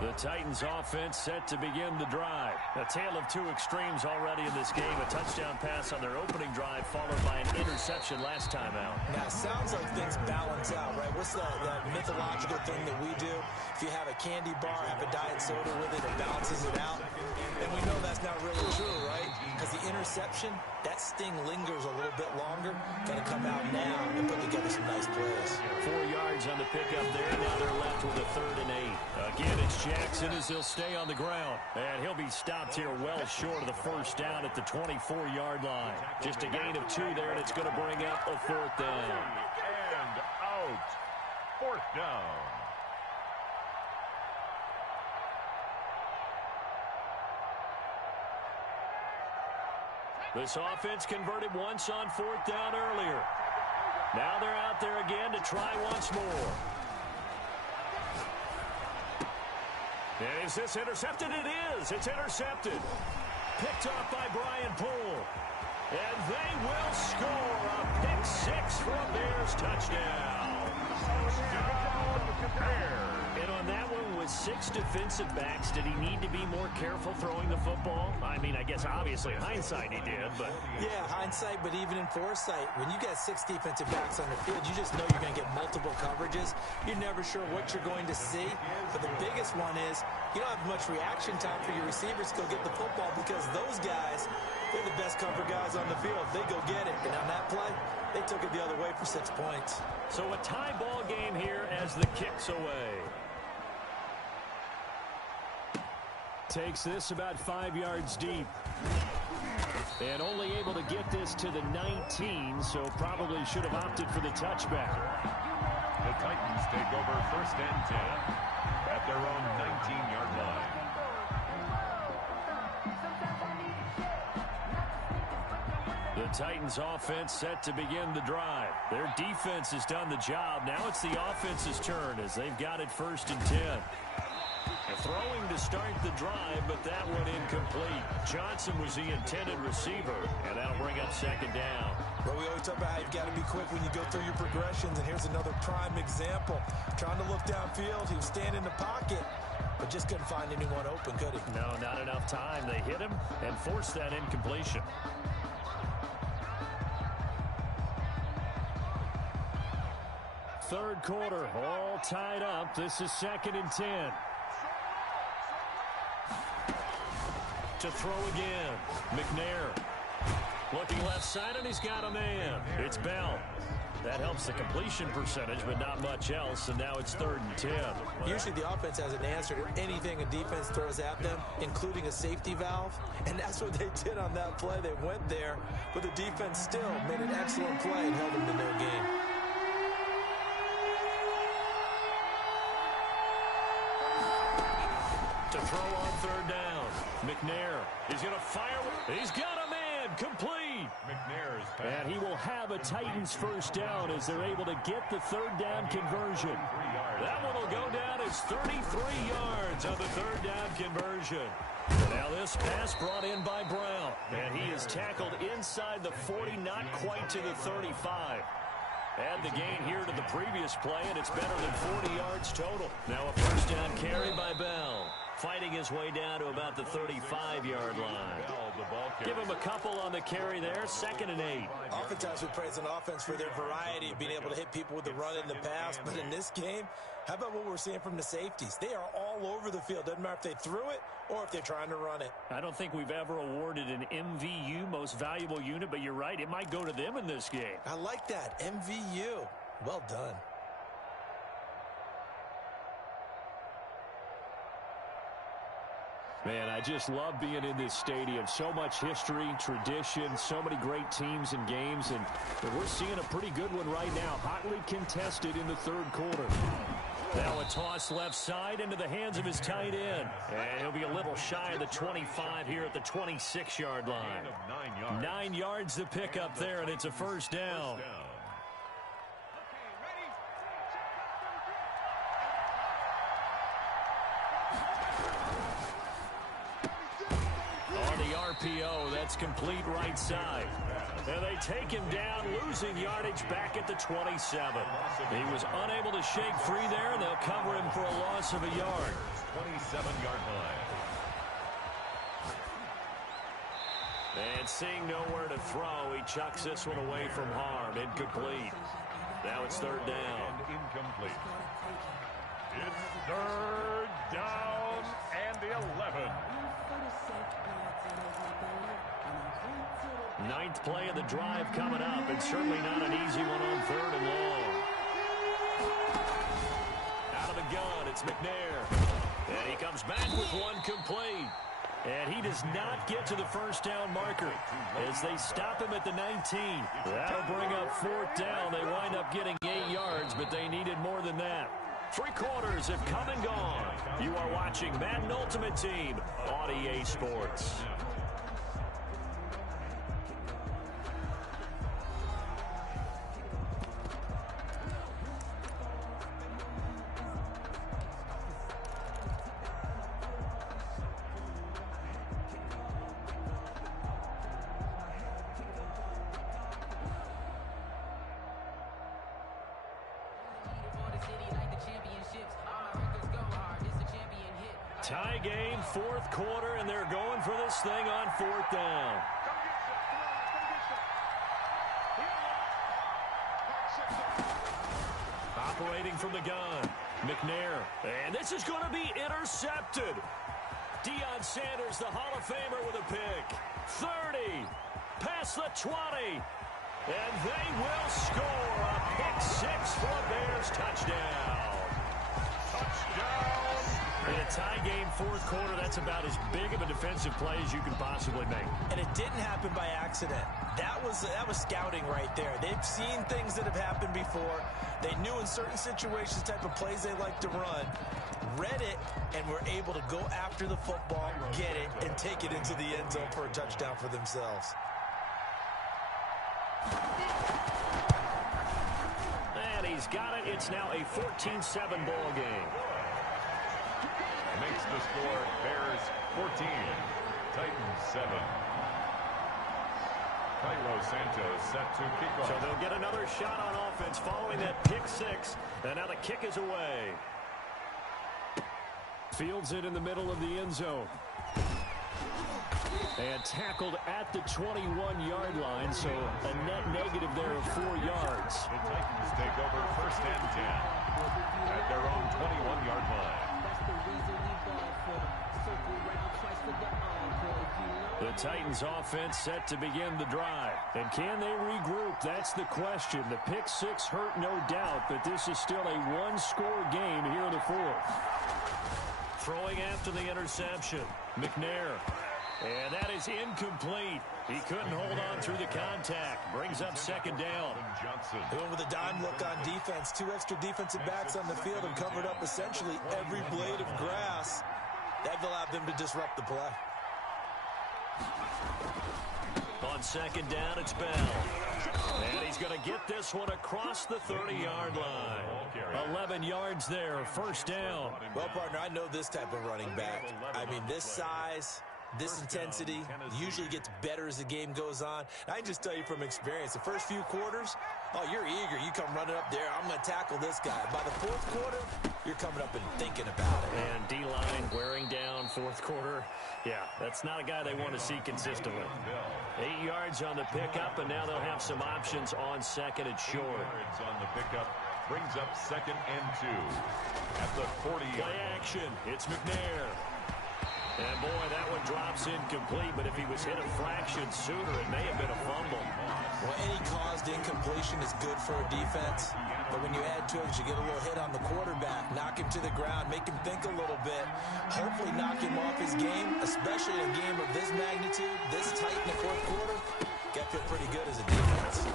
The Titans offense set to begin the drive. A tale of 2 extremes already in this game. A touchdown pass on their opening drive followed by an interception last time out. Now, it sounds like things balance out, right? What's that mythological thing that we do? If you have a candy bar, have a diet soda with it, it balances it out. And we know that's not really true, right? Because the interception, that sting lingers a little bit longer. Got to come out now and put together some nice plays. 4 yards on the pickup there. Now they're left with a 3rd and 8. Again, it's Jackson as he'll stay on the ground. And he'll be stopped here well short of the first down at the 24-yard line. Just a gain of 2 there, and it's going to bring up a 4th down. And out. 4th down. This offense converted once on 4th down earlier. Now they're out there again to try once more. Is this intercepted? It is. It's intercepted. Picked off by Brian Poole. And they will score a pick 6 for a Bears touchdown. And on that one, with 6 defensive backs, did he need to be more careful throwing the football? I mean, I guess obviously hindsight he did, but... Yeah, hindsight, but even in foresight, when you got 6 defensive backs on the field, you just know you're going to get multiple coverages. You're never sure what you're going to see. But the biggest one is you don't have much reaction time for your receivers to go get the football because those guys, they're the best cover guys on the field. They go get it. And on that play, they took it the other way for 6 points. So a tie ball game here as the kick's away. Takes this about 5 yards deep. And only able to get this to the 19, so probably should have opted for the touchback. The Titans take over first and 10 at their own 19-yard line. The Titans offense set to begin the drive. Their defense has done the job. Now it's the offense's turn as they've got it 1st and 10. Throwing to start the drive, but that one incomplete. Johnson was the intended receiver, and that'll bring up 2nd down. Well, we always talk about how you've got to be quick when you go through your progressions, and here's another prime example. Trying to look downfield, he was standing in the pocket, but just couldn't find anyone open, could he? No, not enough time. They hit him and forced that incompletion. Third quarter, all tied up. This is 2nd and 10. To throw again. McNair. Looking left side, and he's got a man. It's Bell. That helps the completion percentage, but not much else, and now it's 3rd and 10. Usually the offense has an answer to anything a defense throws at them, including a safety valve, and that's what they did on that play. They went there, but the defense still made an excellent play and held them to no gain. To throw on 3rd down. McNair is going to fire. He's got a man. Complete. McNair's pass. And he will have a Titans 1st down as they're able to get the 3rd down conversion. That one will go down as 33 yards on the 3rd down conversion. Now this pass brought in by Brown. And he is tackled inside the 40, not quite to the 35. Add the gain here to the previous play, and it's better than 40 yards total. Now a 1st down carry by Bell. Fighting his way down to about the 35-yard line. Give him a couple on the carry there. 2nd and 8. Oftentimes we praise an offense for their variety of being able to hit people with the run in the pass. But in this game, how about what we're seeing from the safeties? They are all over the field. Doesn't matter if they threw it or if they're trying to run it. I don't think we've ever awarded an MVU, most valuable unit, but you're right. It might go to them in this game. I like that. MVU. Well done. Man, I just love being in this stadium. So much history, tradition, so many great teams and games, and we're seeing a pretty good one right now. Hotly contested in the 3rd quarter. Now a toss left side into the hands of his tight end. And he'll be a little shy of the 25 here at the 26-yard line. 9 yards to pick up there, and it's a 1st down. RPO, that's complete right side. And they take him down, losing yardage back at the 27. He was unable to shake free there, and they'll cover him for a loss of a yard. 27-yard line. And seeing nowhere to throw, he chucks this one away from harm. Incomplete. Now it's 3rd down. And incomplete. It's 3rd down and 11. 9th play of the drive coming up, and certainly not an easy one on 3rd and long. Out of the gun, it's McNair. And he comes back with one complete. And he does not get to the 1st down marker as they stop him at the 19. That'll bring up 4th down. They wind up getting 8 yards, but they needed more than that. 3 quarters have come and gone. You are watching Madden Ultimate Team on EA Sports. Tie game, 4th quarter, and they're going for this thing on 4th down. Operating from the gun, McNair. And this is going to be intercepted. Deion Sanders, the Hall of Famer, with a pick. 30, past the 20. And they will score a pick 6 for a Bears touchdown. Touchdown. In a tie game, 4th quarter, that's about as big of a defensive play as you can possibly make. And it didn't happen by accident. That was scouting right there. They've seen things that have happened before. They knew in certain situations type of plays they like to run, read it, and were able to go after the football, get it, and take it into the end zone for a touchdown for themselves. And he's got it. It's now a 14-7 ball game. Makes the score Bears 14, Titans 7. Cairo Santos set to kick off. So they'll get another shot on offense following that pick six. And now the kick is away. Fields it in the middle of the end zone. And tackled at the 21-yard line, so a net negative there of 4 yards. The Titans take over first and 10 at their own 21-yard line. The Titans offense set to begin the drive. And can they regroup? That's the question. The pick six hurt, no doubt, but this is still a one-score game here in the fourth. Throwing after the interception, McNair. And that is incomplete. He couldn't hold on through the contact. Brings up second down. They went with a dime look on defense. 2 extra defensive backs on the field and covered up essentially every blade of grass. That allowed them to disrupt the play. On second down, it's Bell. And he's going to get this one across the 30-yard line. 11 yards there, first down. Well, partner, I know this type of running back. I mean, this size, this intensity usually gets better as the game goes on. I can just tell you from experience, the first few quarters, oh, you're eager. You come running up there, I'm going to tackle this guy. By the fourth quarter, you're coming up and thinking about it. And D-line wearing down fourth quarter. Yeah, that's not a guy they want to see consistently. 8 yards on the pickup, and now they'll have some options on second and short. 8 yards on the pickup brings up second and 2 at the 40. Play action. It's McNair. And, boy, that one drops incomplete, but if he was hit a fraction sooner, it may have been a fumble. Well, any caused incompletion is good for a defense, but when you add to it, you get a little hit on the quarterback, knock him to the ground, make him think a little bit, hopefully knock him off his game, especially in a game of this magnitude, this tight in the fourth quarter. Got to feel pretty good as a defense.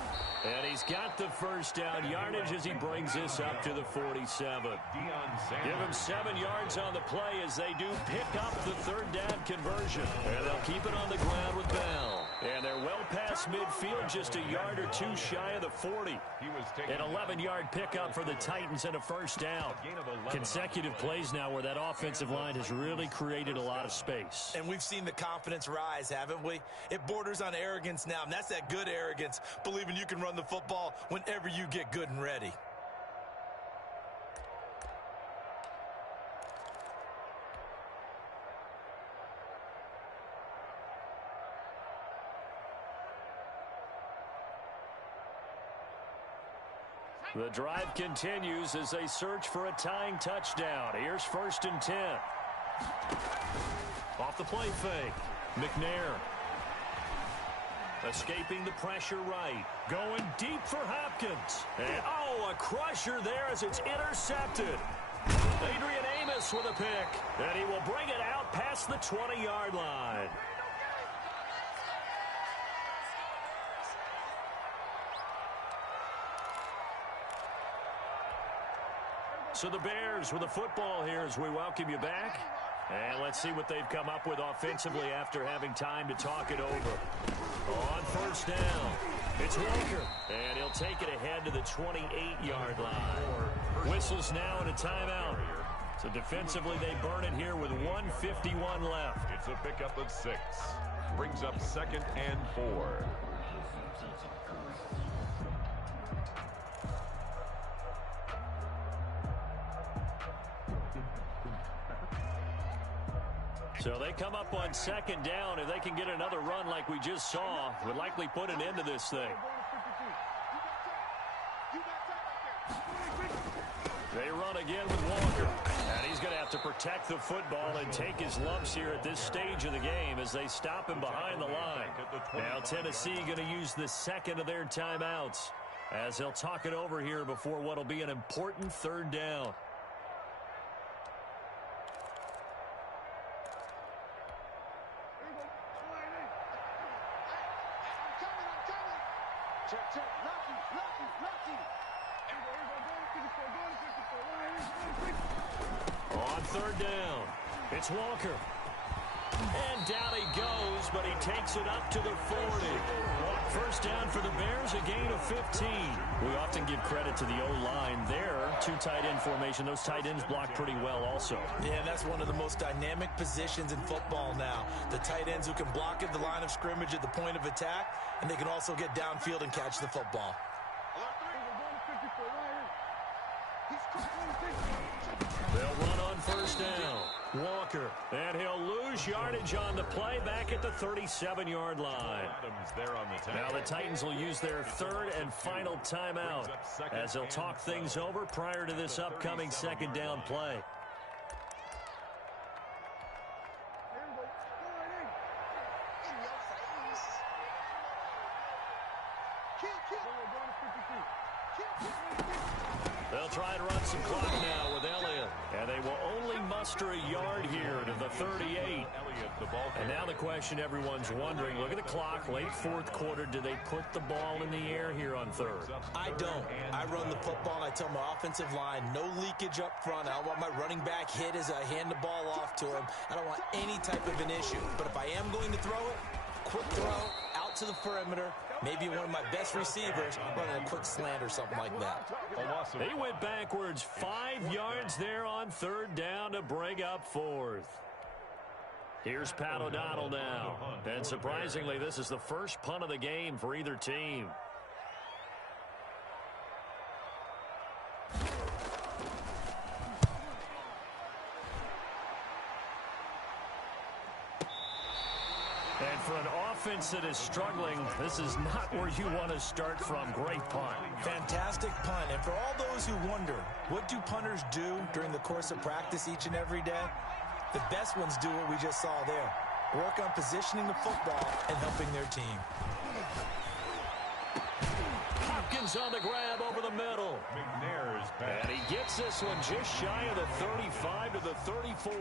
And he's got the first down yardage as he brings this up to the 47. Give him 7 yards on the play as they do pick up the third down conversion. And they'll keep it on the ground with Bell. And they're well past midfield, just a yard or two shy of the 40. An 11-yard pickup for the Titans and a first down. Consecutive plays now where that offensive line has really created a lot of space. And we've seen the confidence rise, haven't we? It borders on arrogance now, and that's that good arrogance, believing you can run the football whenever you get good and ready. The drive continues as they search for a tying touchdown. Here's first and 10. Off the play fake. McNair. Escaping the pressure right. Going deep for Hopkins. And, oh, a crusher there as it's intercepted. Adrian Amos with a pick. And he will bring it out past the 20-yard line. So the Bears with the football here as we welcome you back. And let's see what they've come up with offensively after having time to talk it over. On first down, it's Walker. And he'll take it ahead to the 28-yard line. Whistles now and a timeout. So defensively they burn it here with 1:51 left. It's a pickup of 6. Brings up second and 4. So they come up on second down. If they can get another run like we just saw, would likely put an end to this thing. They run again with Walker. And he's going to have to protect the football and take his lumps here at this stage of the game as they stop him behind the line. Now Tennessee going to use the second of their timeouts as they'll talk it over here before what will be an important third down. On third down, it's Walker. And down he goes, but he takes it up to the 40. First down for the Bears, a gain of 15. We often give credit to the O-line there. Two tight end formation. Those tight ends block pretty well also. Yeah, that's one of the most dynamic positions in football now. The tight ends who can block at the line of scrimmage at the point of attack, and they can also get downfield and catch the football. They'll run on first down. Walker, and he'll lose yardage on the play back at the 37-yard line. Now the Titans will use their third and final timeout as they'll talk things over prior to this upcoming second down play. They'll try and run some clock now with Elliott. And they will only muster a yard here to the 38. And now the question everyone's wondering, look at the clock, late fourth quarter, do they put the ball in the air here on third? I don't. I run the football, and I tell my offensive line, no leakage up front. I don't want my running back hit as I hand the ball off to him. I don't want any type of an issue. But if I am going to throw it, quick throw, out to the perimeter, maybe one of my best receivers running a quick slant or something like that. They went backwards 5 yards there on third down to bring up fourth. Here's Pat O'Donnell now. And surprisingly, this is the first punt of the game for either team. And for an offense that is struggling, this is not where you want to start from. Great punt. Fantastic punt. And for all those who wonder, what do punters do during the course of practice each and every day? The best ones do what we just saw there. Work on positioning the football and helping their team. Hopkins on the grab over the middle. McNair's back. And he gets this one just shy of the 35 to the 34.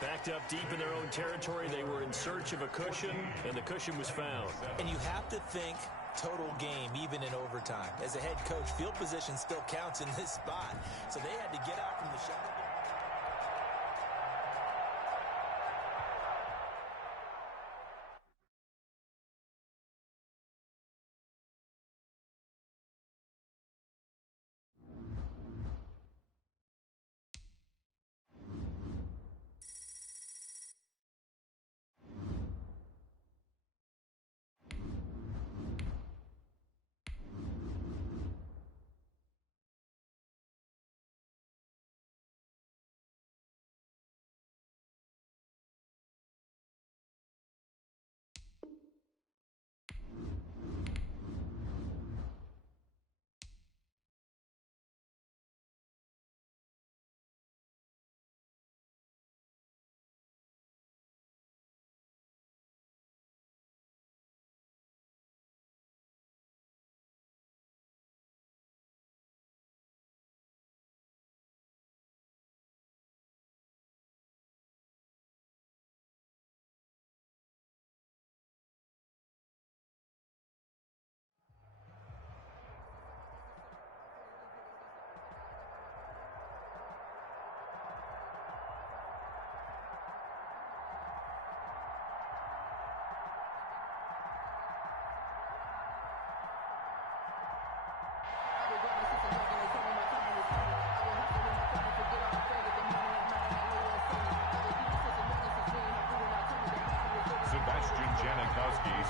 Backed up deep in their own territory, they were in search of a cushion, and the cushion was found. And you have to think total game, even in overtime. As a head coach, field position still counts in this spot. So they had to get out from the shot.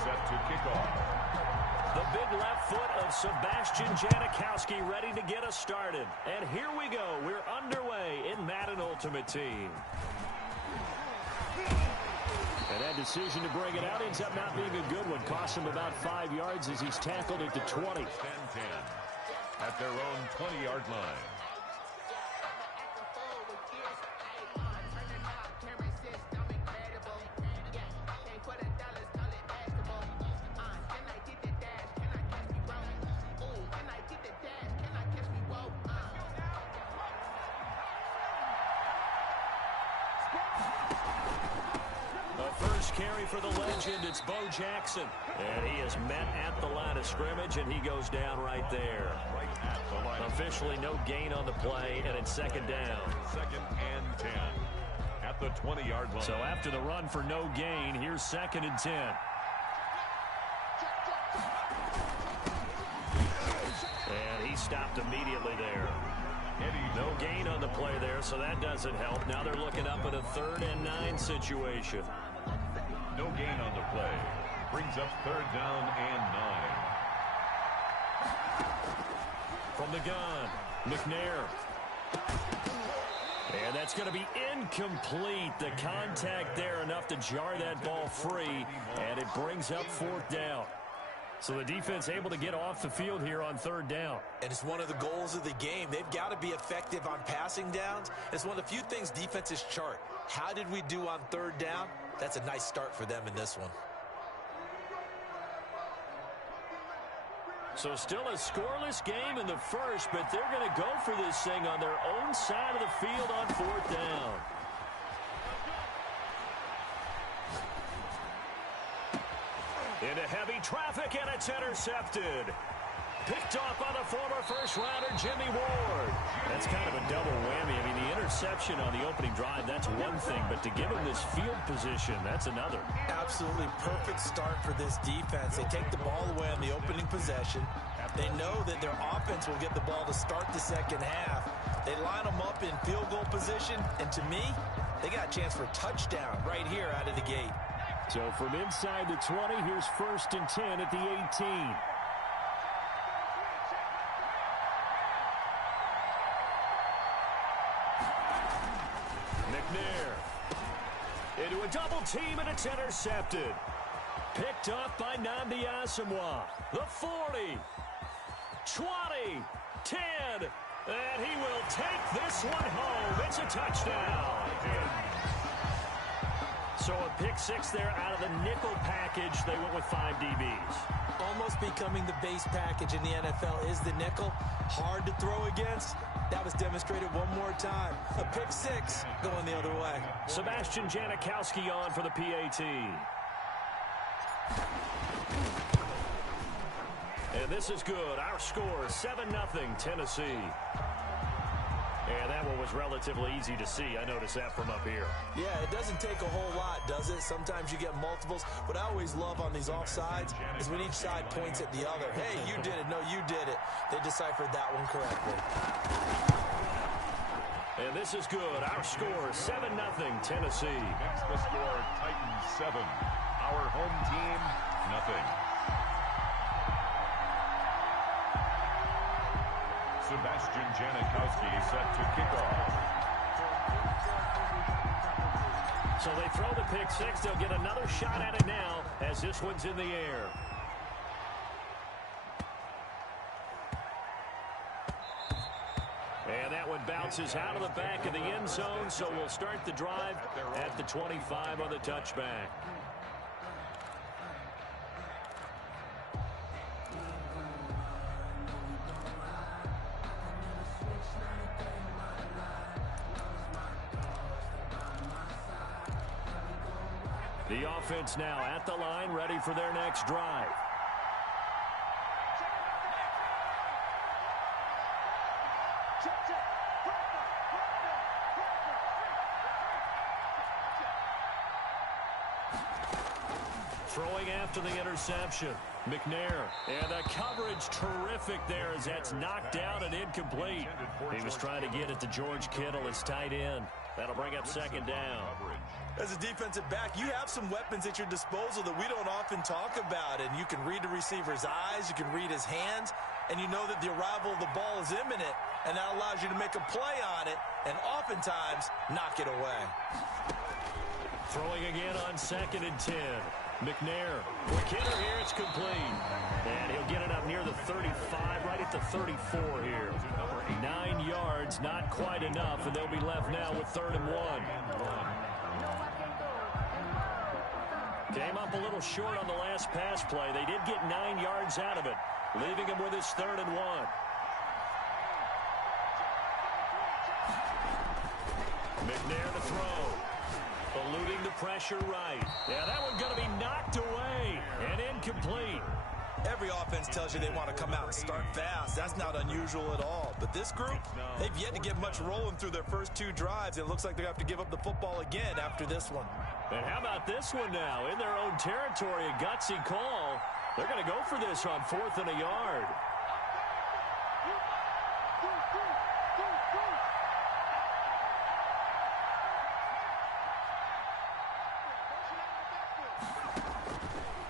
Set to kick off. The big left foot of Sebastian Janikowski ready to get us started. And here we go. We're underway in Madden Ultimate Team. And that decision to bring it out ends up not being a good one. Cost him about 5 yards as he's tackled at the 20. 10-10 at their own 20-yard line. Carry for the legend, it's Bo Jackson. And he is met at the line of scrimmage, and he goes down right there. Right at the line. Officially no gain on the play, and it's second down. 2nd and 10 at the 20-yard line. So after the run for no gain, here's 2nd and 10. And he stopped immediately there. No gain on the play there, so that doesn't help. Now they're looking up at a 3rd and 9 situation. No gain on the play. Brings up 3rd down and 9. From the gun, McNair. And that's going to be incomplete. The contact there enough to jar that ball free, and it brings up 4th down. So the defense able to get off the field here on 3rd down. And it's one of the goals of the game. They've got to be effective on passing downs. It's one of the few things defenses chart. How did we do on 3rd down? That's a nice start for them in this one. So still a scoreless game in the first, but they're going to go for this thing on their own side of the field on 4th down. Into heavy traffic, and it's intercepted. Picked off by the former first-rounder, Jimmy Ward. That's kind of a double whammy. I mean, the interception on the opening drive, that's one thing, but to give him this field position, that's another. Absolutely perfect start for this defense. They take the ball away on the opening possession. They know that their offense will get the ball to start the second half. They line them up in field goal position, and to me, they got a chance for a touchdown right here out of the gate. So from inside the 20, here's 1st and 10 at the 18. McNair into a double team, and it's intercepted. Picked off by Nnamdi Asomugha. The 40, 20, 10, and he will take this one home. It's a touchdown. So a pick 6 there out of the nickel package. They went with 5 DBs. Almost becoming the base package in the NFL is the nickel. Hard to throw against. That was demonstrated one more time. A pick 6 going the other way. Sebastian Janikowski on for the PAT. And this is good. Our score, 7-0 Tennessee. And that one was relatively easy to see. I noticed that from up here. Yeah, it doesn't take a whole lot, does it? Sometimes you get multiples. What I always love on these offsides is when each side points at the other. Hey, you did it. No, you did it. They deciphered that one correctly. And this is good. Our score, 7-0 Tennessee. Next the score, Titans 7. Our home team, nothing. Sebastian Janikowski set to kick off. So they throw the pick 6. They'll get another shot at it now as this one's in the air. And that one bounces out of the back of the end zone, so we'll start the drive at the 25 on the touchback. The offense now at the line, ready for their next drive. Throwing after the interception, McNair. And the coverage terrific there as that's knocked out and incomplete. He was trying to get it to George Kittle, his tight end. That'll bring up 2nd down. As a defensive back, you have some weapons at your disposal that we don't often talk about. And you can read the receiver's eyes, you can read his hands, and you know that the arrival of the ball is imminent, and that allows you to make a play on it and oftentimes knock it away. Throwing again on 2nd and 10. McNair. For Kidder here, it's complete. And he'll get it up near the 35, right at the 34 here. 9 yards, not quite enough, and they'll be left now with 3rd and 1. Came up a little short on the last pass play. They did get 9 yards out of it, leaving him with his 3rd and 1. McNair to throw. Eluding the pressure right. Yeah, that one going to be knocked away and incomplete. Every offense tells you they want to come out and start fast. That's not unusual at all. But this group, they've yet to get much rolling through their first 2 drives. It looks like they have to give up the football again after this one. And how about this one now? In their own territory, a gutsy call. They're going to go for this on 4th and a yard.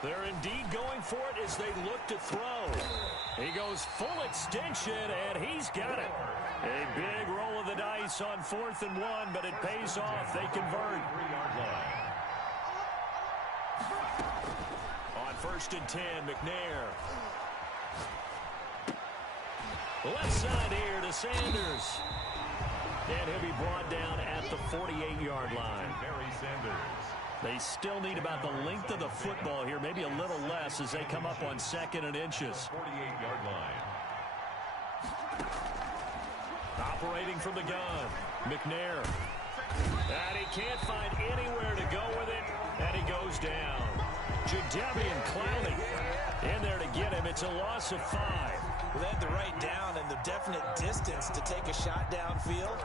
They're indeed going for it as they look to throw. He goes full extension, and he's got it. A big roll of the dice on 4th and 1, but it pays off. They convert. On 1st and 10, McNair. Left side here to Sanders. And he'll be brought down at the 48-yard line. Barry Sanders. They still need about the length of the football here, maybe a little less as they come up on 2nd and inches. 48-yard line. Operating from the gun, McNair. And he can't find anywhere to go with it, and he goes down. Jadeveon Clowney in there to get him. It's a loss of 5. Well, they had the right down and the definite distance to take a shot downfield,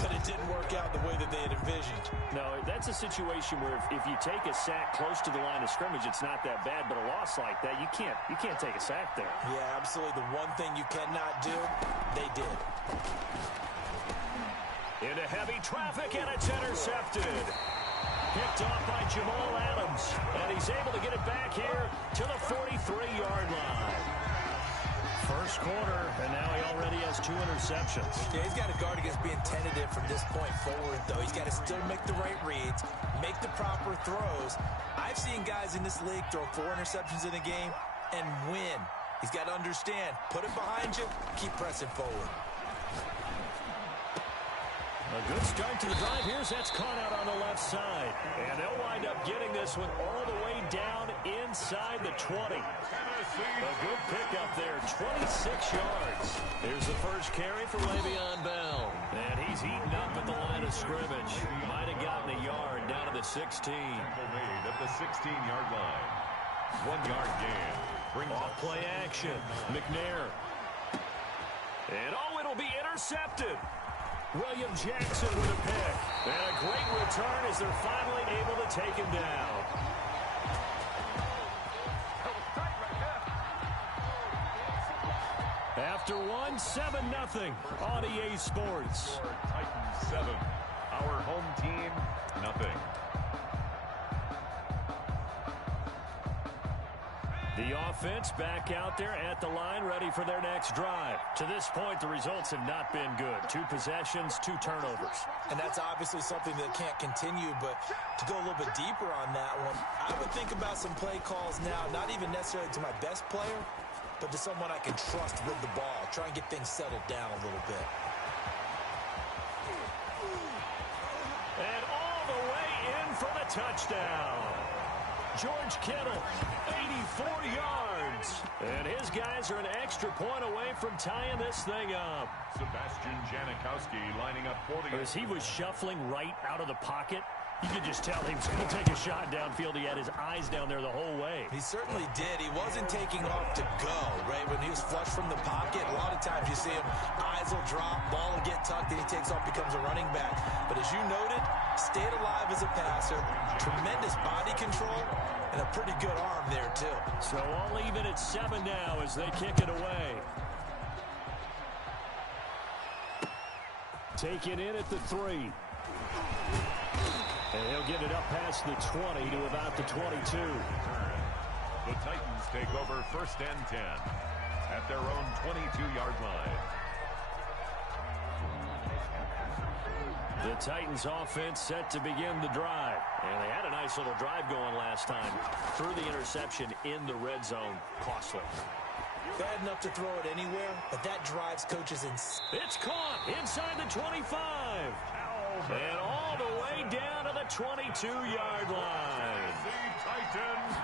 but it didn't work out the way that they had envisioned. No, that's a situation where if you take a sack close to the line of scrimmage, it's not that bad, but a loss like that, you can't take a sack there. Yeah, absolutely. The one thing you cannot do, they did. Into heavy traffic, and it's intercepted. Picked off by Jamal Adams, and he's able to get it back here to the 43-yard line. First quarter, and now he already has 2 interceptions. Yeah, he's got to guard against being tentative from this point forward, though. He's got to still make the right reads, make the proper throws. I've seen guys in this league throw 4 interceptions in a game and win. He's got to understand, put it behind you, keep pressing forward. A good start to the drive. Here's that's caught out on the left side. And they'll wind up getting this one all the way down inside the 20. A good pickup there, 26 yards. Here's the first carry for Le'Veon Bell. And he's eaten up at the line of scrimmage. Might have gotten a yard down to the 16. Made at the 16-yard line. 1-yard gain. Brings Off play action. McNair. And it'll be intercepted. William Jackson with a pick. And a great return as they're finally able to take him down. After 7-0 on EA Sports. Titans 7. Our home team, nothing. The offense back out there at the line, ready for their next drive. To this point, the results have not been good. 2 possessions, 2 turnovers. And that's obviously something that can't continue, but to go a little bit deeper on that one, I would think about some play calls now, not even necessarily to my best player, but to someone I can trust with the ball. Try and get things settled down a little bit. And all the way in for the touchdown. George Kittle, 84 yards. And his guys are an extra point away from tying this thing up. Sebastian Janikowski lining up for the... As he was shuffling right out of the pocket, you could just tell he was going to take a shot downfield. He had his eyes down there the whole way. He certainly did. He wasn't taking off to go, right? When he was flush from the pocket, a lot of times you see him, eyes will drop, ball will get tucked, and he takes off, becomes a running back. But as you noted, stayed alive as a passer, tremendous body control, and a pretty good arm there, too. So all even at 7 now as they kick it away. Taken in at the 3. And he'll get it up past the 20 to about the 22. The Titans take over 1st and 10 at their own 22-yard line. The Titans offense set to begin the drive. And they had a nice little drive going last time. Threw the interception in the red zone. Costly. Bad enough to throw it anywhere, but that drives coaches in. It's caught inside the 25. And all the way down to the 22-yard line. Titans.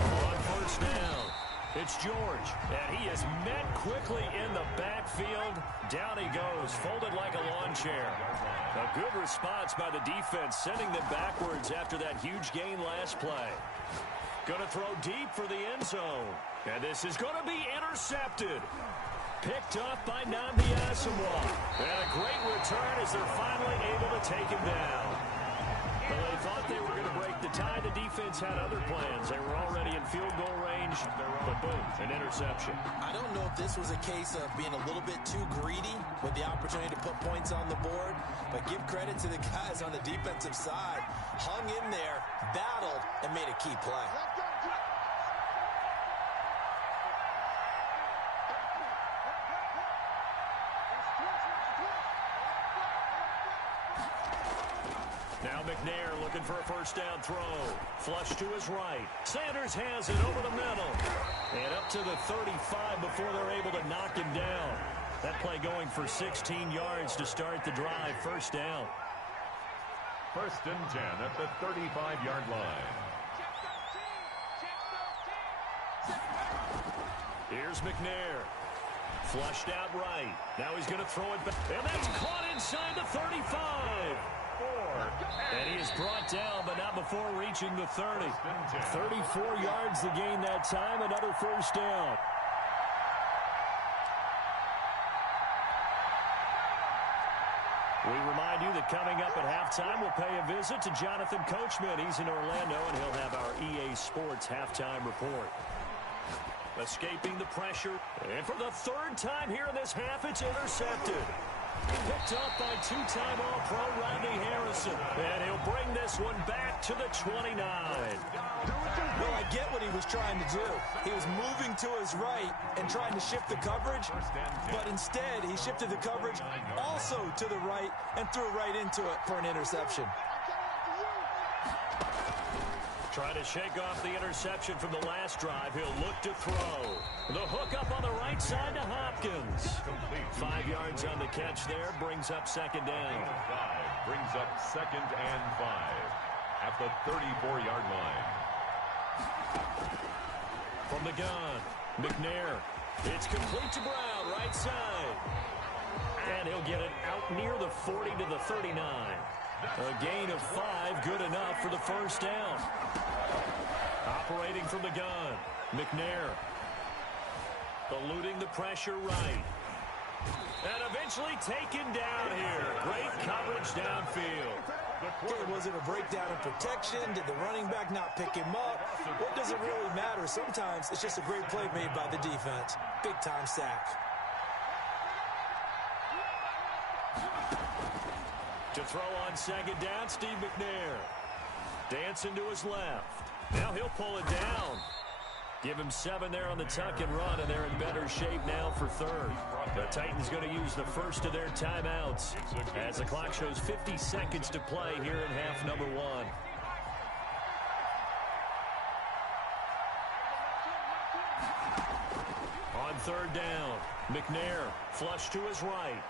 On 1st down, it's George. And he is met quickly in the backfield. Down he goes, folded like a lawn chair. A good response by the defense, sending them backwards after that huge gain last play. Going to throw deep for the end zone. And this is going to be intercepted. Picked off by Nnamdi Asomugha. And a great return as they're finally able to take him down. Well, they thought they were going to break the tie. The defense had other plans. They were already in field goal range, but boom, an interception. I don't know if this was a case of being a little bit too greedy with the opportunity to put points on the board, but give credit to the guys on the defensive side. Hung in there, battled, and made a key play. Now McNair looking for a first down throw. Flush to his right. Sanders has it over the middle. And up to the 35 before they're able to knock him down. That play going for 16 yards to start the drive. First down. First and 10 at the 35-yard line. Here's McNair. Flushed out right. Now he's going to throw it back. And that's caught inside the 35. And he is brought down, but not before reaching the 30. 34 yards to gain that time. Another first down. We remind you that coming up at halftime, we'll pay a visit to Jonathan Coachman. He's in Orlando, and he'll have our EA Sports halftime report. Escaping the pressure. And for the third time here in this half, it's intercepted. Picked up by two-time All-Pro Rodney Harrison. And he'll bring this one back to the 29. Well, I get what he was trying to do. He was moving to his right and trying to shift the coverage, but instead he shifted the coverage also to the right and threw right into it for an interception. Trying to shake off the interception from the last drive. He'll look to throw. The hook up on the right side to Hopkins. 5 yards on the catch there. Brings up second down. Brings up second and 5 at the 34-yard line. From the gun, McNair. It's complete to Brown, right side. And he'll get it out near the 40 to the 39. A gain of 5, good enough for the first down. Operating from the gun, McNair. Eluding the pressure right. And eventually taken down here. Great coverage downfield. Okay, was it a breakdown in protection? Did the running back not pick him up? What does it really matter? Sometimes it's just a great play made by the defense. Big-time sack. To throw on second down, Steve McNair. Dancing to his left. Now he'll pull it down. Give him 7 there on the tuck and run, and they're in better shape now for third. The Titans going to use the first of their timeouts as the clock shows 50 seconds to play here in half number 1. On third down, McNair flush to his right.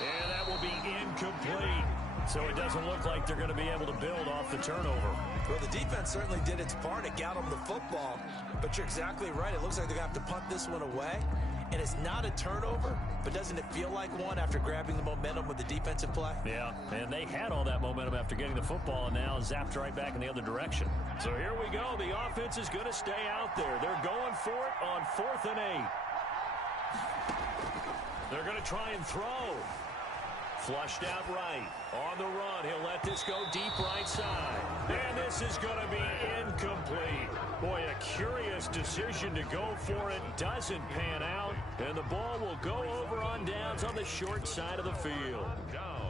And that will be incomplete. So it doesn't look like they're going to be able to build off the turnover. Well, the defense certainly did its part. It got them the football. But you're exactly right. It looks like they're going to have to punt this one away. And it's not a turnover, but doesn't it feel like one after grabbing the momentum with the defensive play? Yeah, and they had all that momentum after getting the football and now zapped right back in the other direction. So here we go. The offense is going to stay out there. They're going for it on 4th and 8. They're going to try and throw. Flushed out right. On the run, he'll let this go deep right side. And this is going to be incomplete. Boy, a curious decision to go for it. Doesn't pan out. And the ball will go over on downs on the short side of the field. Down.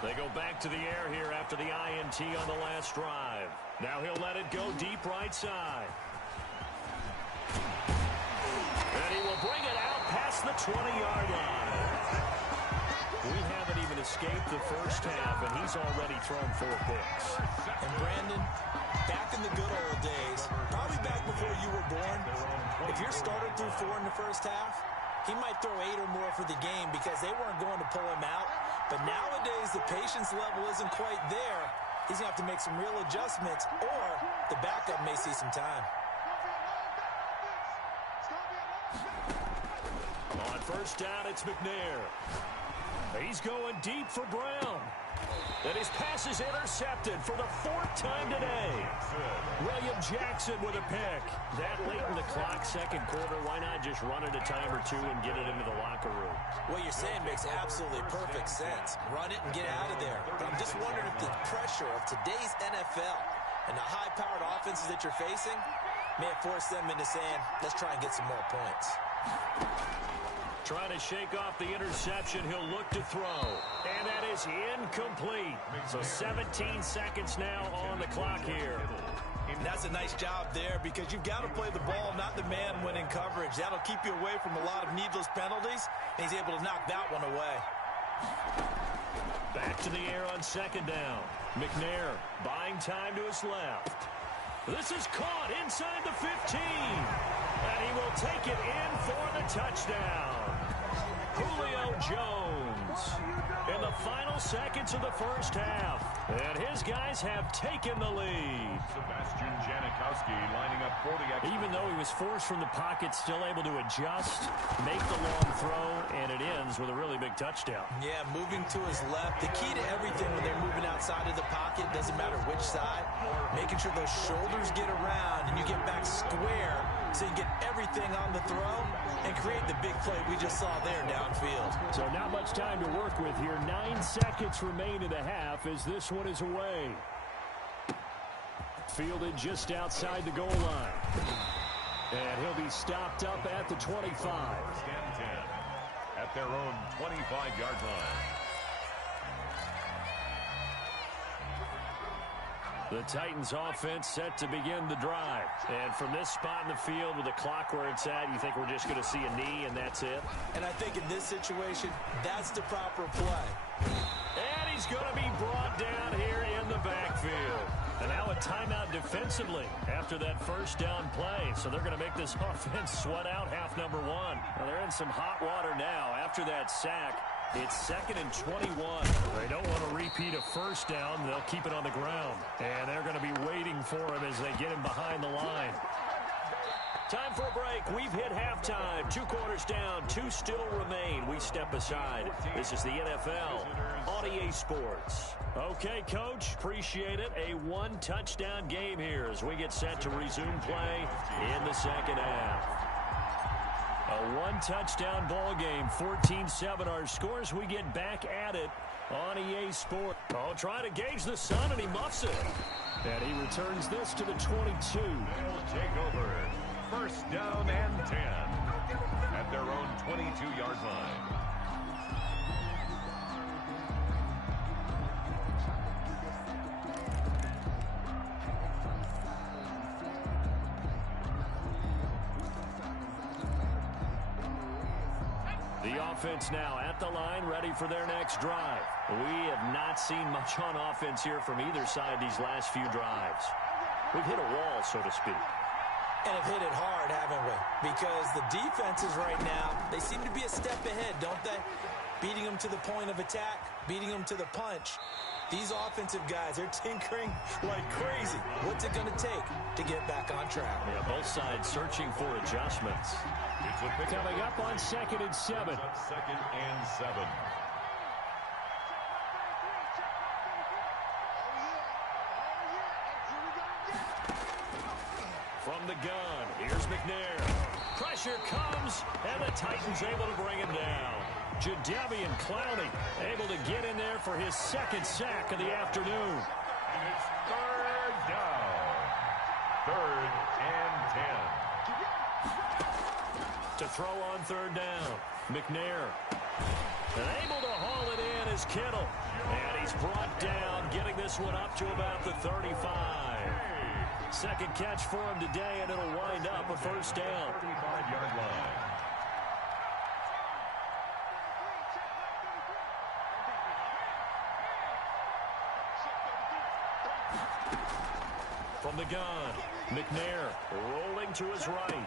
They go back to the air here after the INT on the last drive. Now he'll let it go deep right side. And he will bring it out past the 20-yard line. We haven't even escaped the first half, and he's already thrown 4 picks. And Brandon, back in the good old days, probably back before you were born, if your starter threw 4 in the first half, he might throw 8 or more for the game because they weren't going to pull him out. But nowadays, the patience level isn't quite there, he's going to have to make some real adjustments, or the backup may see some time. On first down, it's McNair. He's going deep for Brown. And his pass is intercepted for the 4th time today. William Jackson with a pick. That late in the clock, second quarter, why not just run it a time or two and get it into the locker room? What you're saying makes absolutely perfect sense. Run it and get out of there. But I'm just wondering if the pressure of today's NFL and the high-powered offenses that you're facing may have forced them into saying, let's try and get some more points. Trying to shake off the interception. He'll look to throw. And that is incomplete. So 17 seconds now on the clock here. And that's a nice job there because you've got to play the ball, not the man when in coverage. That'll keep you away from a lot of needless penalties. And he's able to knock that one away. Back to the air on second down. McNair buying time to his left. This is caught inside the 15. And he will take it in for the touchdown. Julio Jones in the final seconds of the first half. And his guys have taken the lead. Sebastian Janikowski lining up for the extra. Even though he was forced from the pocket, still able to adjust, make the long throw, and it ends with a really big touchdown. Yeah, moving to his left. The key to everything when they're moving outside of the pocket, doesn't matter which side, making sure those shoulders get around and you get back square so you get everything on the throw and create the big play we just saw there downfield. So not much time to work with here. 9 seconds remain in the half as this one is away. Fielded just outside the goal line. And he'll be stopped up at the 25. First and 10 at their own 25-yard line. The Titans offense set to begin the drive. And from this spot in the field with the clock where it's at, you think we're just going to see a knee and that's it? And I think in this situation, that's the proper play. And he's going to be brought down here in the backfield. And now a timeout defensively after that first down play. So they're going to make this offense sweat out half number one. Well, they're in some hot water now after that sack. It's 2nd and 21. They don't want to repeat a first down. They'll keep it on the ground. And they're going to be waiting for him as they get him behind the line. Time for a break. We've hit halftime. 2 quarters down. 2 still remain. We step aside. This is the NFL on EA Sports. Okay, Coach. Appreciate it. A 1-touchdown game here as we get set to resume play in the second half. A 1-touchdown ball game, 14-7 our scores. We get back at it on EA Sport. Oh, trying to gauge the sun, and he muffs it. And he returns this to the 22. They'll take over. First down and 10 at their own 22-yard line. The offense now at the line, ready for their next drive. We have not seen much on offense here from either side these last few drives. We've hit a wall, so to speak. And have hit it hard, haven't we? Because the defenses right now, they seem to be a step ahead, don't they? Beating them to the point of attack, beating them to the punch. These offensive guys are tinkering like crazy. What's it going to take to get back on track? Yeah, both sides searching for adjustments. It's a pick Coming up on 2nd and 7. 2nd and 7. From the gun, here's McNair. Pressure comes, and the Titans able to bring him down. Jadeveon Clowney able to get in there for his 2nd sack of the afternoon. And it's 3rd down. 3rd and 10. To throw on 3rd down, McNair. And able to haul it in is Kittle. And he's brought down, getting this one up to about the 35. Second catch for him today, and it'll wind up a first down. 35-yard line. From the gun, McNair rolling to his right.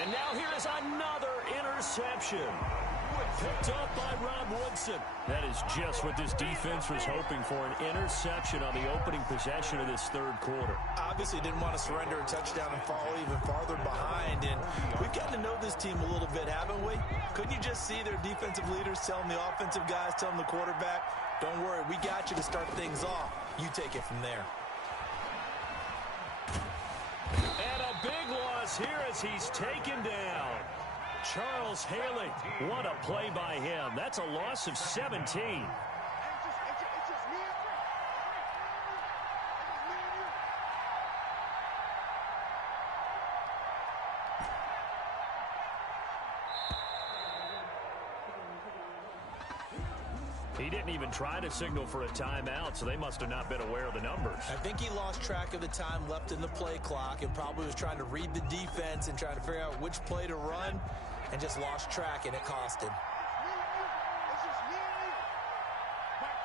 And now here is another interception. Picked up by Rob Woodson. That is just what this defense was hoping for, an interception on the opening possession of this third quarter. Obviously didn't want to surrender a touchdown and fall even farther behind. And we've gotten to know this team a little bit, haven't we? Couldn't you just see their defensive leaders telling the offensive guys, telling the quarterback, don't worry, we got you to start things off. You take it from there. And a big loss here as he's taken down. Charles Haley, what a play by him. That's a loss of 17. It's just me and He didn't even try to signal for a timeout, so they must have not been aware of the numbers. I think he lost track of the time left in the play clock and probably was trying to read the defense and trying to figure out which play to run and just lost track, and it cost him. It's just me and you. Mike,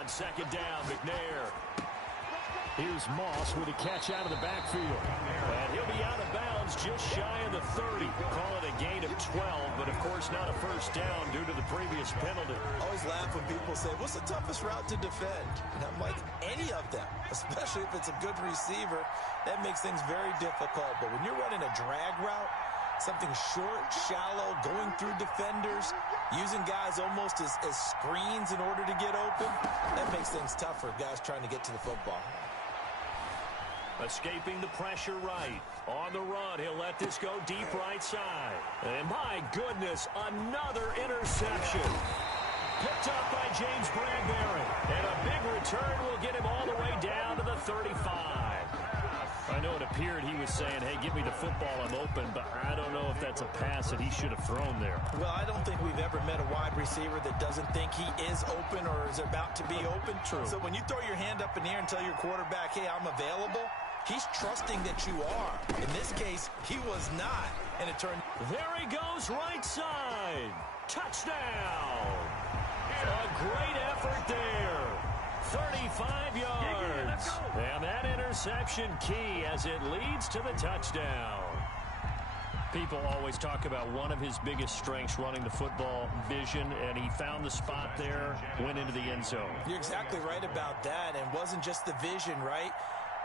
On second down, McNair. Here's Moss with a catch out of the backfield. And he'll be out of bounds just shy of the 30. Call it a gain of 12, but of course not a first down due to the previous penalty. I always laugh when people say, what's the toughest route to defend? And I'm like, any of them, especially if it's a good receiver. That makes things very difficult. But when you're running a drag route, something short, shallow, going through defenders, using guys almost as screens in order to get open, that makes things tough for guys trying to get to the football. Escaping the pressure right. On the run, he'll let this go deep right side. And my goodness, another interception. Picked up by James Bradbury. And a big return will get him all the way down to the 35. I know it appeared he was saying, hey, give me the football, I'm open, but I don't know if that's a pass that he should have thrown there. Well, I don't think we've ever met a wide receiver that doesn't think he is open or is about to be open. True. So when you throw your hand up in the air and tell your quarterback, hey, I'm available, he's trusting that you are. In this case, he was not. And it turned. There he goes, right side. Touchdown. A great effort there. 35 yards. And that interception key as it leads to the touchdown. People always talk about one of his biggest strengths running the football, vision, and he found the spot there, went into the end zone. You're exactly right about that. And wasn't just the vision, right?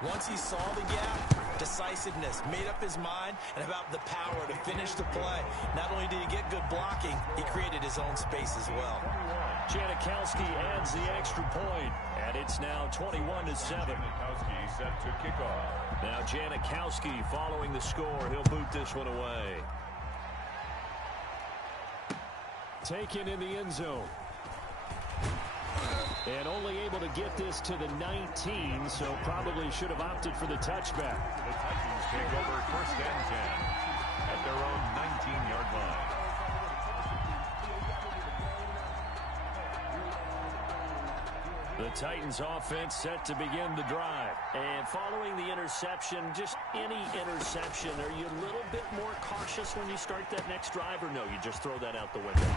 Once he saw the gap, decisiveness, made up his mind, and about the power to finish the play. Not only did he get good blocking, he created his own space as well. Janikowski adds the extra point, and it's now 21-7. Janikowski set to kick off. Now Janikowski following the score. He'll boot this one away. Taken in the end zone. And only able to get this to the 19, so probably should have opted for the touchback. The Titans take over first and 10 at their own 19-yard line. The Titans offense set to begin the drive. And following the interception, just any interception, are you a little bit more cautious when you start that next drive, or no, you just throw that out the window?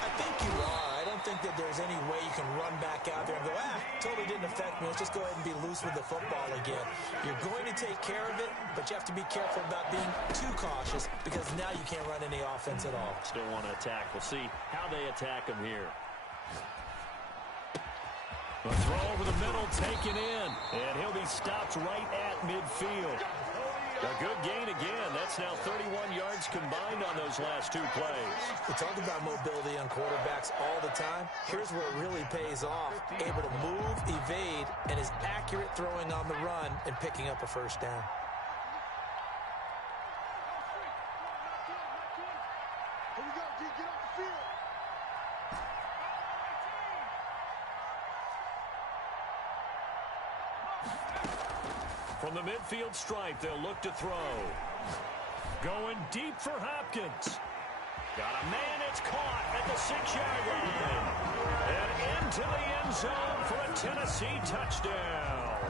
I think you are. I don't think that there's any way you can run back out there and go, totally didn't affect me. Let's just go ahead and be loose with the football again. You're going to take care of it, but you have to be careful about being too cautious because now you can't run any offense at all. Still want to attack. We'll see how they attack him here. A throw over the middle, taken in, and he'll be stopped right at midfield. A good gain again. That's now 31 yards combined on those last two plays. We talk about mobility on quarterbacks all the time. Here's where it really pays off. Able to move, evade, and is accurate throwing on the run and picking up a first down. Here we go, D, get off the field. From the midfield stripe, they'll look to throw. Going deep for Hopkins. Got a man, it's caught at the 6-yard line. And into the end zone for a Tennessee touchdown.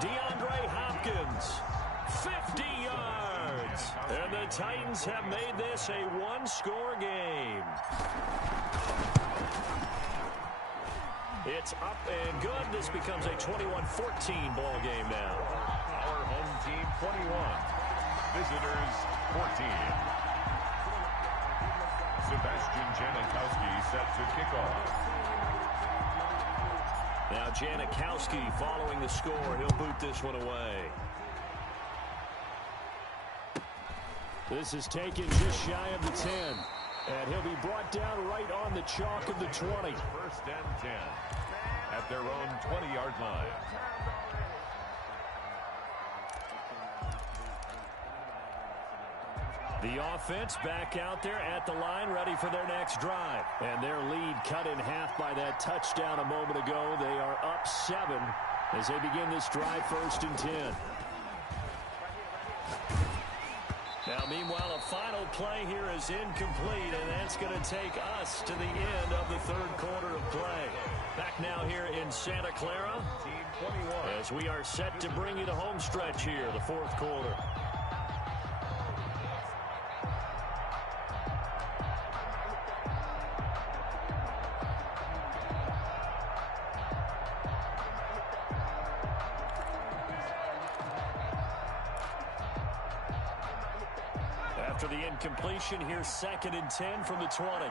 DeAndre Hopkins, 50 yards. And the Titans have made this a one-score game. It's up and good. This becomes a 21-14 ball game now. Our home team 21. Visitors 14. Sebastian Janikowski set to kick off. Now Janikowski following the score. He'll boot this one away. This is taken just shy of the 10. And he'll be brought down right on the chalk of the 20. First and 10 at their own 20-yard line. The offense back out there at the line, ready for their next drive. And their lead cut in half by that touchdown a moment ago. They are up 7 as they begin this drive, first and 10. Now, meanwhile, a final play here is incomplete, and that's going to take us to the end of the third quarter of play. Back now here in Santa Clara, Team 21. as we are set to bring you the home stretch here, the fourth quarter. After the incompletion, here's second and 10 from the 20.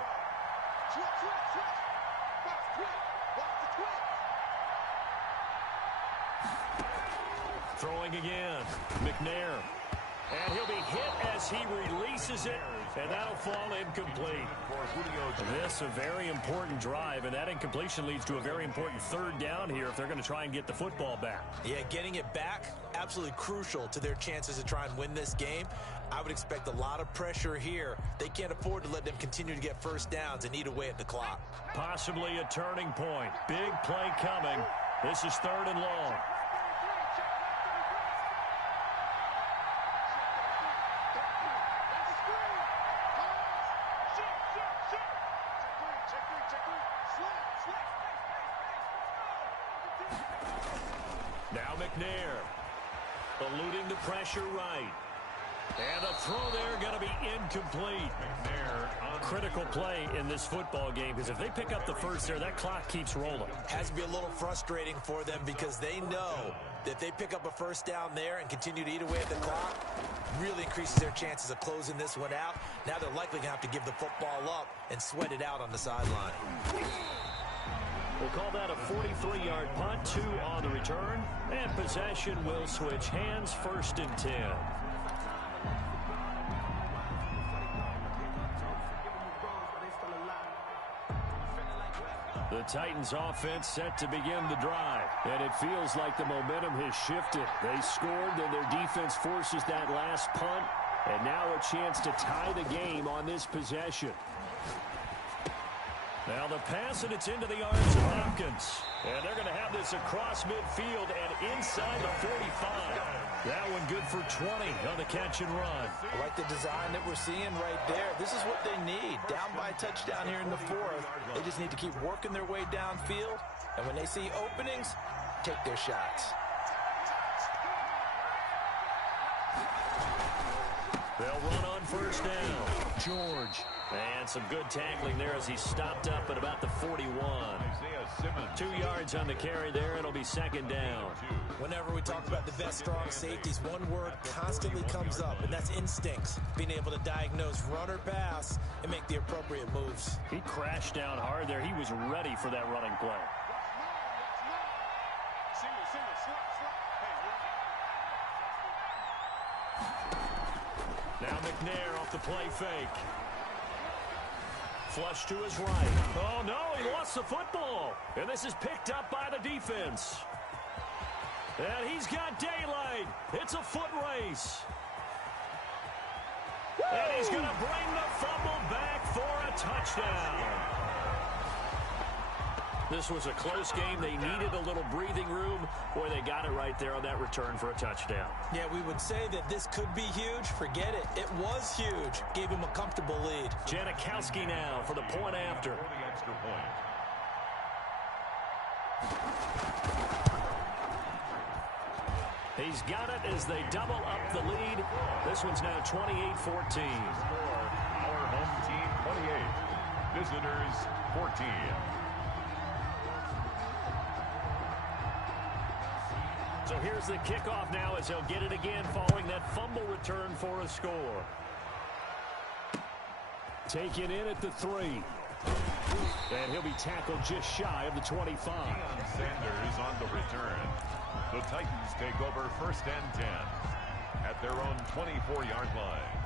Throwing again, McNair. And he'll be hit as he releases it, and that'll fall incomplete. This a very important drive, and that incompletion leads to a very important third down here if they're going to try and get the football back. Yeah, getting it back, absolutely crucial to their chances to try and win this game. I would expect a lot of pressure here. They can't afford to let them continue to get first downs and eat away at the clock. Possibly a turning point. Big play coming. This is third and long. Now McNair eluding the pressure right. And the throw there going to be incomplete. Critical play in this football game, because if they pick up the first there, that clock keeps rolling. Has to be a little frustrating for them because they know that if they pick up a first down there and continue to eat away at the clock, really increases their chances of closing this one out. Now they're likely going to have to give the football up and sweat it out on the sideline. We'll call that a 43-yard punt, 2 on the return, and possession will switch hands, first and 10. The Titans offense set to begin the drive, and it feels like the momentum has shifted. They scored, then their defense forces that last punt, and now a chance to tie the game on this possession. Now the pass, and it's into the arms of Hopkins. And they're going to have this across midfield and inside the 45. That one good for 20 on the catch and run. I like the design that we're seeing right there. This is what they need. Down by a touchdown here in the fourth. They just need to keep working their way downfield. And when they see openings, take their shots. They'll run on first down. George. And some good tackling there as he stopped up at about the 41. 2 yards on the carry there. It'll be second down. Whenever we talk about the best strong safeties, one word constantly comes up, and that's instincts. Being able to diagnose run or pass and make the appropriate moves. He crashed down hard there. He was ready for that running play. Now McNair off the play fake. Flush to his right. Oh, no, he lost the football. And this is picked up by the defense. And he's got daylight. It's a foot race. And he's going to bring the fumble back for a touchdown. This was a close game. They needed a little breathing room. Boy, they got it right there on that return for a touchdown. Yeah, we would say that this could be huge. Forget it. It was huge. Gave him a comfortable lead. Janikowski now for the point after. For the extra point. He's got it as they double up the lead. This one's now 28-14. Our home team 28. Visitors 14. here's the kickoff now as he'll get it again following that fumble return for a score. Taken in at the 3. And he'll be tackled just shy of the 25. Sanders on the return. The Titans take over 1st and 10 at their own 24-yard line.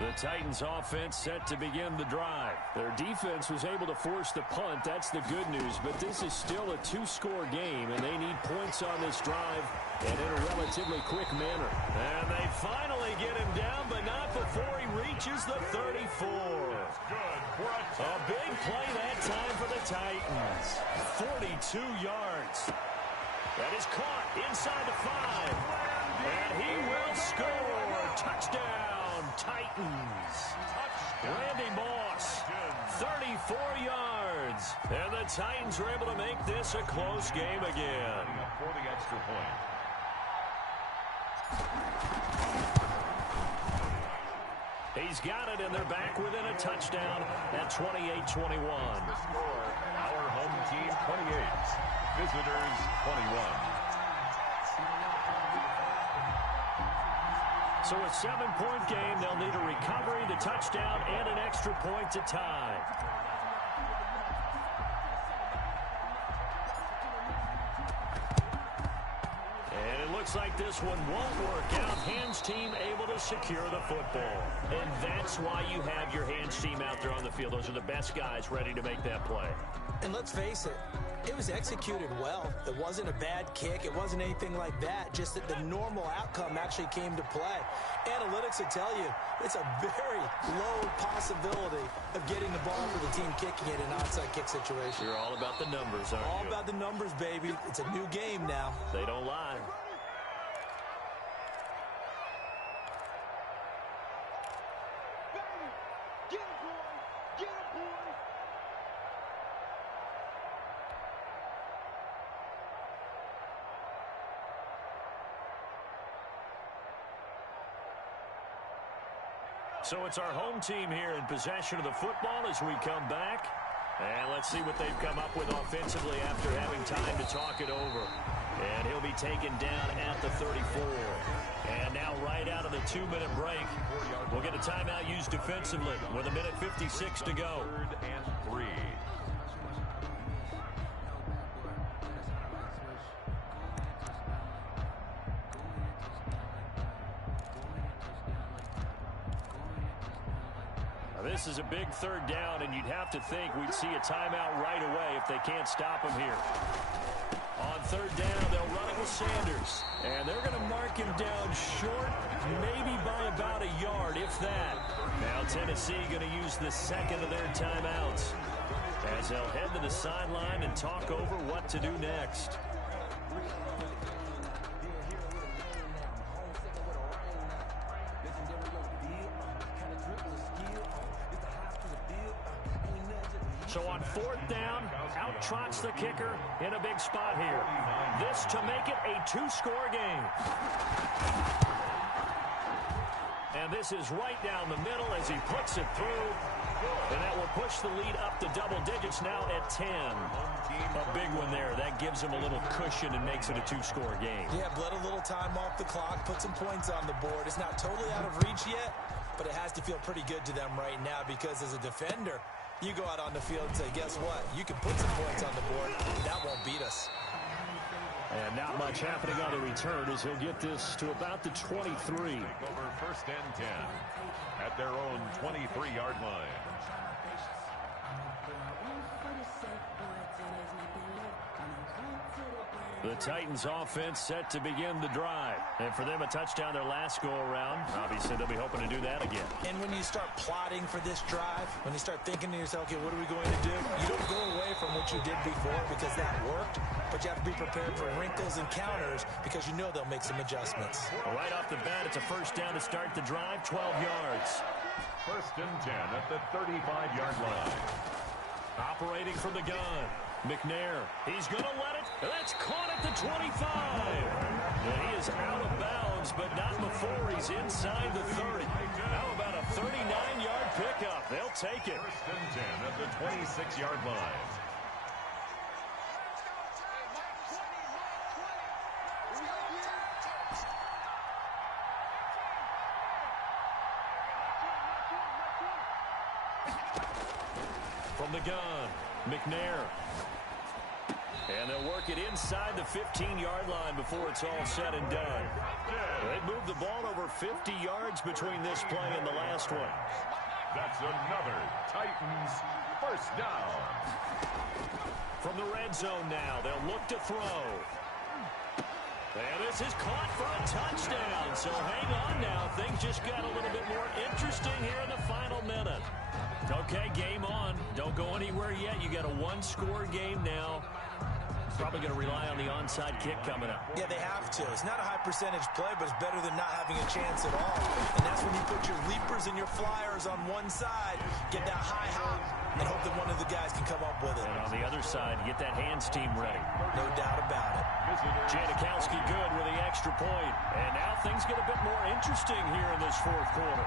The Titans offense set to begin the drive. Their defense was able to force the punt. That's the good news. But this is still a 2-score game, and they need points on this drive and in a relatively quick manner. And they finally get him down, but not before he reaches the 34. A big play that time for the Titans. 42 yards. That is caught inside the 5. And he will score. Touchdown, Titans. Randy Moss, 34 yards. And the Titans were able to make this a close game again. For the extra point. He's got it, and they're back within a touchdown at 28-21. The score, our home team 28, visitors 21. So a 7-point game, they'll need a recovery, the touchdown, and an extra point to tie. And it looks like this one won't work out. Hands team able to secure the football. And that's why you have your hands team out there on the field. Those are the best guys ready to make that play. And let's face it, it was executed well. It wasn't a bad kick. It wasn't anything like that. Just that the normal outcome actually came to play. Analytics will tell you it's a very low possibility of getting the ball for the team kicking it in an onside kick situation. You're all about the numbers, aren't you? All about the numbers, baby. It's a new game now. They don't lie. Get him, boy! Get him, boy! So it's our home team here in possession of the football as we come back. And let's see what they've come up with offensively after having time to talk it over. And he'll be taken down at the 34. And now right out of the 2-minute break, we'll get a timeout used defensively with 1:56 to go. 3rd and 3. This is a big 3rd down, and you'd have to think we'd see a timeout right away if they can't stop him here. On 3rd down, they'll run it with Sanders. And they're going to mark him down short, maybe by about a yard, if that. Now Tennessee going to use the second of their timeouts as they'll head to the sideline and talk over what to do next. So on 4th down, out trots the kicker in a big spot here. This to make it a 2-score game. And this is right down the middle as he puts it through. And that will push the lead up to double digits now at 10. A big one there. That gives him a little cushion and makes it a 2-score game. Yeah, bled a little time off the clock, put some points on the board. It's not totally out of reach yet, but it has to feel pretty good to them right now because as a defender, you go out on the field and say, guess what? You can put some points on the board. That won't beat us. And not much happening on the return as he'll get this to about the 23. Take over 1st and 10 at their own 23-yard line. The Titans offense set to begin the drive. And for them, a touchdown their last go-around. Obviously, they'll be hoping to do that again. And when you start plotting for this drive, when you start thinking to yourself, okay, what are we going to do? You don't go away from what you did before because that worked, but you have to be prepared for wrinkles and counters because you know they'll make some adjustments. Well, right off the bat, it's a 1st down to start the drive, 12 yards. 1st and 10 at the 35-yard line. Operating from the gun. McNair, he's going to let it. That's caught at the 25. And he is out of bounds, but not before he's inside the 30. How about a 39-yard pickup? They'll take it. 1st and 10 at the 26-yard line. From the gun, McNair. And they'll work it inside the 15-yard line before it's all said and done. They moved the ball over 50 yards between this play and the last one. That's another Titans first down. From the red zone now, they'll look to throw. And this is caught for a touchdown. So hang on now. Things just got a little bit more interesting here in the final minute. Okay, game on. Don't go anywhere yet. You got a one-score game now. Probably going to rely on the onside kick coming up. Yeah, they have to. It's not a high percentage play, but it's better than not having a chance at all. And that's when you put your leapers and your flyers on one side, get that high hop, and hope that one of the guys can come up with it. And on the other side, get that hands team ready. No doubt about it. Janikowski good with the extra point. And now things get a bit more interesting here in this fourth quarter.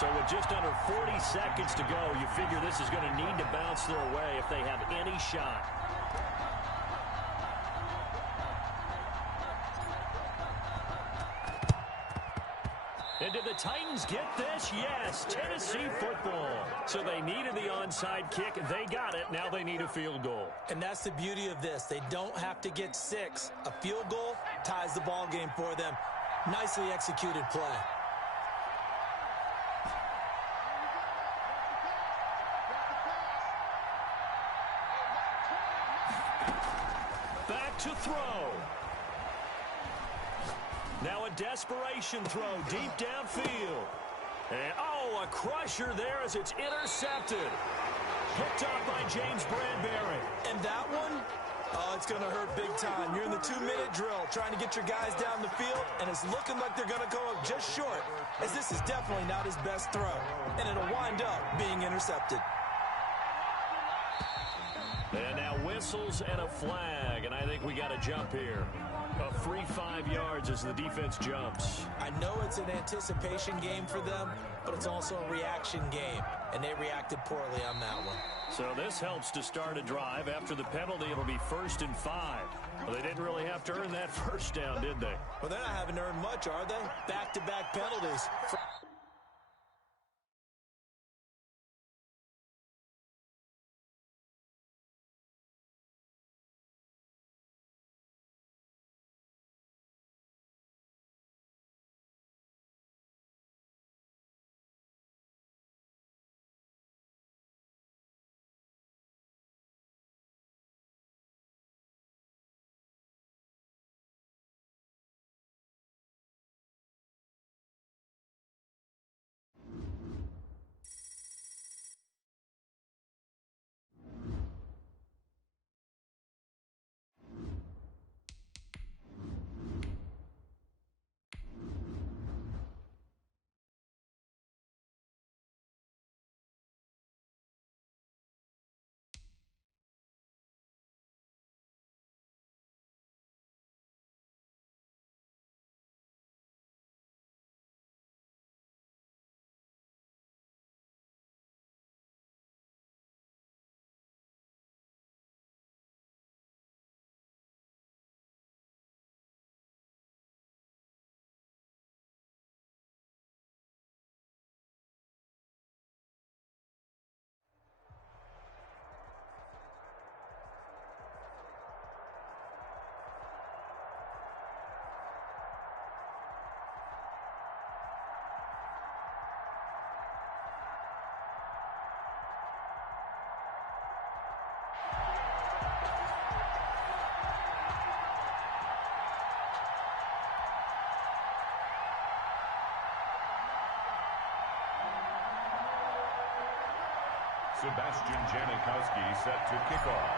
So with just under 40 seconds to go, you figure this is going to need to bounce their way if they have any shot. And did the Titans get this? Yes, Tennessee football. So they needed the onside kick. They got it. Now they need a field goal. And that's the beauty of this. They don't have to get 6. A field goal ties the ball game for them. Nicely executed play. Back to throw. Now a desperation throw deep downfield. And, oh, a crusher there as it's intercepted. Picked up by James Bradbury. And that one, it's going to hurt big time. You're in the 2-minute drill trying to get your guys down the field, and it's looking like they're going to go up just short, as this is definitely not his best throw. And it'll wind up being intercepted. And now whistles and a flag, and I think we got a jump here. A free 5 yards as the defense jumps. I know it's an anticipation game for them, but it's also a reaction game, and they reacted poorly on that one. So this helps to start a drive. After the penalty, it'll be 1st and 5. Well, they didn't really have to earn that first down, did they? Well, they're not having to earn much, are they? Back-to-back penalties. Sebastian Janikowski set to kick off.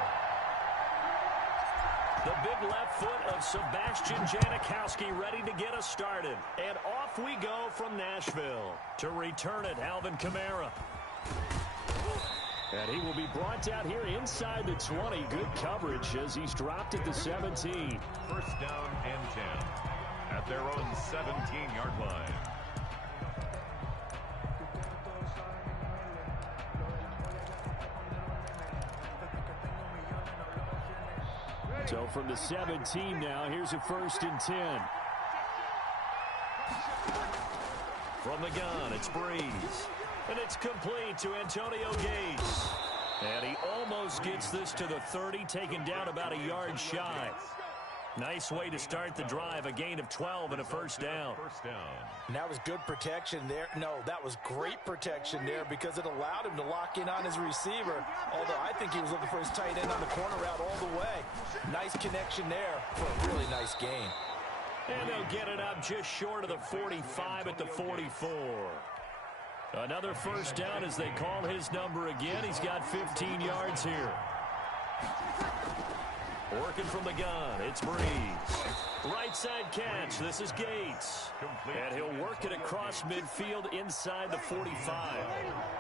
The big left foot of Sebastian Janikowski ready to get us started. And off we go from Nashville. To return it, Alvin Kamara. And he will be brought out here inside the 20. Good coverage as he's dropped at the 17. First down and 10 at their own 17-yard line. So from the 17 now, here's a 1st and 10. From the gun, it's Breeze. And it's complete to Antonio Gates. And he almost gets this to the 30, taken down about a yard shy. Nice way to start the drive, a gain of 12 and a first down. And that was good protection there. No, that was great protection there because it allowed him to lock in on his receiver. Although I think he was looking for his tight end on the corner route all the way. Nice connection there for a really nice gain. And they'll get it up just short of the 45 at the 44. Another first down as they call his number again. He's got 15 yards here. Working from the gun, it's Breeze. Right side catch, this is Gates. And he'll work it across midfield inside the 45.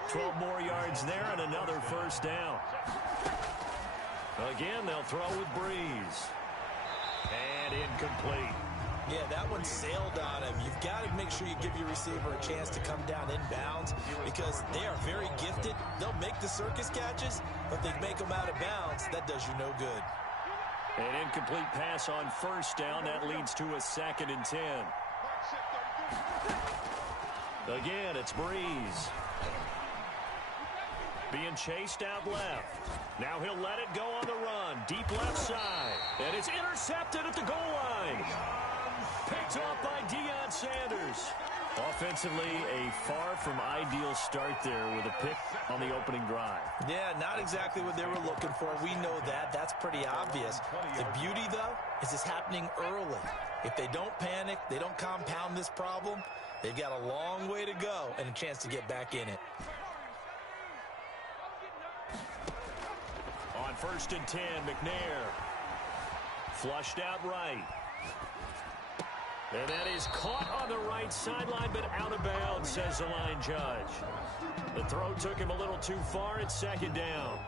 12 more yards there and another first down. Again, they'll throw with Breeze. And incomplete. Yeah, that one sailed on him. You've got to make sure you give your receiver a chance to come down inbounds because they are very gifted. They'll make the circus catches, but they make them out of bounds. That does you no good. An incomplete pass on first down. That leads to a 2nd and 10. Again, it's Breeze. Being chased out left. Now he'll let it go on the run. Deep left side. And it's intercepted at the goal line. Picked off by Deion Sanders. Offensively, a far from ideal start there with a pick on the opening drive. Yeah, not exactly what they were looking for. We know that. That's pretty obvious. The beauty, though, is it's happening early. If they don't panic, they don't compound this problem, they've got a long way to go and a chance to get back in it. On 1st and 10, McNair. Flushed out right. And that is caught on the right sideline, but out of bounds, says the line judge. The throw took him a little too far. It's 2nd down.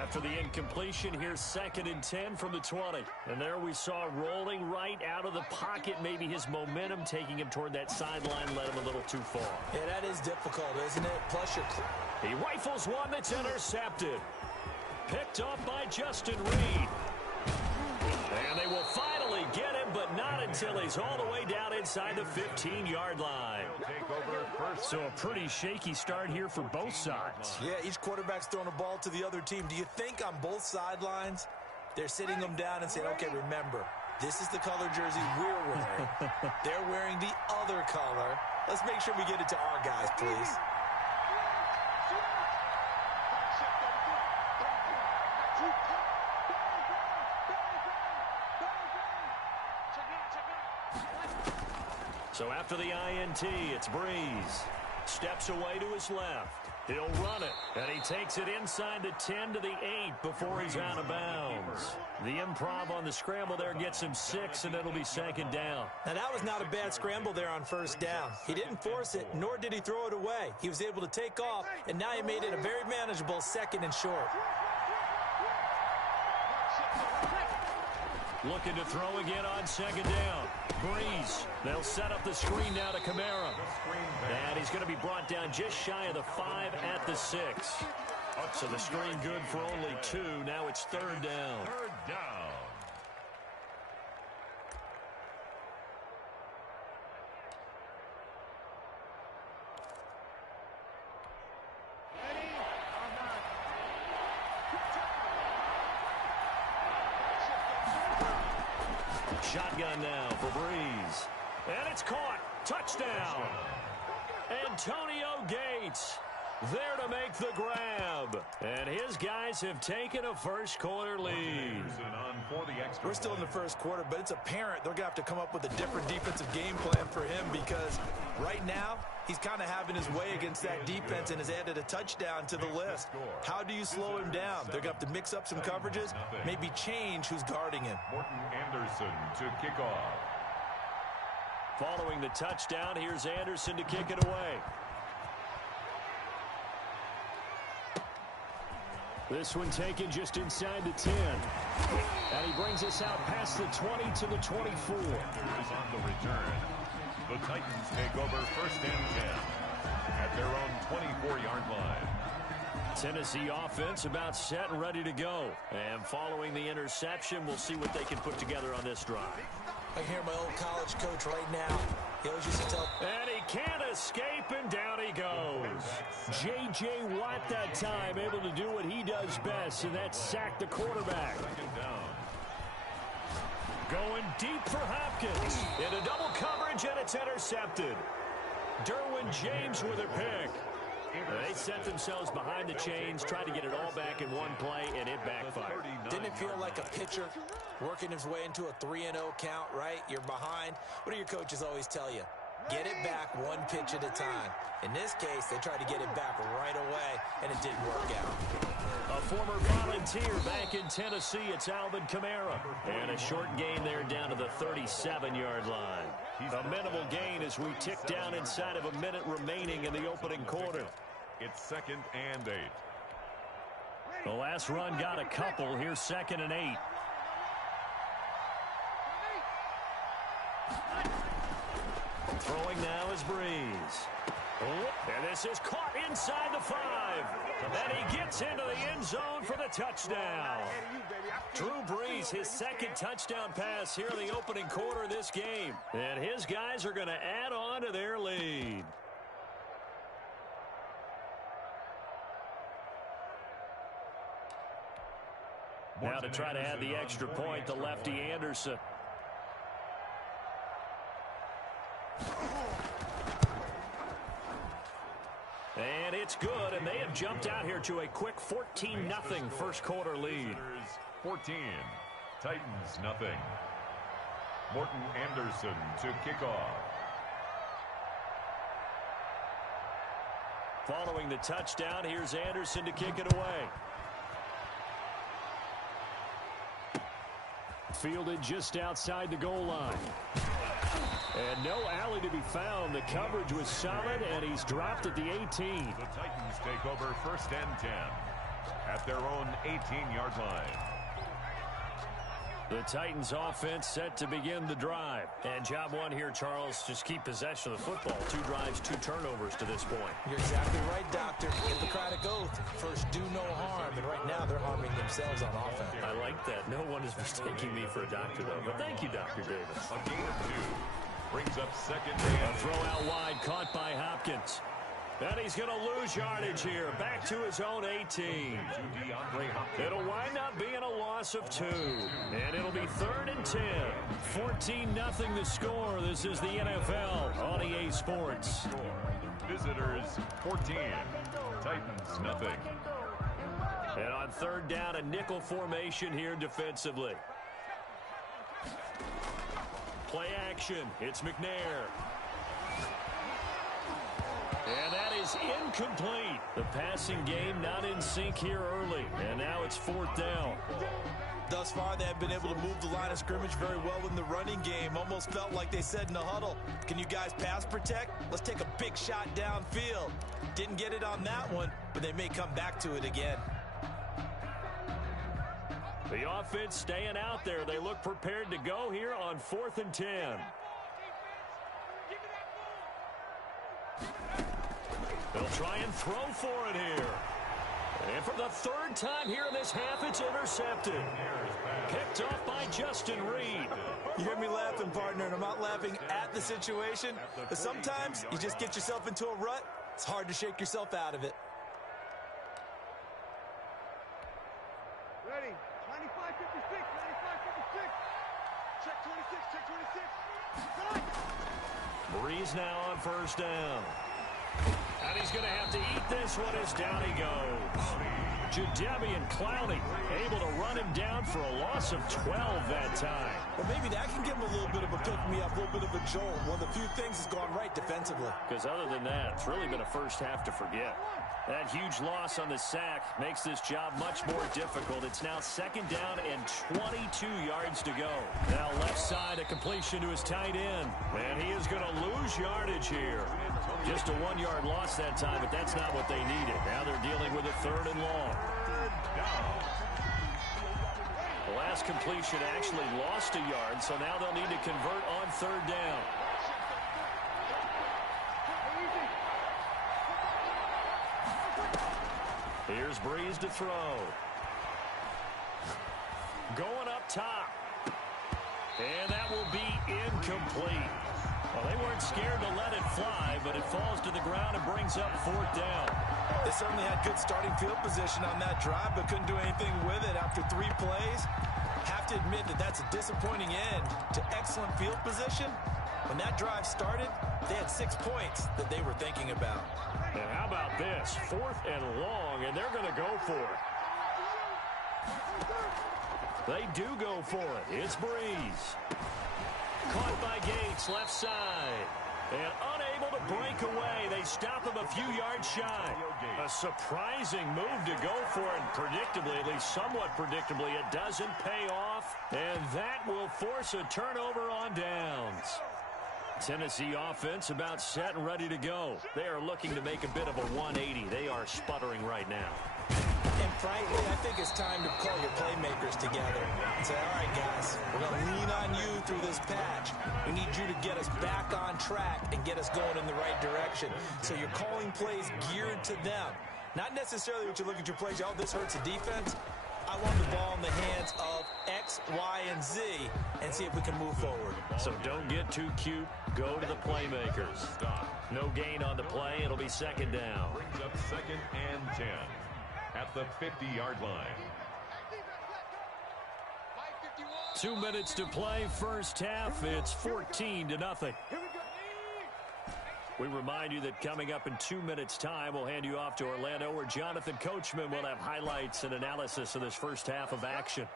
After the incompletion, here's 2nd and 10 from the 20. And there we saw rolling right out of the pocket. Maybe his momentum taking him toward that sideline led him a little too far. Yeah, that is difficult, isn't it? Plus, he rifles one that's intercepted. Picked off by Justin Reed. And they will finally get him, but not until he's all the way down inside the 15-yard line. So a pretty shaky start here for both sides. Yeah, each quarterback's throwing a ball to the other team. Do you think on both sidelines they're sitting them down and saying, okay, remember, this is the color jersey we're wearing. They're wearing the other color. Let's make sure we get it to our guys, please. So after the INT, it's Breeze. Steps away to his left. He'll run it, and he takes it inside the 10 to the 8 before he's out of bounds. The improv on the scramble there gets him 6, and it'll be 2nd down. Now, that was not a bad scramble there on 1st down. He didn't force it, nor did he throw it away. He was able to take off, and now he made it a very manageable 2nd and short. Looking to throw again on 2nd down. Breeze. They'll set up the screen now to Kamara. And he's going to be brought down just shy of the 5 at the 6. So the screen good for only 2. Now it's 3rd down. 3rd down. Shotgun now for Breeze. And it's caught. Touchdown. Antonio Gates there to make the grab. And his guys have taken a first-quarter lead. We're still in the first quarter, but it's apparent they're going to have to come up with a different defensive game plan for him because right now he's kind of having his way against that defense and has added a touchdown to the list. How do you slow him down? They're going to have to mix up some coverages, maybe change who's guarding him. Morton Anderson to kick off. Following the touchdown, here's Anderson to kick it away. This one taken just inside the 10. And he brings us out past the 20 to the 24. Is on the return. The Titans take over 1st and 10 at their own 24-yard line. Tennessee offense about set and ready to go. And following the interception, we'll see what they can put together on this drive. I hear my old college coach right now. He always used to tell. And he can't escape, and down he goes. J.J. Watt that time able to do what he does best, and that's sack the quarterback. Going deep for Hopkins. Into double coverage, and it's intercepted. Derwin James with a pick. They set themselves behind the chains, tried to get it all back in one play, and it backfired. Didn't it feel like a pitcher working his way into a 3-0 count, right? You're behind. What do your coaches always tell you? Get it back one pitch at a time. In this case, they tried to get it back right away, and it didn't work out. A former Volunteer back in Tennessee, it's Alvin Kamara. And a short gain there down to the 37-yard line. A minimal gain as we tick down inside of a minute remaining in the opening quarter. It's 2nd and 8. The last run got a couple. Here's 2nd and 8. Throwing now is Breeze. And this is caught inside the 5. And he gets into the end zone for the touchdown. Drew Brees, his 2nd touchdown pass here in the opening quarter of this game. And his guys are going to add on to their lead. Now to try to add the extra point, the lefty Anderson. And it's good, and they have jumped out here to a quick 14-0 first quarter lead. 14. Titans nothing. Morton Anderson to kick off. Following the touchdown, here's Anderson to kick it away. Fielded just outside the goal line. And no alley to be found. The coverage was solid, and he's dropped at the 18. The Titans take over 1st and 10 at their own 18-yard line. The Titans offense set to begin the drive. And job one here, Charles, just keep possession of the football. 2 drives, 2 turnovers to this point. You're exactly right, Doctor. Hippocratic oath. First, do no harm. And right now, they're harming themselves on offense. I like that. No one is mistaking me for a doctor, though. But thank you, Dr. Davis. A gain of 2 brings up 2nd and a throw out wide, caught by Hopkins. And he's going to lose yardage here. Back to his own 18. It'll wind up being a loss of 2. And it'll be 3rd and 10. 14-0 the score. This is the NFL on EA Sports. Visitors 14. Titans nothing. And on 3rd down, a nickel formation here defensively. Play action. It's McNair. And that is incomplete. The passing game not in sync here early. And now it's 4th down. Thus far, they have been able to move the line of scrimmage very well in the running game. Almost felt like they said in the huddle, can you guys pass protect? Let's take a big shot downfield. Didn't get it on that one, but they may come back to it again. The offense staying out there. They look prepared to go here on 4th and 10. They'll try and throw for it here. And for the 3rd time here in this half, it's intercepted. Picked off by Justin Reed. You hear me laughing, partner, and I'm not laughing at the situation. But sometimes you just get yourself into a rut. It's hard to shake yourself out of it. Ready. 95-56. 95-56. Check 26. Check 26. Breeze now on 1st down. And he's going to have to eat this one as down he goes. Jadeveon Clowney able to run him down for a loss of 12 that time. Well, maybe that can give him a little bit of a pick-me-up, a little bit of a jolt. One of the few things has gone right defensively. Because other than that, it's really been a first half to forget. That huge loss on the sack makes this job much more difficult. It's now 2nd down and 22 yards to go. Now left side, a completion to his tight end. And he is going to lose yardage here. Just a 1-yard loss that time, but that's not what they needed. Now they're dealing with a 3rd and long. The last completion actually lost a yard, so now they'll need to convert on 3rd down. Here's Breeze to throw. Going up top. And that will be incomplete. Well, they weren't scared to let it fly, but it falls to the ground and brings up 4th down. They certainly had good starting field position on that drive, but couldn't do anything with it after 3 plays. Have to admit that that's a disappointing end to excellent field position. When that drive started, they had 6 points that they were thinking about. And how about this? 4th and long, and they're going to go for it. They do go for it. It's Breeze. Caught by Gates, left side. And unable to break away. They stop him a few yards shy. A surprising move to go for it. Predictably, at least somewhat predictably, it doesn't pay off. And that will force a turnover on downs. Tennessee offense about set and ready to go. They are looking to make a bit of a 180. They are sputtering right now. And frankly, I think it's time to call your playmakers together and say, all right, guys, we're going to lean on you through this patch. We need you to get us back on track and get us going in the right direction. So you're calling plays geared to them. Not necessarily what you look at your plays, oh, this hurts the defense. I want the ball in the hands of X, Y, and Z and see if we can move forward. So don't get too cute. Go to the playmakers. No gain on the play. It'll be 2nd down. Brings up 2nd and 10 at the 50-yard line. 2 minutes to play. First half. It's 14-0. We remind you that coming up in 2 minutes' time, we'll hand you off to Orlando, where Jonathan Coachman will have highlights and analysis of this first half of action.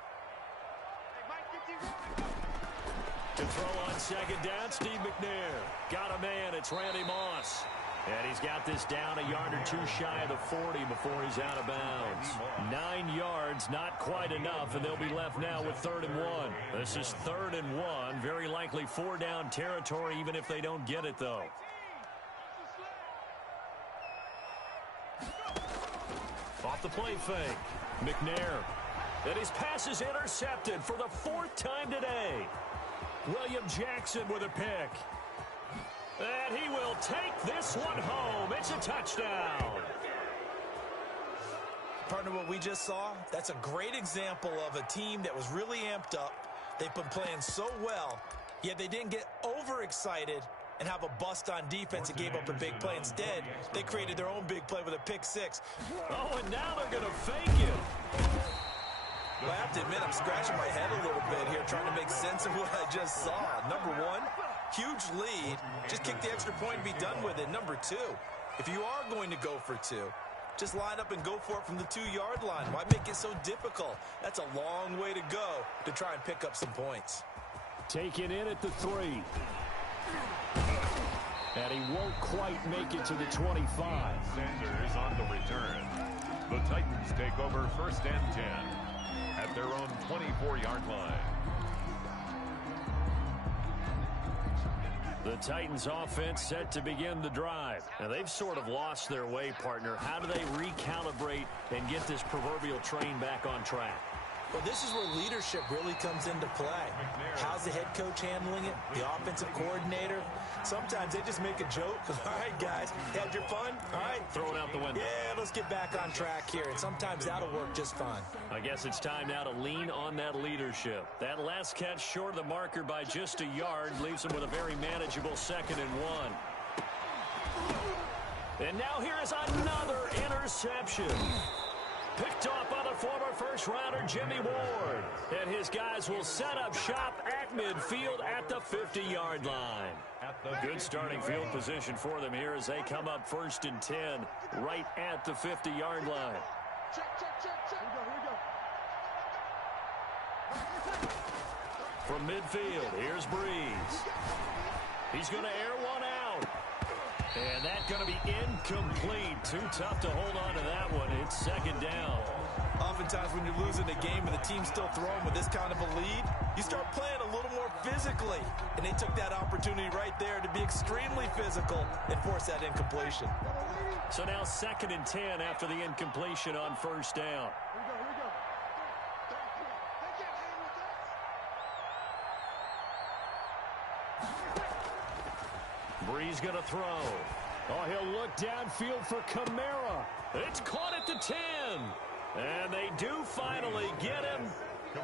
To throw on 2nd down, Steve McNair. Got a man. It's Randy Moss. And he's got this down a yard or 2 shy of the 40 before he's out of bounds. 9 yards, not quite enough, and they'll be left now with 3rd and 1. This is 3rd and 1. Very likely 4-down territory, even if they don't get it, though. Off the play fake. McNair. And his pass is intercepted for the 4th time today. William Jackson with a pick. And he will take this one home. It's a touchdown. Partner, what we just saw, that's a great example of a team that was really amped up. They've been playing so well, yet they didn't get overexcited and have a bust on defense and gave up a big play. Instead, they created their own big play with a pick 6. Oh, and now they're going to fake it. Well, I have to admit, I'm scratching my head a little bit here trying to make sense of what I just saw. Number 1, huge lead. Just kick the extra point and be done with it. Number 2, if you are going to go for 2, just line up and go for it from the 2-yard line. Why make it so difficult? That's a long way to go to try and pick up some points. Taken in at the 3. And he won't quite make it to the 25. Sanders on the return. The Titans take over 1st and 10 at their own 24-yard line. The Titans offense set to begin the drive. Now, they've sort of lost their way, partner. How do they recalibrate and get this proverbial train back on track? Well, this is where leadership really comes into play. How's the head coach handling it? The offensive coordinator? Sometimes they just make a joke. All right, guys, had your fun? All right. Throw it out the window. Yeah, let's get back on track here. And sometimes that'll work just fine. I guess it's time now to lean on that leadership. That last catch short of the marker by just a yard leaves them with a very manageable 2nd and 1. And now here is another interception. Picked off by the former first-rounder Jimmy Ward. And his guys will set up shop at midfield at the 50-yard line. Good starting field position for them here as they come up 1st and 10 right at the 50-yard line. From midfield, here's Breeze. He's going to air one out. And that's going to be incomplete. Too tough to hold on to that one. It's 2nd down. Oftentimes when you're losing a game and the team's still throwing with this kind of a lead, you start playing a little more physically. And they took that opportunity right there to be extremely physical and force that incompletion. So now 2nd and 10 after the incompletion on 1st down. Breeze going to throw. Oh, he'll look downfield for Kamara. It's caught at the 10. And they do finally get him,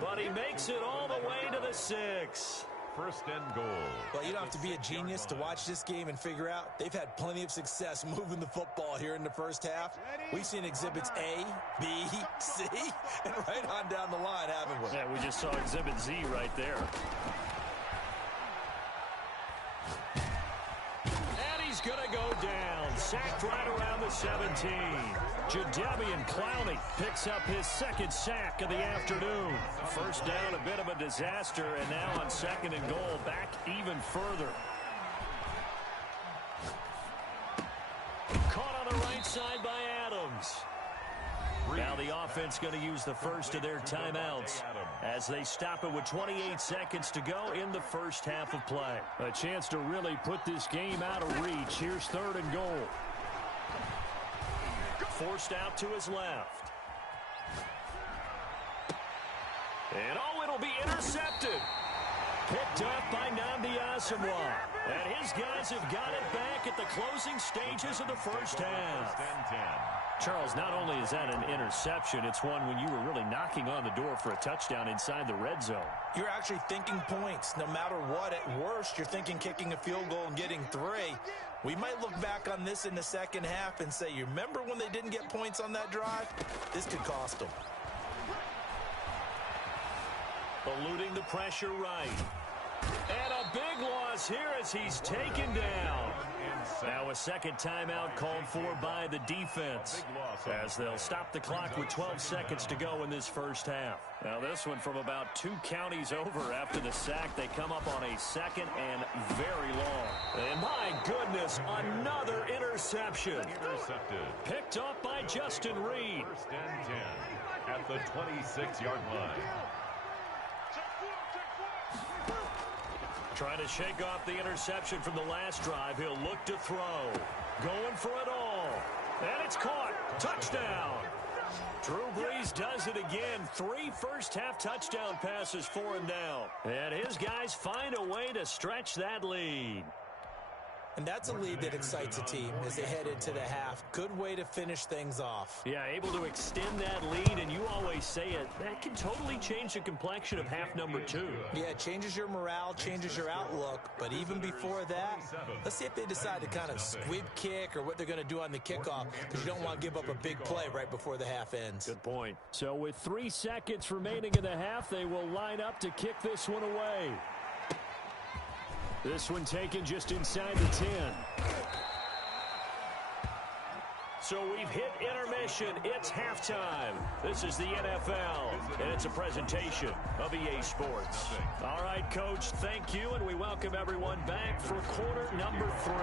but he makes it all the way to the 6. first and goal. Well, you don't have to be a genius to watch this game and figure out they've had plenty of success moving the football here in the first half. We've seen exhibits A, B, C, and right on down the line, haven't we? Yeah, we just saw exhibit Z right there. And he's going to go down. Sacked right around the 17. Jadeveon Clowney picks up his second sack of the afternoon. First down, a bit of a disaster, and now on second and goal, back even further. Caught on the right side by Adams. Now the offense going to use the first of their timeouts as they stop it with 28 seconds to go in the first half of play. A chance to really put this game out of reach. Here's third and goal. Forced out to his left. And it'll be intercepted. Picked up by Nnamdi Asomugha. And his guys have got it back at the closing stages of the first half. Charles, not only is that an interception, it's one when you were really knocking on the door for a touchdown inside the red zone. You're actually thinking points. No matter what, at worst, you're thinking kicking a field goal and getting 3. We might look back on this in the second half and say, you remember when they didn't get points on that drive? This could cost them. Eluding the pressure right. And a big loss here as he's taken down. Now a second timeout called for by the defense as they'll stop the clock with 12 seconds to go in this first half. Now this one from about 2 counties over after the sack. They come up on a second and very long. And my goodness, another interception. Intercepted. Picked up by Justin Reed. First and 10 at the 26-yard line. Trying to shake off the interception from the last drive. He'll look to throw. Going for it all. And it's caught. Touchdown. Drew Brees does it again. 3 first-half touchdown passes for him now. And his guys find a way to stretch that lead. And that's a lead that excites a team as they head into the half. Good way to finish things off. Yeah, able to extend that lead, and you always say it, that can totally change the complexion of half number 2. Yeah, it changes your morale, changes your outlook. But even before that, let's see if they decide to kind of squib kick or what they're going to do on the kickoff, because you don't want to give up a big play right before the half ends. Good point. So with 3 seconds remaining in the half, they will line up to kick this one away. This one taken just inside the 10. So we've hit intermission. It's halftime. This is the NFL, and it's a presentation of EA Sports. All right, Coach, thank you, and we welcome everyone back for quarter number 3.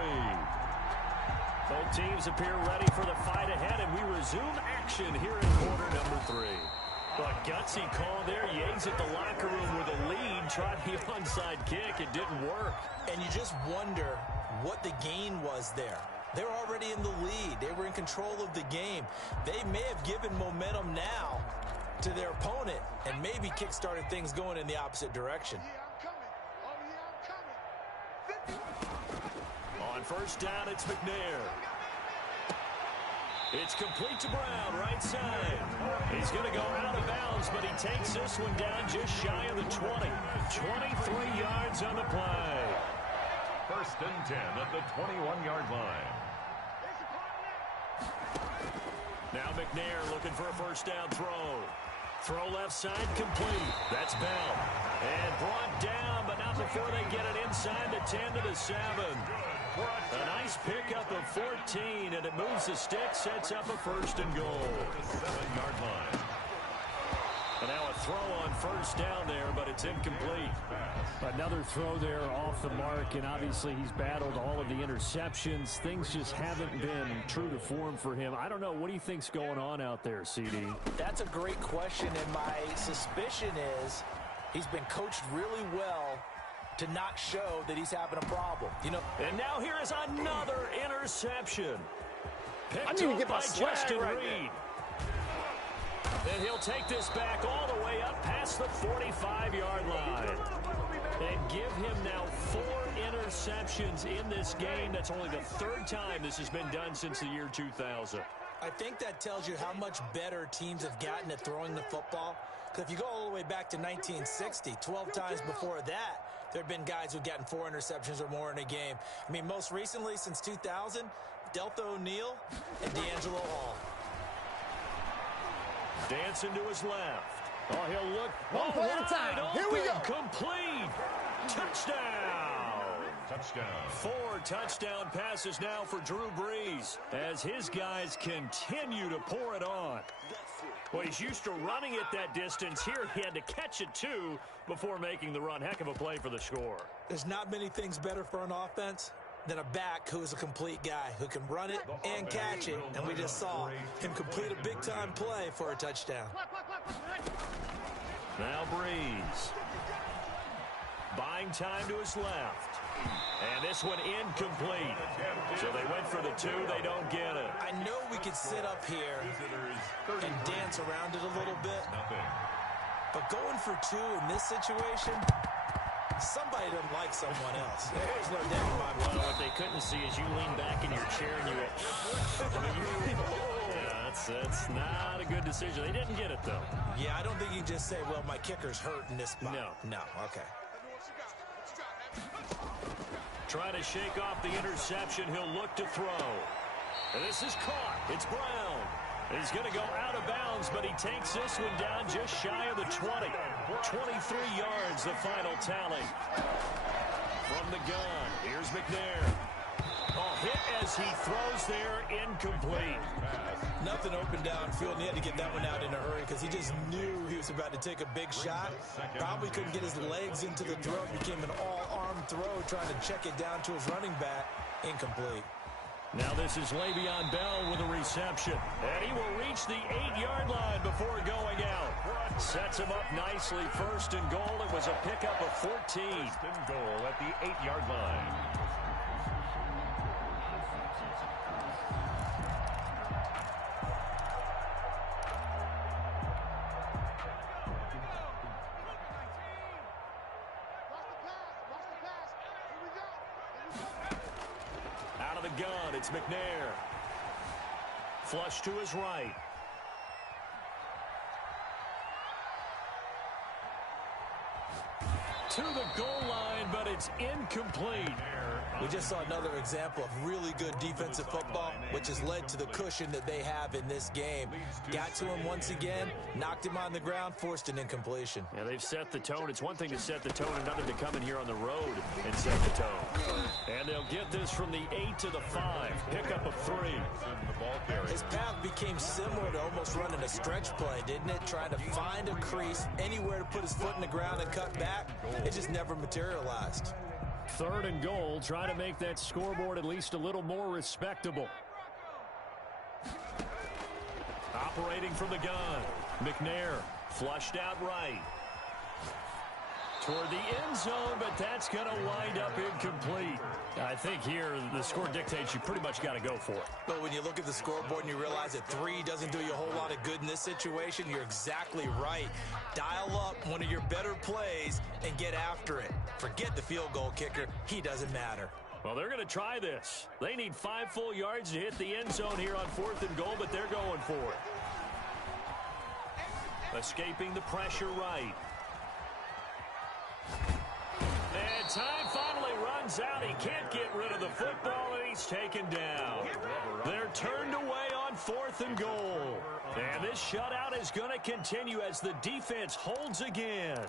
Both teams appear ready for the fight ahead, and we resume action here in quarter number 3. But gutsy call there. Yates at the locker room with a lead. Tried the onside kick. It didn't work. And you just wonder what the gain was there. They were already in the lead. They were in control of the game. They may have given momentum now to their opponent and maybe kick-started things going in the opposite direction. On first down, it's McNair. It's complete to Brown, right side. He's going to go out of bounds, but he takes this one down just shy of the 20. 23 yards on the play. First and 10 at the 21-yard line. Now McNair looking for a first down throw. Throw left side complete. That's Bell. And brought down, but not before they get it inside the 10 to the 7. A nice pickup of 14, and it moves the stick, sets up a first and goal. 7-yard line. And now a throw on first down there, but it's incomplete. Another throw there off the mark, and obviously he's battled all of the interceptions. Things just haven't been true to form for him. I don't know. What do you think's going on out there, CD? That's a great question, and my suspicion is he's been coached really well to not show that he's having a problem. You know. And now here is another interception. I need to get my Justin right Reed. And he'll take this back all the way up past the 45-yard line. And give him now 4 interceptions in this game. That's only the 3rd time this has been done since the year 2000. I think that tells you how much better teams have gotten at throwing the football. Because if you go all the way back to 1960, 12 times before that, There have been guys who've gotten 4 interceptions or more in a game. I mean, most recently, since 2000, Deltha O'Neal and D'Angelo Hall. Dancing to his left. Oh, he'll look. One play at a time. Here we go. Complete. Touchdown. Touchdown. 4 touchdown passes now for Drew Brees as his guys continue to pour it on. Well, he's used to running it that distance. Here he had to catch it, too, before making the run. Heck of a play for the score. There's not many things better for an offense than a back who is a complete guy who can run it and catch it. And we just saw him complete a big-time play for a touchdown. Now Brees. Buying time to his left. And this one incomplete. So they went for the 2. They don't get it. I know we could sit up here and dance around it a little bit. But going for 2 in this situation, somebody doesn't like someone else. There's no doubt in my mind. Well, what they couldn't see is you lean back in your chair and you went, yeah, that's not a good decision. They didn't get it, though. Yeah, I don't think you can just say, well, my kicker's hurt in this spot. No. Okay. Trying to shake off the interception. He'll look to throw. And this is caught. It's Brown. He's going to go out of bounds, but he takes this one down just shy of the 20. 23 yards, the final tally. From the gun, here's McNair. Oh, hit as he throws there, incomplete. Nothing open downfield, and he had to get that one out in a hurry because he just knew he was about to take a big shot. Probably couldn't get his legs into the throw. Became an all-arm throw, trying to check it down to his running back. Incomplete. Now this is Le'Veon Bell with a reception. And he will reach the 8-yard line before going out. Sets him up nicely. 1st and goal. It was a pickup of 14. 1st and goal at the 8-yard line. Out of the gun, it's McNair. Flush to his right. To the goal line, but it's incomplete. We just saw another example of really good defensive football, which has led to the cushion that they have in this game. Got to him once again, knocked him on the ground, forced an incompletion. Yeah, they've set the tone. It's one thing to set the tone, another to come in here on the road and set the tone. And they'll get this from the 8 to the 5. Pickup of 3. His path became similar to almost running a stretch play, didn't it? Trying to find a crease, anywhere to put his foot in the ground and cut back. It just never materialized. 3rd and goal, try to make that scoreboard at least a little more respectable. Operating from the gun, McNair flushed out right. Toward the end zone, but that's going to wind up incomplete. I think here the score dictates you pretty much got to go for it. But when you look at the scoreboard and you realize that 3 doesn't do you a whole lot of good in this situation, you're exactly right. Dial up one of your better plays and get after it. Forget the field goal kicker. He doesn't matter. Well, they're going to try this. They need 5 full yards to hit the end zone here on 4th and goal, but they're going for it. Escaping the pressure right. And time finally runs out. He can't get rid of the football, and he's taken down. They're turned away on 4th and goal. And this shutout is going to continue as the defense holds again.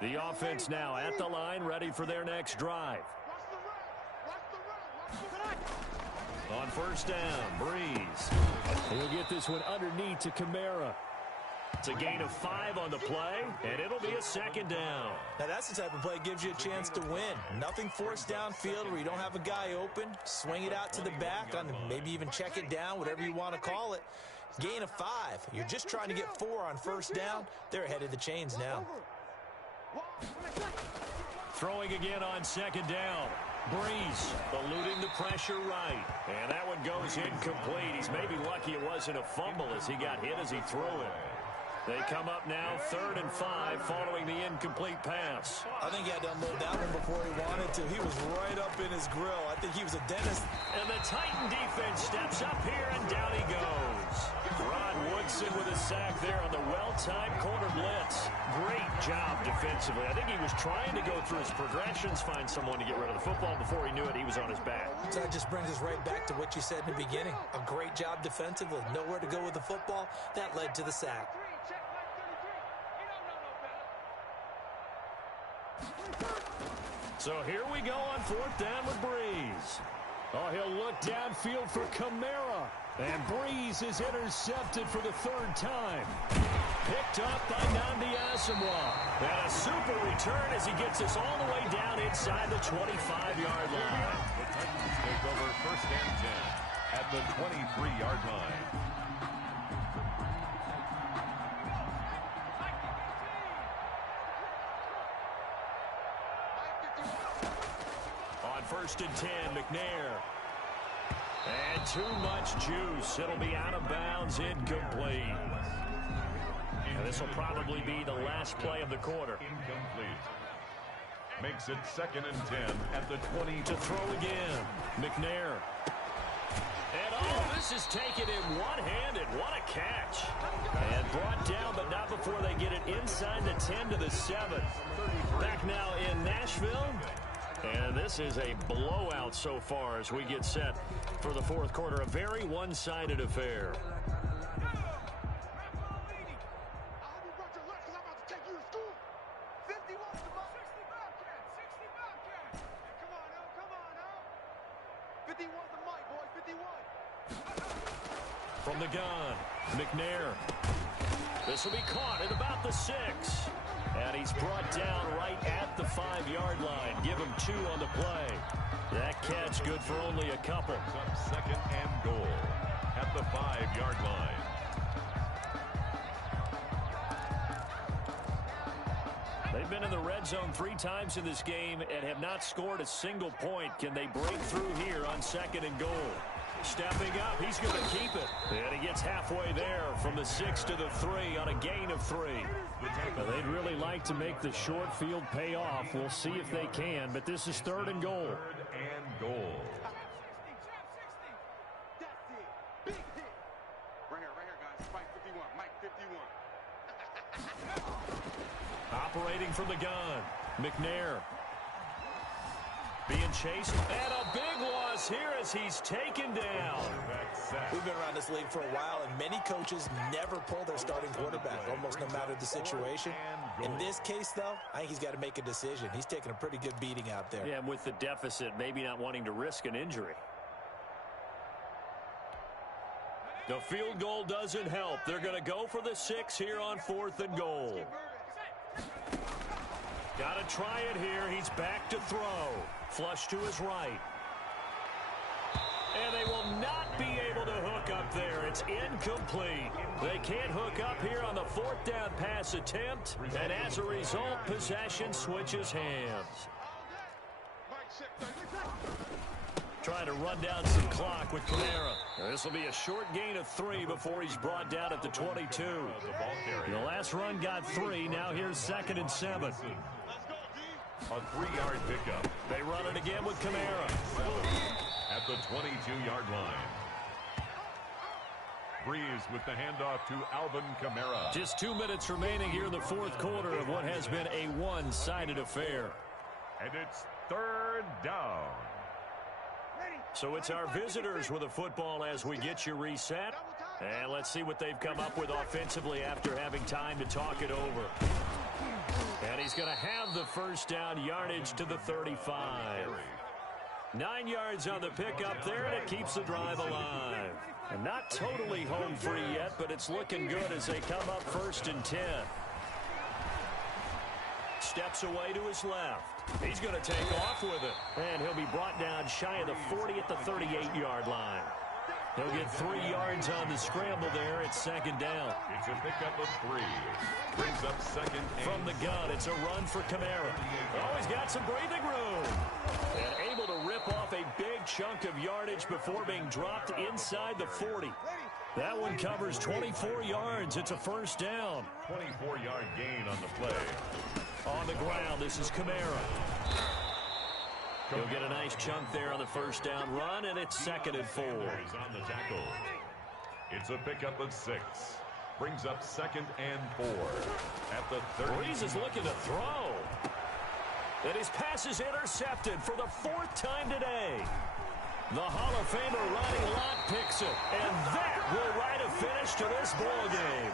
The offense now at the line, ready for their next drive. On 1st down, Brees. He'll get this one underneath to Kamara. It's a gain of 5 on the play, and it'll be a 2nd down. Now, that's the type of play that gives you a chance to win. Nothing forced downfield where you don't have a guy open. Swing it out to the back, maybe even check it down, whatever you want to call it. Gain of 5. You're just trying to get 4 on 1st down. They're ahead of the chains now. Throwing again on 2nd down. Brees eluding the pressure right. And that one goes incomplete. He's maybe lucky it wasn't a fumble as he got hit as he threw it. They come up now 3rd and 5 following the incomplete pass. I think he had to unload that one before he wanted to. He was right up in his grill. I think he was a dentist. And the Titan defense steps up here, and down he goes. Rod Woodson with a sack there on the well-timed corner blitz. Great job defensively. I think he was trying to go through his progressions, find someone to get rid of the football. Before he knew it, he was on his back. So that just brings us right back to what you said in the beginning. A great job defensively. Nowhere to go with the football. That led to the sack. So here we go on 4th down with Breeze. Oh, he'll look downfield for Kamara. And Breeze is intercepted for the 3rd time. Picked up by Nnamdi Asomugha. And a super return as he gets us all the way down inside the 25-yard line. The Titans take over 1st and 10 at the 23-yard line. On 1st and 10, McNair. And too much juice. It'll be out of bounds, incomplete. And this will probably be the last play of the quarter. Incomplete. Makes it 2nd and 10 at the 20. To throw again. McNair. And this is taken in one-handed. What a catch. And brought down, but not before they get it inside the 10 to the 7. Back now in Nashville. And this is a blowout so far as we get set for the 4th quarter. A very one-sided affair. From the gun, McNair. This will be caught at about the 6. And he's brought down right at the 5-yard line. Give him 2 on the play. That catch good for only a couple. Up 2nd and goal at the 5-yard line. They've been in the red zone 3 times in this game and have not scored a single point. Can they break through here on 2nd and goal? Stepping up, he's going to keep it. And he gets halfway there from the 6 to the 3 on a gain of 3. They'd really like to make the short field pay off. We'll see if they can, but this is 3rd and goal. 3rd and goal. Right here, guys. Mike 51. Mike 51. Operating from the gun, McNair. Being chased, and a big loss here as he's taken down. We've been around this league for a while, and many coaches never pull their starting quarterback, almost no matter the situation. In this case, though, I think he's got to make a decision. He's taking a pretty good beating out there. Yeah, and with the deficit, maybe not wanting to risk an injury. The field goal doesn't help. They're going to go for the 6 here on 4th and goal. Got to try it here. He's back to throw. Flush to his right. And they will not be able to hook up there. It's incomplete. They can't hook up here on the 4th down pass attempt. And as a result, possession switches hands. Trying to run down some clock with Kamara. This will be a short gain of 3 before he's brought down at the 22. The last run got 3. Now here's 2nd and 7. A 3-yard pickup. They run it again with Kamara. At the 22-yard line. Breeze with the handoff to Alvin Kamara. Just 2 minutes remaining here in the 4th quarter of what has been a one-sided affair. And it's 3rd down. So it's our visitors with a football as we get you reset. And let's see what they've come up with offensively after having time to talk it over. And he's going to have the 1st down, yardage to the 35. 9 yards on the pickup there, and it keeps the drive alive. And not totally home free yet, but it's looking good as they come up 1st and 10. Steps away to his left. He's going to take off with it. And he'll be brought down shy of the 40 at the 38-yard line. He'll get 3 yards on the scramble there. It's 2nd down. It's a pickup of 3. Brings up 2nd and from the gun. It's a run for Kamara. Oh, he's got some breathing room. And able to rip off a big chunk of yardage before being dropped inside the 40. That one covers 24 yards. It's a 1st down. 24-yard gain on the play. On the ground, this is Kamara. He'll get a nice chunk there on the 1st down run, and it's 2nd and 4. On the tackle. It's a pickup of 6. Brings up 2nd and 4 at the 30. Breeze is looking to throw. And his pass is intercepted for the 4th time today. The Hall of Famer Ronnie Lott picks it. And that will write a finish to this ball game.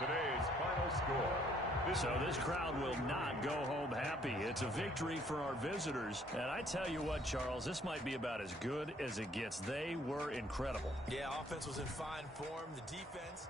Today's final score. So this crowd will not go home happy. It's a victory for our visitors. And I tell you what, Charles, this might be about as good as it gets. They were incredible. Yeah, offense was in fine form. The defense...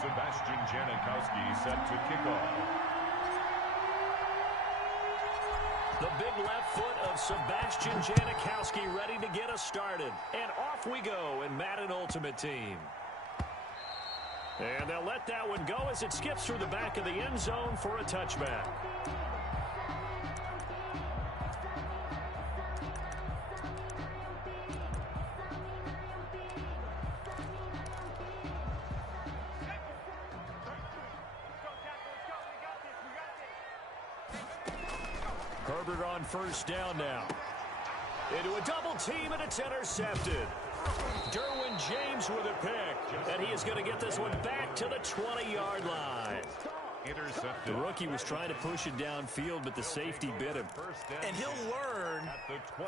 Sebastian Janikowski set to kick off. The big left foot of Sebastian Janikowski ready to get us started. And off we go in Madden Ultimate Team. And they'll let that one go as it skips through the back of the end zone for a touchback. Herbert on first down now. Into a double team, and it's intercepted. Derwin James with a pick. And he is going to get this one back to the 20-yard line. Intercepted. The rookie was trying to push it downfield, but the safety bit him. And he'll learn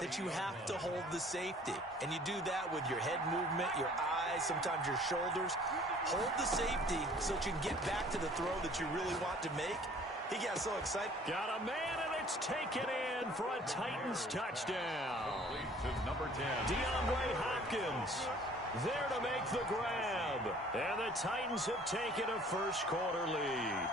that you have to hold the safety. And you do that with your head movement, your eyes, sometimes your shoulders. Hold the safety so that you can get back to the throw that you really want to make. He got so excited. Got a man, and it's taken in for a Titans touchdown. Complete to number 10. DeAndre Hopkins. There to make the grab. And the Titans have taken a first-quarter lead.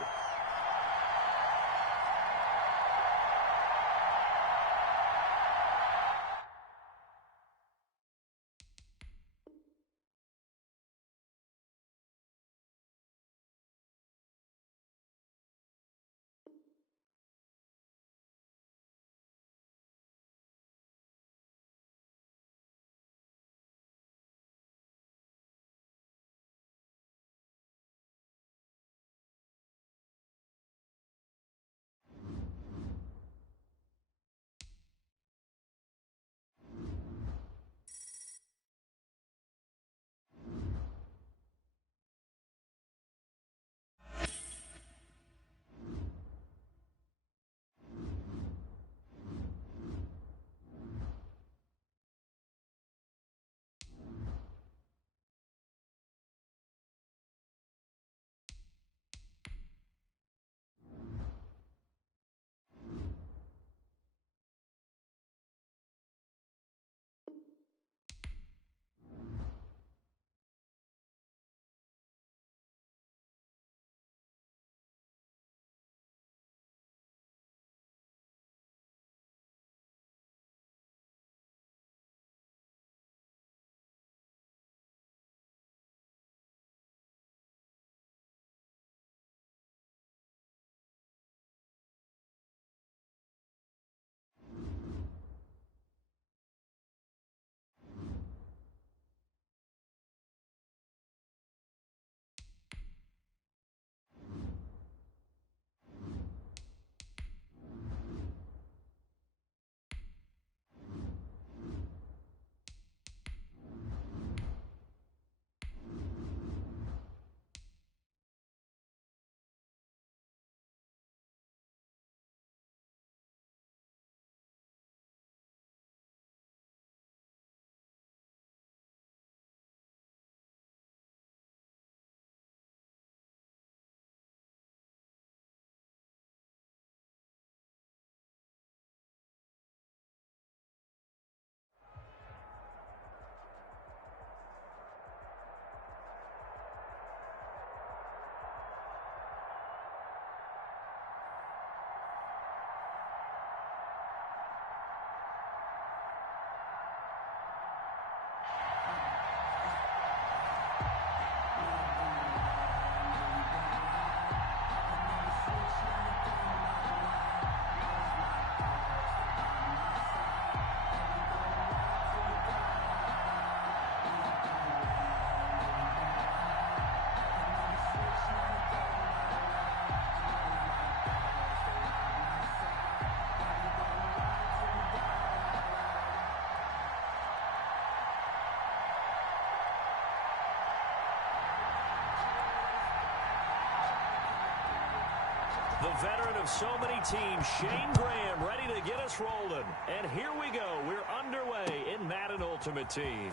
The veteran of so many teams, Shane Graham, ready to get us rolling. And here we go. We're underway in Madden Ultimate Team.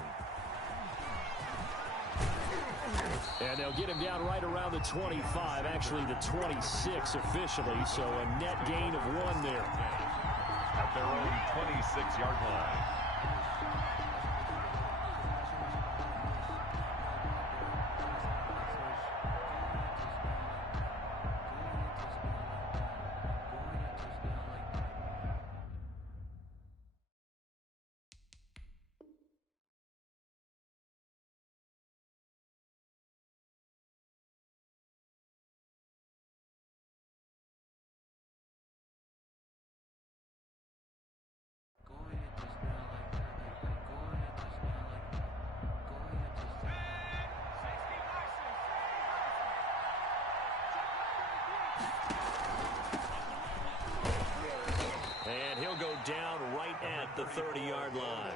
And they'll get him down right around the 25, actually the 26 officially, so a net gain of 1 there. At their own 26-yard line. Down right at the 30-yard line.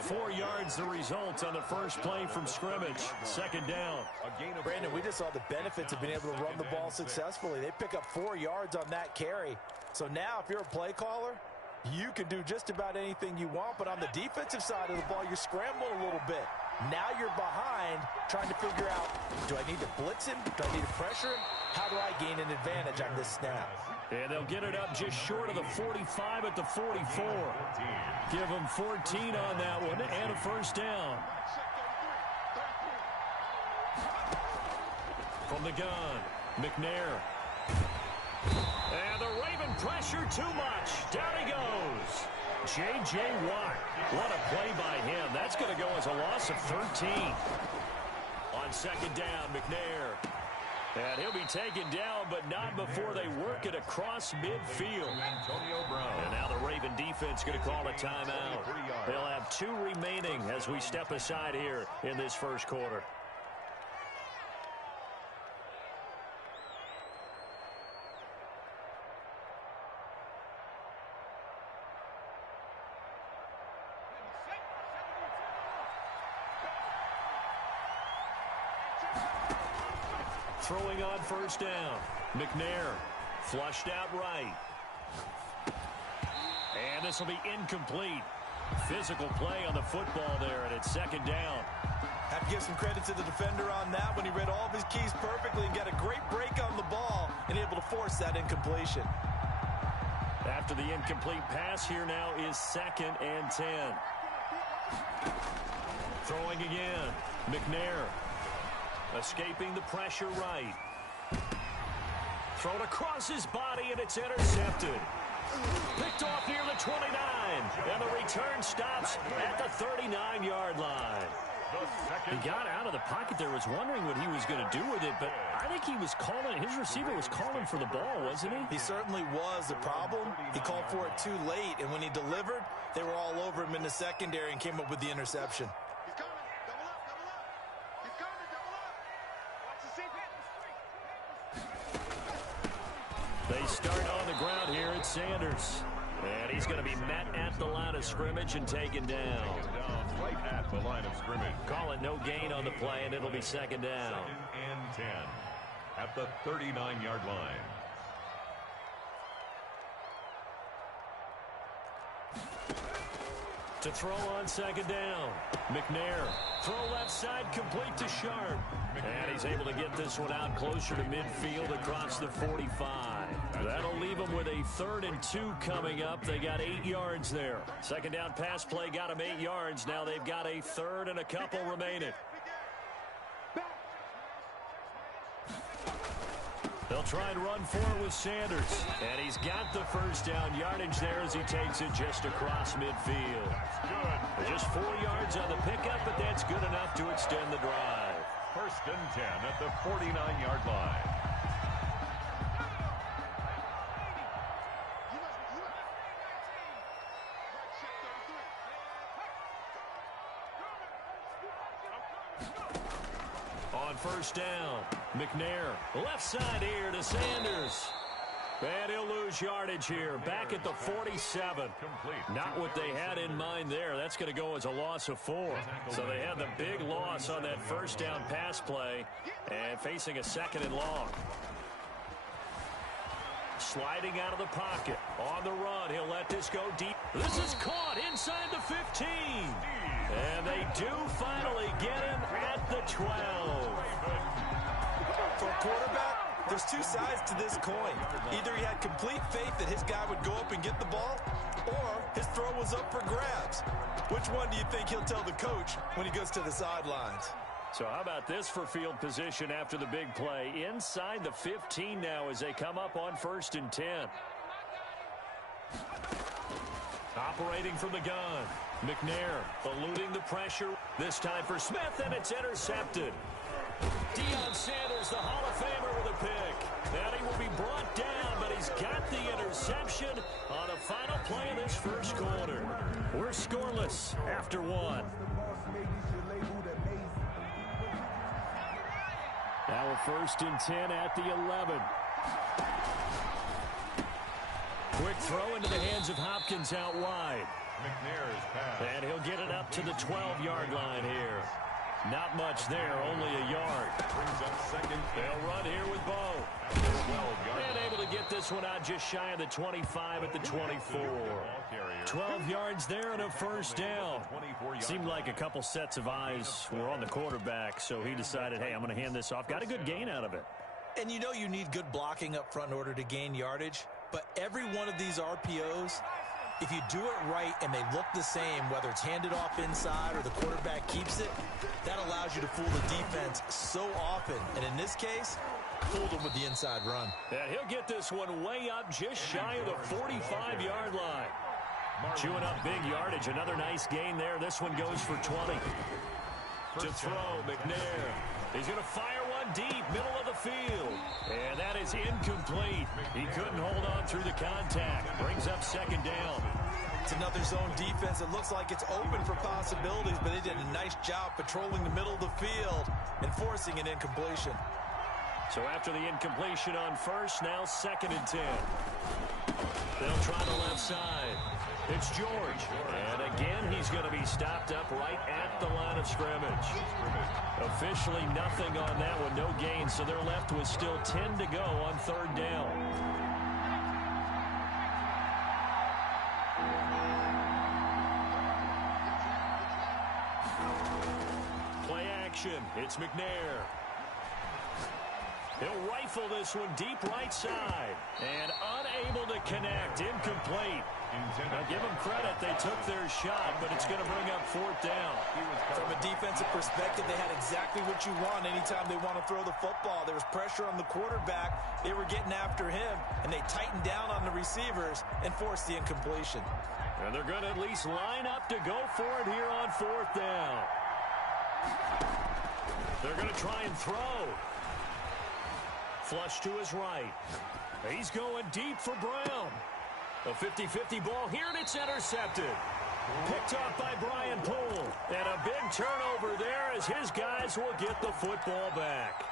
4 yards the result on the first play from scrimmage. Second down. Brandon, we just saw the benefits of being able to run the ball successfully. They pick up 4 yards on that carry. So now if you're a play caller, you can do just about anything you want. But on the defensive side of the ball, you're scrambling a little bit. Now you're behind trying to figure out, do I need to blitz him? Do I need to pressure him? How do I gain an advantage on this snap? And they'll get it up just short of the 45 at the 44. Give them 14 on that one and a first down. From the gun, McNair. And the Raven pressure too much. Down he goes. J.J. Watt. What a play by him. That's going to go as a loss of 13. On second down, McNair. And he'll be taken down, but not before they work it across midfield. Antonio Brown. And now the Raven defense going to call a timeout. They'll have 2 remaining as we step aside here in this first quarter. Throwing on first down. McNair flushed out right. And this will be incomplete. Physical play on the football there, and it's second down. Have to give some credit to the defender on that when he read all of his keys perfectly and got a great break on the ball and able to force that incompletion. After the incomplete pass, here now is 2nd and 10. Throwing again. McNair. Escaping the pressure right. Thrown across his body, and it's intercepted. Picked off near the 29. And the return stops at the 39-yard line. He got out of the pocket there, was wondering what he was going to do with it, but I think he was calling, his receiver was calling for the ball, wasn't he? He certainly was. The problem, he called for it too late, and when he delivered, they were all over him in the secondary and came up with the interception. He's coming. Double up, double up. He's coming, double up. Watch the seat. They start on the ground here at Sanders. And he's going to be met at the line of scrimmage and taken down. Right at the line of scrimmage. Call it no gain on the play, and it'll be second down. 2nd and 10 at the 39-yard line. To throw on second down. McNair. Throw left side complete to Sharp. And he's able to get this one out closer to midfield across the 45. That'll leave them with a 3rd and 2 coming up. They got 8 yards there. Second down pass play got them 8 yards. Now they've got a 3rd and a couple remaining. They'll try and run for it with Sanders. And he's got the first down yardage there as he takes it just across midfield. Good. Just 4 yards on the pickup, but that's good enough to extend the drive. 1st and 10 at the 49-yard line. On first down, McNair, left side here to Sanders. And he'll lose yardage here, back at the 47. Not what they had in mind there. That's going to go as a loss of 4. So they had the big loss on that first down pass play and facing a 2nd and long. Sliding out of the pocket. On the run, he'll let this go deep. This is caught inside the 15. And they do finally get him at the 12. For a quarterback, there's 2 sides to this coin. Either he had complete faith that his guy would go up and get the ball, or his throw was up for grabs. Which one do you think he'll tell the coach when he goes to the sidelines? So how about this for field position after the big play? Inside the 15 now as they come up on 1st and 10. Operating from the gun. McNair eluding the pressure. This time for Smith, and it's intercepted. Deion Sanders, the Hall of Famer, with a pick. And he will be brought down, but he's got the interception on the final play of this first quarter. We're scoreless after 1. Now a 1st and 10 at the 11. Quick throw into the hands of Hopkins out wide. McNair's pass. And he'll get it up to the 12-yard line here. Not much there, only a yard. Brings up 2nd. They'll run here with Bo. 12-yard. And able to get this one out just shy of the 25 at the 24. 12 yards there and a first down. Seemed like a couple sets of eyes were on the quarterback, so he decided, hey, I'm going to hand this off. Got a good gain out of it. And you know you need good blocking up front in order to gain yardage, but every one of these RPOs If you do it right and they look the same, whether it's handed off inside or the quarterback keeps it, that allows you to fool the defense so often. And in this case, fooled them with the inside run. And he'll get this one way up just shy of the 45-yard line. Chewing up big yardage. Another nice gain there. This one goes for 20. To throw, McNair. He's going to fire one deep, middle of the field. And that is incomplete. He couldn't hold on through the contact. Brings up second down. It's another zone defense. It looks like it's open for possibilities, but they did a nice job patrolling the middle of the field and forcing an incompletion. So after the incompletion on first, now 2nd and 10. They'll try the left side. It's George. And again, he's going to be stopped up right at the line of scrimmage. Officially nothing on that one, no gain. So they're left with still 10 to go on 3rd down. Play action. It's McNair. He'll rifle this one deep right side. And unable to connect. Incomplete. Now give them credit. They took their shot, but it's going to bring up 4th down. From a defensive perspective, they had exactly what you want anytime they want to throw the football. There was pressure on the quarterback. They were getting after him, and they tightened down on the receivers and forced the incompletion. And they're going to at least line up to go for it here on 4th down. They're going to try and throw. Flush to his right. He's going deep for Brown. A 50-50 ball here, and it's intercepted. Picked off by Brian Poole. And a big turnover there as his guys will get the football back.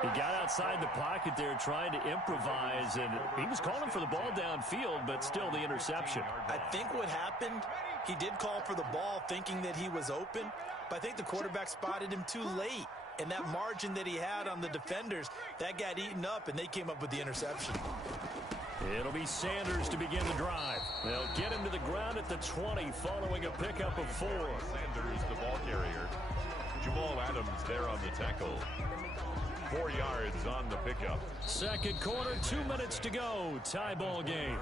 He got outside the pocket there trying to improvise, and he was calling for the ball downfield, but still the interception. I think what happened, he did call for the ball thinking that he was open, but I think the quarterback spotted him too late. And that margin that he had on the defenders, that got eaten up, and they came up with the interception. It'll be Sanders to begin the drive. They'll get him to the ground at the 20 following a pickup of 4. Sanders, the ball carrier. Jamal Adams there on the tackle. 4 yards on the pickup. 2nd quarter, 2 minutes to go. Tie ball game.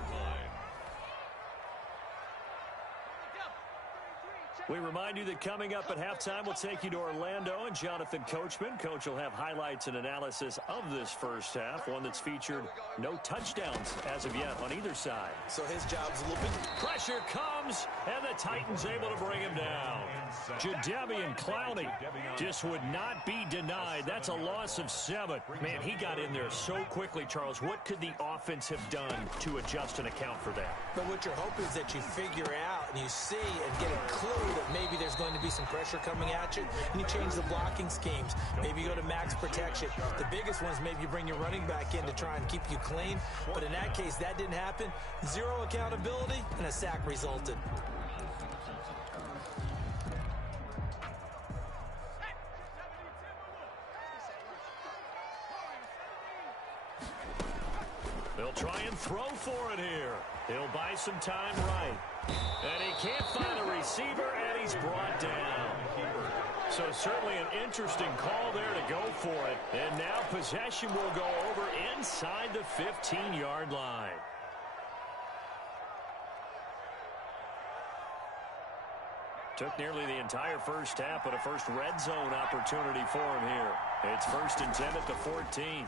We remind you that coming up at halftime, we'll take you to Orlando and Jonathan Coachman. Coach will have highlights and analysis of this first half, one that's featured no touchdowns as of yet on either side. So his job's a little bit... Pressure comes, and the Titans able to bring him down. Jadeveon Clowney just would not be denied. That's a loss of 7. Man, he got in there so quickly, Charles. What could the offense have done to adjust and account for that? But what you're hoping is that you figure out and you see and get a clue that maybe there's going to be some pressure coming at you, and you change the blocking schemes. Maybe you go to max protection. The biggest one is maybe you bring your running back in to try and keep you clean. But in that case, that didn't happen. 0 accountability, and a sack resulted. They'll try and throw for it here. He'll buy some time right. And he can't find a receiver, and he's brought down. So certainly an interesting call there to go for it. And now possession will go over inside the 15-yard line. Took nearly the entire first half, but a first red zone opportunity for him here. It's 1st and 10 at the 14.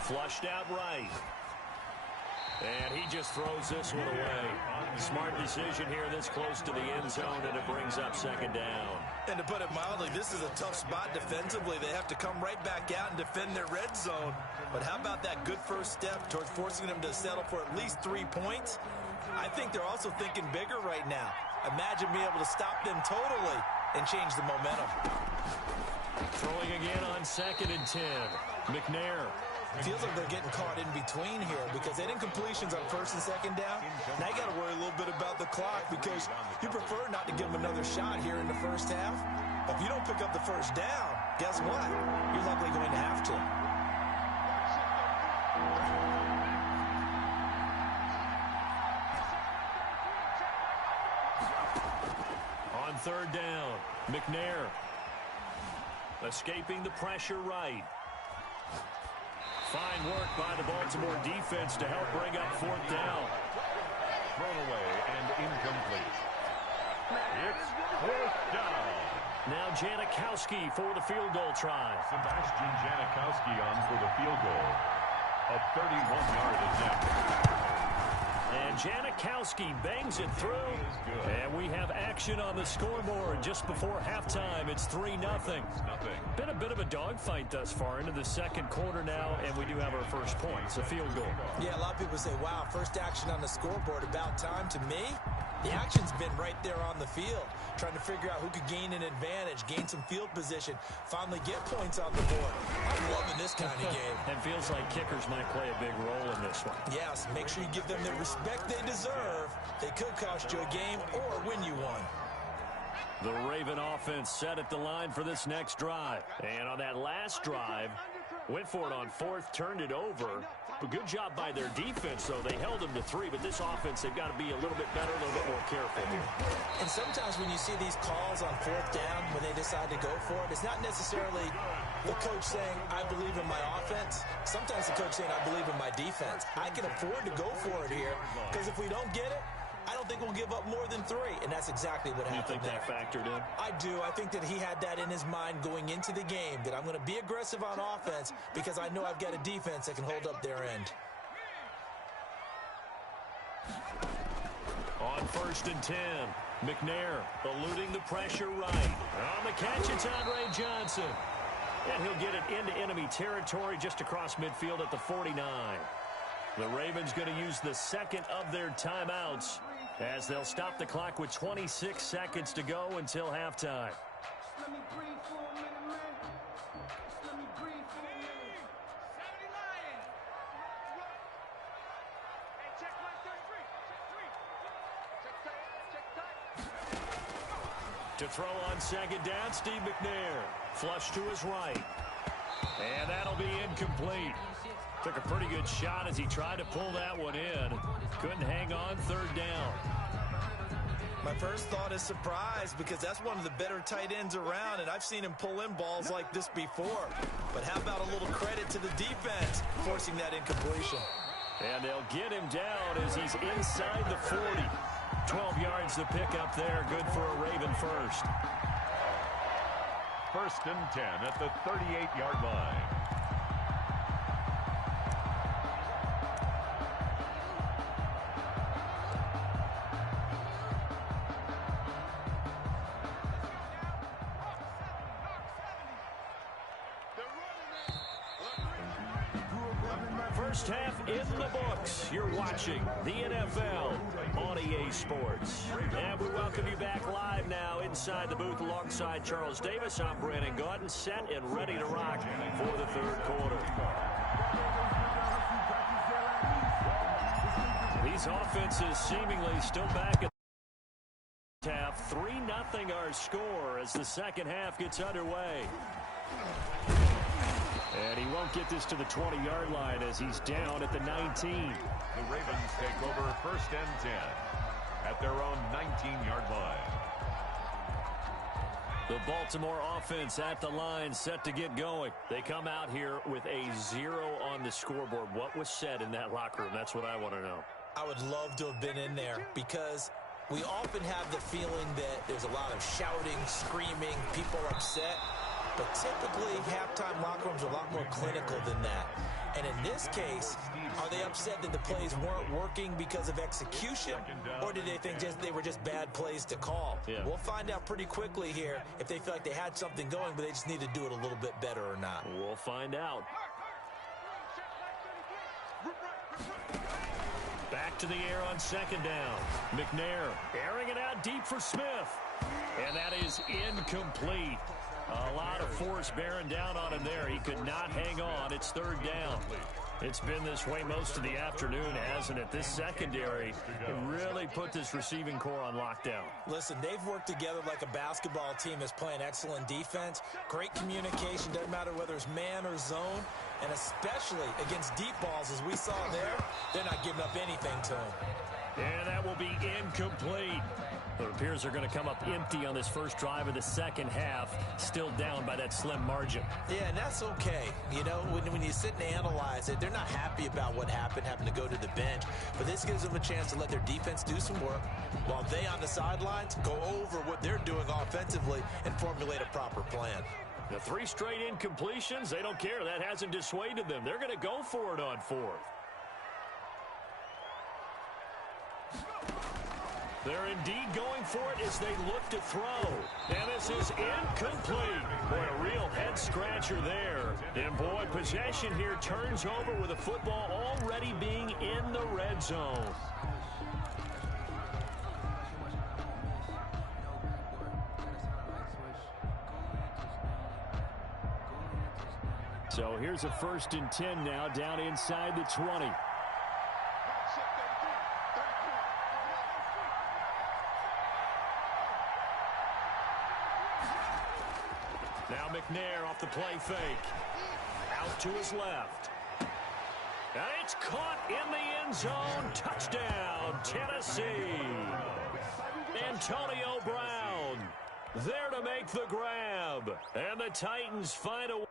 Flushed out right. And he just throws this one away. Smart decision here this close to the end zone, and it brings up 2nd down. And to put it mildly, this is a tough spot defensively. They have to come right back out and defend their red zone. But how about that good first step towards forcing them to settle for at least 3 points? I think they're also thinking bigger right now. Imagine being able to stop them totally and change the momentum. Throwing again on 2nd and 10. McNair. Feels like they're getting caught in between here because they didn't completions on 1st and 2nd down. Now you got to worry a little bit about the clock because you prefer not to give them another shot here in the first half. If you don't pick up the first down, guess what? You're likely going to have to. On 3rd down, McNair escaping the pressure right. Fine work by the Baltimore defense to help bring up 4th down. Janikowski for the field goal try. Sebastian Janikowski on for the field goal. A 31-yard attempt. And Janikowski bangs it through. And we have action on the scoreboard just before halftime. It's 3-0. Been a bit of a dogfight thus far into the second quarter now, and we do have our first point. It's a field goal. Yeah, a lot of people say, wow, first action on the scoreboard, about time. To me, the action's been right there on the field, trying to figure out who could gain an advantage, gain some field position, finally get points on the board. I'm loving this kind of game. And feels like kickers might play a big role in this one. Yes, make sure you give them the respect they deserve. They could cost you a game or win you one. The Raven offense set at the line for this next drive. And on that last drive, went for it on fourth, turned it over. But good job by their defense, though. They held them to 3, but this offense, they've got to be a little bit better, a little bit more careful here. And sometimes when you see these calls on fourth down, when they decide to go for it, it's not necessarily the coach saying, I believe in my offense. Sometimes the coach saying, I believe in my defense. I can afford to go for it here, because if we don't get it, I don't think we'll give up more than 3, and that's exactly what happened. You think that factored in? I do. I think that he had that in his mind going into the game, that I'm going to be aggressive on offense because I know I've got a defense that can hold up their end. On 1st and 10, McNair eluding the pressure right. On the catch, it's Andre Johnson. And he'll get it into enemy territory just across midfield at the 49. The Ravens going to use the second of their timeouts as they'll stop the clock with 26 seconds to go until halftime. To throw on second down, Steve McNair. Flush to his right. And that'll be incomplete. Took a pretty good shot as he tried to pull that one in. Couldn't hang on third down. My first thought is surprise because that's one of the better tight ends around, and I've seen him pull in balls like this before. But how about a little credit to the defense forcing that incompletion? And they'll get him down as he's inside the 40. 12 yards to pick up there. Good for a Raven first. 1st and 10 at the 38-yard line. First half in the books. You're watching the NFL on EA Sports. And we welcome you back live now inside the booth alongside Charles Davis. I'm Brandon Gaudin, set and ready to rock for the third quarter. These offenses seemingly still back at the half. 3-0 our score as the second half gets underway. And he won't get this to the 20-yard line as he's down at the 19. The Ravens take over 1st and 10 at their own 19-yard line. The Baltimore offense at the line, set to get going. They come out here with a 0 on the scoreboard. What was said in that locker room? That's what I want to know. I would love to have been in there because we often have the feeling that there's a lot of shouting, screaming, people upset. But typically, halftime locker rooms are a lot more clinical than that. And in this case, are they upset that the plays weren't working because of execution? Or did they think they were just bad plays to call? Yeah. We'll find out pretty quickly here if they feel like they had something going, but they just need to do it a little bit better or not. We'll find out. Back to the air on second down. McNair airing it out deep for Smith. And that is incomplete. A lot of force bearing down on him there. He could not hang on. It's third down. It's been this way most of the afternoon, hasn't it? This secondary really put this receiving core on lockdown. Listen, they've worked together like a basketball team that's playing excellent defense. Great communication. Doesn't matter whether it's man or zone. And especially against deep balls, as we saw there, they're not giving up anything to him. And that will be incomplete. It appears they're going to come up empty on this first drive of the second half, still down by that slim margin. Yeah, and that's okay. You know, when you sit and analyze it, they're not happy about what happened, having to go to the bench. But this gives them a chance to let their defense do some work while they on the sidelines go over what they're doing offensively and formulate a proper plan. The 3 straight incompletions, they don't care. That hasn't dissuaded them. They're going to go for it on 4th. They're indeed going for it as they look to throw. And this is incomplete. Boy, a real head-scratcher there. And, boy, possession here turns over with the football already being in the red zone. So here's a 1st and 10 now down inside the 20. Now McNair off the play fake. Out to his left. And it's caught in the end zone. Touchdown, Tennessee. Antonio Brown there to make the grab. And the Titans find a